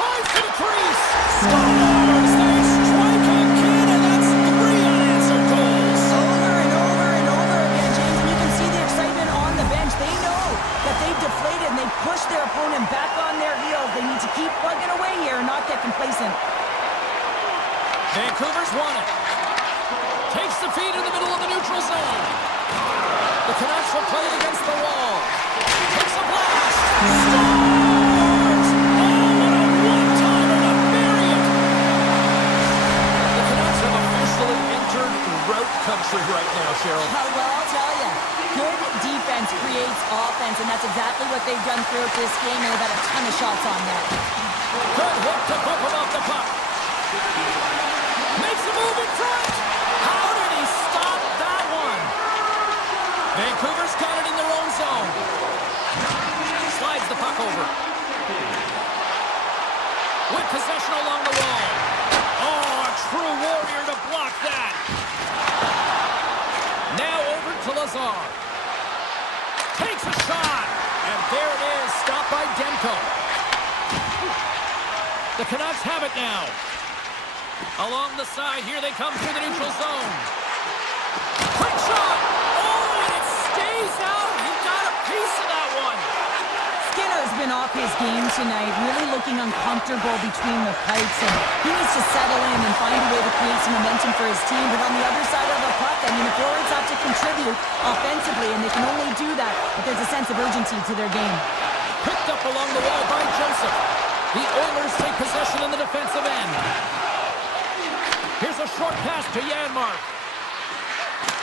Tries to the crease. Scores. They strike again, and that's 3 unanswered goals. Over and over and over again, James, and you can see the excitement on the bench. They know that they've deflated, and they've pushed their opponent back on their heels. They need to keep plugging away here and not get complacent. Vancouver's won it. Takes the feed in the middle of the neutral zone. The Canucks will play it against the wall. Takes a blast. Scores! Oh, what a one-timer to bury it. The Canucks have officially entered route country right now, Cheryl. Well, I'll tell you, good defense creates offense, and that's exactly what they've done throughout this game, and they've had a ton of shots on net. Good hook to bump him off the puck. Makes a move in front. How did he stop that one? Vancouver's got it in their own zone. Slides the puck over. With possession along the wall. Oh, a true warrior to block that. Now over to Lazar. Takes a shot. And there it is. Stopped by Demko. The Canucks have it now. Along the side, here they come through the neutral zone. Quick shot! Oh, and it stays out! He got a piece of that one! Skinner's been off his game tonight, really looking uncomfortable between the pipes, and he needs to settle in and find a way to create some momentum for his team. But on the other side of the puck, I mean, the forwards have to contribute offensively, and they can only do that if there's a sense of urgency to their game. Picked up along the wall by Joseph. The Oilers take possession in the defensive end. Here's a short pass to Janmark.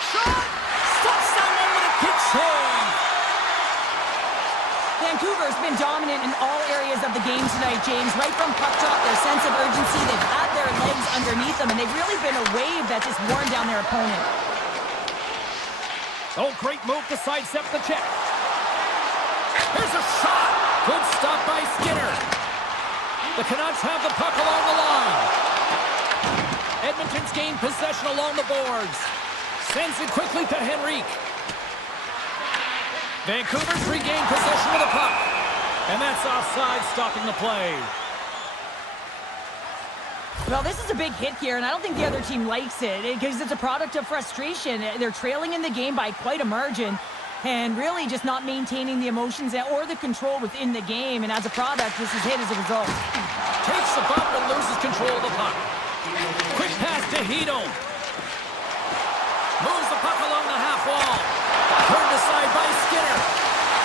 Shot! Stops that one with a kick save. Vancouver's been dominant in all areas of the game tonight, James. Right from puck drop, their sense of urgency, they've had their legs underneath them, and they've really been a wave that's just worn down their opponent. Oh, great move to sidestep the check. Here's a shot. Good stop by Skinner. The Canucks have the puck along the line. Edmonton's gained possession along the boards. Sends it quickly to Henrique. Vancouver's regained possession of the puck. And that's offside, stopping the play. Well, this is a big hit here, and I don't think the other team likes it because it's a product of frustration. They're trailing in the game by quite a margin and really just not maintaining the emotions or the control within the game. And as a product, this is hit as a result. Takes the bump and loses control of the puck. Quick pass to Hito. Moves the puck along the half wall. Turned aside by Skinner.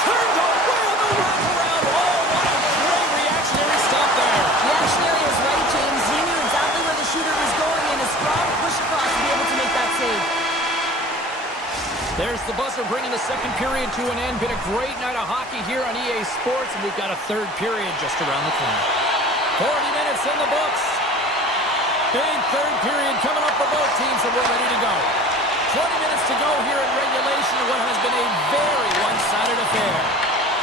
Turned away on the wraparound. Oh, what a great reactionary stop there. Reactionary is right, James. He knew exactly where the shooter was going, and a strong push across to be able to make that save. There's the buzzer bringing the second period to an end. Been a great night of hockey here on EA Sports, and we've got a third period just around the corner. 40 minutes in the books. Big third period coming up for both teams, and we're ready to go. 20 minutes to go here in regulation of what has been a very one-sided affair.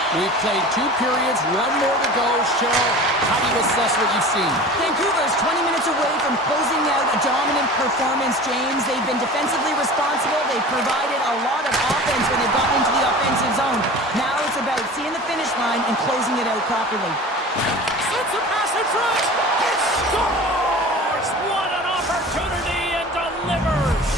We've played 2 periods, 1 more to go. Cheryl, how do you assess what you've seen? Vancouver's 20 minutes away from closing out a dominant performance, James. They've been defensively responsible. They've provided a lot of offense when they've gotten into the offensive zone. Now it's about seeing the finish line and closing it out properly. Sends a pass in front. It scores! What an opportunity, and delivers!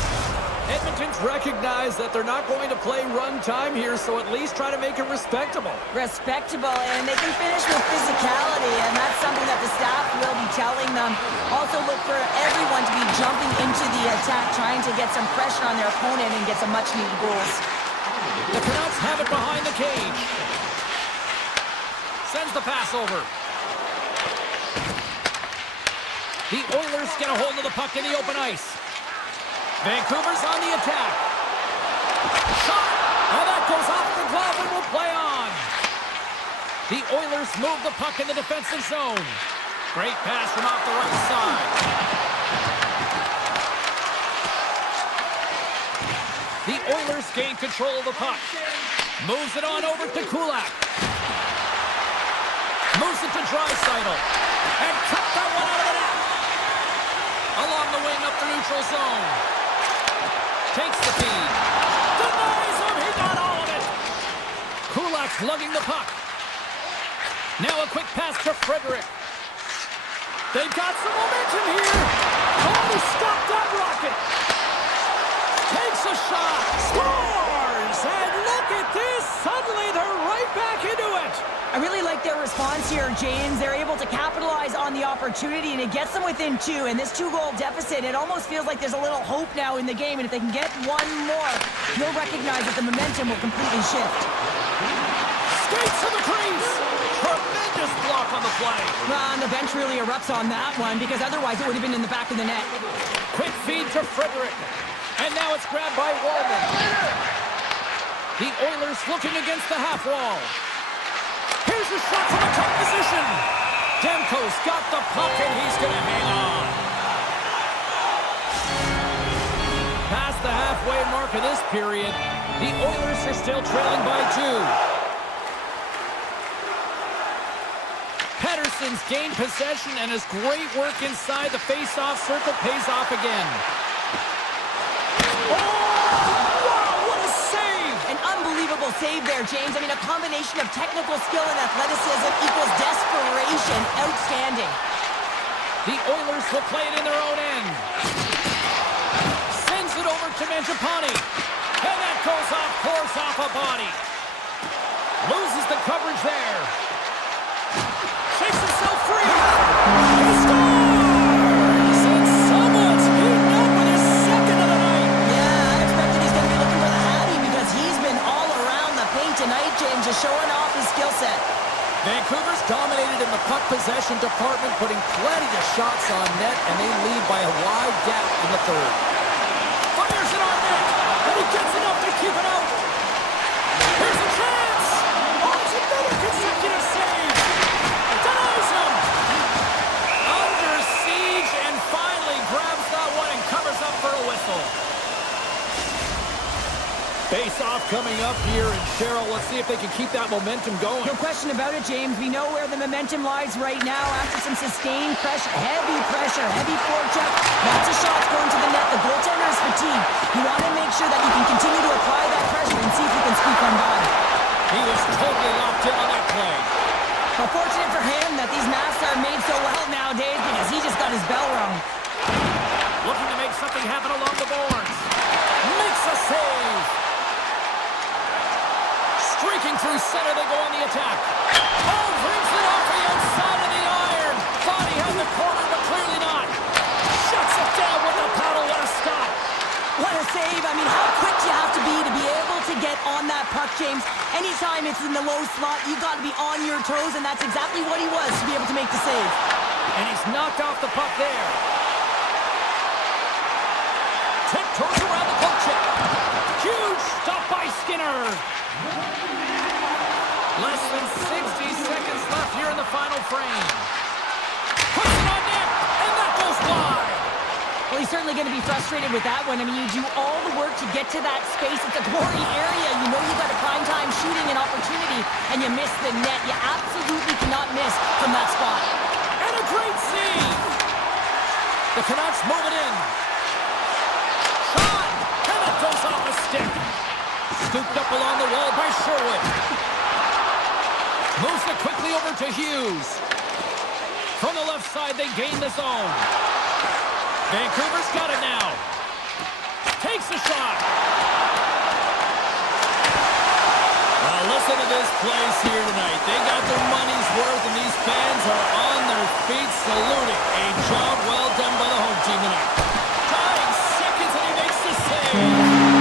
Edmonton's recognized that they're not going to play run time here, so at least try to make it respectable. Respectable, and they can finish with physicality, and that's something that the staff will be telling them. Also look for everyone to be jumping into the attack, trying to get some pressure on their opponent and get some much-needed goals. The Canucks have it behind the cage. Sends the pass over. The Oilers get a hold of the puck in the open ice. Vancouver's on the attack. Shot! And that goes off the glove and will play on. The Oilers move the puck in the defensive zone. Great pass from off the right side. The Oilers gain control of the puck. Moves it on over to Kulak. Moves it to Draisaitl. And cut that one out of the net. Along the wing up the neutral zone. Takes the feed. Denies him. He got all of it. Kulak's lugging the puck. Now a quick pass to Frederick. They've got some momentum here. Oh, he stopped that rocket. Takes a shot. Scores! And look at this. Suddenly they're right back into it. I really like their response here, James. They're able to capitalize on the opportunity, and it gets them within 2. And this 2-goal deficit, it almost feels like there's a little hope now in the game. And if they can get 1 more, you'll recognize that the momentum will completely shift. Skates to the crease. Tremendous block on the play. And the bench really erupts on that one, because otherwise it would have been in the back of the net. Quick feed to Frederick. And now it's grabbed by Wallman. The Oilers looking against the half wall. Here's a shot from a tough position. Demko's got the puck, and he's going to hang on. Past the halfway mark of this period, the Oilers are still trailing by 2. Pettersson's gained possession, and his great work inside the face-off circle pays off again. Unbelievable save there, James. I mean, a combination of technical skill and athleticism equals desperation. Outstanding. The Oilers will play it in their own end. Sends it over to Mangiapane. And that goes off course off a body. Loses the coverage there. Shakes himself free. He scores! And someone's beaten up with his second of the night. Yeah, I expected he's going to be looking for the Hattie, because he's been all around the paint tonight, James, just showing off his skill set. Vancouver's dominated in the puck possession department, putting plenty of shots on net, and they lead by a wide gap in the third. Fires it on net, and he gets enough to keep it out. Here's a chance! Oh, it's another consecutive save! Denies him! Under siege, and finally grabs that one and covers up for a whistle. Face-off coming up here, and Cheryl, let's see if they can keep that momentum going. No question about it, James. We know where the momentum lies right now after some sustained pressure, heavy forecheck. Lots of shots going to the net. The goaltender is fatigued. You want to make sure that you can continue to apply that pressure and see if you can squeak one by. He was totally locked in on that play. Well, fortunate for him that these masks are made so well nowadays, because he just got his bell rung. Looking to make something happen along the boards. Makes a save. Streaking through center, they go on the attack. Oh, brings it off the outside of the iron. Thought he had the corner, but clearly not. Shuts it down with the paddle. What a stop. What a save. I mean, how quick you have to be able to get on that puck, James. Anytime it's in the low slot, you got to be on your toes, and that's exactly what he was to be able to make the save. And he's knocked off the puck there. Tiptoes around the poke check. Huge serve. Less than 60 seconds left here in the final frame. Puts it on net, and that goes wide. Well, he's certainly going to be frustrated with that one. I mean, you do all the work to get to that space. It's a glory area. You know you've got a prime time shooting an opportunity, and you miss the net. You absolutely cannot miss from that spot. And a great save. The Canucks move it in. Shot, and it goes off a stick. Scooped up along the wall by Sherwood. Moves it quickly over to Hughes. From the left side, they gain the zone. Vancouver's got it now. Takes a shot. Well, listen to this place here tonight. They got their money's worth, and these fans are on their feet saluting. A job well done by the home team tonight. Dying seconds, and he makes the save.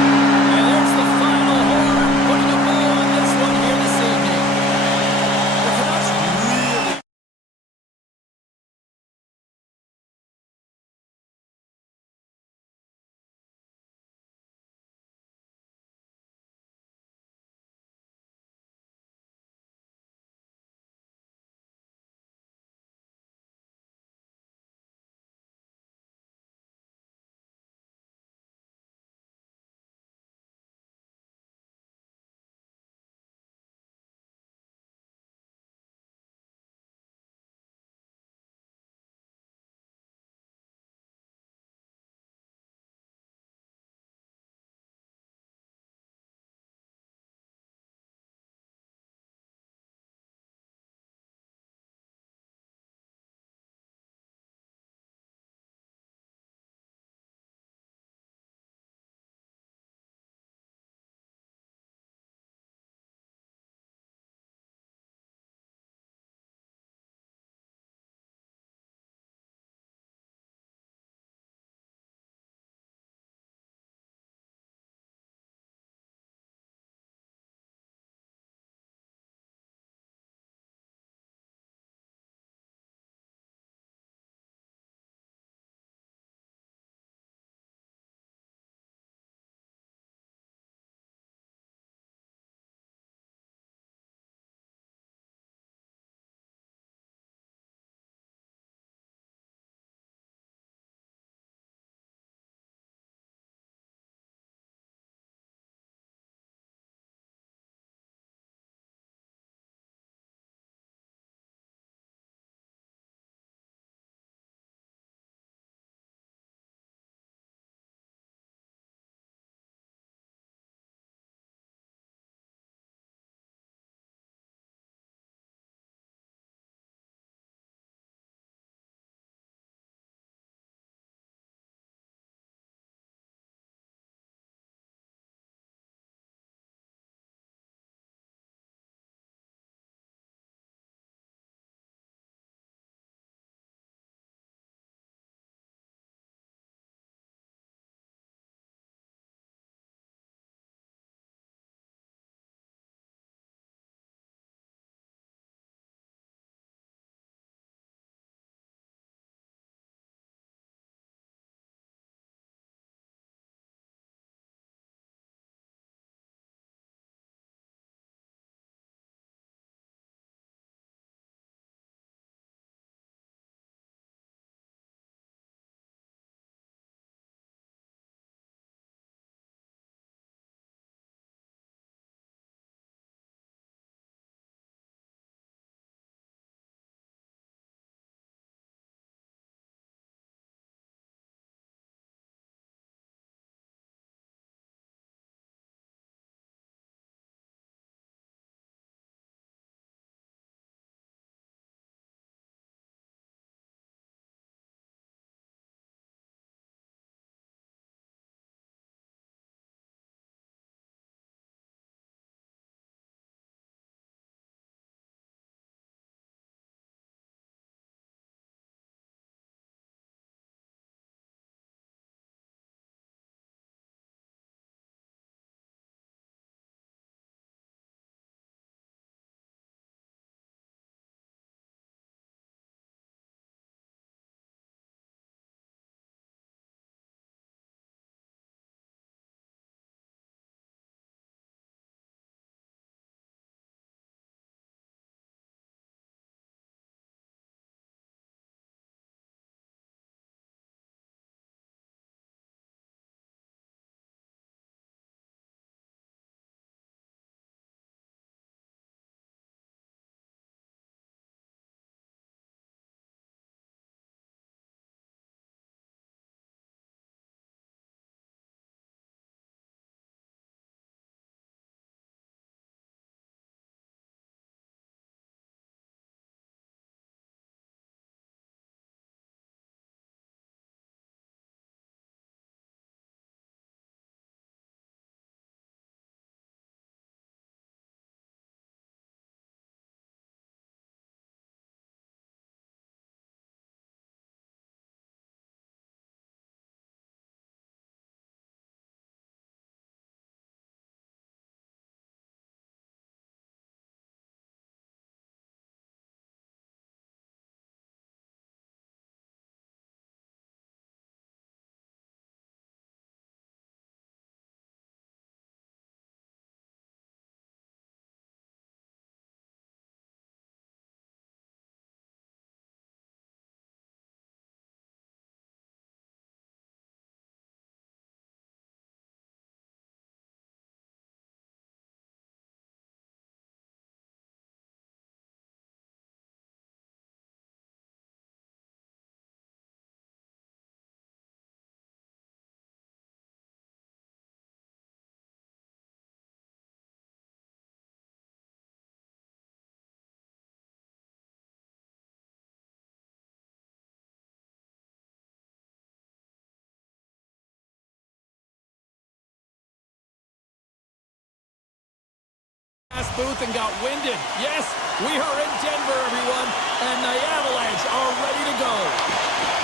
booth and got winded. Yes, we are in Denver, everyone, and the Avalanche are ready to go.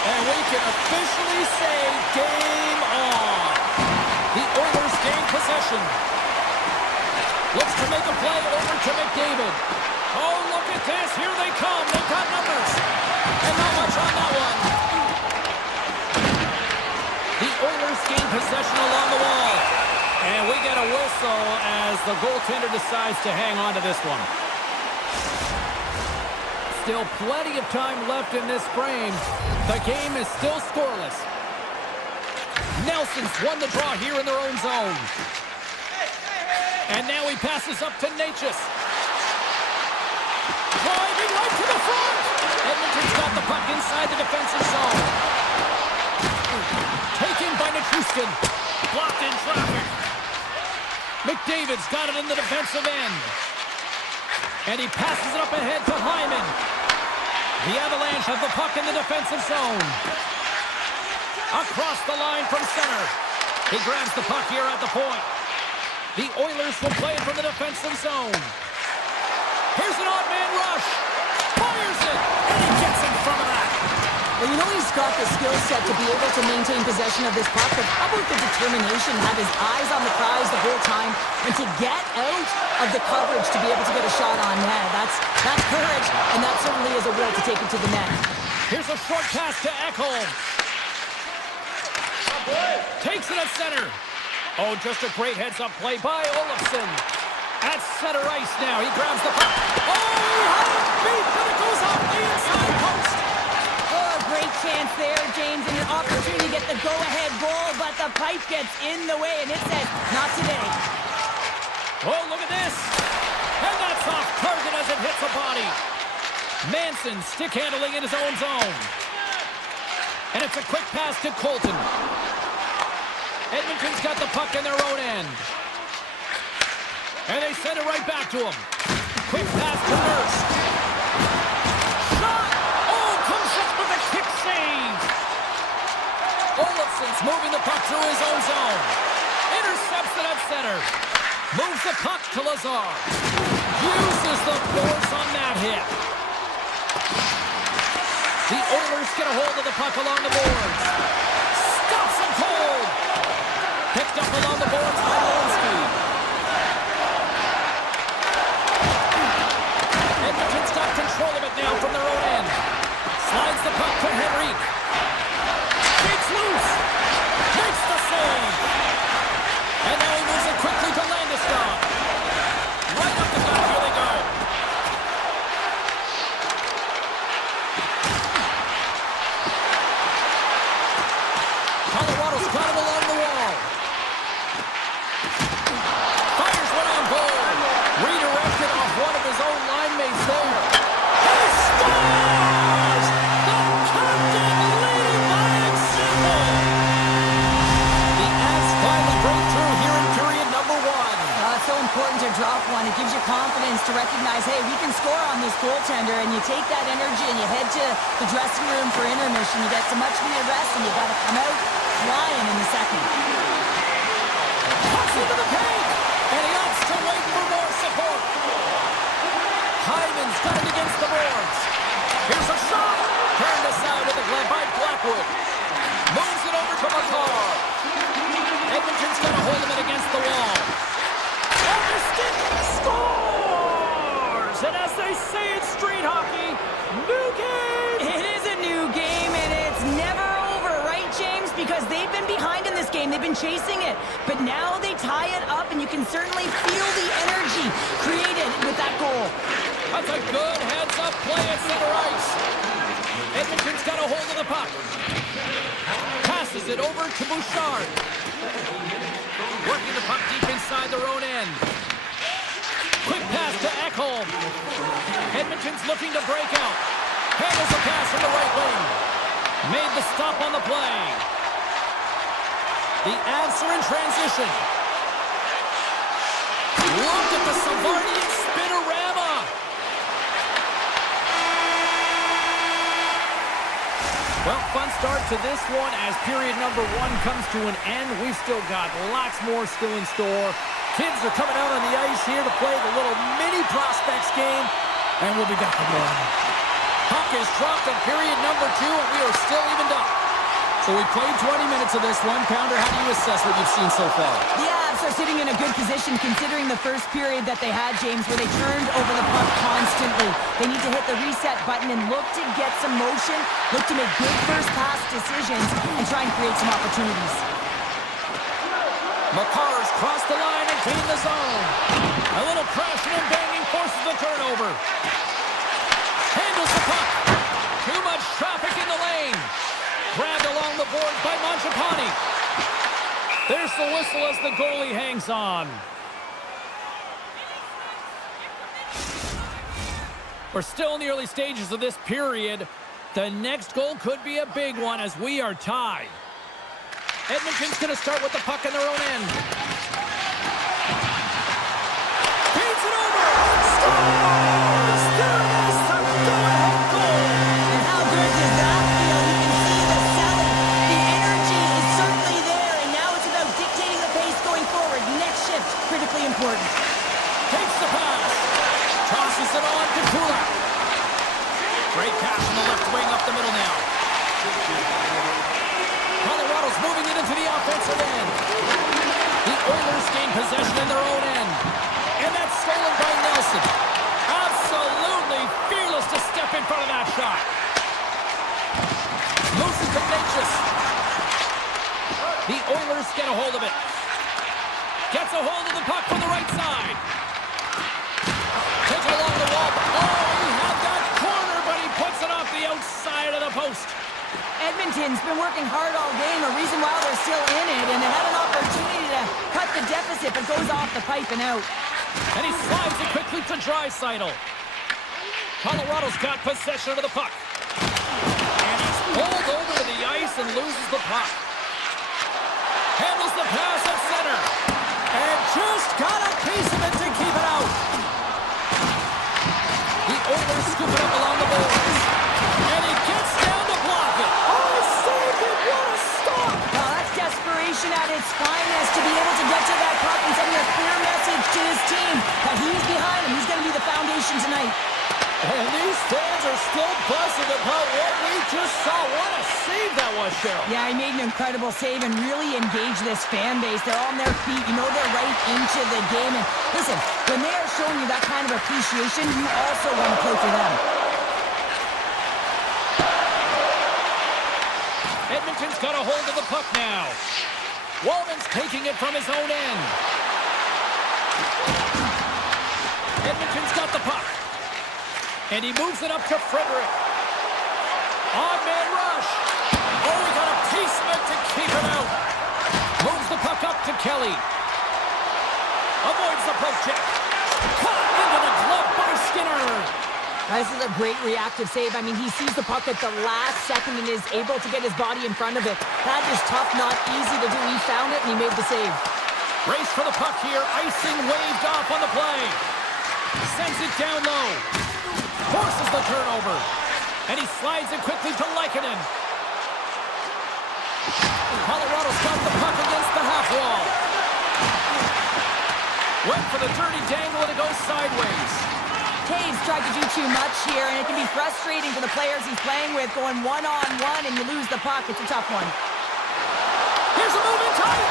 And we can officially say game on. The Oilers gain possession. Looks to make a play over to McDavid. Oh, look at this. Here they come. They've got numbers. And not much on that one. The Oilers gain possession along the wall. And we get a whistle as the goaltender decides to hang on to this one. Still plenty of time left in this frame. The game is still scoreless. Nelson's won the draw here in their own zone. And now he passes up to Natchez. Driving right to the front. Edmonton's got the puck inside the defensive zone. Taken by Nichushkin. Blocked in traffic. McDavid's got it in the defensive end. And he passes it up ahead to Hyman. The Avalanche have the puck in the defensive zone. Across the line from center. He grabs the puck here at the point. The Oilers will play it from the defensive zone. Here's an odd man rush. Fires it. And he gets in front of that. Well, you know he's got the skill set to be able to maintain possession of this puck, but how about the determination, have his eyes on the prize the whole time, and to get out of the coverage to be able to get a shot on net. That's courage, and that certainly is a will to take it to the net. Here's a short pass to Ekholm. Takes it at center. Oh, just a great heads-up play by Olofsson. At center ice now. He grabs the puck. Oh, he had it beat, but it goes off the inside post. Oh, great chance there, James, and an opportunity to get the go-ahead goal, but the pipe gets in the way, and it says, not today. Oh, look at this. And that's off target as it hits a body. Manson stick handling in his own zone. And it's a quick pass to Colton. Edmonton's got the puck in their own end. And they send it right back to him. Quick pass to Nurse. Shot! Oh, comes up with a kick save. Olofsson's moving the puck through his own zone. Intercepts it at center. Moves the puck to Lazar. Uses the force on that hit. The Oilers get a hold of the puck along the boards. Stops him cold. Picked up along the boards by Lewinsky. Edmonton's got control of it now from their own end. Slides the puck to Henrique. Shakes loose. Makes the save. And now he moves it quickly to Landeskog. Right up the gut. Here they go. Colorado's got it along the wall. Fires one on goal. Redirected off one of his own line mates there. He scores! The captain leading by example. The Avs finally break through here in period number one. It's so important to drop one. It gives you confidence to recognize, hey, we can score on this goaltender, and you take that energy and you head to the dressing room for intermission. You get some much-needed rest, and you got to come out flying in the second. Pucks into the paint, and he opts to wait for more support. Hyman's got it against the boards. Here's a shot. Turned aside with a glove by Blackwood. Moves it over to McCarr. Edmonton's got a hold of it against the wall. Off his stick, scores! And as they say in street hockey, new game! It is a new game, and it's never over, right, James? Because they've been behind in this game. They've been chasing it. But now they tie it up, and you can certainly feel the energy created with that goal. That's a good heads-up play at center ice. Edmonton's got a hold of the puck. Passes it over to Bouchard. Working the puck deep inside their own end. Quick pass to Ekholm. Edmonton's looking to break out. Handles a pass in the right wing. Made the stop on the play. The Avs are in transition. Look at the Savarnian spinorama. Well, fun start to this one as period number 1 comes to an end. We've still got lots more still in store. Kids are coming out on the ice here to play the little mini prospects game, and we'll be back in more. Puck is dropped in period number 2, and we are still evened up. So we played 20 minutes of this one. Pounder, how do you assess what you've seen so far? The Avs are sitting in a good position considering the first period that they had, James, where they turned over the puck constantly. They need to hit the reset button and look to get some motion, look to make good first pass decisions, and try and create some opportunities. Makar's crossed the line and gained the zone. A little crashing and banging forces the turnover. Handles the puck. Too much traffic in the lane. Grabbed along the boards by Mangiapane. There's the whistle as the goalie hangs on. We're still in the early stages of this period. The next goal could be a big one as we are tied. Edmonton's going to start with the puck in their own end. Feeds it over. Scores! There it is, the go-ahead goal. And how good does that feel? You can see the selling. The energy is certainly there, and now it's about dictating the pace going forward. Next shift, critically important. Takes the pass. Tosses it on to Kulak. Great pass from the left wing up the middle now. Colorado's moving it into the offensive end. The Oilers gain possession in their own end. And that's stolen by Nelson. Absolutely fearless to step in front of that shot. Moves it to Natchez. The Oilers get a hold of it. Gets a hold of the puck from the right side. Takes it along the wall. Oh, he had that corner, but he puts it off the outside of the post. Edmonton's been working hard all game, a reason why they're still in it, and they had an opportunity to cut the deficit, but goes off the pipe and out. And he slides it quickly to Draisaitl. Colorado's got possession of the puck. And he's pulled over to the ice and loses the puck. Handles the pass at center. And just got a piece of it to keep it out. The Oilers scoop it up along the boards. And he gets down to block it. Oh, save it! What a stop! Well, that's desperation at its finest to be able to get to that puck and sending a clear message to his team that he's behind him. He's going to be the foundation tonight. And these fans are still buzzing about what we just saw. What a save that was, Cheryl. Yeah, he made an incredible save and really engaged this fan base. They're on their feet. You know they're right into the game. And listen, when they are showing you that kind of appreciation, you also want to play for them. Edmonton's got a hold of the puck now. Walman's taking it from his own end. Edmonton's got the puck. And he moves it up to Frederick. On-man rush. Oh, he got a piece of it to keep it out. Moves the puck up to Kelly. Avoids the poke check. Caught into the glove by Skinner. This is a great reactive save. I mean, he sees the puck at the last second and is able to get his body in front of it. That is tough, not easy to do. He found it and he made the save. Race for the puck here. Icing waved off on the play. Sends it down low. Forces the turnover. And he slides it quickly to Lehkonen. Colorado's got the puck against the half wall. Went for the dirty dangle and it goes sideways. Taves tried to do too much here, and it can be frustrating for the players he's playing with, going one-on-one and you lose the puck. It's a tough one. Here's a move in tight.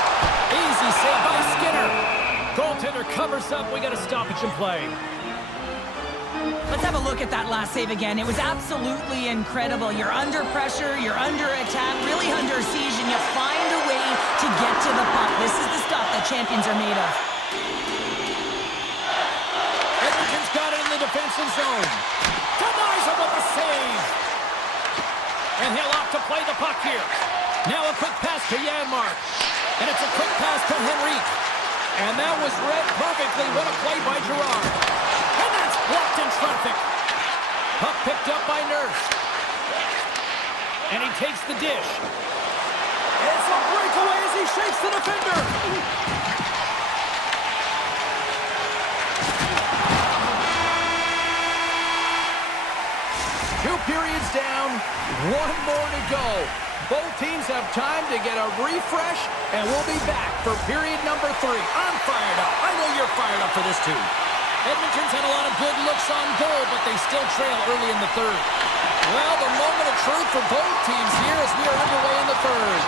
Easy save by Skinner. Goaltender covers up. We got a stoppage in play. Let's have a look at that last save again. It was absolutely incredible. You're under pressure, you're under attack, really under siege, and you find a way to get to the puck. This is the stuff that champions are made of. Edmonton's got it in the defensive zone. Denies him with the save. And he'll opt to play the puck here. Now a quick pass to Janmark. And it's a quick pass to Henrique. And that was read perfectly. What a play by Girard. And that's blocked in traffic. Puck picked up by Nurse. And he takes the dish. It's a breakaway as he shakes the defender. Two periods down, one more to go. Both teams have time to get a refresh, and we'll be back for period number 3. I'm fired up. I know you're fired up for this too. Edmonton's had a lot of good looks on goal, but they still trail early in the third. Well, the moment of truth for both teams here as we are underway in the third.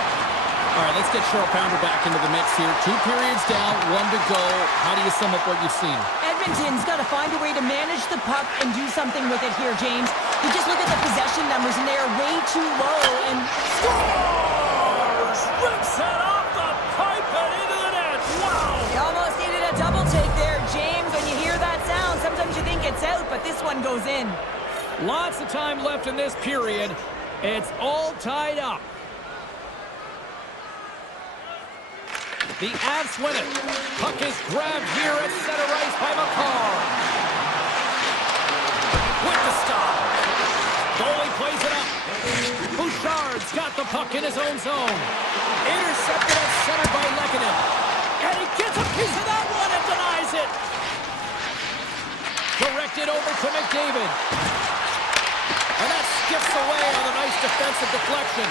All right, let's get Cheryl Pounder back into the mix here. 2 periods down, 1 to go. How do you sum up what you've seen? Edmonton's got to find a way to manage the puck and do something with it here, James. You just look at the possession numbers, and they are way too low. And scores! Rips it off the pipe and into the net. Wow! You almost needed a double take there, James. When you hear that sound, sometimes you think it's out, but this one goes in. Lots of time left in this period. It's all tied up. The Avs win it. Puck is grabbed here at center ice by McCarr. With the stop. Goalie plays it up. Bouchard's got the puck in his own zone. Intercepted at center by Lehkonen. And he gets a piece of that one and denies it. Directed over to McDavid. And that skips away on a nice defensive deflection.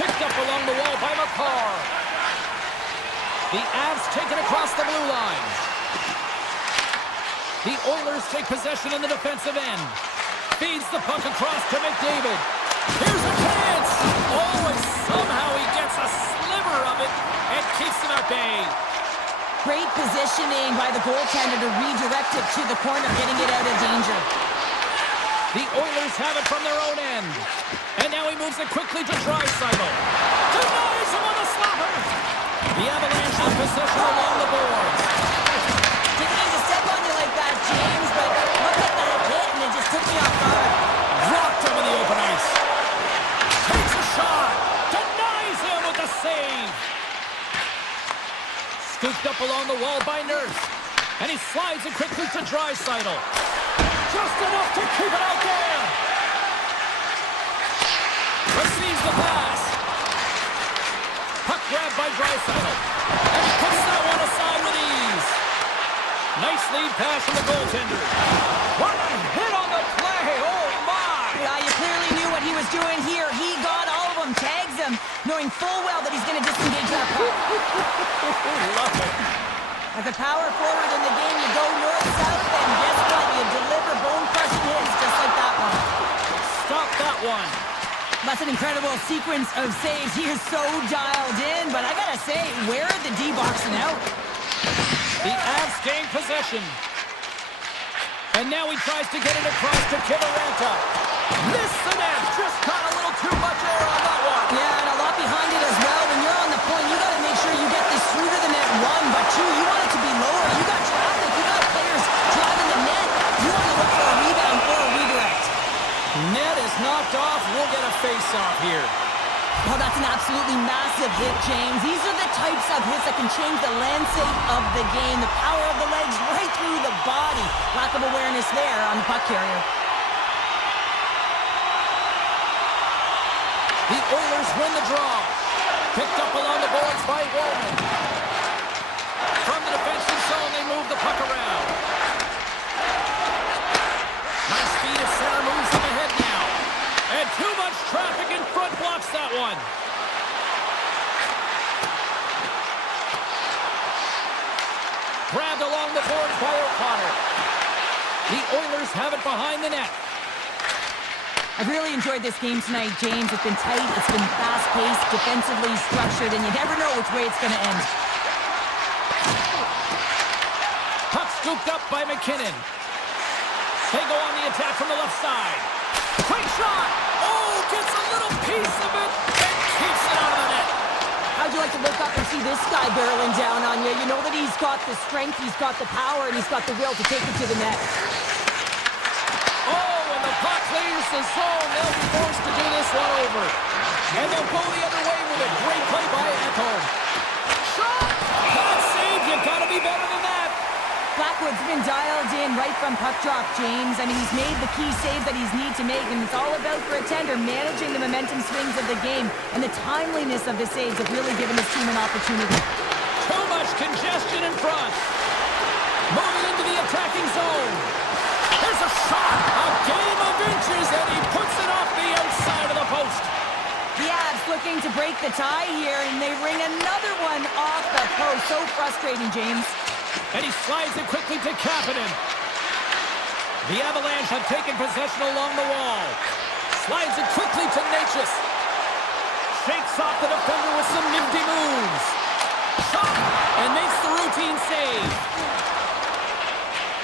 Picked up along the wall by McCarr. The Avs take it across the blue line. The Oilers take possession in the defensive end. Feeds the puck across to McDavid. Here's a chance! Oh, and somehow he gets a sliver of it and keeps him at bay. Great positioning by the goaltender to redirect it to the corner, getting it out of danger. The Oilers have it from their own end. And now he moves it quickly to Draisaitl. Denies him on the slapper! The Avalanche have possession along the boards. Didn't mean to step on you like that, James, but look at that hit, and it just took me off guard. Dropped him in the open ice. Takes a shot. Denies him with the save. Scooped up along the wall by Nurse. And he slides it quickly to Draisaitl. Just enough to keep it out there. Receives the pass. Puck grabbed by Draisaitl. And he puts that one aside with ease. Nice lead pass from the goaltender. What a hit on the play. Oh, my. Yeah, you clearly knew what he was doing here. He got all of them, tags them, knowing full well that he's going to disengage that puck. Love it. As a power forward in the game, you go north-south, and guess what? You deliver bone-crushing hits just like that one. Stop that one. That's an incredible sequence of saves. He is so dialed in, but I gotta say, where are the D-boxing out? The Avs gain possession. And now he tries to get it across to Kiviranta. Missed the net. Just got a little too much air on that one. Yeah, and a lot behind it as well. When you're on the point, you gotta make sure you get this through to the net, 1, but 2, you want it to be lower. You got traffic, you got players driving the net. You want to look for a rebound or a redirect. Net is knocked off. We'll get a face-off here. Oh, that's an absolutely massive hit, James. These are the types of hits that can change the landscape of the game. The power of the legs right through the body. Lack of awareness there on the puck carrier. The Oilers win the draw. Picked up along the boards by Wallman. From the defensive zone, they move the puck around. Nice speed at center, moves them ahead now. And too much traffic in front blocks that one. Grabbed along the boards by O'Connor. The Oilers have it behind the net. I've really enjoyed this game tonight, James. It's been tight, it's been fast-paced, defensively structured, and you never know which way it's going to end. Puck scooped up by McKinnon. They go on the attack from the left side. Quick shot! Oh, gets a little piece of it and keeps it out of the net. How'd you like to look up and see this guy barreling down on you? You know that he's got the strength, he's got the power, and he's got the will to take it to the net. Oh, and the puck clears the zone. They'll be forced to do this one over. And they'll go the other way with a great play by Ekholm. Shot! God save, you gotta be better than that. Blackwood's been dialed in right from puck drop, James. I mean, he's made the key save that he's need to make, and it's all about for a tender managing the momentum swings of the game, and the timeliness of the saves have really given his team an opportunity. Too much congestion in front. Moving into the attacking zone. There's a shot, a game of inches, and he puts it off the looking to break the tie here, and they ring another one off the post. So frustrating, James. And he slides it quickly to Kapanen. The Avalanche have taken possession along the wall. Slides it quickly to Natchez. Shakes off the defender with some nifty moves. Shot! And makes the routine save.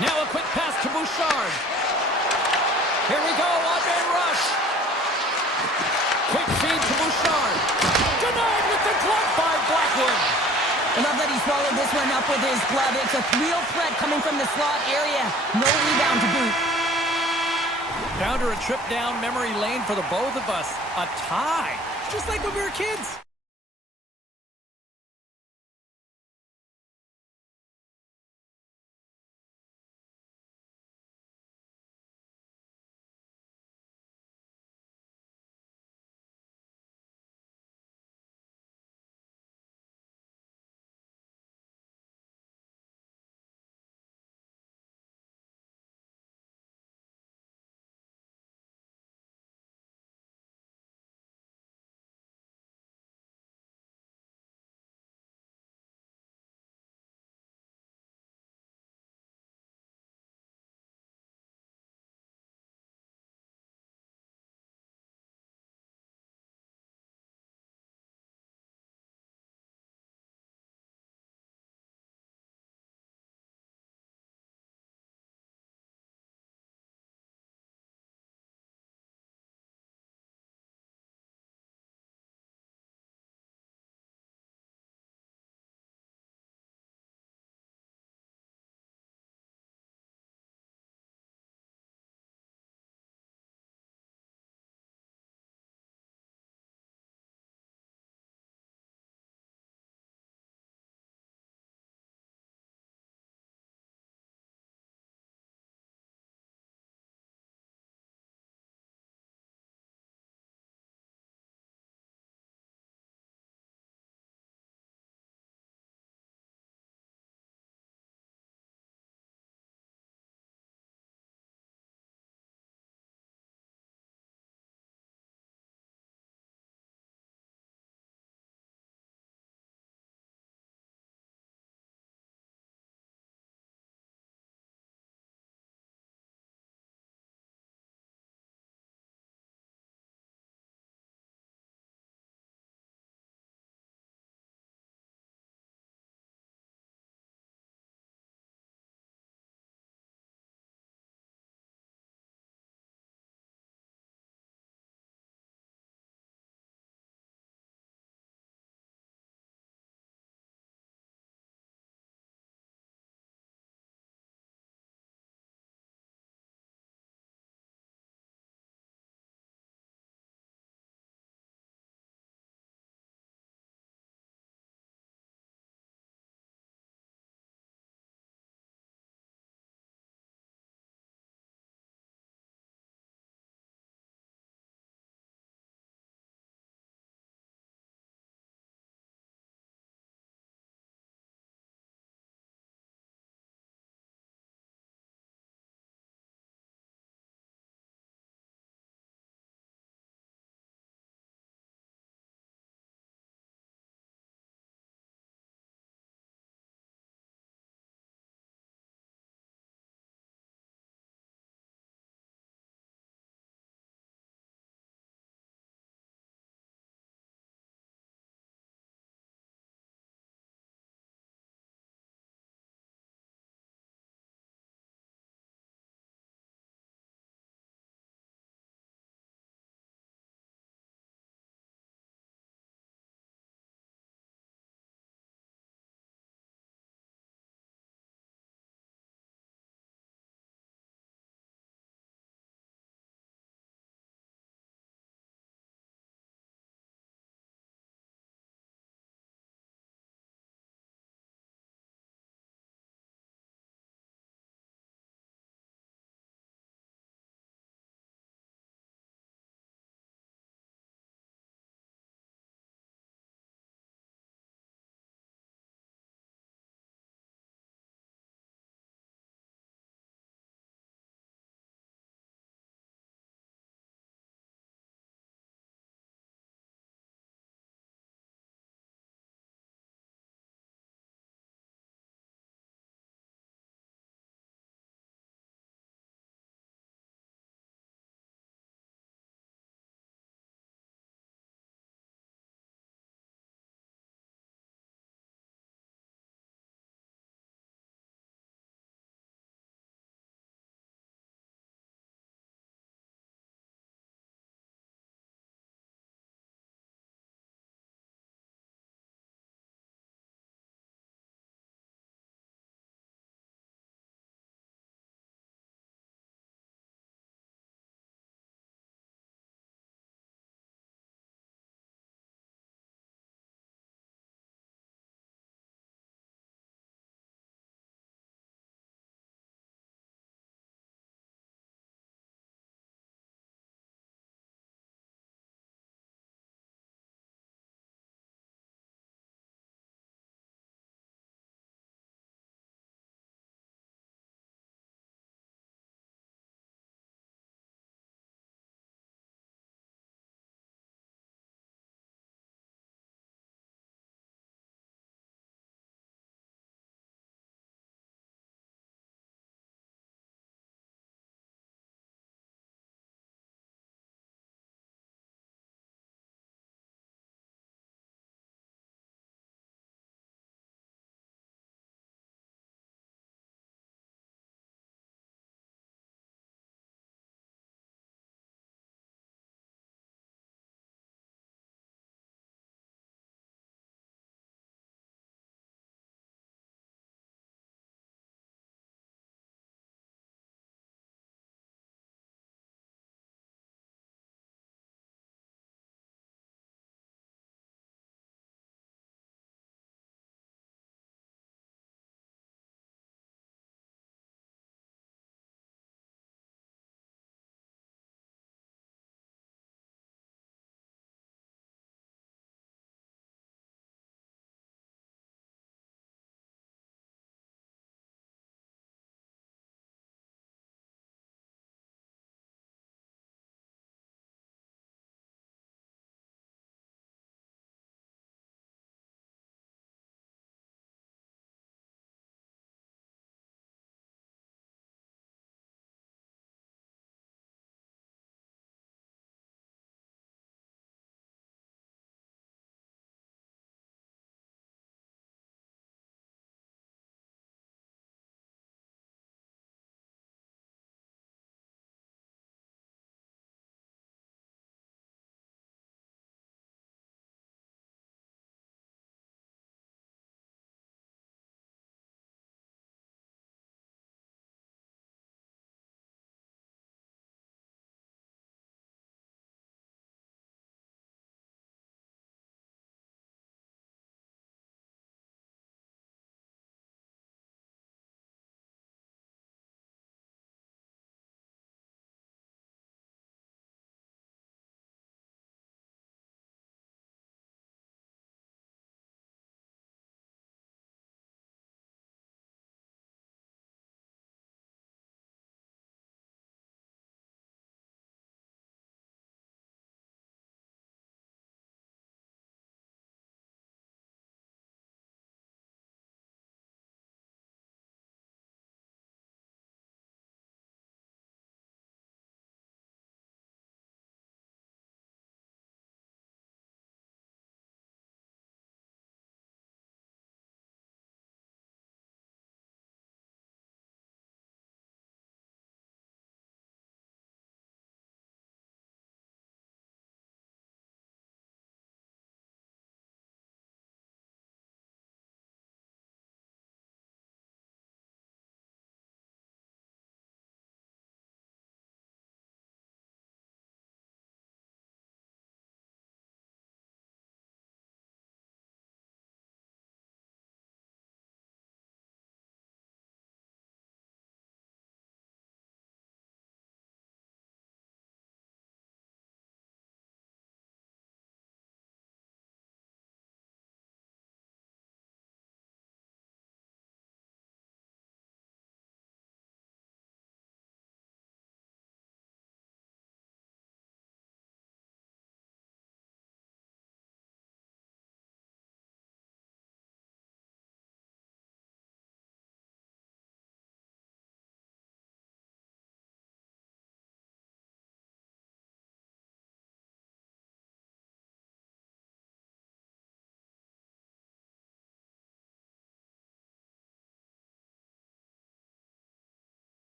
Now a quick pass to Bouchard. Here we go, on-man rush. Quick feed to Bouchard. Denied with the glove by Blackwood. I love that he swallowed this one up with his glove. It's a real threat coming from the slot area. No rebound to boot. Down to a trip down memory lane for the both of us. A tie. Just like when we were kids.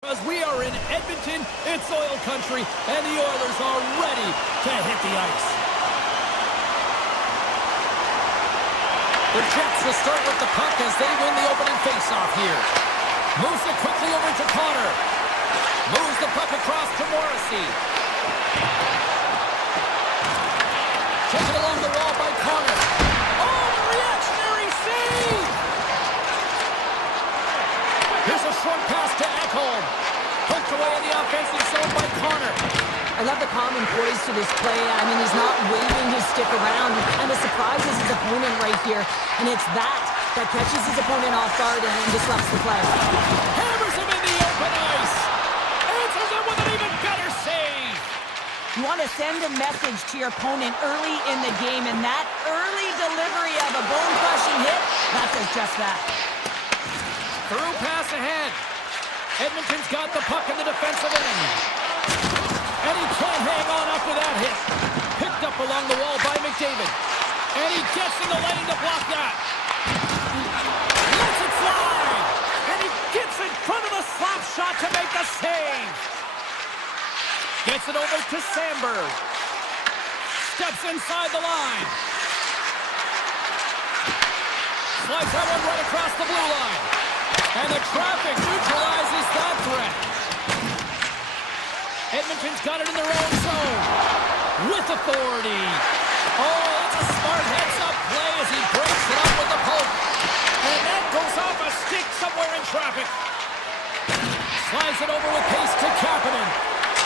As we are in Edmonton, it's oil country, and the Oilers are ready to hit the ice. The Jets will start with the puck as they win the opening faceoff here. Moves it quickly over to Connor. Moves the puck across to Morrissey. Taken along the wall by Connor. Oh, the reactionary save! Here's a short pass to Ekholm. Poked away in the offensive zone by Connor. I love the calm and poise to this play. I mean, he's not waving his stick around. He kind of surprises his opponent right here. And it's that catches his opponent off guard and disrupts the play. Hammers him in the open ice. Answers him with an even better save. You want to send a message to your opponent early in the game, and that early delivery of a bone-crushing hit, that does just that. Through pass ahead. Edmonton's got the puck in the defensive end. And he can't hang on after that hit. Picked up along the wall by McDavid. And he gets in the lane to block that. Lets it fly. And he gets in front of the slap shot to make the save. Gets it over to Sandberg. Steps inside the line. Slides that one right across the blue line. And the traffic neutralizes that threat. Edmonton's got it in their own zone. With authority. Oh, that's a smart heads-up play as he breaks it up with the poke. And that goes off a stick somewhere in traffic. Slides it over with pace to Kapanen.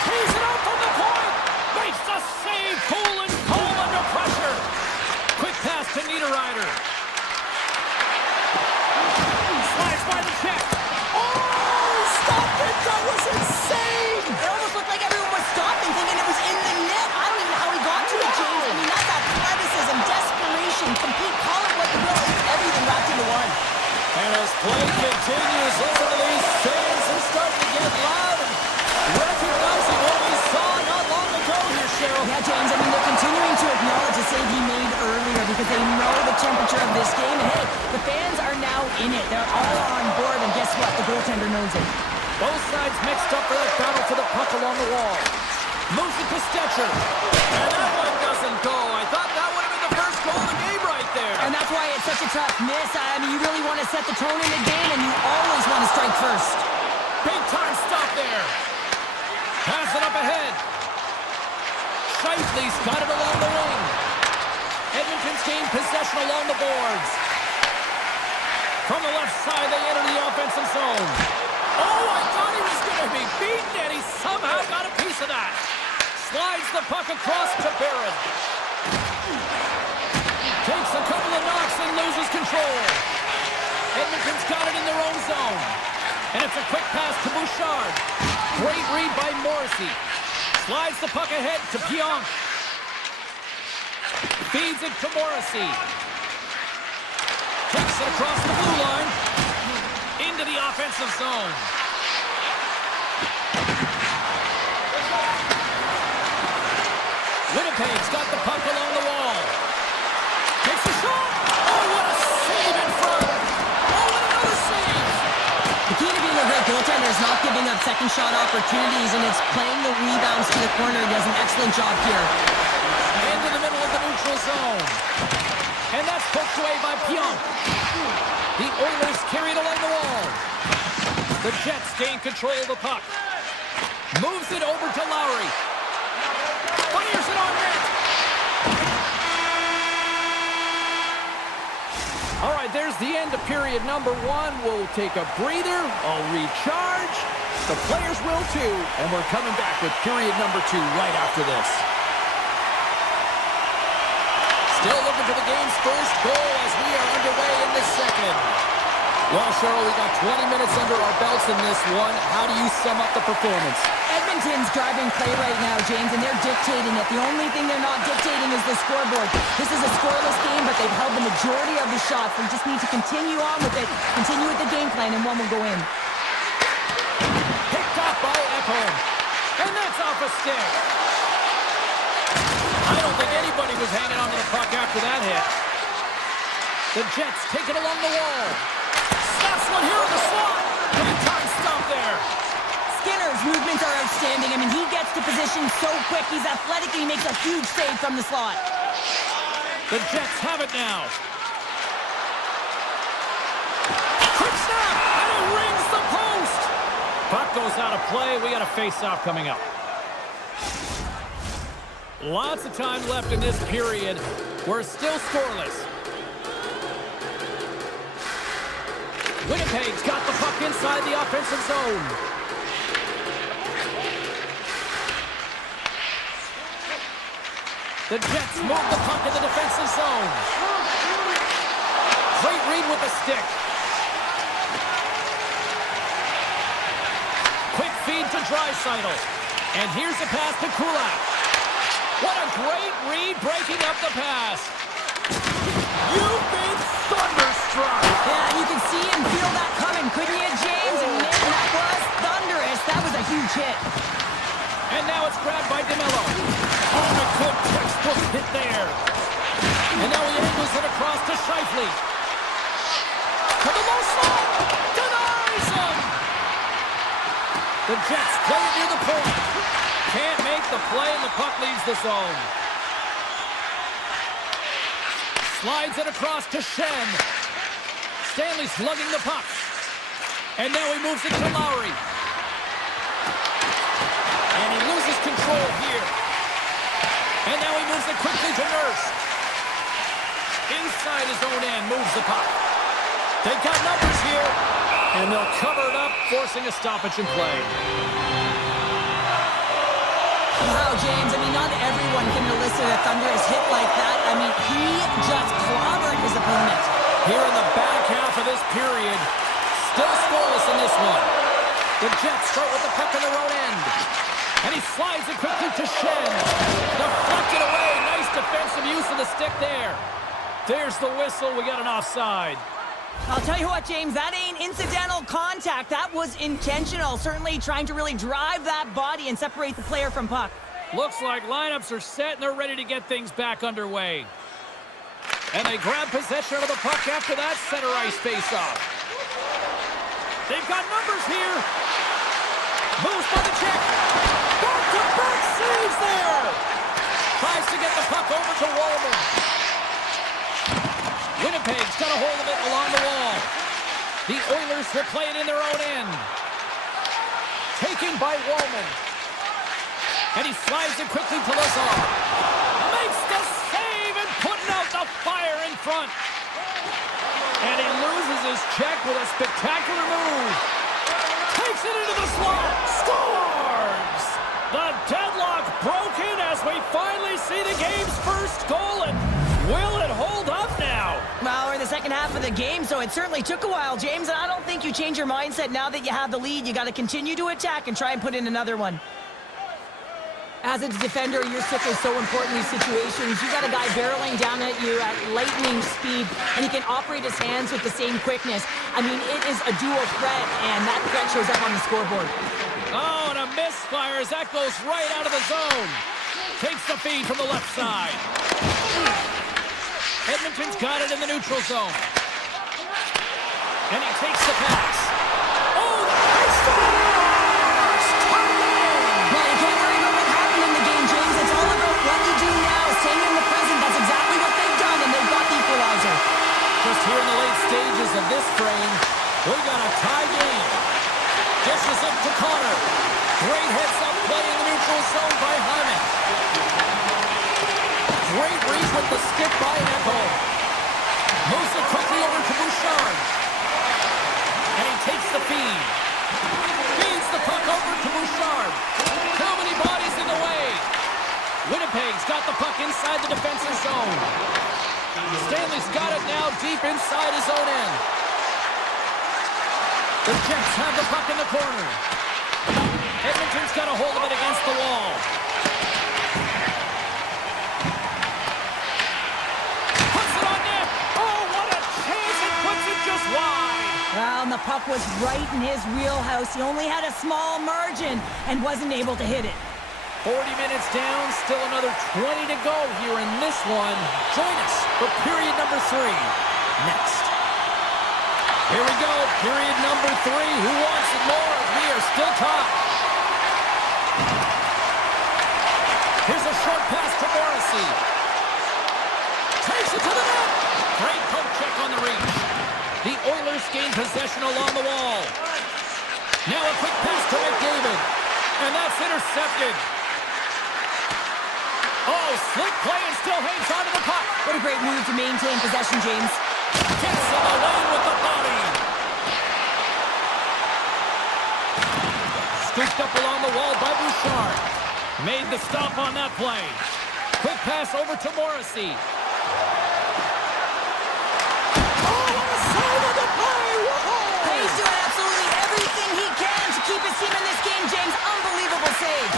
Tees it out from the point. Makes the save. Cool and calm under pressure. Quick pass to Niederreiter. Slides by the check. Oh, stop it. That was insane. It almost looked like everyone was stopping, thinking it was in the net. I don't even know how he got to it, James. I mean, that's athleticism, desperation, complete, call it what you will. It's everything wrapped into one. And as play continues, listen to these fans are starting to get loud and recognizing what we saw not long ago here, Cheryl. Yeah, James, I mean, they're continuing to acknowledge the save he made earlier because they know the temperature of this game. And hey, the fans are now in it. They're all on board, and guess what? The goaltender knows it. Both sides mixed up for that battle for the puck along the wall. Moves it to Stetcher. And that one doesn't go. I thought that would have been the first goal of the game right there. And that's why it's such a tough miss. I mean, you really want to set the tone in the game, and you always want to strike first. Big time stop there. Pass it up ahead. Scheifele's got it along the wing. Edmonton's gained possession along the boards. From the left side, they enter the offensive zone. Oh, I thought he was going to be beaten, and he somehow got a piece of that. Slides the puck across to Barron. Takes a couple of knocks and loses control. Edmonton's got it in their own zone. And it's a quick pass to Bouchard. Great read by Morrissey. Slides the puck ahead to Pionk. Feeds it to Morrissey. Takes it across the blue line. Into the offensive zone. Winnipeg's got the puck along the wall. Takes a shot. Oh, what a save in front. Oh, what another save. The key to being a great goaltender is not giving up second shot opportunities, and it's playing the rebounds to the corner. He does an excellent job here. Into the middle of the neutral zone. And that's poked away by Pionk. The Oilers carried along the wall. The Jets gain control of the puck. Moves it over to Lowry. Fires it on net. All right, there's the end of period number one. We'll take a breather. I'll recharge. The players will too. And we're coming back with period number two right after this. Still looking for the game's first goal as we are underway in the second. Well, Cheryl, we got 20 minutes under our belts in this one. How do you sum up the performance? Edmonton's driving play right now, James, and they're dictating it. The only thing they're not dictating is the scoreboard. This is a scoreless game, but they've held the majority of the shots. They just need to continue on with it, continue with the game plan, and one will go in. Picked off by Ekholm. And that's off a stick. I don't think anybody was hanging on to the puck after that hit. The Jets take it along the wall. Snaps one here in the slot. Big time stop there. movements are outstanding. I mean, he gets to position so quick. He's athletic and he makes a huge save from the slot. The Jets have it now. Quick snap, and it rings the post. Puck goes out of play. We got a face-off coming up. Lots of time left in this period. We're still scoreless. Winnipeg's got the puck inside the offensive zone. The Jets move the puck in the defensive zone. Great read with the stick. Quick feed to Draisaitl. And here's the pass to Kulak. What a great read breaking up the pass. You've been thunderstruck. Yeah, you can see and feel that coming, couldn't you, James? And man, that was thunderous. That was a huge hit. And now it's grabbed by DeMello. Oh, a good textbook hit there. And now he angles it across to Scheifele. To the low slot. Denies him. The Jets play it near the point. Can't make the play, and the puck leaves the zone. Slides it across to Shen. Stanley's lugging the puck. And now he moves it to Lowry. And he loses control here. And now he moves it quickly to Nurse. Inside his own end, moves the puck. They've got numbers here. And they'll cover it up, forcing a stoppage in play. Wow, James, I mean, not everyone can elicit a thunderous hit like that. I mean, he just clobbered his opponent. Here in the back half of this period, still scoreless in this one. The Jets start with the puck in their own end. And he slides it quickly to Shen. Deflected away. Nice defensive use of the stick there. There's the whistle. We got an offside. I'll tell you what, James, that ain't incidental contact. That was intentional. Certainly trying to really drive that body and separate the player from puck. Looks like lineups are set and they're ready to get things back underway. And they grab possession of the puck after that center ice face-off. They've got numbers here. Moves by the check. Back-to-back saves there. Tries to get the puck over to Wallman. Winnipeg's got a hold of it along the wall. The Oilers will play it in their own end. Taken by Wallman. And he slides it quickly to Lazar. Makes the save and putting out the fire in front. And he loses his check with a spectacular move. Takes it into the slot. Scores! The deadlock broken as we finally see the game's first goal. And will it hold up now? Well, we're in the second half of the game, so it certainly took a while, James. And I don't think you change your mindset now that you have the lead. You got to continue to attack and try and put in another one. As a defender, your stick is so important in these situations. You got a guy barreling down at you at lightning speed, and he can operate his hands with the same quickness. I mean, it is a dual threat, and that threat shows up on the scoreboard. Oh, and a misfire as that goes right out of the zone. Takes the feed from the left side. Edmonton's got it in the neutral zone. And he takes the pass. Oh, they scores! Tie game! Well, you can't worry about what happened in the game, James. It's all about what you do now. Staying in the present, that's exactly what they've done, and they've got the equalizer. Just here in the late stages of this frame, we got a tie game. Dishes it to Connor. Great heads-up play in the neutral zone by Hyman. Great reach with the stick by Echo. Moves it quickly over to Bouchard. And he takes the feed. Feeds the puck over to Bouchard. Too many bodies in the way. Winnipeg's got the puck inside the defensive zone. Stanley's got it now deep inside his own end. The Jets have the puck in the corner. Edmonton's got a hold of it against the wall. Well, and the puck was right in his wheelhouse. He only had a small margin and wasn't able to hit it. 40 minutes down, still another 20 to go here in this one. Join us for period number 3 next. Here we go, period number 3. Who wants it more? We are still tied. Here's a short pass to Morrissey. Takes it to the net. Great poke check on the reach. The Oilers gain possession along the wall. Now a quick pass to McDavid. And that's intercepted. Oh, slick play and still hangs onto the puck. What a great move to maintain possession, James. Gets in the lane with the body. Scooped up along the wall by Bouchard. Made the stop on that play. Quick pass over to Morrissey. Oh, what a save on the play! Whoa! He's doing absolutely everything he can to keep his team in this game, James. Unbelievable save.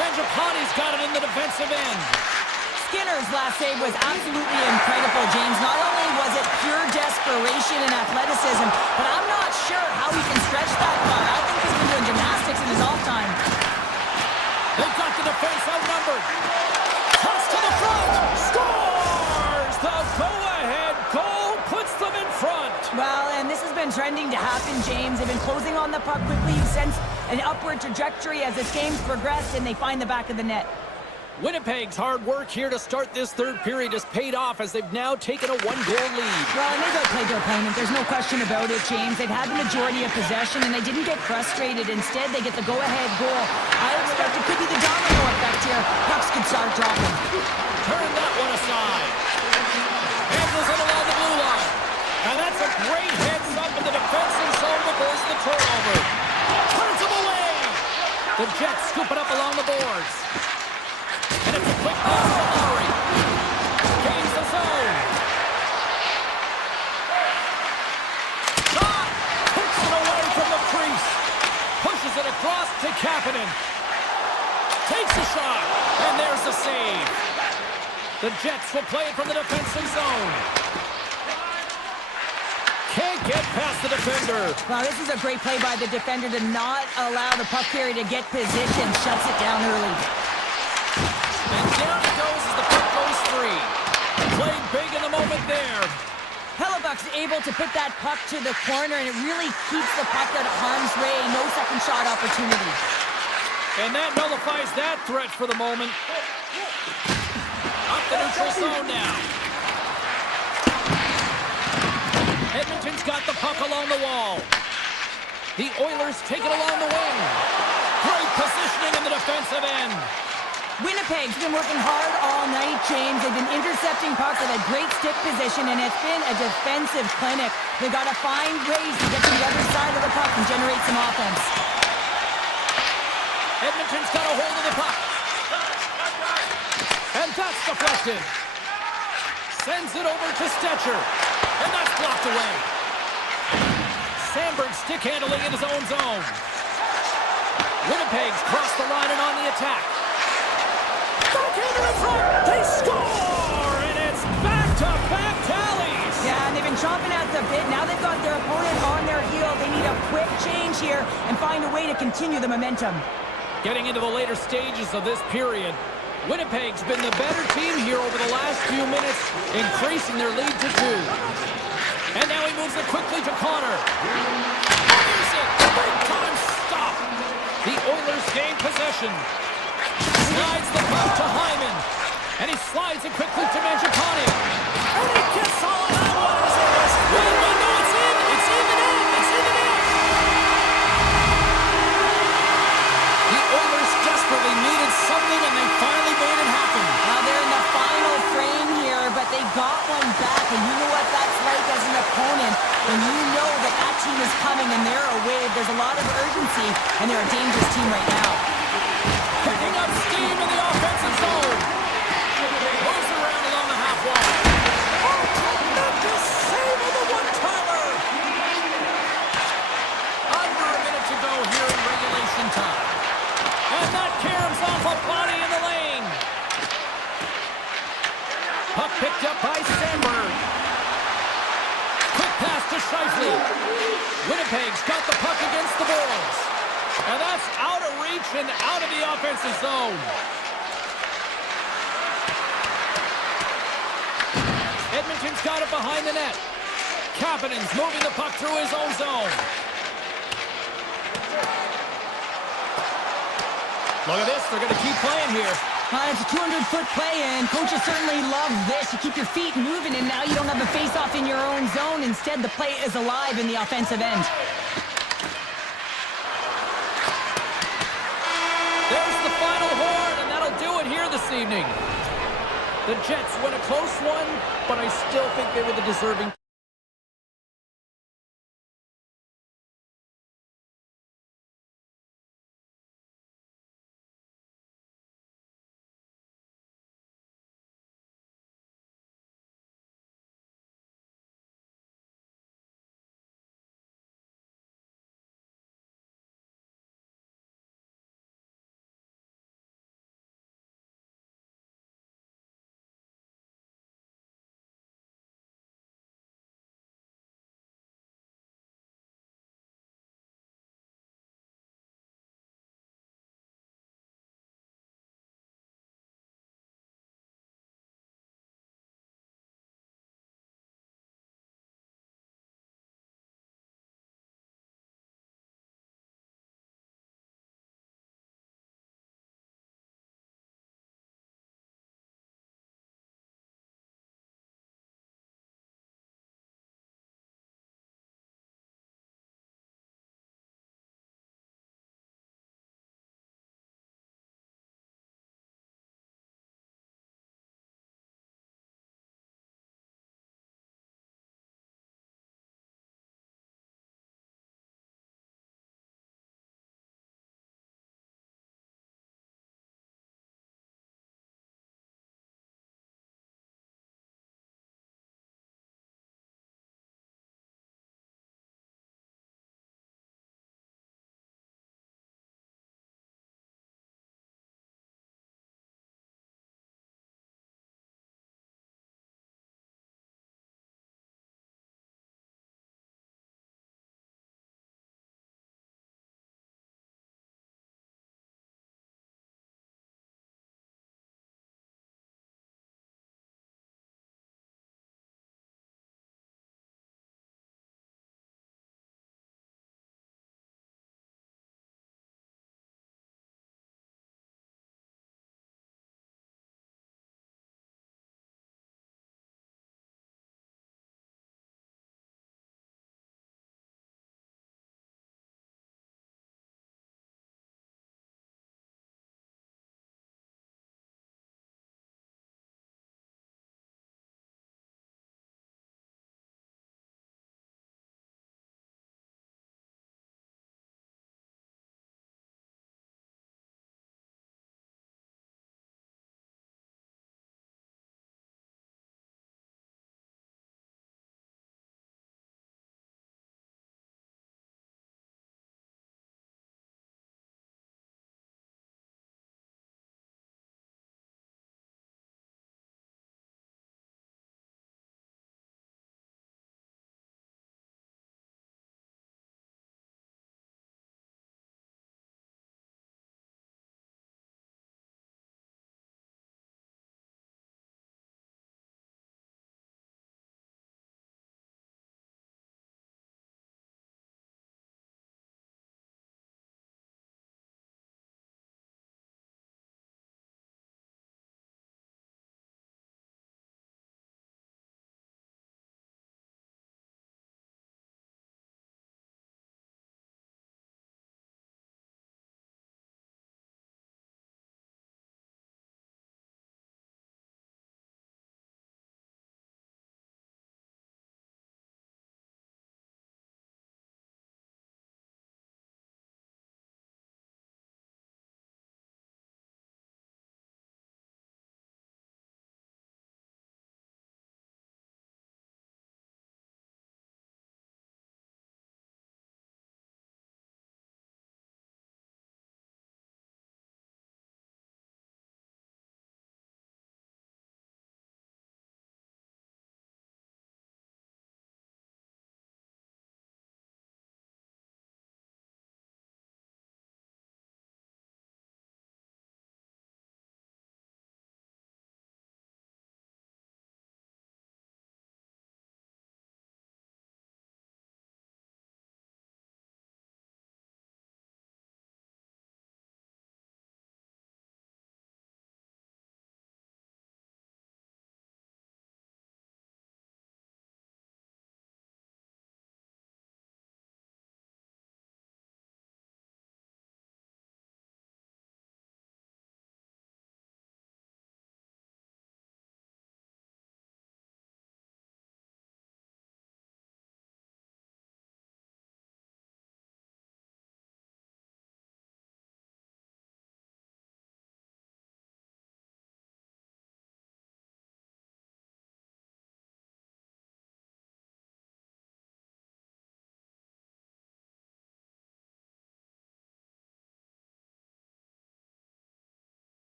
Mangiapane's got it in the defensive end. Skinner's last save was absolutely incredible, James. Not only was it pure desperation and athleticism, but I'm not sure how he can stretch that far. I think he's been doing gymnastics in his off time. They've got the defense outnumbered. Toss to the front. Scores! The go-ahead goal puts them in front. Well, and this has been trending to happen, James. They've been closing on the puck quickly. You sense an upward trajectory as this game's progressed, and they find the back of the net. Winnipeg's hard work here to start this third period has paid off as they've now taken a one-goal lead. Well, and they've outplayed their opponent. There's no question about it, James. They've had the majority of possession, and they didn't get frustrated. Instead, they get the go-ahead goal. I expect it could be the domino effect here. Pucks could start dropping. Turn that one aside. Handles it along the blue line. And that's a great heads-up in the defensive zone to force the turnover. Turns him away. The Jets scoop it up along the boards. And it's a quick pass to Lowry. Gains the zone. Shot! Puts it away from the crease. Pushes it across to Kapanen. Takes a shot. And there's the save. The Jets will play it from the defensive zone. Can't get past the defender. Wow, this is a great play by the defender to not allow the puck carrier to get position. Shuts it down early. And down it goes as the puck goes free. Played big in the moment there. Hellebuck's able to put that puck to the corner, and it really keeps the puck out of harm's way. No second shot opportunity. And that nullifies that threat for the moment. Up the neutral zone now. Edmonton's got the puck along the wall. The Oilers take it along the wing. Great positioning in the defensive end. Winnipeg's been working hard all night, James. They've been intercepting pucks at a great stick position, and it's been a defensive clinic. They've got to find ways to get to the other side of the puck and generate some offense. Edmonton's got a hold of the puck. And that's deflected. Sends it over to Stetcher. And that's blocked away. Sandberg stick handling in his own zone. Winnipeg's crossed the line and on the attack. Backhander in front. They score! And it's back-to-back tallies. Yeah, and they've been chomping at the bit. Now they've got their opponent on their heel. They need a quick change here and find a way to continue the momentum. Getting into the later stages of this period, Winnipeg's been the better team here over the last few minutes, increasing their lead to 2. And now he moves it quickly to Connor. Fires it! Big time stop! The Oilers gain possession. Slides the puck to Hyman. And he slides it quickly to Mangiapane. And he gets all of that one. Wait, no, it's in! It's in the net! It's in the net! The Oilers desperately needed something, and they finally made it happen. Now they're in the final frame here, but they got one back, and you know what that's like as an opponent. When you know that that team is coming and they're a wave, there's a lot of urgency, and they're a dangerous team right now. Picking up steam in the offensive zone. Moves around along the half wall. Oh, tremendous save of the one-timer. Under a minute to go here in regulation time. And that caroms off a body in the lane. Puck picked up by Sandberg. Quick pass to Scheifele. Winnipeg's got the puck against the boards. And that's out of reach and out of the offensive zone. Edmonton's got it behind the net. Kapanen's moving the puck through his own zone. Look at this. They're going to keep playing here. It's a 200-foot play, and coaches certainly love this. You keep your feet moving, and now you don't have a face-off in your own zone. Instead, the play is alive in the offensive end. There's the final horn, and that'll do it here this evening. The Jets win a close one, but I still think they were the deserving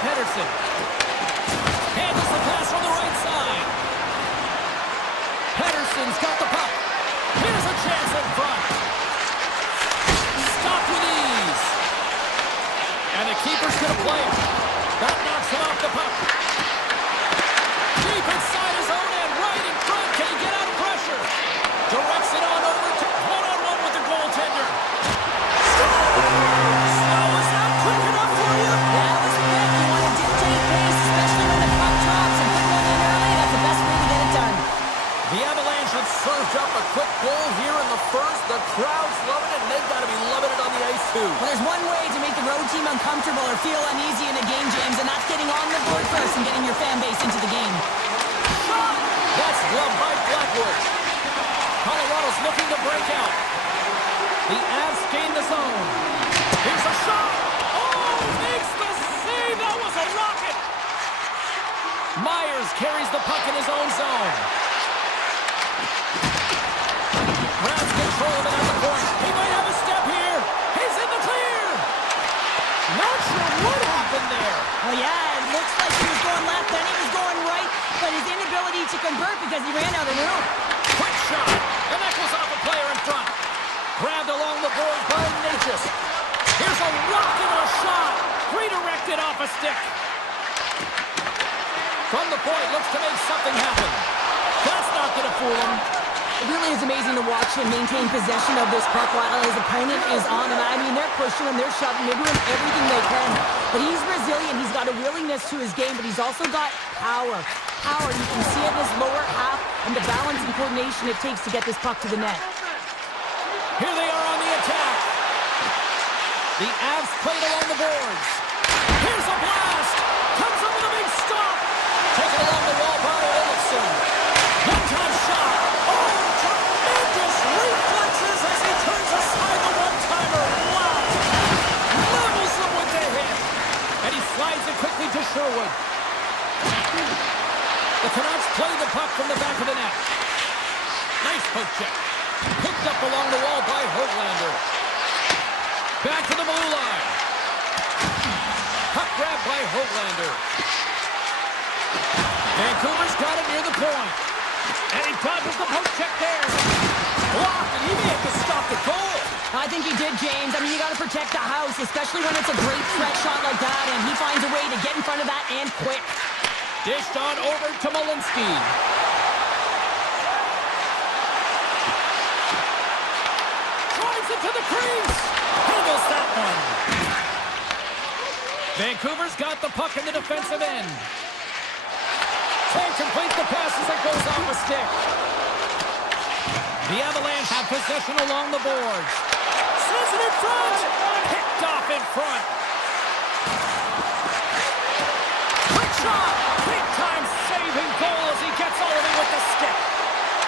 Pedersen. Handles the pass from the right side. Pedersen's got the puck. Here's a chance in front. Stopped with ease. And the keeper's going to play it. That knocks him off the puck. Deep inside his own end, right in front. Can he get out of pressure? Directs it on over to one-on-one with the goaltender. Scores! Now, was that quick enough for you? That was quick. You want to dictate pace, especially when the puck drops and put one in early. That's the best way to get it done. The Avalanche have served up a quick goal here in the first. The crowd's loving it, and they've got to be loving it on the ice, too. Well, there's one way to make the road team uncomfortable or feel uneasy in a game, James, and that's getting on the board first and getting your fan base into the game. Shot! That's gloved by Blackwood. Colorado's looking to break out. The Avs gain the zone. Here's a shot! Oh, makes the save! That was a rocket! Myers carries the puck in his own zone. Grabs control of it at the point. He might have a step here. He's in the clear. Not sure what happened there. Well, yeah, it looks like he was going left, then he was going right, but his inability to convert because he ran out of room. Quick shot. And that goes off a player in front. Grabbed along the boards by Natchez. Here's a rocket of a shot. Redirected off a stick. From the point, looks to make something happen. That's not going to fool him. It really is amazing to watch him maintain possession of this puck while his opponent is on him. I mean, they're pushing him, they're shoving, they're doing everything they can. But he's resilient, he's got a willingness to his game, but he's also got power. Power, you can see it in his lower half and the balance and coordination it takes to get this puck to the net. Here they are on the attack. The Avs played along the boards. Here's a blast. Comes up with a big stop. Taken along the wall by Olofsson. One-time shot. Oh, tremendous reflexes as he turns aside the one-timer. Wow. Levels them with the hit. And he slides it quickly to Sherwood. The Canucks play the puck from the back of the net. Nice poke check. Picked up along the wall by Höglander. Back to the blue line. Puck grab by Höglander. Vancouver's got it near the point. And he dodges the poke check there. Blocked, and he may have to stop the goal. I think he did, James. I mean, you got to protect the house, especially when it's a great threat shot like that, and he finds a way to get in front of that and quick. Dished on over to Malinsky. Drives it to the crease. Handles that one. Vancouver's got the puck in the defensive end. Can't complete the pass as it goes off a stick. The Avalanche have possession along the boards. Sends it in front. Picked off in front. Quick shot. Big time saving goal as he gets all of it with the stick.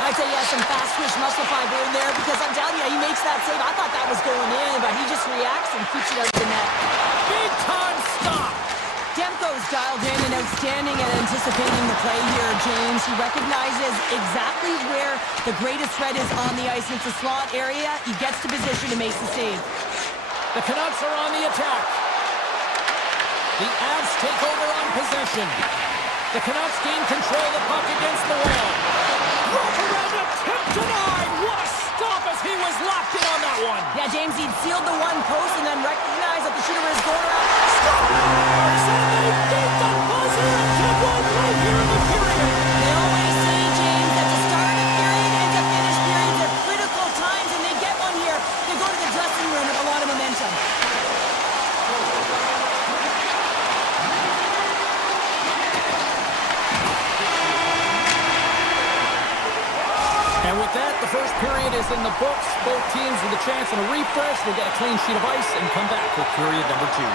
I'd say he has some fast twitch muscle fiber in there because I'm telling you, he makes that save. I thought that was going in, but he just reacts and keeps it out of the net. Big time stop. Demko's dialed in and outstanding at anticipating the play here, James. He recognizes exactly where the greatest threat is on the ice. It's a slot area. He gets to position and makes the save. The Canucks are on the attack. The Avs take over on possession. The Canucks gain control of the puck against the wall. Rope around attempt denied. What a stop as he was locked in on that one. Yeah, James, he'd sealed the one post and then recognized that the shooter is going around. Scores! And they beat the buzzer and get one right here in the period. They always say, James, that the start of period and the finish periods are critical times, and they get one here. They go to the dressing room with a lot of momentum. And with that, the first period is in the books. Both teams with a chance and a refresh will get a clean sheet of ice and come back with period number 2.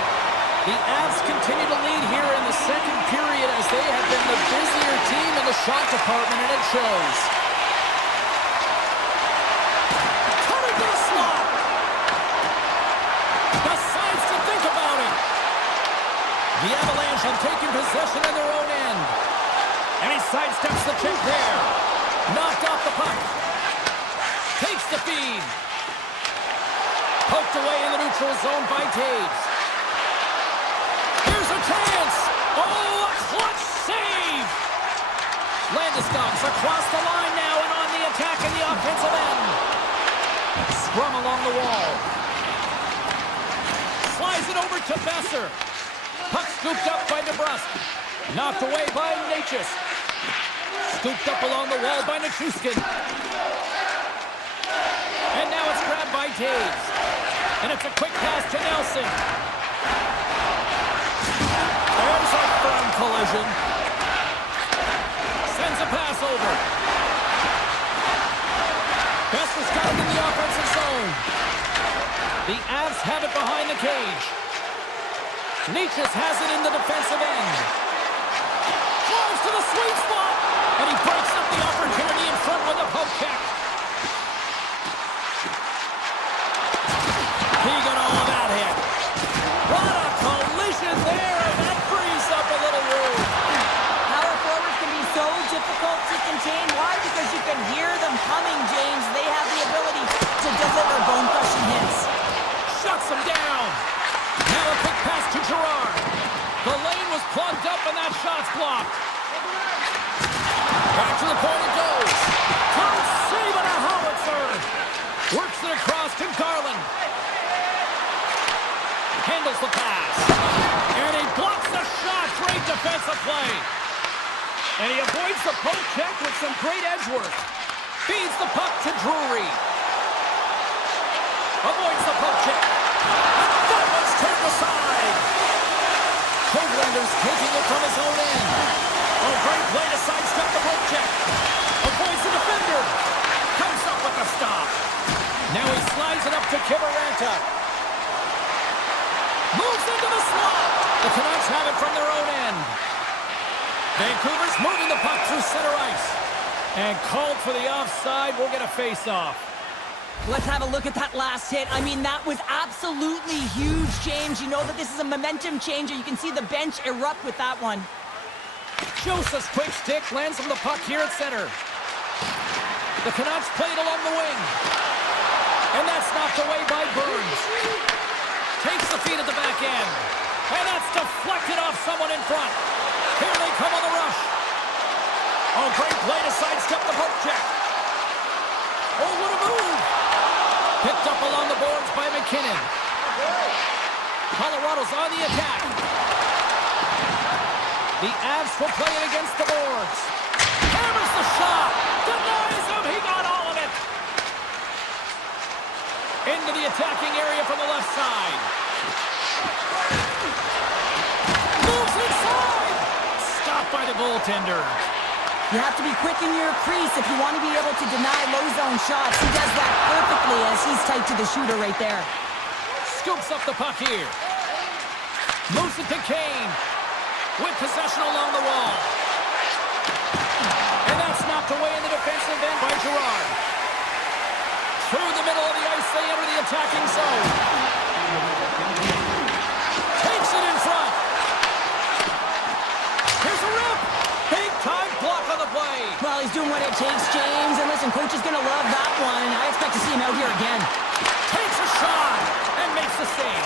The Avs continue to lead here in the second period as they have been the busier team in the shot department, and it shows. Cutting to the slot. Decides to think about it. The Avalanche have taken possession in their own end. And he sidesteps the check there. Knocked off the puck. Takes the feed. Poked away in the neutral zone by Taves. Here's a chance. Landeskog's across the line now and on the attack in the offensive end. Scrum along the wall. Slides it over to Besser. Puck scooped up by DeBrusque. Knocked away by Natchez. Scooped up along the wall by Nichushkin. And now it's grabbed by Taves. And it's a quick pass to Nelson. There's a firm collision. Sends a pass over. Besser's got it in the offensive zone. The Avs have it behind the cage. Natchez has it in the defensive end. Drives to the sweet spot. And he breaks up the opportunity in front with a poke check. He got all of that hit. What a collision there, and that frees up a little room. Power forwards can be so difficult to contain. Why? Because you can hear them coming, James. They have the ability to deliver bone-crushing hits. Shuts him down. Now a quick pass to Gerard. The lane was plugged up and that shot's blocked. Back to the point it goes. Can't save it, a howitzer. Works it across to Garland. Handles the pass. And he blocks the shot. Great defensive play. And he avoids the poke check with some great edge work. Feeds the puck to Drury. Avoids the poke check. That one's turned aside. Hoaglander's taking it from his own end. Oh, great play to sidestep the poke check. Avoids the defender. Comes up with the stop. Now he slides it up to Kiberanta. Moves into the slot. The Canucks have it from their own end. Vancouver's moving the puck through center ice. And called for the offside. We'll get a face-off. Let's have a look at that last hit. I mean, that was absolutely huge, James. You know that this is a momentum changer. You can see the bench erupt with that one. Joseph's quick stick lands him the puck here at center. The Canucks play it along the wing. And that's knocked away by Burns. Takes the feed at the back end. And that's deflected off someone in front. Here they come on the rush. Oh, great play to sidestep the poke check. Oh, what a move. Picked up along the boards by McKinnon. Colorado's on the attack. The Avs will play it against the boards. Hammers the shot. Denies him. He got all of it. Into the attacking area from the left side. Moves inside. Stopped by the goaltender. You have to be quick in your crease if you want to be able to deny low zone shots. He does that perfectly as he's tight to the shooter right there. Scoops up the puck here. Moves it to Kane. With possession along the wall. And that's knocked away in the defensive end by Gerard. Through the middle of the ice, they enter the attacking zone. Takes it in front. Here's a rip. Big time block on the play. Well, he's doing what it takes, James. And listen, coach is going to love that one. I expect to see him out here again. Takes a shot and makes the save.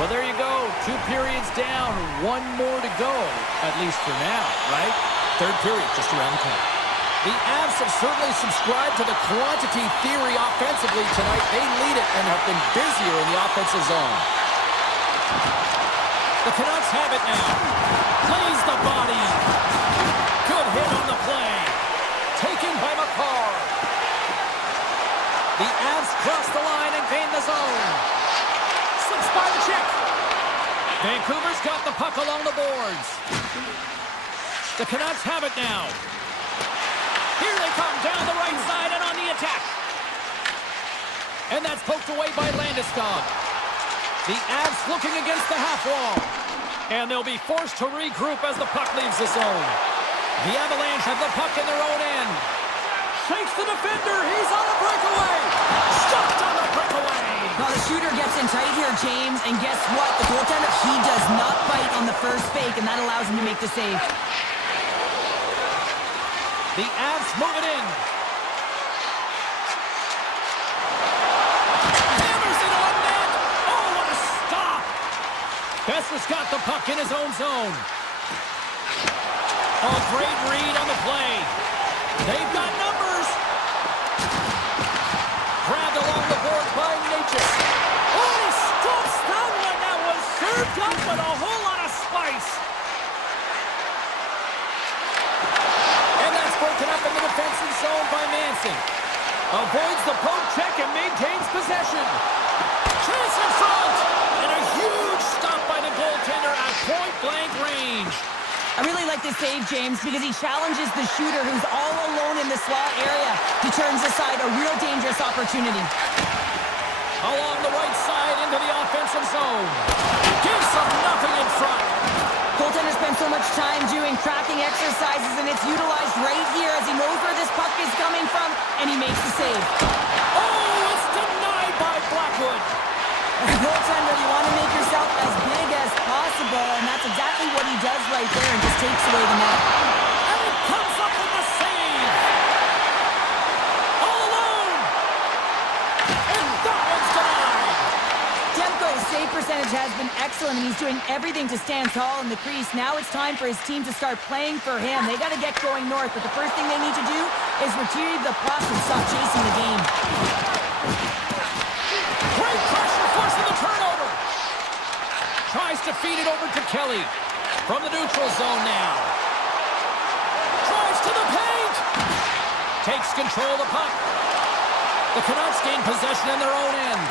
Well, there you go. 2 periods down, 1 more to go, at least for now, right? Third period just around the corner. The Avs have certainly subscribed to the quantity theory offensively tonight. They lead it and have been busier in the offensive zone. The Canucks have it now. Plays the body. Good hit on the play. Taken by McCarr. The Avs cross the line and gain the zone. Slips by the check. Vancouver's got the puck along the boards. The Canucks have it now. Here they come down the right side and on the attack. And that's poked away by Landeskog. The Avs looking against the half wall. And they'll be forced to regroup as the puck leaves the zone. The Avalanche have the puck in their own end. Shakes the defender. He's on a breakaway. Stopped on the breakaway. Well, the shooter gets in tight here, James. And guess what? The goaltender, he does not bite on the first fake, and that allows him to make the save. The Avs move it in. Hammers it on net. Oh, what a stop. Besser Foster's got the puck in his own zone. Oh, great read on the play. They've got numbers. Grabbed along the boards by Natchez. Oh, he stumps that one. That was served up with a whole lot of spice. And that's broken up in the defensive zone by Manson. Avoids the poke check and maintains possession. Chance in front. And a huge stop by the goaltender at point-blank range. I really like this save, James, because he challenges the shooter who's all alone in the slot area. He turns aside a real dangerous opportunity. Along the right side into the offensive zone. Gives them nothing in front. Goaltender spends so much time doing tracking exercises, and it's utilized right here as he knows where this puck is coming from, and he makes the save. Oh, it's denied by Blackwood. As a goaltender, you want to make yourself as big as possible, and that's exactly what he does right there and just takes away the net. And it comes up with the save. All alone. And that one's denied. Demko's save percentage has been excellent, and he's doing everything to stand tall in the crease. Now it's time for his team to start playing for him. They got to get going north, but the first thing they need to do is retrieve the puck and stop chasing the game. Great pressure forcing the turnover. Tries to feed it over to Kelly. From the neutral zone now. Drives to the paint. Takes control of the puck. The Canucks gain possession in their own end.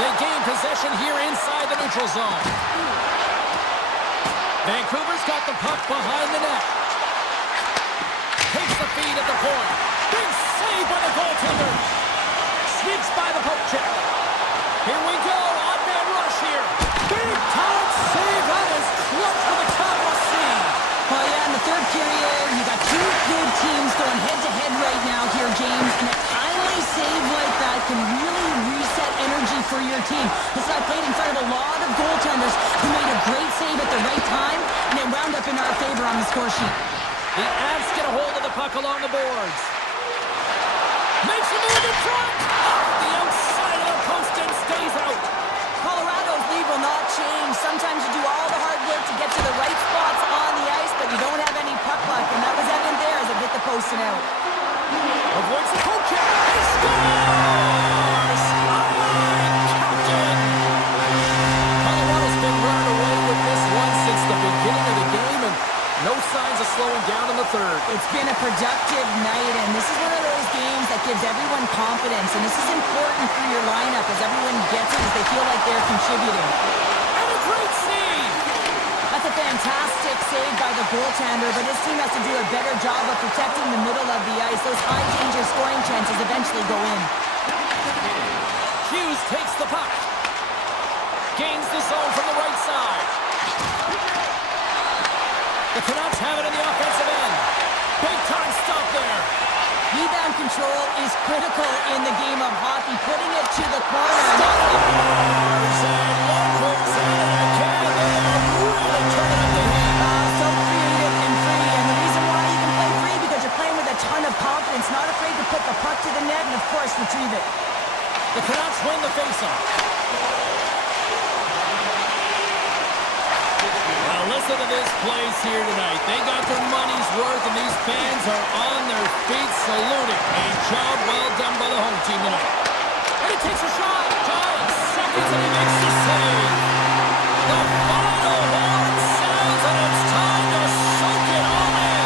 They gain possession here inside the neutral zone. Vancouver's got the puck behind the net. Takes the feed at the point. Big save by the goaltender. Sneaks by the poke check. Here we go, odd man rush here. Big time save, that is clutch with a capital C. Well, yeah, in the third period, you got two good teams going head-to-head right now here, James, and a timely save like that can really reset energy for your team. This guy played in front of a lot of goaltenders who made a great save at the right time, and it wound up in our favor on the score sheet. The Avs get a hold of the puck along the boards. Makes a move in front. Off the outside of the post and stays out. Colorado's lead will not change. Sometimes you do all the hard work to get to the right spots on the ice, but you don't have any puck luck, and that was evident there as it hit the post and out. Avoids the poke check. He scores! Captain! Colorado's been running away with this one since the beginning of the game, and no signs of slowing down in the third. It's been a productive night, and this is one of those games that gives everyone confidence, and this is important for your lineup as everyone gets it as they feel like they're contributing. And a great save! That's a fantastic save by the goaltender, but his team has to do a better job of protecting the middle of the ice. Those high-danger scoring chances eventually go in. Hughes takes the puck. Gains the zone from the right side. The Canucks have it in the offensive end. Big time stop there. Rebound control is critical in the game of hockey, putting it to the corner. Stars and Lundqvist again. They are really turning up the heat. So creative and free, and the reason why you can play free because you're playing with a ton of confidence, not afraid to put the puck to the net and, of course, retrieve it. The Canucks win the faceoff. Well, listen to this place here tonight. They got their money's worth, and these fans are on their feet saluting. A job well done by the home team tonight. And he takes a shot. John, seconds, and he makes the save. The final horn sounds, and it's time to soak it all in.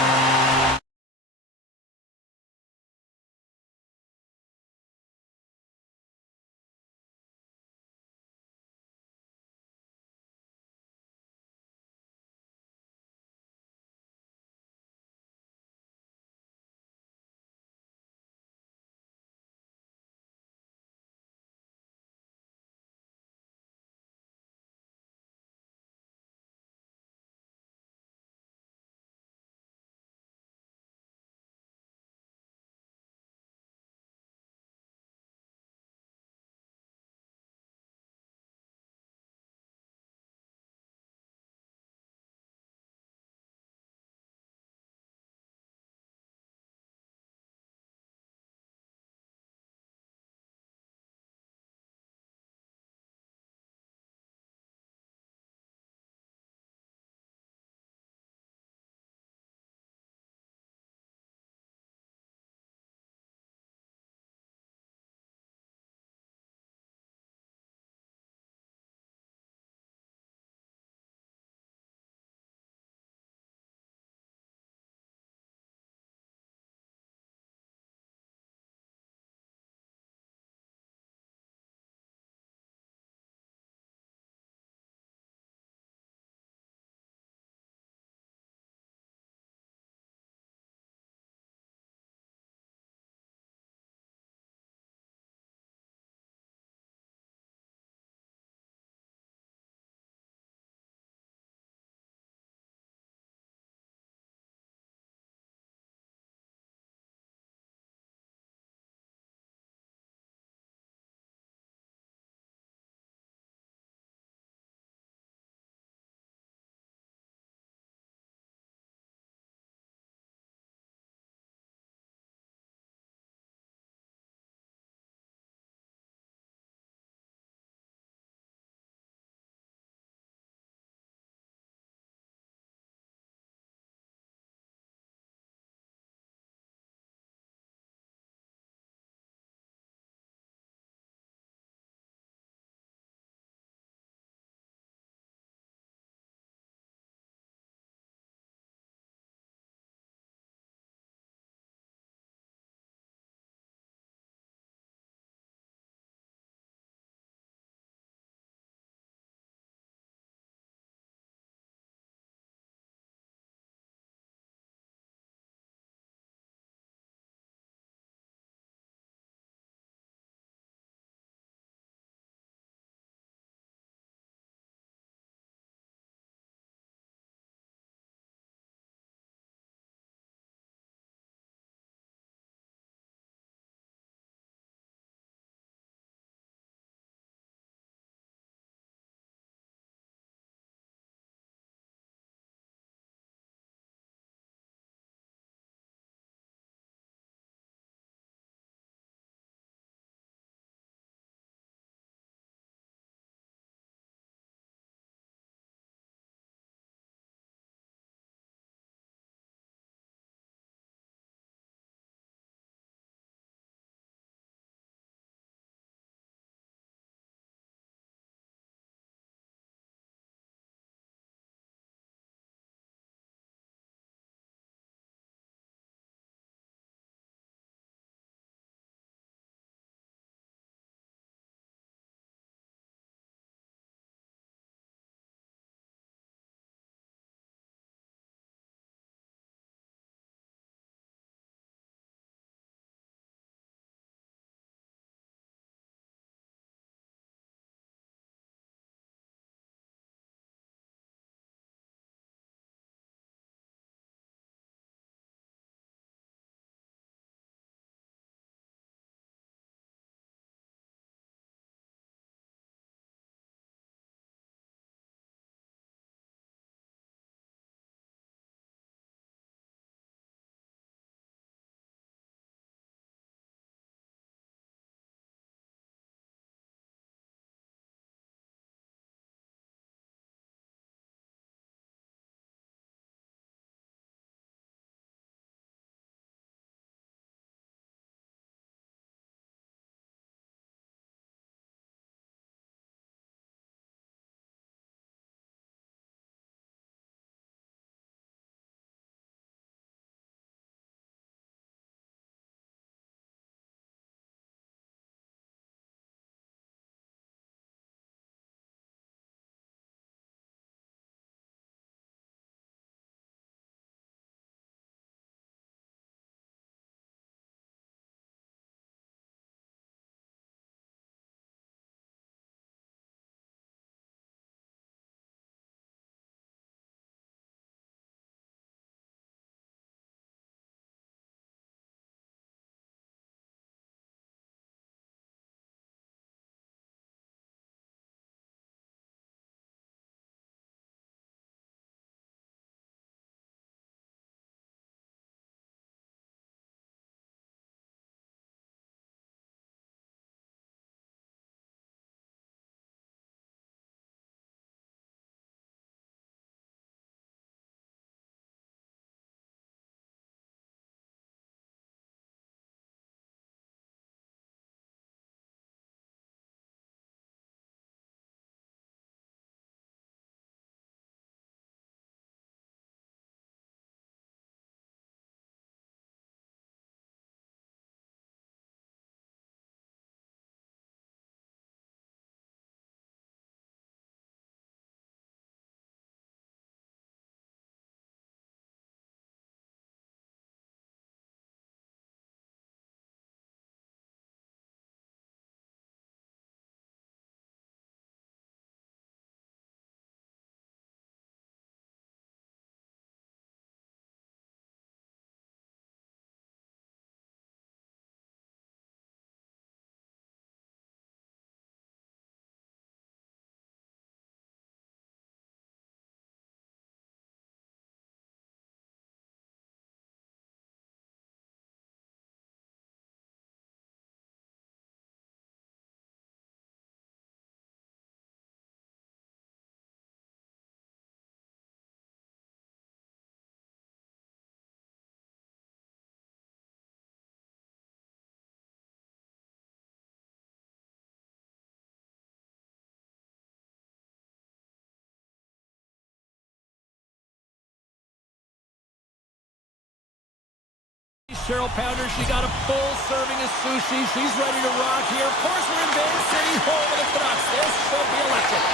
Cheryl Pounder. She got a full serving of sushi. She's ready to rock here. Of course, we're in Bay City, home of the Canucks. This should be electric.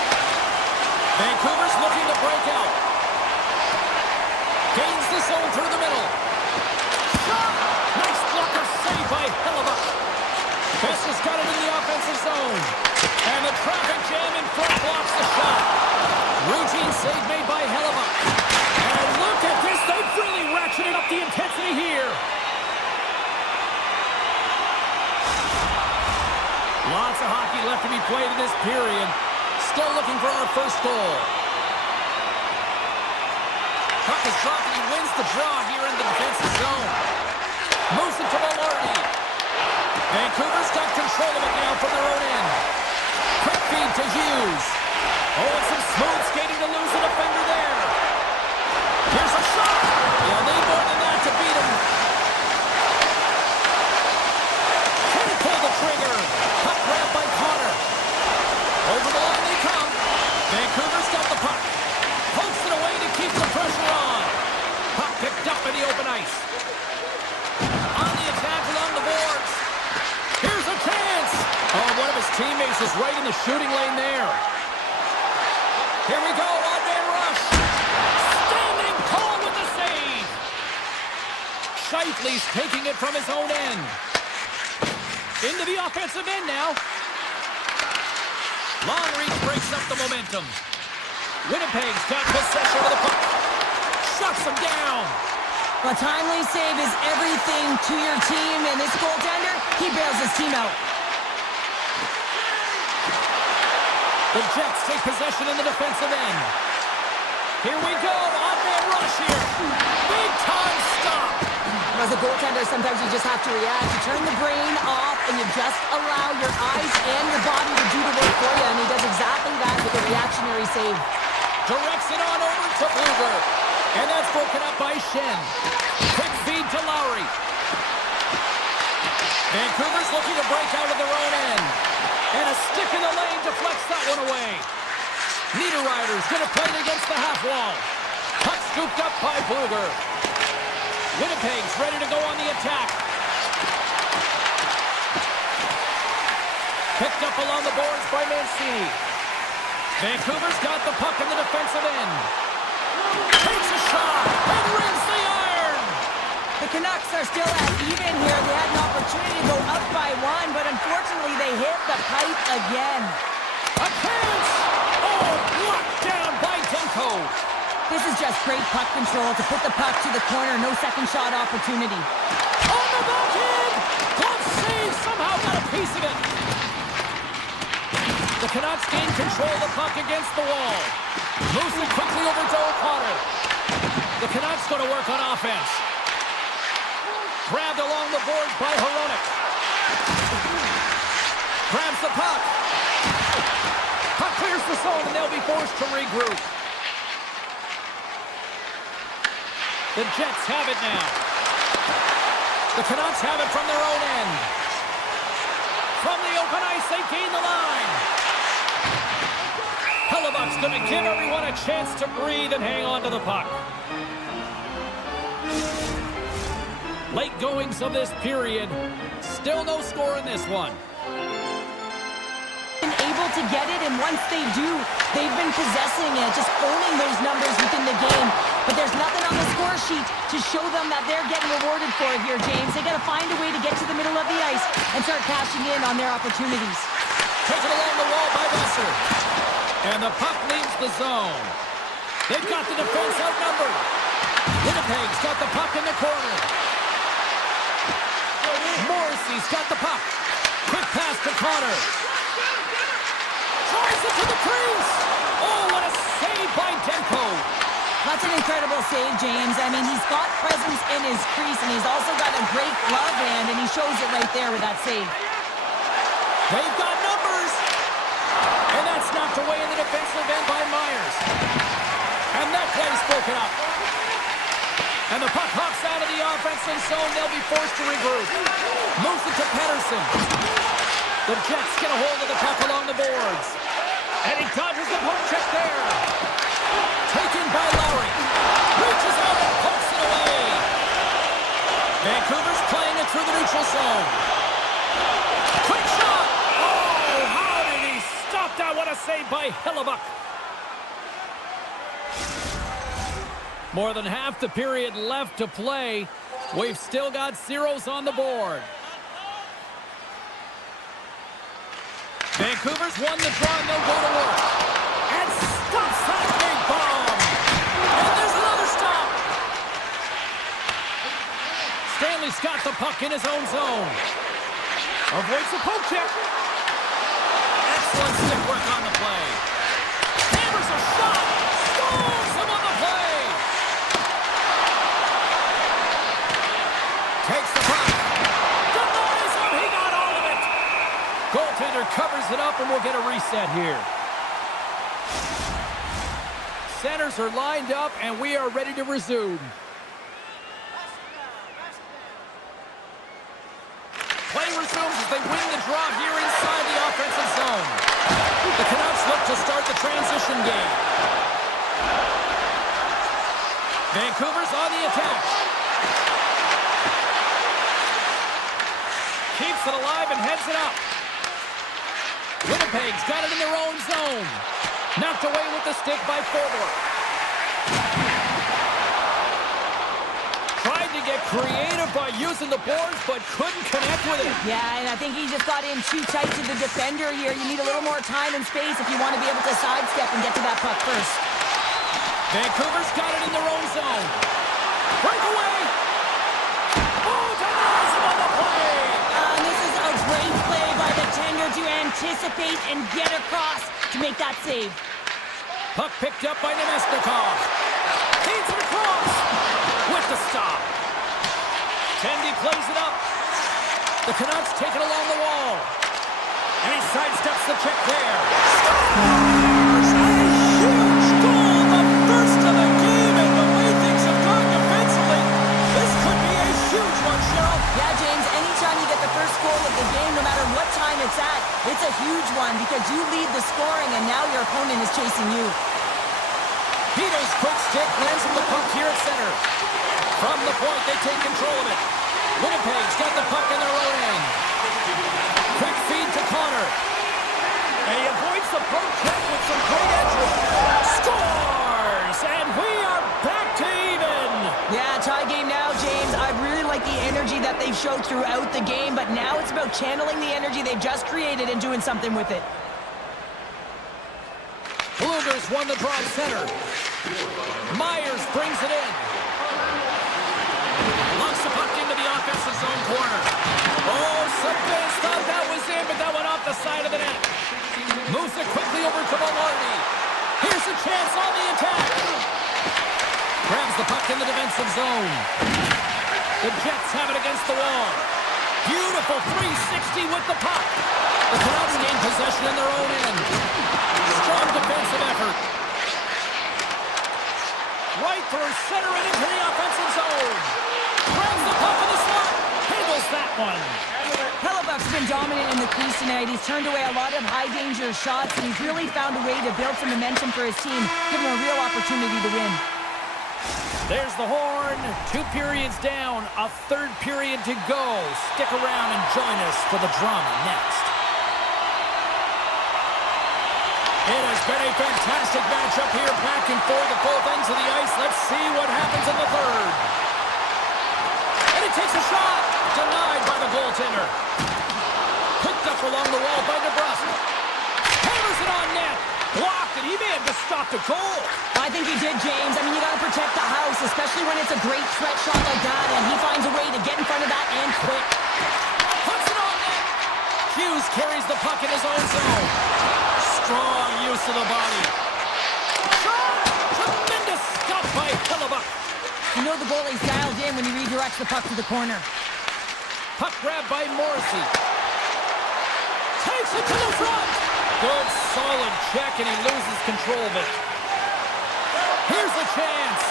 Vancouver's looking to break out. Gains the zone through the middle. Shot! Nice blocker save by Hellebuyck. Best has got it in the offensive zone. And the traffic jam in front blocks the shot. Routine save made by Hellebuyck. And look at this. They've really ratcheted up the intensity here. Lots of hockey left to be played in this period. Still looking for our first goal. Puck is dropped and he wins the draw here in the defensive zone. Moves it to Velarde. Vancouver's got control of it now from their own end. Quick feed to Hughes. Oh, and some smooth skating to lose the defender there. Here's a shot. You'll need more than that to beat him. Can't pull the trigger. Puck grabbed by Connor. Over the line they come. Vancouver's got the puck. Pokes it away to keep the pressure on. Puck picked up in the open ice. On the attack along the boards. Here's a chance. Oh, one of his teammates is right in the shooting lane there. Here we go, one-man rush. Standing tall with the save. Scheifele's taking it from his own end. Into the offensive end now. Long reach breaks up the momentum. Winnipeg's got possession of the puck. Shuts them down. A timely save is everything to your team, and this goaltender, he bails his team out. The Jets take possession in the defensive end. Here we go, on-man rush here. Big time stop. As a goaltender, sometimes you just have to react. You turn the brain off, and you just allow your eyes and your body to do the work for you, and he does exactly that with a reactionary save. Directs it on over to Bluger. And that's broken up by Shen. Quick feed to Lowry. Vancouver's looking to break out of their own end. And a stick in the lane deflects that one away. Niederreiter's going to play it against the half wall. Puck scooped up by Bluger. Winnipeg's ready to go on the attack. Picked up along the boards by Mancini. Vancouver's got the puck in the defensive end. Takes a shot and rings the iron. The Canucks are still at even here. They had an opportunity to go up by one, but unfortunately they hit the pipe again. A chance! Oh, blocked down by Demko. This is just great puck control to put the puck to the corner. No second shot opportunity. On the backhand! Glove save, somehow got a piece of it. The Canucks gain control of the puck against the wall. Moves it quickly over to O'Connor. The Canucks going to work on offense. Grabbed along the boards by Hronek. Grabs the puck. Puck clears the zone and they'll be forced to regroup. The Jets have it now. The Canucks have it from their own end. From the open ice, they gain the line. Hellebuyck's going to give everyone a chance to breathe and hang on to the puck. Late goings of this period. Still no score in this one. Been able to get it, and once they do, they've been possessing it, just owning those numbers within the game. But there's nothing on the score sheet to show them that they're getting rewarded for it here, James. They got to find a way to get to the middle of the ice and start cashing in on their opportunities. Taken along the wall by Besser. And the puck leaves the zone. They've got the defense outnumbered. Winnipeg's got the puck in the corner. Morrissey's got the puck. Quick pass to Connor. Tries it to the crease. Oh, what a save by Demko. That's an incredible save, James. I mean, he's got presence in his crease, and he's also got a great glove hand, and he shows it right there with that save. They've got numbers. And that's knocked away in the defensive end by Myers. And that play's broken up. And the puck hops out of the offensive zone. They'll be forced to regroup. Moves it to Pettersson. The Jets get a hold of the puck along the boards. And he dodges the poke check there. Taken by Lowry. Reaches out and pokes it away. Vancouver's save by Hellebuyck. More than half the period left to play. We've still got zeros on the board. Vancouver's won the draw and they'll go to work. And stops that big bomb. And there's another stop. Stanley's got the puck in his own zone. Avoids the poke check. Excellent stick work on the play. Hammers a shot. Scores him on the play. Takes the puck. Denies him. He got all of it. Goaltender covers it up and we'll get a reset here. Centers are lined up and we are ready to resume. Play resumes as they win the draw here inside the offensive zone. The Canucks look to start the transition game. Vancouver's on the attack. Keeps it alive and heads it up. Winnipeg's got it in their own zone. Knocked away with the stick by Forward. Tried to get creative by using the boards, but couldn't connect with it. Yeah, and I think he just got in too tight to the defender here. You need a little more time and space if you want to be able to sidestep and get to that puck first. Vancouver's got it in their own zone. Breakaway! Oh, denies him on the play! And this is a great play by the tender to anticipate and get across to make that save. Puck picked up by Nemesnikov. Feeds it across with the stop. Tendy plays it up. The Canucks take it along the wall. And he sidesteps the check there. Scores! A huge goal! The first of the game, and the way things have gone defensively, this could be a huge one, Cheryl. Yeah, James, anytime you get the first goal of the game, no matter what time it's at, it's a huge one because you lead the scoring and now your opponent is chasing you. Vito's quick stick lands on the puck here at center. From the point, they take control of it. Winnipeg's got the puck in their own end. Quick feed to Connor. And he avoids the poke check with some great entry. Scores! And we are back to even. Yeah, tie game now, James. I really like the energy that they've showed throughout the game, but now it's about channeling the energy they've just created and doing something with it. Bluegers won the draw center. Myers brings it in. Lunks the puck into the offensive zone corner. Oh, Sabins thought that was in, but that went off the side of the net. Moves it quickly over to Maloney. Here's a chance on the attack. Grabs the puck in the defensive zone. The Jets have it against the wall. Beautiful 360 with the puck. The Canucks gain possession in their own end. Strong defensive effort. Right through center and into the offensive zone. Grabs the puck in the slot. Handles that one. Hellebuyck's been dominant in the crease tonight. He's turned away a lot of high-danger shots, and he's really found a way to build some momentum for his team, giving him a real opportunity to win. There's the horn. 2 periods down. A third period to go. Stick around and join us for the drama next. It has been a fantastic matchup here, back and forth at both ends of the ice. Let's see what happens in the third. And he takes a shot. Denied by the goaltender. Picked up along the wall by DeBrusque. Hammers it on net. Blocked, and he may have just stopped a goal. I think he did, James. I mean, you got to protect the house, especially when it's a great threat shot like that, and he finds a way to get in front of that and quick. Puts it on net. Hughes carries the puck in his own zone. Strong use of the body. Shot! Tremendous stop by Hellebuyck. You know the goalie's dialed in when he redirects the puck to the corner. Puck grab by Morrissey. Takes it to the front. Good, solid check, and he loses control of it. Here's a chance.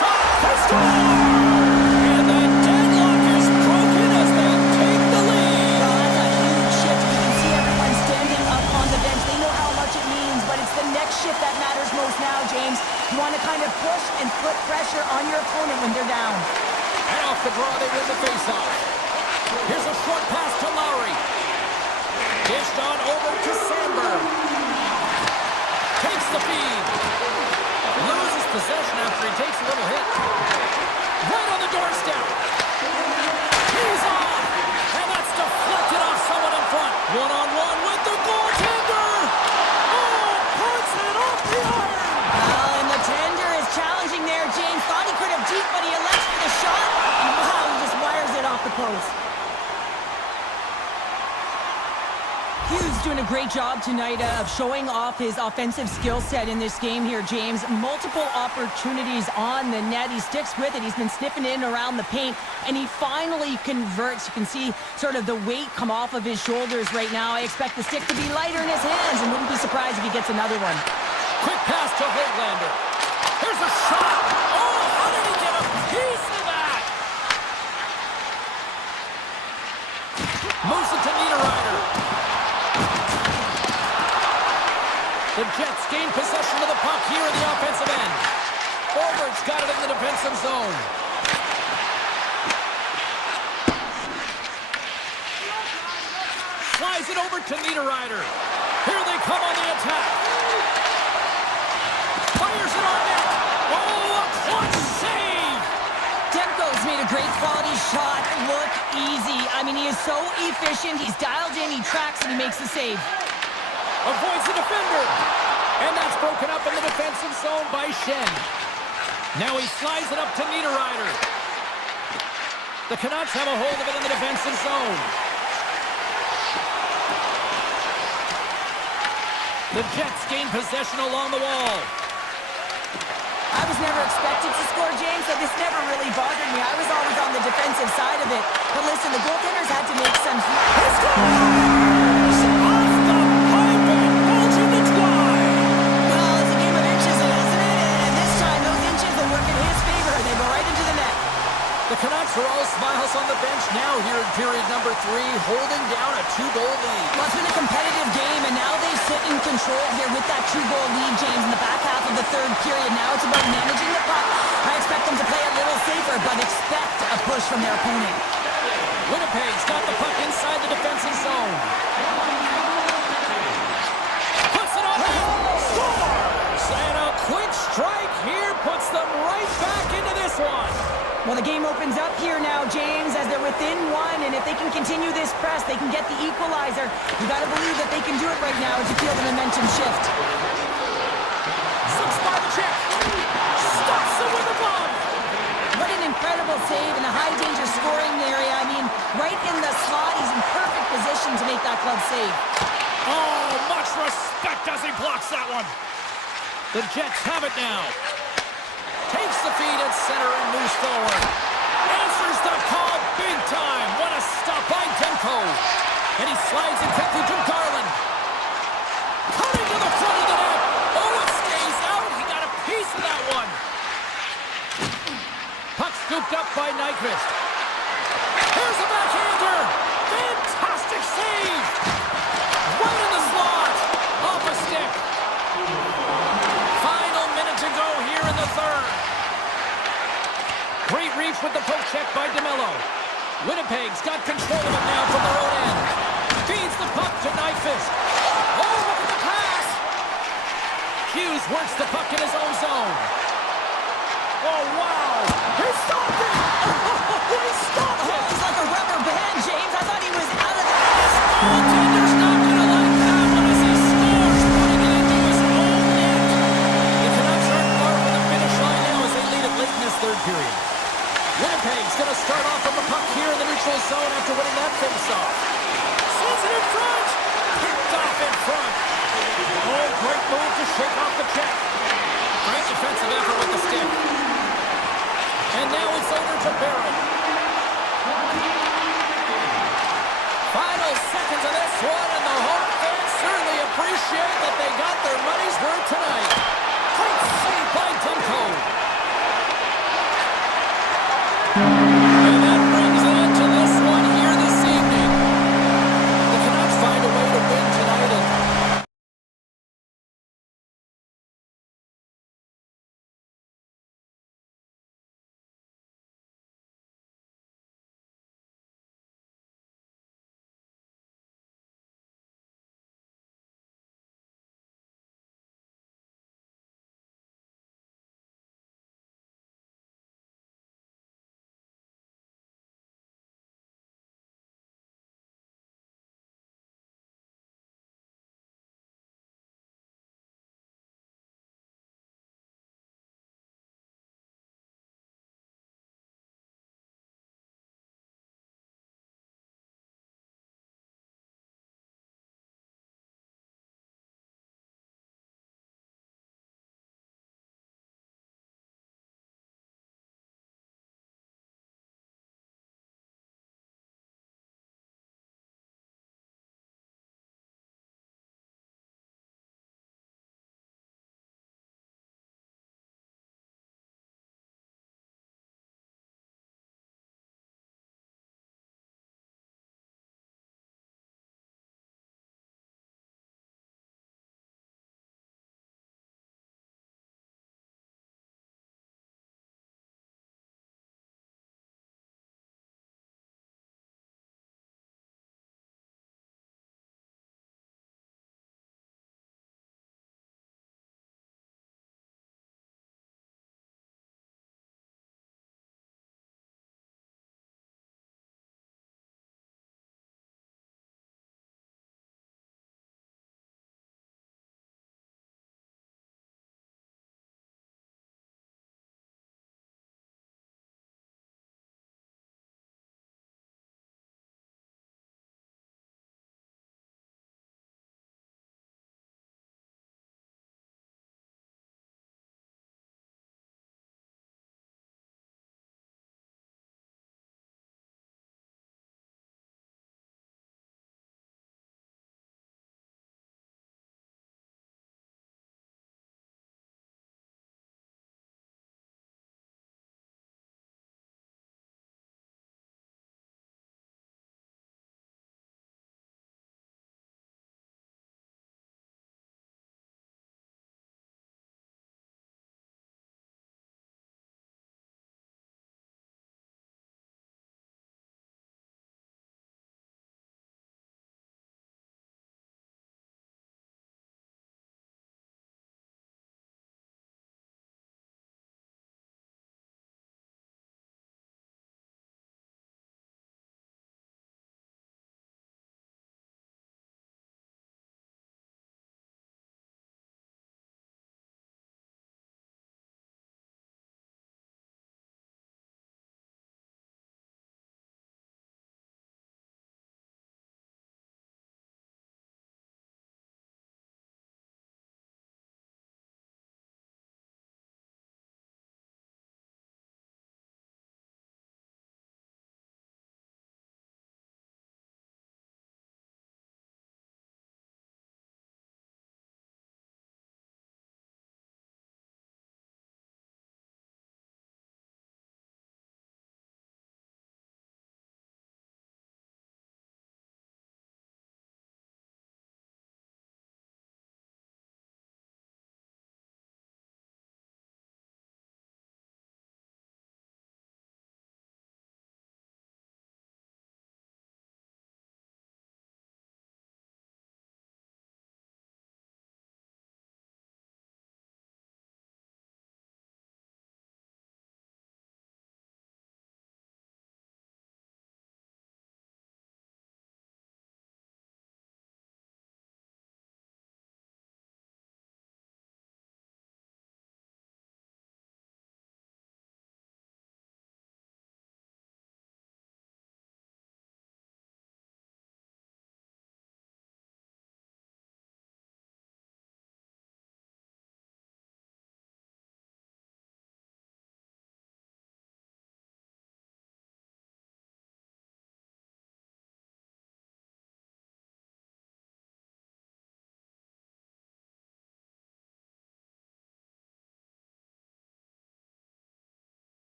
Shot! They score! And the deadlock is broken as they take the lead. Well, that's a huge shift. You can see everyone standing up on the bench. They know how much it means, but it's the next shift that matters most now, James. You want to kind of push and put pressure on your opponent when they're down. And off the draw, they win the faceoff. Here's a short pass to Lowry. Dished on over to Sandberg. the feed. Loses possession after he takes a little hit. Right on the doorstep. He's off. And that's deflected off someone in front. One-on-one with the goaltender. Oh, puts it off the iron. Well, and the tender is challenging there. James thought he could have deep, but he elects for the shot. And wow, he just wires it off the post. Hughes doing a great job tonight of showing off his offensive skill set in this game here, James. Multiple opportunities on the net. He sticks with it. He's been sniffing in around the paint, and he finally converts. You can see sort of the weight come off of his shoulders right now. I expect the stick to be lighter in his hands, and wouldn't be surprised if he gets another one. Quick pass to Hoaglander. Here's a shot. Oh, how did he get a piece of that? Moves it to Niederreiter. The Jets gain possession of the puck here in the offensive end. Forward's got it in the defensive zone. Flies it over to Niederreiter. Here they come on the attack. Fires it on net. Oh, a clutch save! Demko's made a great quality shot look easy. I mean, he is so efficient. He's dialed in, he tracks, and he makes the save. Avoids the defender. And that's broken up in the defensive zone by Shen. Now he slides it up to Niederreiter. The Canucks have a hold of it in the defensive zone. The Jets gain possession along the wall. I was never expected to score, James, so this never really bothered me. I was always on the defensive side of it. But listen, the goaltenders had to make some... He scores! Off the pipe and bulging the twine! Well, it's a game of inches, isn't it? And this time, those inches will work in his favor. They go right into the net. The Canucks are all smiles on the bench now here in period number 3, holding down a 2-goal lead. Well, it's been a competitive game, and now they sit in control here with that 2-goal lead, James, in the back half of the third period. Now it's about managing the puck. I expect them to play a little safer, but expect a push from their opponent. Winnipeg's got the puck inside the defensive zone. Puts it on net. Scores! And a quick strike here puts them right back into this one. Well, the game opens up here now, James, as they're within 1, and if they can continue this press, they can get the equalizer. You got to believe that they can do it right now as you feel the momentum shift. Six by the check. Stops it with a glove. What an incredible save in a high-danger scoring area. I mean, right in the slot, he's in perfect position to make that glove save. Oh, much respect as he blocks that one. The Jets have it now. Takes the feed at center and moves forward. Answers the call big time. What a stop by Demko. And he slides it quickly to Garland. Cutting to the front of the net. Oh, it stays out. He got a piece of that one. Puck scooped up by Nyquist. Here's a backhander. Fantastic save. Right in the slot. Off a stick. Final minute to go here in the third. Great reach with the poke check by DeMello. Winnipeg's got control of it now from their own end. Feeds the puck to Nyquist. Oh, look at the pass. Hughes works the puck in his own zone. Oh, wow. He stopped it. Oh, he stopped it. He's like a rubber band, James. I thought he was out of the Goaltender's not going to like that one as he scores, putting it into his own net. The Canucks aren't far from the finish line now as they lead it late in this third period. Winnipeg's going to start off from the puck here in the neutral zone after winning that face-off. Sends it in front. Picked off in front. Oh, great move to shake off the check. Great defensive effort with the stick. And now it's over to Barrett. Final seconds of this one, and the home fans certainly appreciate that they got their money's worth tonight. Great save by Demko.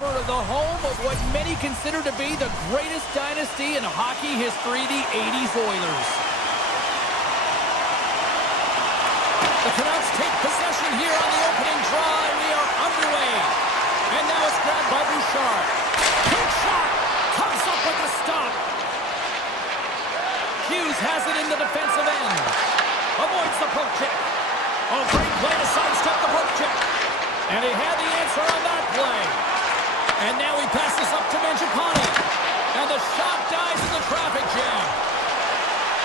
The home of what many consider to be the greatest dynasty in hockey history, the 80s Oilers. The Canucks take possession here on the opening draw, and we are underway. And now it's grabbed by Bouchard. Quick shot! Comes up with the stop. Hughes has it in the defensive end. Avoids the poke check. Oh, great play to sidestep the poke check. And he had the answer on that play. And now he passes up to Mangiapane. And the shot dies in the traffic jam.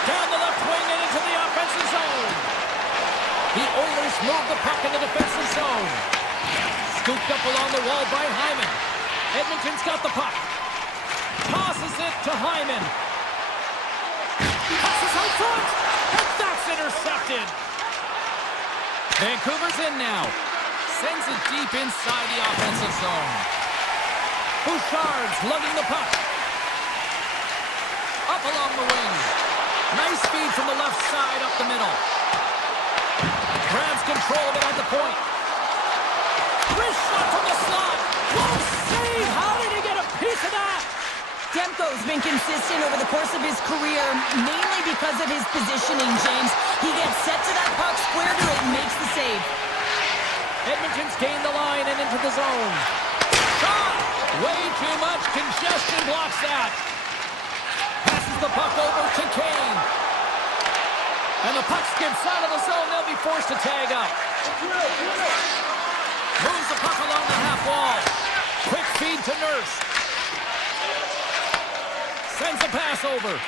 Down the left wing and into the offensive zone. The Oilers move the puck in the defensive zone. Scooped up along the wall by Hyman. Edmonton's got the puck. Tosses it to Hyman. Passes out front. And that's intercepted. Vancouver's in now. Sends it deep inside the offensive zone. Bouchard's lugging the puck. Up along the wing. Nice feed from the left side up the middle. Grabs control of it at the point. Wrist shot from the slot. Close save. How did he get a piece of that? Demko's been consistent over the course of his career, mainly because of his positioning, James. He gets set to that puck, square to it, and makes the save. Edmonton's gained the line and into the zone. Shot! Way too much congestion blocks that. Passes the puck over to Kane. And the puck skips out of the zone. They'll be forced to tag up. Moves the puck along the half wall. Quick feed to Nurse. Sends the pass over.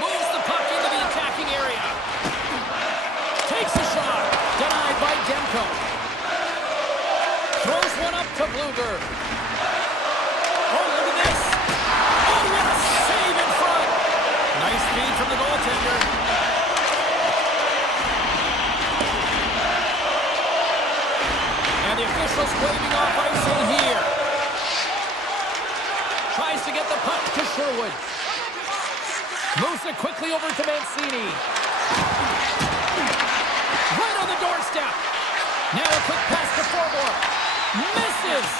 Moves the puck into the attacking area. Takes a shot. Denied by Demko. Throws one up to Bluger. Oh, look at this. Oh, what a save in front. Nice feed from the goaltender. And the officials waving off icing here. Tries to get the puck to Sherwood. Moves it quickly over to Mancini. Right on the doorstep. Now a quick pass to Forbort. Misses.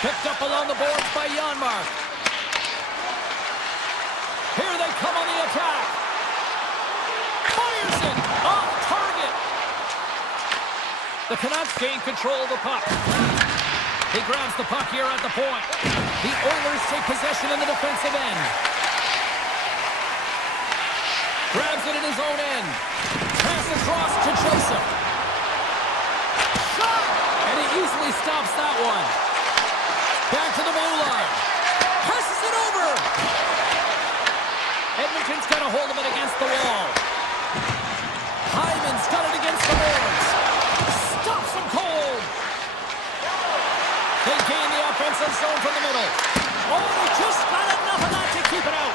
Picked up along the boards by Janmark. Here they come on the attack. Fires it. Off target. The Canucks gain control of the puck. He grabs the puck here at the point. The Oilers take possession in the defensive end. Grabs it in his own end. Pass across to Joseph. Shot! And he easily stops that one. Back to the blue line. Passes it over. Edmonton's got a hold of it against the wall. Hyman's got it against the boards. Stops him cold. They gain the offensive zone from the middle. Oh, just got enough of that to keep it out.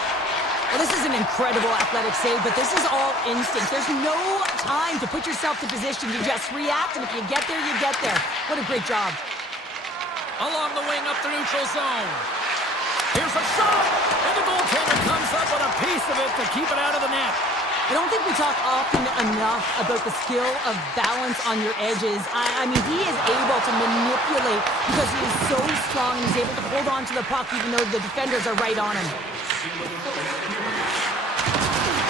Well, this is an incredible athletic save, but this is all instinct. There's no time to put yourself to position. You just react, and if you get there, you get there. What a great job. Along the wing up the neutral zone. Here's a shot, and the goaltender comes up with a piece of it to keep it out of the net. I don't think we talk often enough about the skill of balance on your edges. I mean, he is able to manipulate because he is so strong and he's able to hold on to the puck even though the defenders are right on him.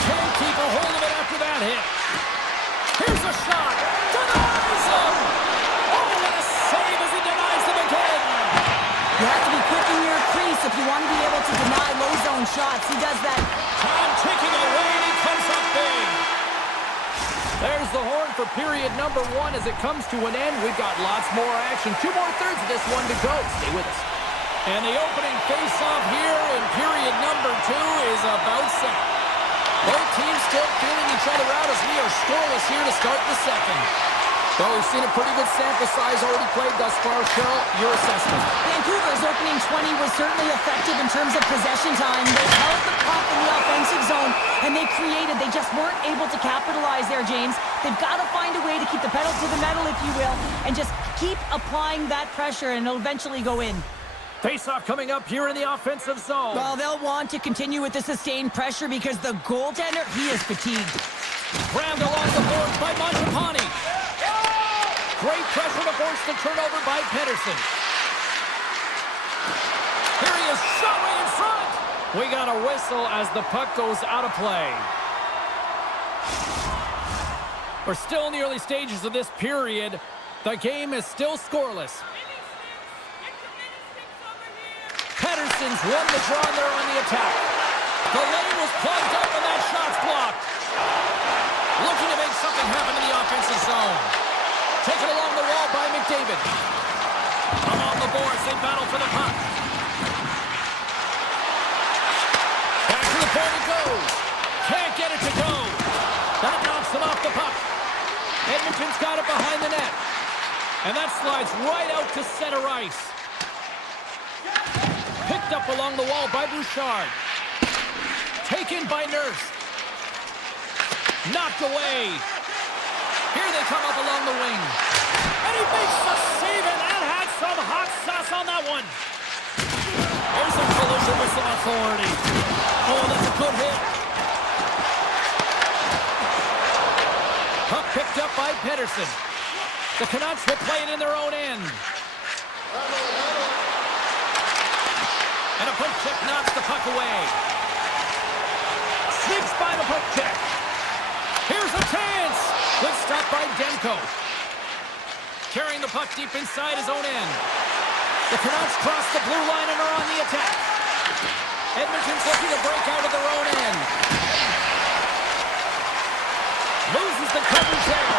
Can't keep a hold of it after that hit. Here's a shot. Denies him. Oh, what a save as he denies him again. You have to be quick in your crease if you want to be able to deny low zone shots. He does that. Time ticking away, and he comes up big. There's the horn for period number 1 as it comes to an end. We've got lots more action. 2 more thirds of this one to go. Stay with us. And the opening face-off here in period number 2 is about set. Both teams still feeling each other out as we are scoreless here to start the second. Well, we've seen a pretty good sample size already played thus far. Cheryl, your assessment. Vancouver's opening 20 was certainly effective in terms of possession time. They held the puck in the offensive zone, and they created. They just weren't able to capitalize there, James. They've got to find a way to keep the pedal to the metal, if you will, and just keep applying that pressure, and it'll eventually go in. Face-off coming up here in the offensive zone. Well, they'll want to continue with the sustained pressure because the goaltender, he is fatigued. Grabbed along the boards by Mangiapane. Great pressure to force the turnover by Pedersen. Here he is, shot right in front. We got a whistle as the puck goes out of play. We're still in the early stages of this period. The game is still scoreless. Pettersson's won the draw there on the attack. The lane was plugged up and that shot's blocked. Looking to make something happen in the offensive zone. Taken along the wall by McDavid. Along the boards, they battle for the puck. Back to the point it goes. Can't get it to go. That knocks him off the puck. Edmonton's got it behind the net. And that slides right out to center ice. Picked up along the wall by Bouchard. Taken by Nurse. Knocked away. Here they come up along the wing. And he makes the save, and that had some hot sauce on that one. There's a collision with some authority. Oh, that's a good hit. Puck picked up by Pettersson. The Canucks will play it in their own end. And a poke check knocks the puck away. Sneaks by the poke check. Here's a chance. Good stop by Demko. Carrying the puck deep inside his own end. The Canucks cross the blue line and are on the attack. Edmonton's looking to break out of their own end. Loses the coverage there.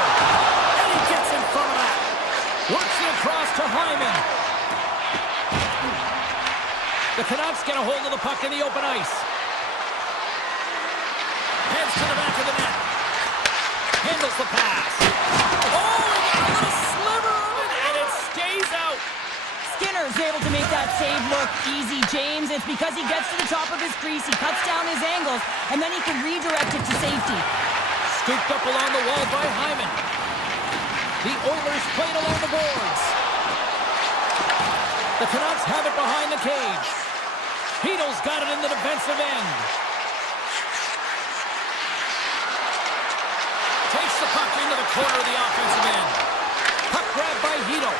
And he gets in front of that. Works it across to Hyman. The Canucks get a hold of the puck in the open ice. Heads to the back of the net. Handles the pass. Oh, he got a little sliver of it, and it stays out. Skinner's able to make that save look easy, James. It's because he gets to the top of his crease, he cuts down his angles, and then he can redirect it to safety. Scooped up along the wall by Hyman. The Oilers played along the boards. The Canucks have it behind the cage. Hedo's got it in the defensive end. Takes the puck into the corner of the offensive end. Puck grabbed by Hedo.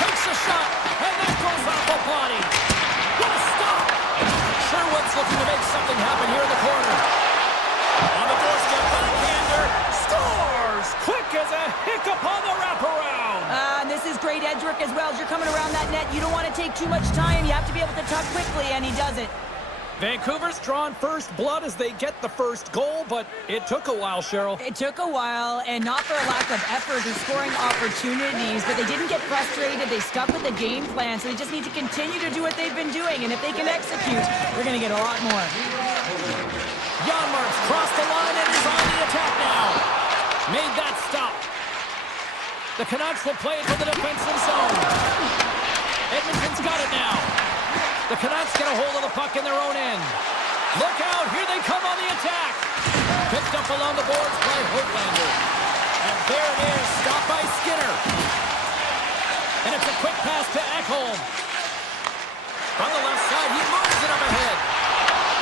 Takes a shot, and that goes off the body. What a stop! Sherwood's looking to make something happen here in the corner. On the doorstep, backhander, scores! Quick as a hiccup on the wraparound. And this is great edge work as well. As you're coming around that net, you don't want to take too much time. You have to be able to tuck quickly, and he does it. Vancouver's drawn first blood as they get the first goal, but it took a while, Cheryl. It took a while, and not for a lack of effort or scoring opportunities, but they didn't get frustrated. They stuck with the game plan, so they just need to continue to do what they've been doing, and if they can execute, we're going to get a lot more. Janmark's crossed the line and is on the attack now. Made that stop. The Canucks will play it to the defensive zone. Edmonton's got it now. The Canucks get a hold of the puck in their own end. Look out, here they come on the attack. Picked up along the boards by Hoaglander. And there it is, stopped by Skinner. And it's a quick pass to Ekholm. From the left side, he moves it up ahead.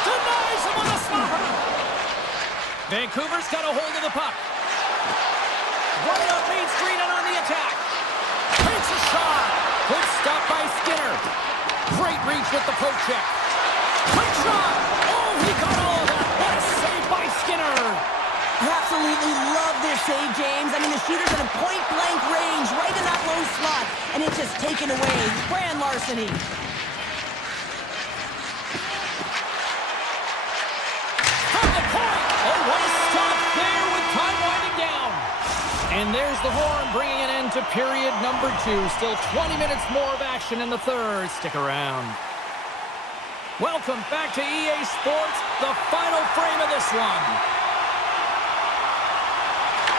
Denies him with a stopper. Vancouver's got a hold of the puck. Running up Main Street and on the attack. Takes a shot. Good stop by Skinner. Great reach with the poke check. Quick shot. Oh, he got all of that. What a save by Skinner. I absolutely love this save, James. I mean, the shooter's in a point-blank range, right in that low slot, and it's just taken away. Grand larceny. From the point. Oh, what a stop there with time winding down. And there's the horn bringing an end to period number 2. Still 20 minutes more of action in the third. Stick around. Welcome back to EA Sports, the final frame of this one.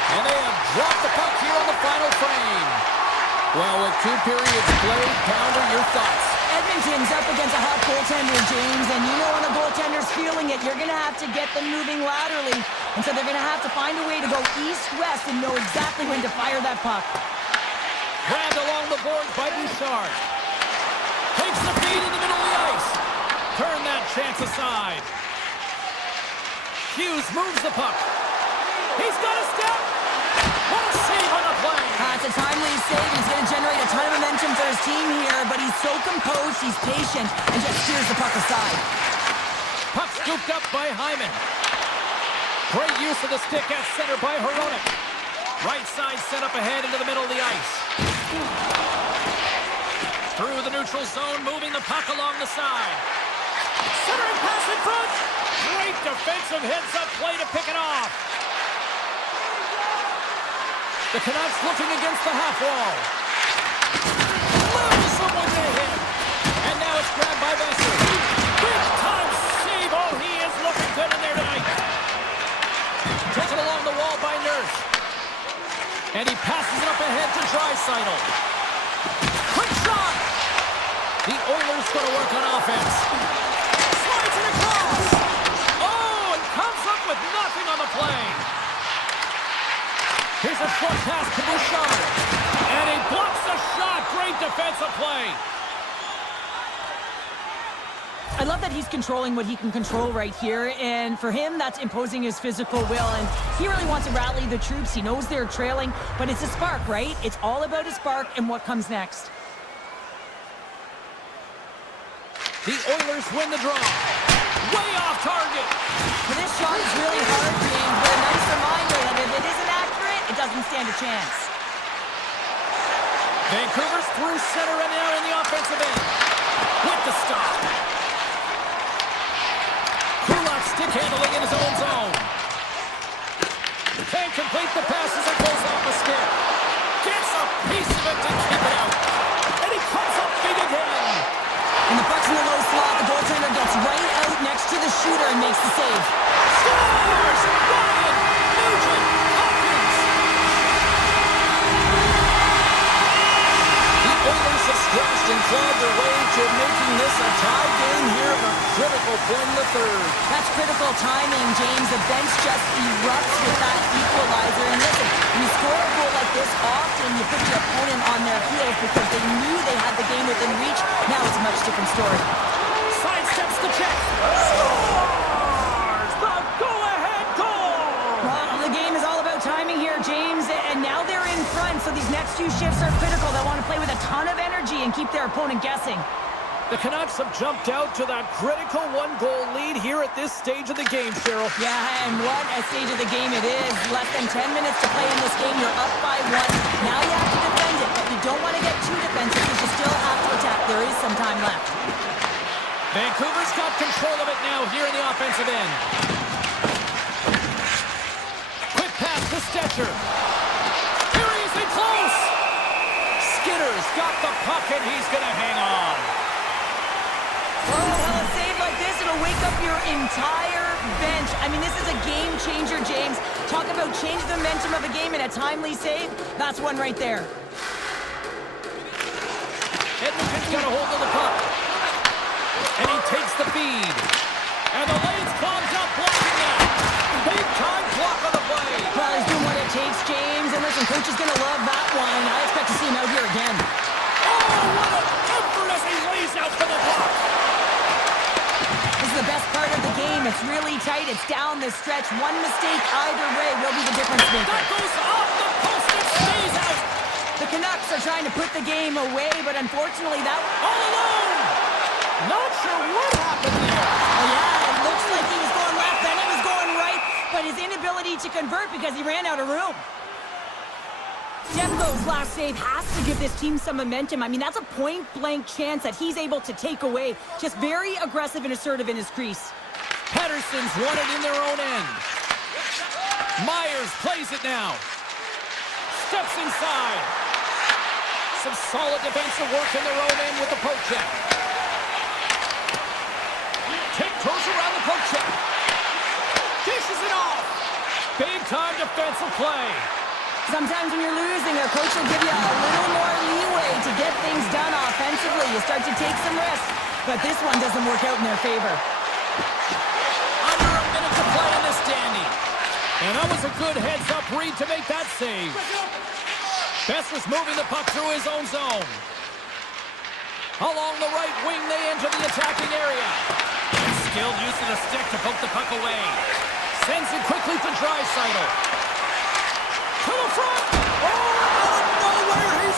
And they have dropped the puck here on the final frame. Well, with 2 periods played, Pounder, your thoughts? Edmonton's up against a hot goaltender, James, and you know when a goaltender's feeling it, you're going to have to get them moving laterally. And so they're going to have to find a way to go east-west and know exactly when to fire that puck. Grabbed along the boards by Bouchard. Takes the feed in the middle of the ice. Turn that chance aside. Hughes moves the puck. He's got a step. What a save on the play. It's a timely big save. He's going to generate a ton of momentum for his team here, but he's so composed, he's patient, and just steers the puck aside. Puck scooped up by Hyman. Great use of the stick at center by Hronek. Right side set up ahead into the middle of the ice. Through the neutral zone, moving the puck along the side. Centering pass in front. Great defensive heads-up play to pick it off. The Canucks looking against the half wall. Loses someone to hit. And now it's grabbed by Besser. Big time save. Oh, he is looking good in there tonight. Taken along the wall by Nurse. And he passes it up ahead to Draisaitl. Quick shot. The Oilers going to work on offense. Slides it across. Oh, and comes up with nothing on the play. Here's a short pass to Bouchard. And he blocks the shot. Great defensive play. I love that he's controlling what he can control right here, and for him, that's imposing his physical will, and he really wants to rally the troops. He knows they're trailing, but it's a spark, right? It's all about a spark and what comes next. The Oilers win the draw. Way off target. But this shot is really hard, James, but a nice reminder that if it isn't accurate, it doesn't stand a chance. Vancouver's through center and now in the offensive end. With the stop. Stick handling in his own zone. Can't complete the pass as it goes off the stick. Gets a piece of it to keep it out. And he comes up big again. And the puck's in the low slot. The goaltender gets right out next to the shooter and makes the save. Scores! Ryan Nugent Hopkins. The Oilers have scratched and clawed their way to making this a tie game here at a critical point in the third. That's critical timing, James. The bench just erupts with that equalizer. And listen, when you score a goal like this, often you put your opponent on their heels because they knew they had the game within reach. Now it's a much different story. Sidesteps the check. Scores! The go-ahead goal! Well, the game is all about timing here, James. And now they're in front, so these next few shifts are critical. They want to play with a ton of energy and keep their opponent guessing. The Canucks have jumped out to that critical one-goal lead here at this stage of the game, Cheryl. Yeah, and what a stage of the game it is. Less than 10 minutes to play in this game. You're up by 1. Now you have to defend it, but you don't want to get too defensive because you still have to attack. There is some time left. Vancouver's got control of it now here in the offensive end. Quick pass to Stetcher. Here he is in close. Skinner's got the puck and he's going to hang on. Oh, well, a save like this, it'll wake up your entire bench. I mean, this is a game changer, James. Talk about change the momentum of a game in a timely save. That's one right there. Edmonton's got a hold of the puck. And he takes the feed. And the lane's clogged up, blocking that. Big time block on the play. Well, he's doing what it takes, James. And listen, coach is going to love that one. I expect to see him out here again. Oh, what an effort as he lays out for the block. This is the best part of the game. It's really tight. It's down the stretch. One mistake either way will be the difference maker. That goes off the post and stays out. The Canucks are trying to put the game away, but unfortunately that... All alone. Not sure what happened there. Oh, yeah, it looks like he was going left, then he was going right, but his inability to convert because he ran out of room. Demko's last save has to give this team some momentum. I mean, that's a point-blank chance that he's able to take away. Just very aggressive and assertive in his crease. Patterson's won it in their own end. Myers plays it now. Steps inside. Some solid defensive work in their own end with the poke check. Tiptoes around the poke check. Dishes it off. Big-time defensive play. Sometimes when you're losing, a coach will give you a little more leeway to get things done offensively. You start to take some risks, but this one doesn't work out in their favor. Under a minute to play in this dandy. And that was a good heads-up read to make that save. Besser's moving the puck through his own zone. Along the right wing, they enter the attacking area. And skilled use of the stick to poke the puck away. Sends it quickly to Draisaitl. To the front! Oh, out of nowhere, he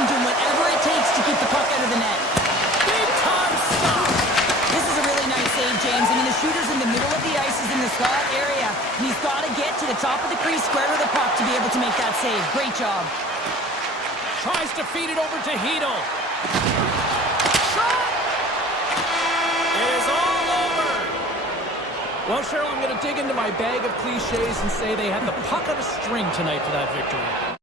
and doing whatever it takes to keep the puck out of the net. Big time stop. This is a really nice save, James. I mean, the shooter's in the middle of the ice, is in the slot area. And he's got to get to the top of the crease, square with the puck to be able to make that save. Great job. Tries to feed it over to Hedel. Shot! It is all over. Well, Cheryl, I'm going to dig into my bag of cliches and say they had the puck on a string tonight for that victory.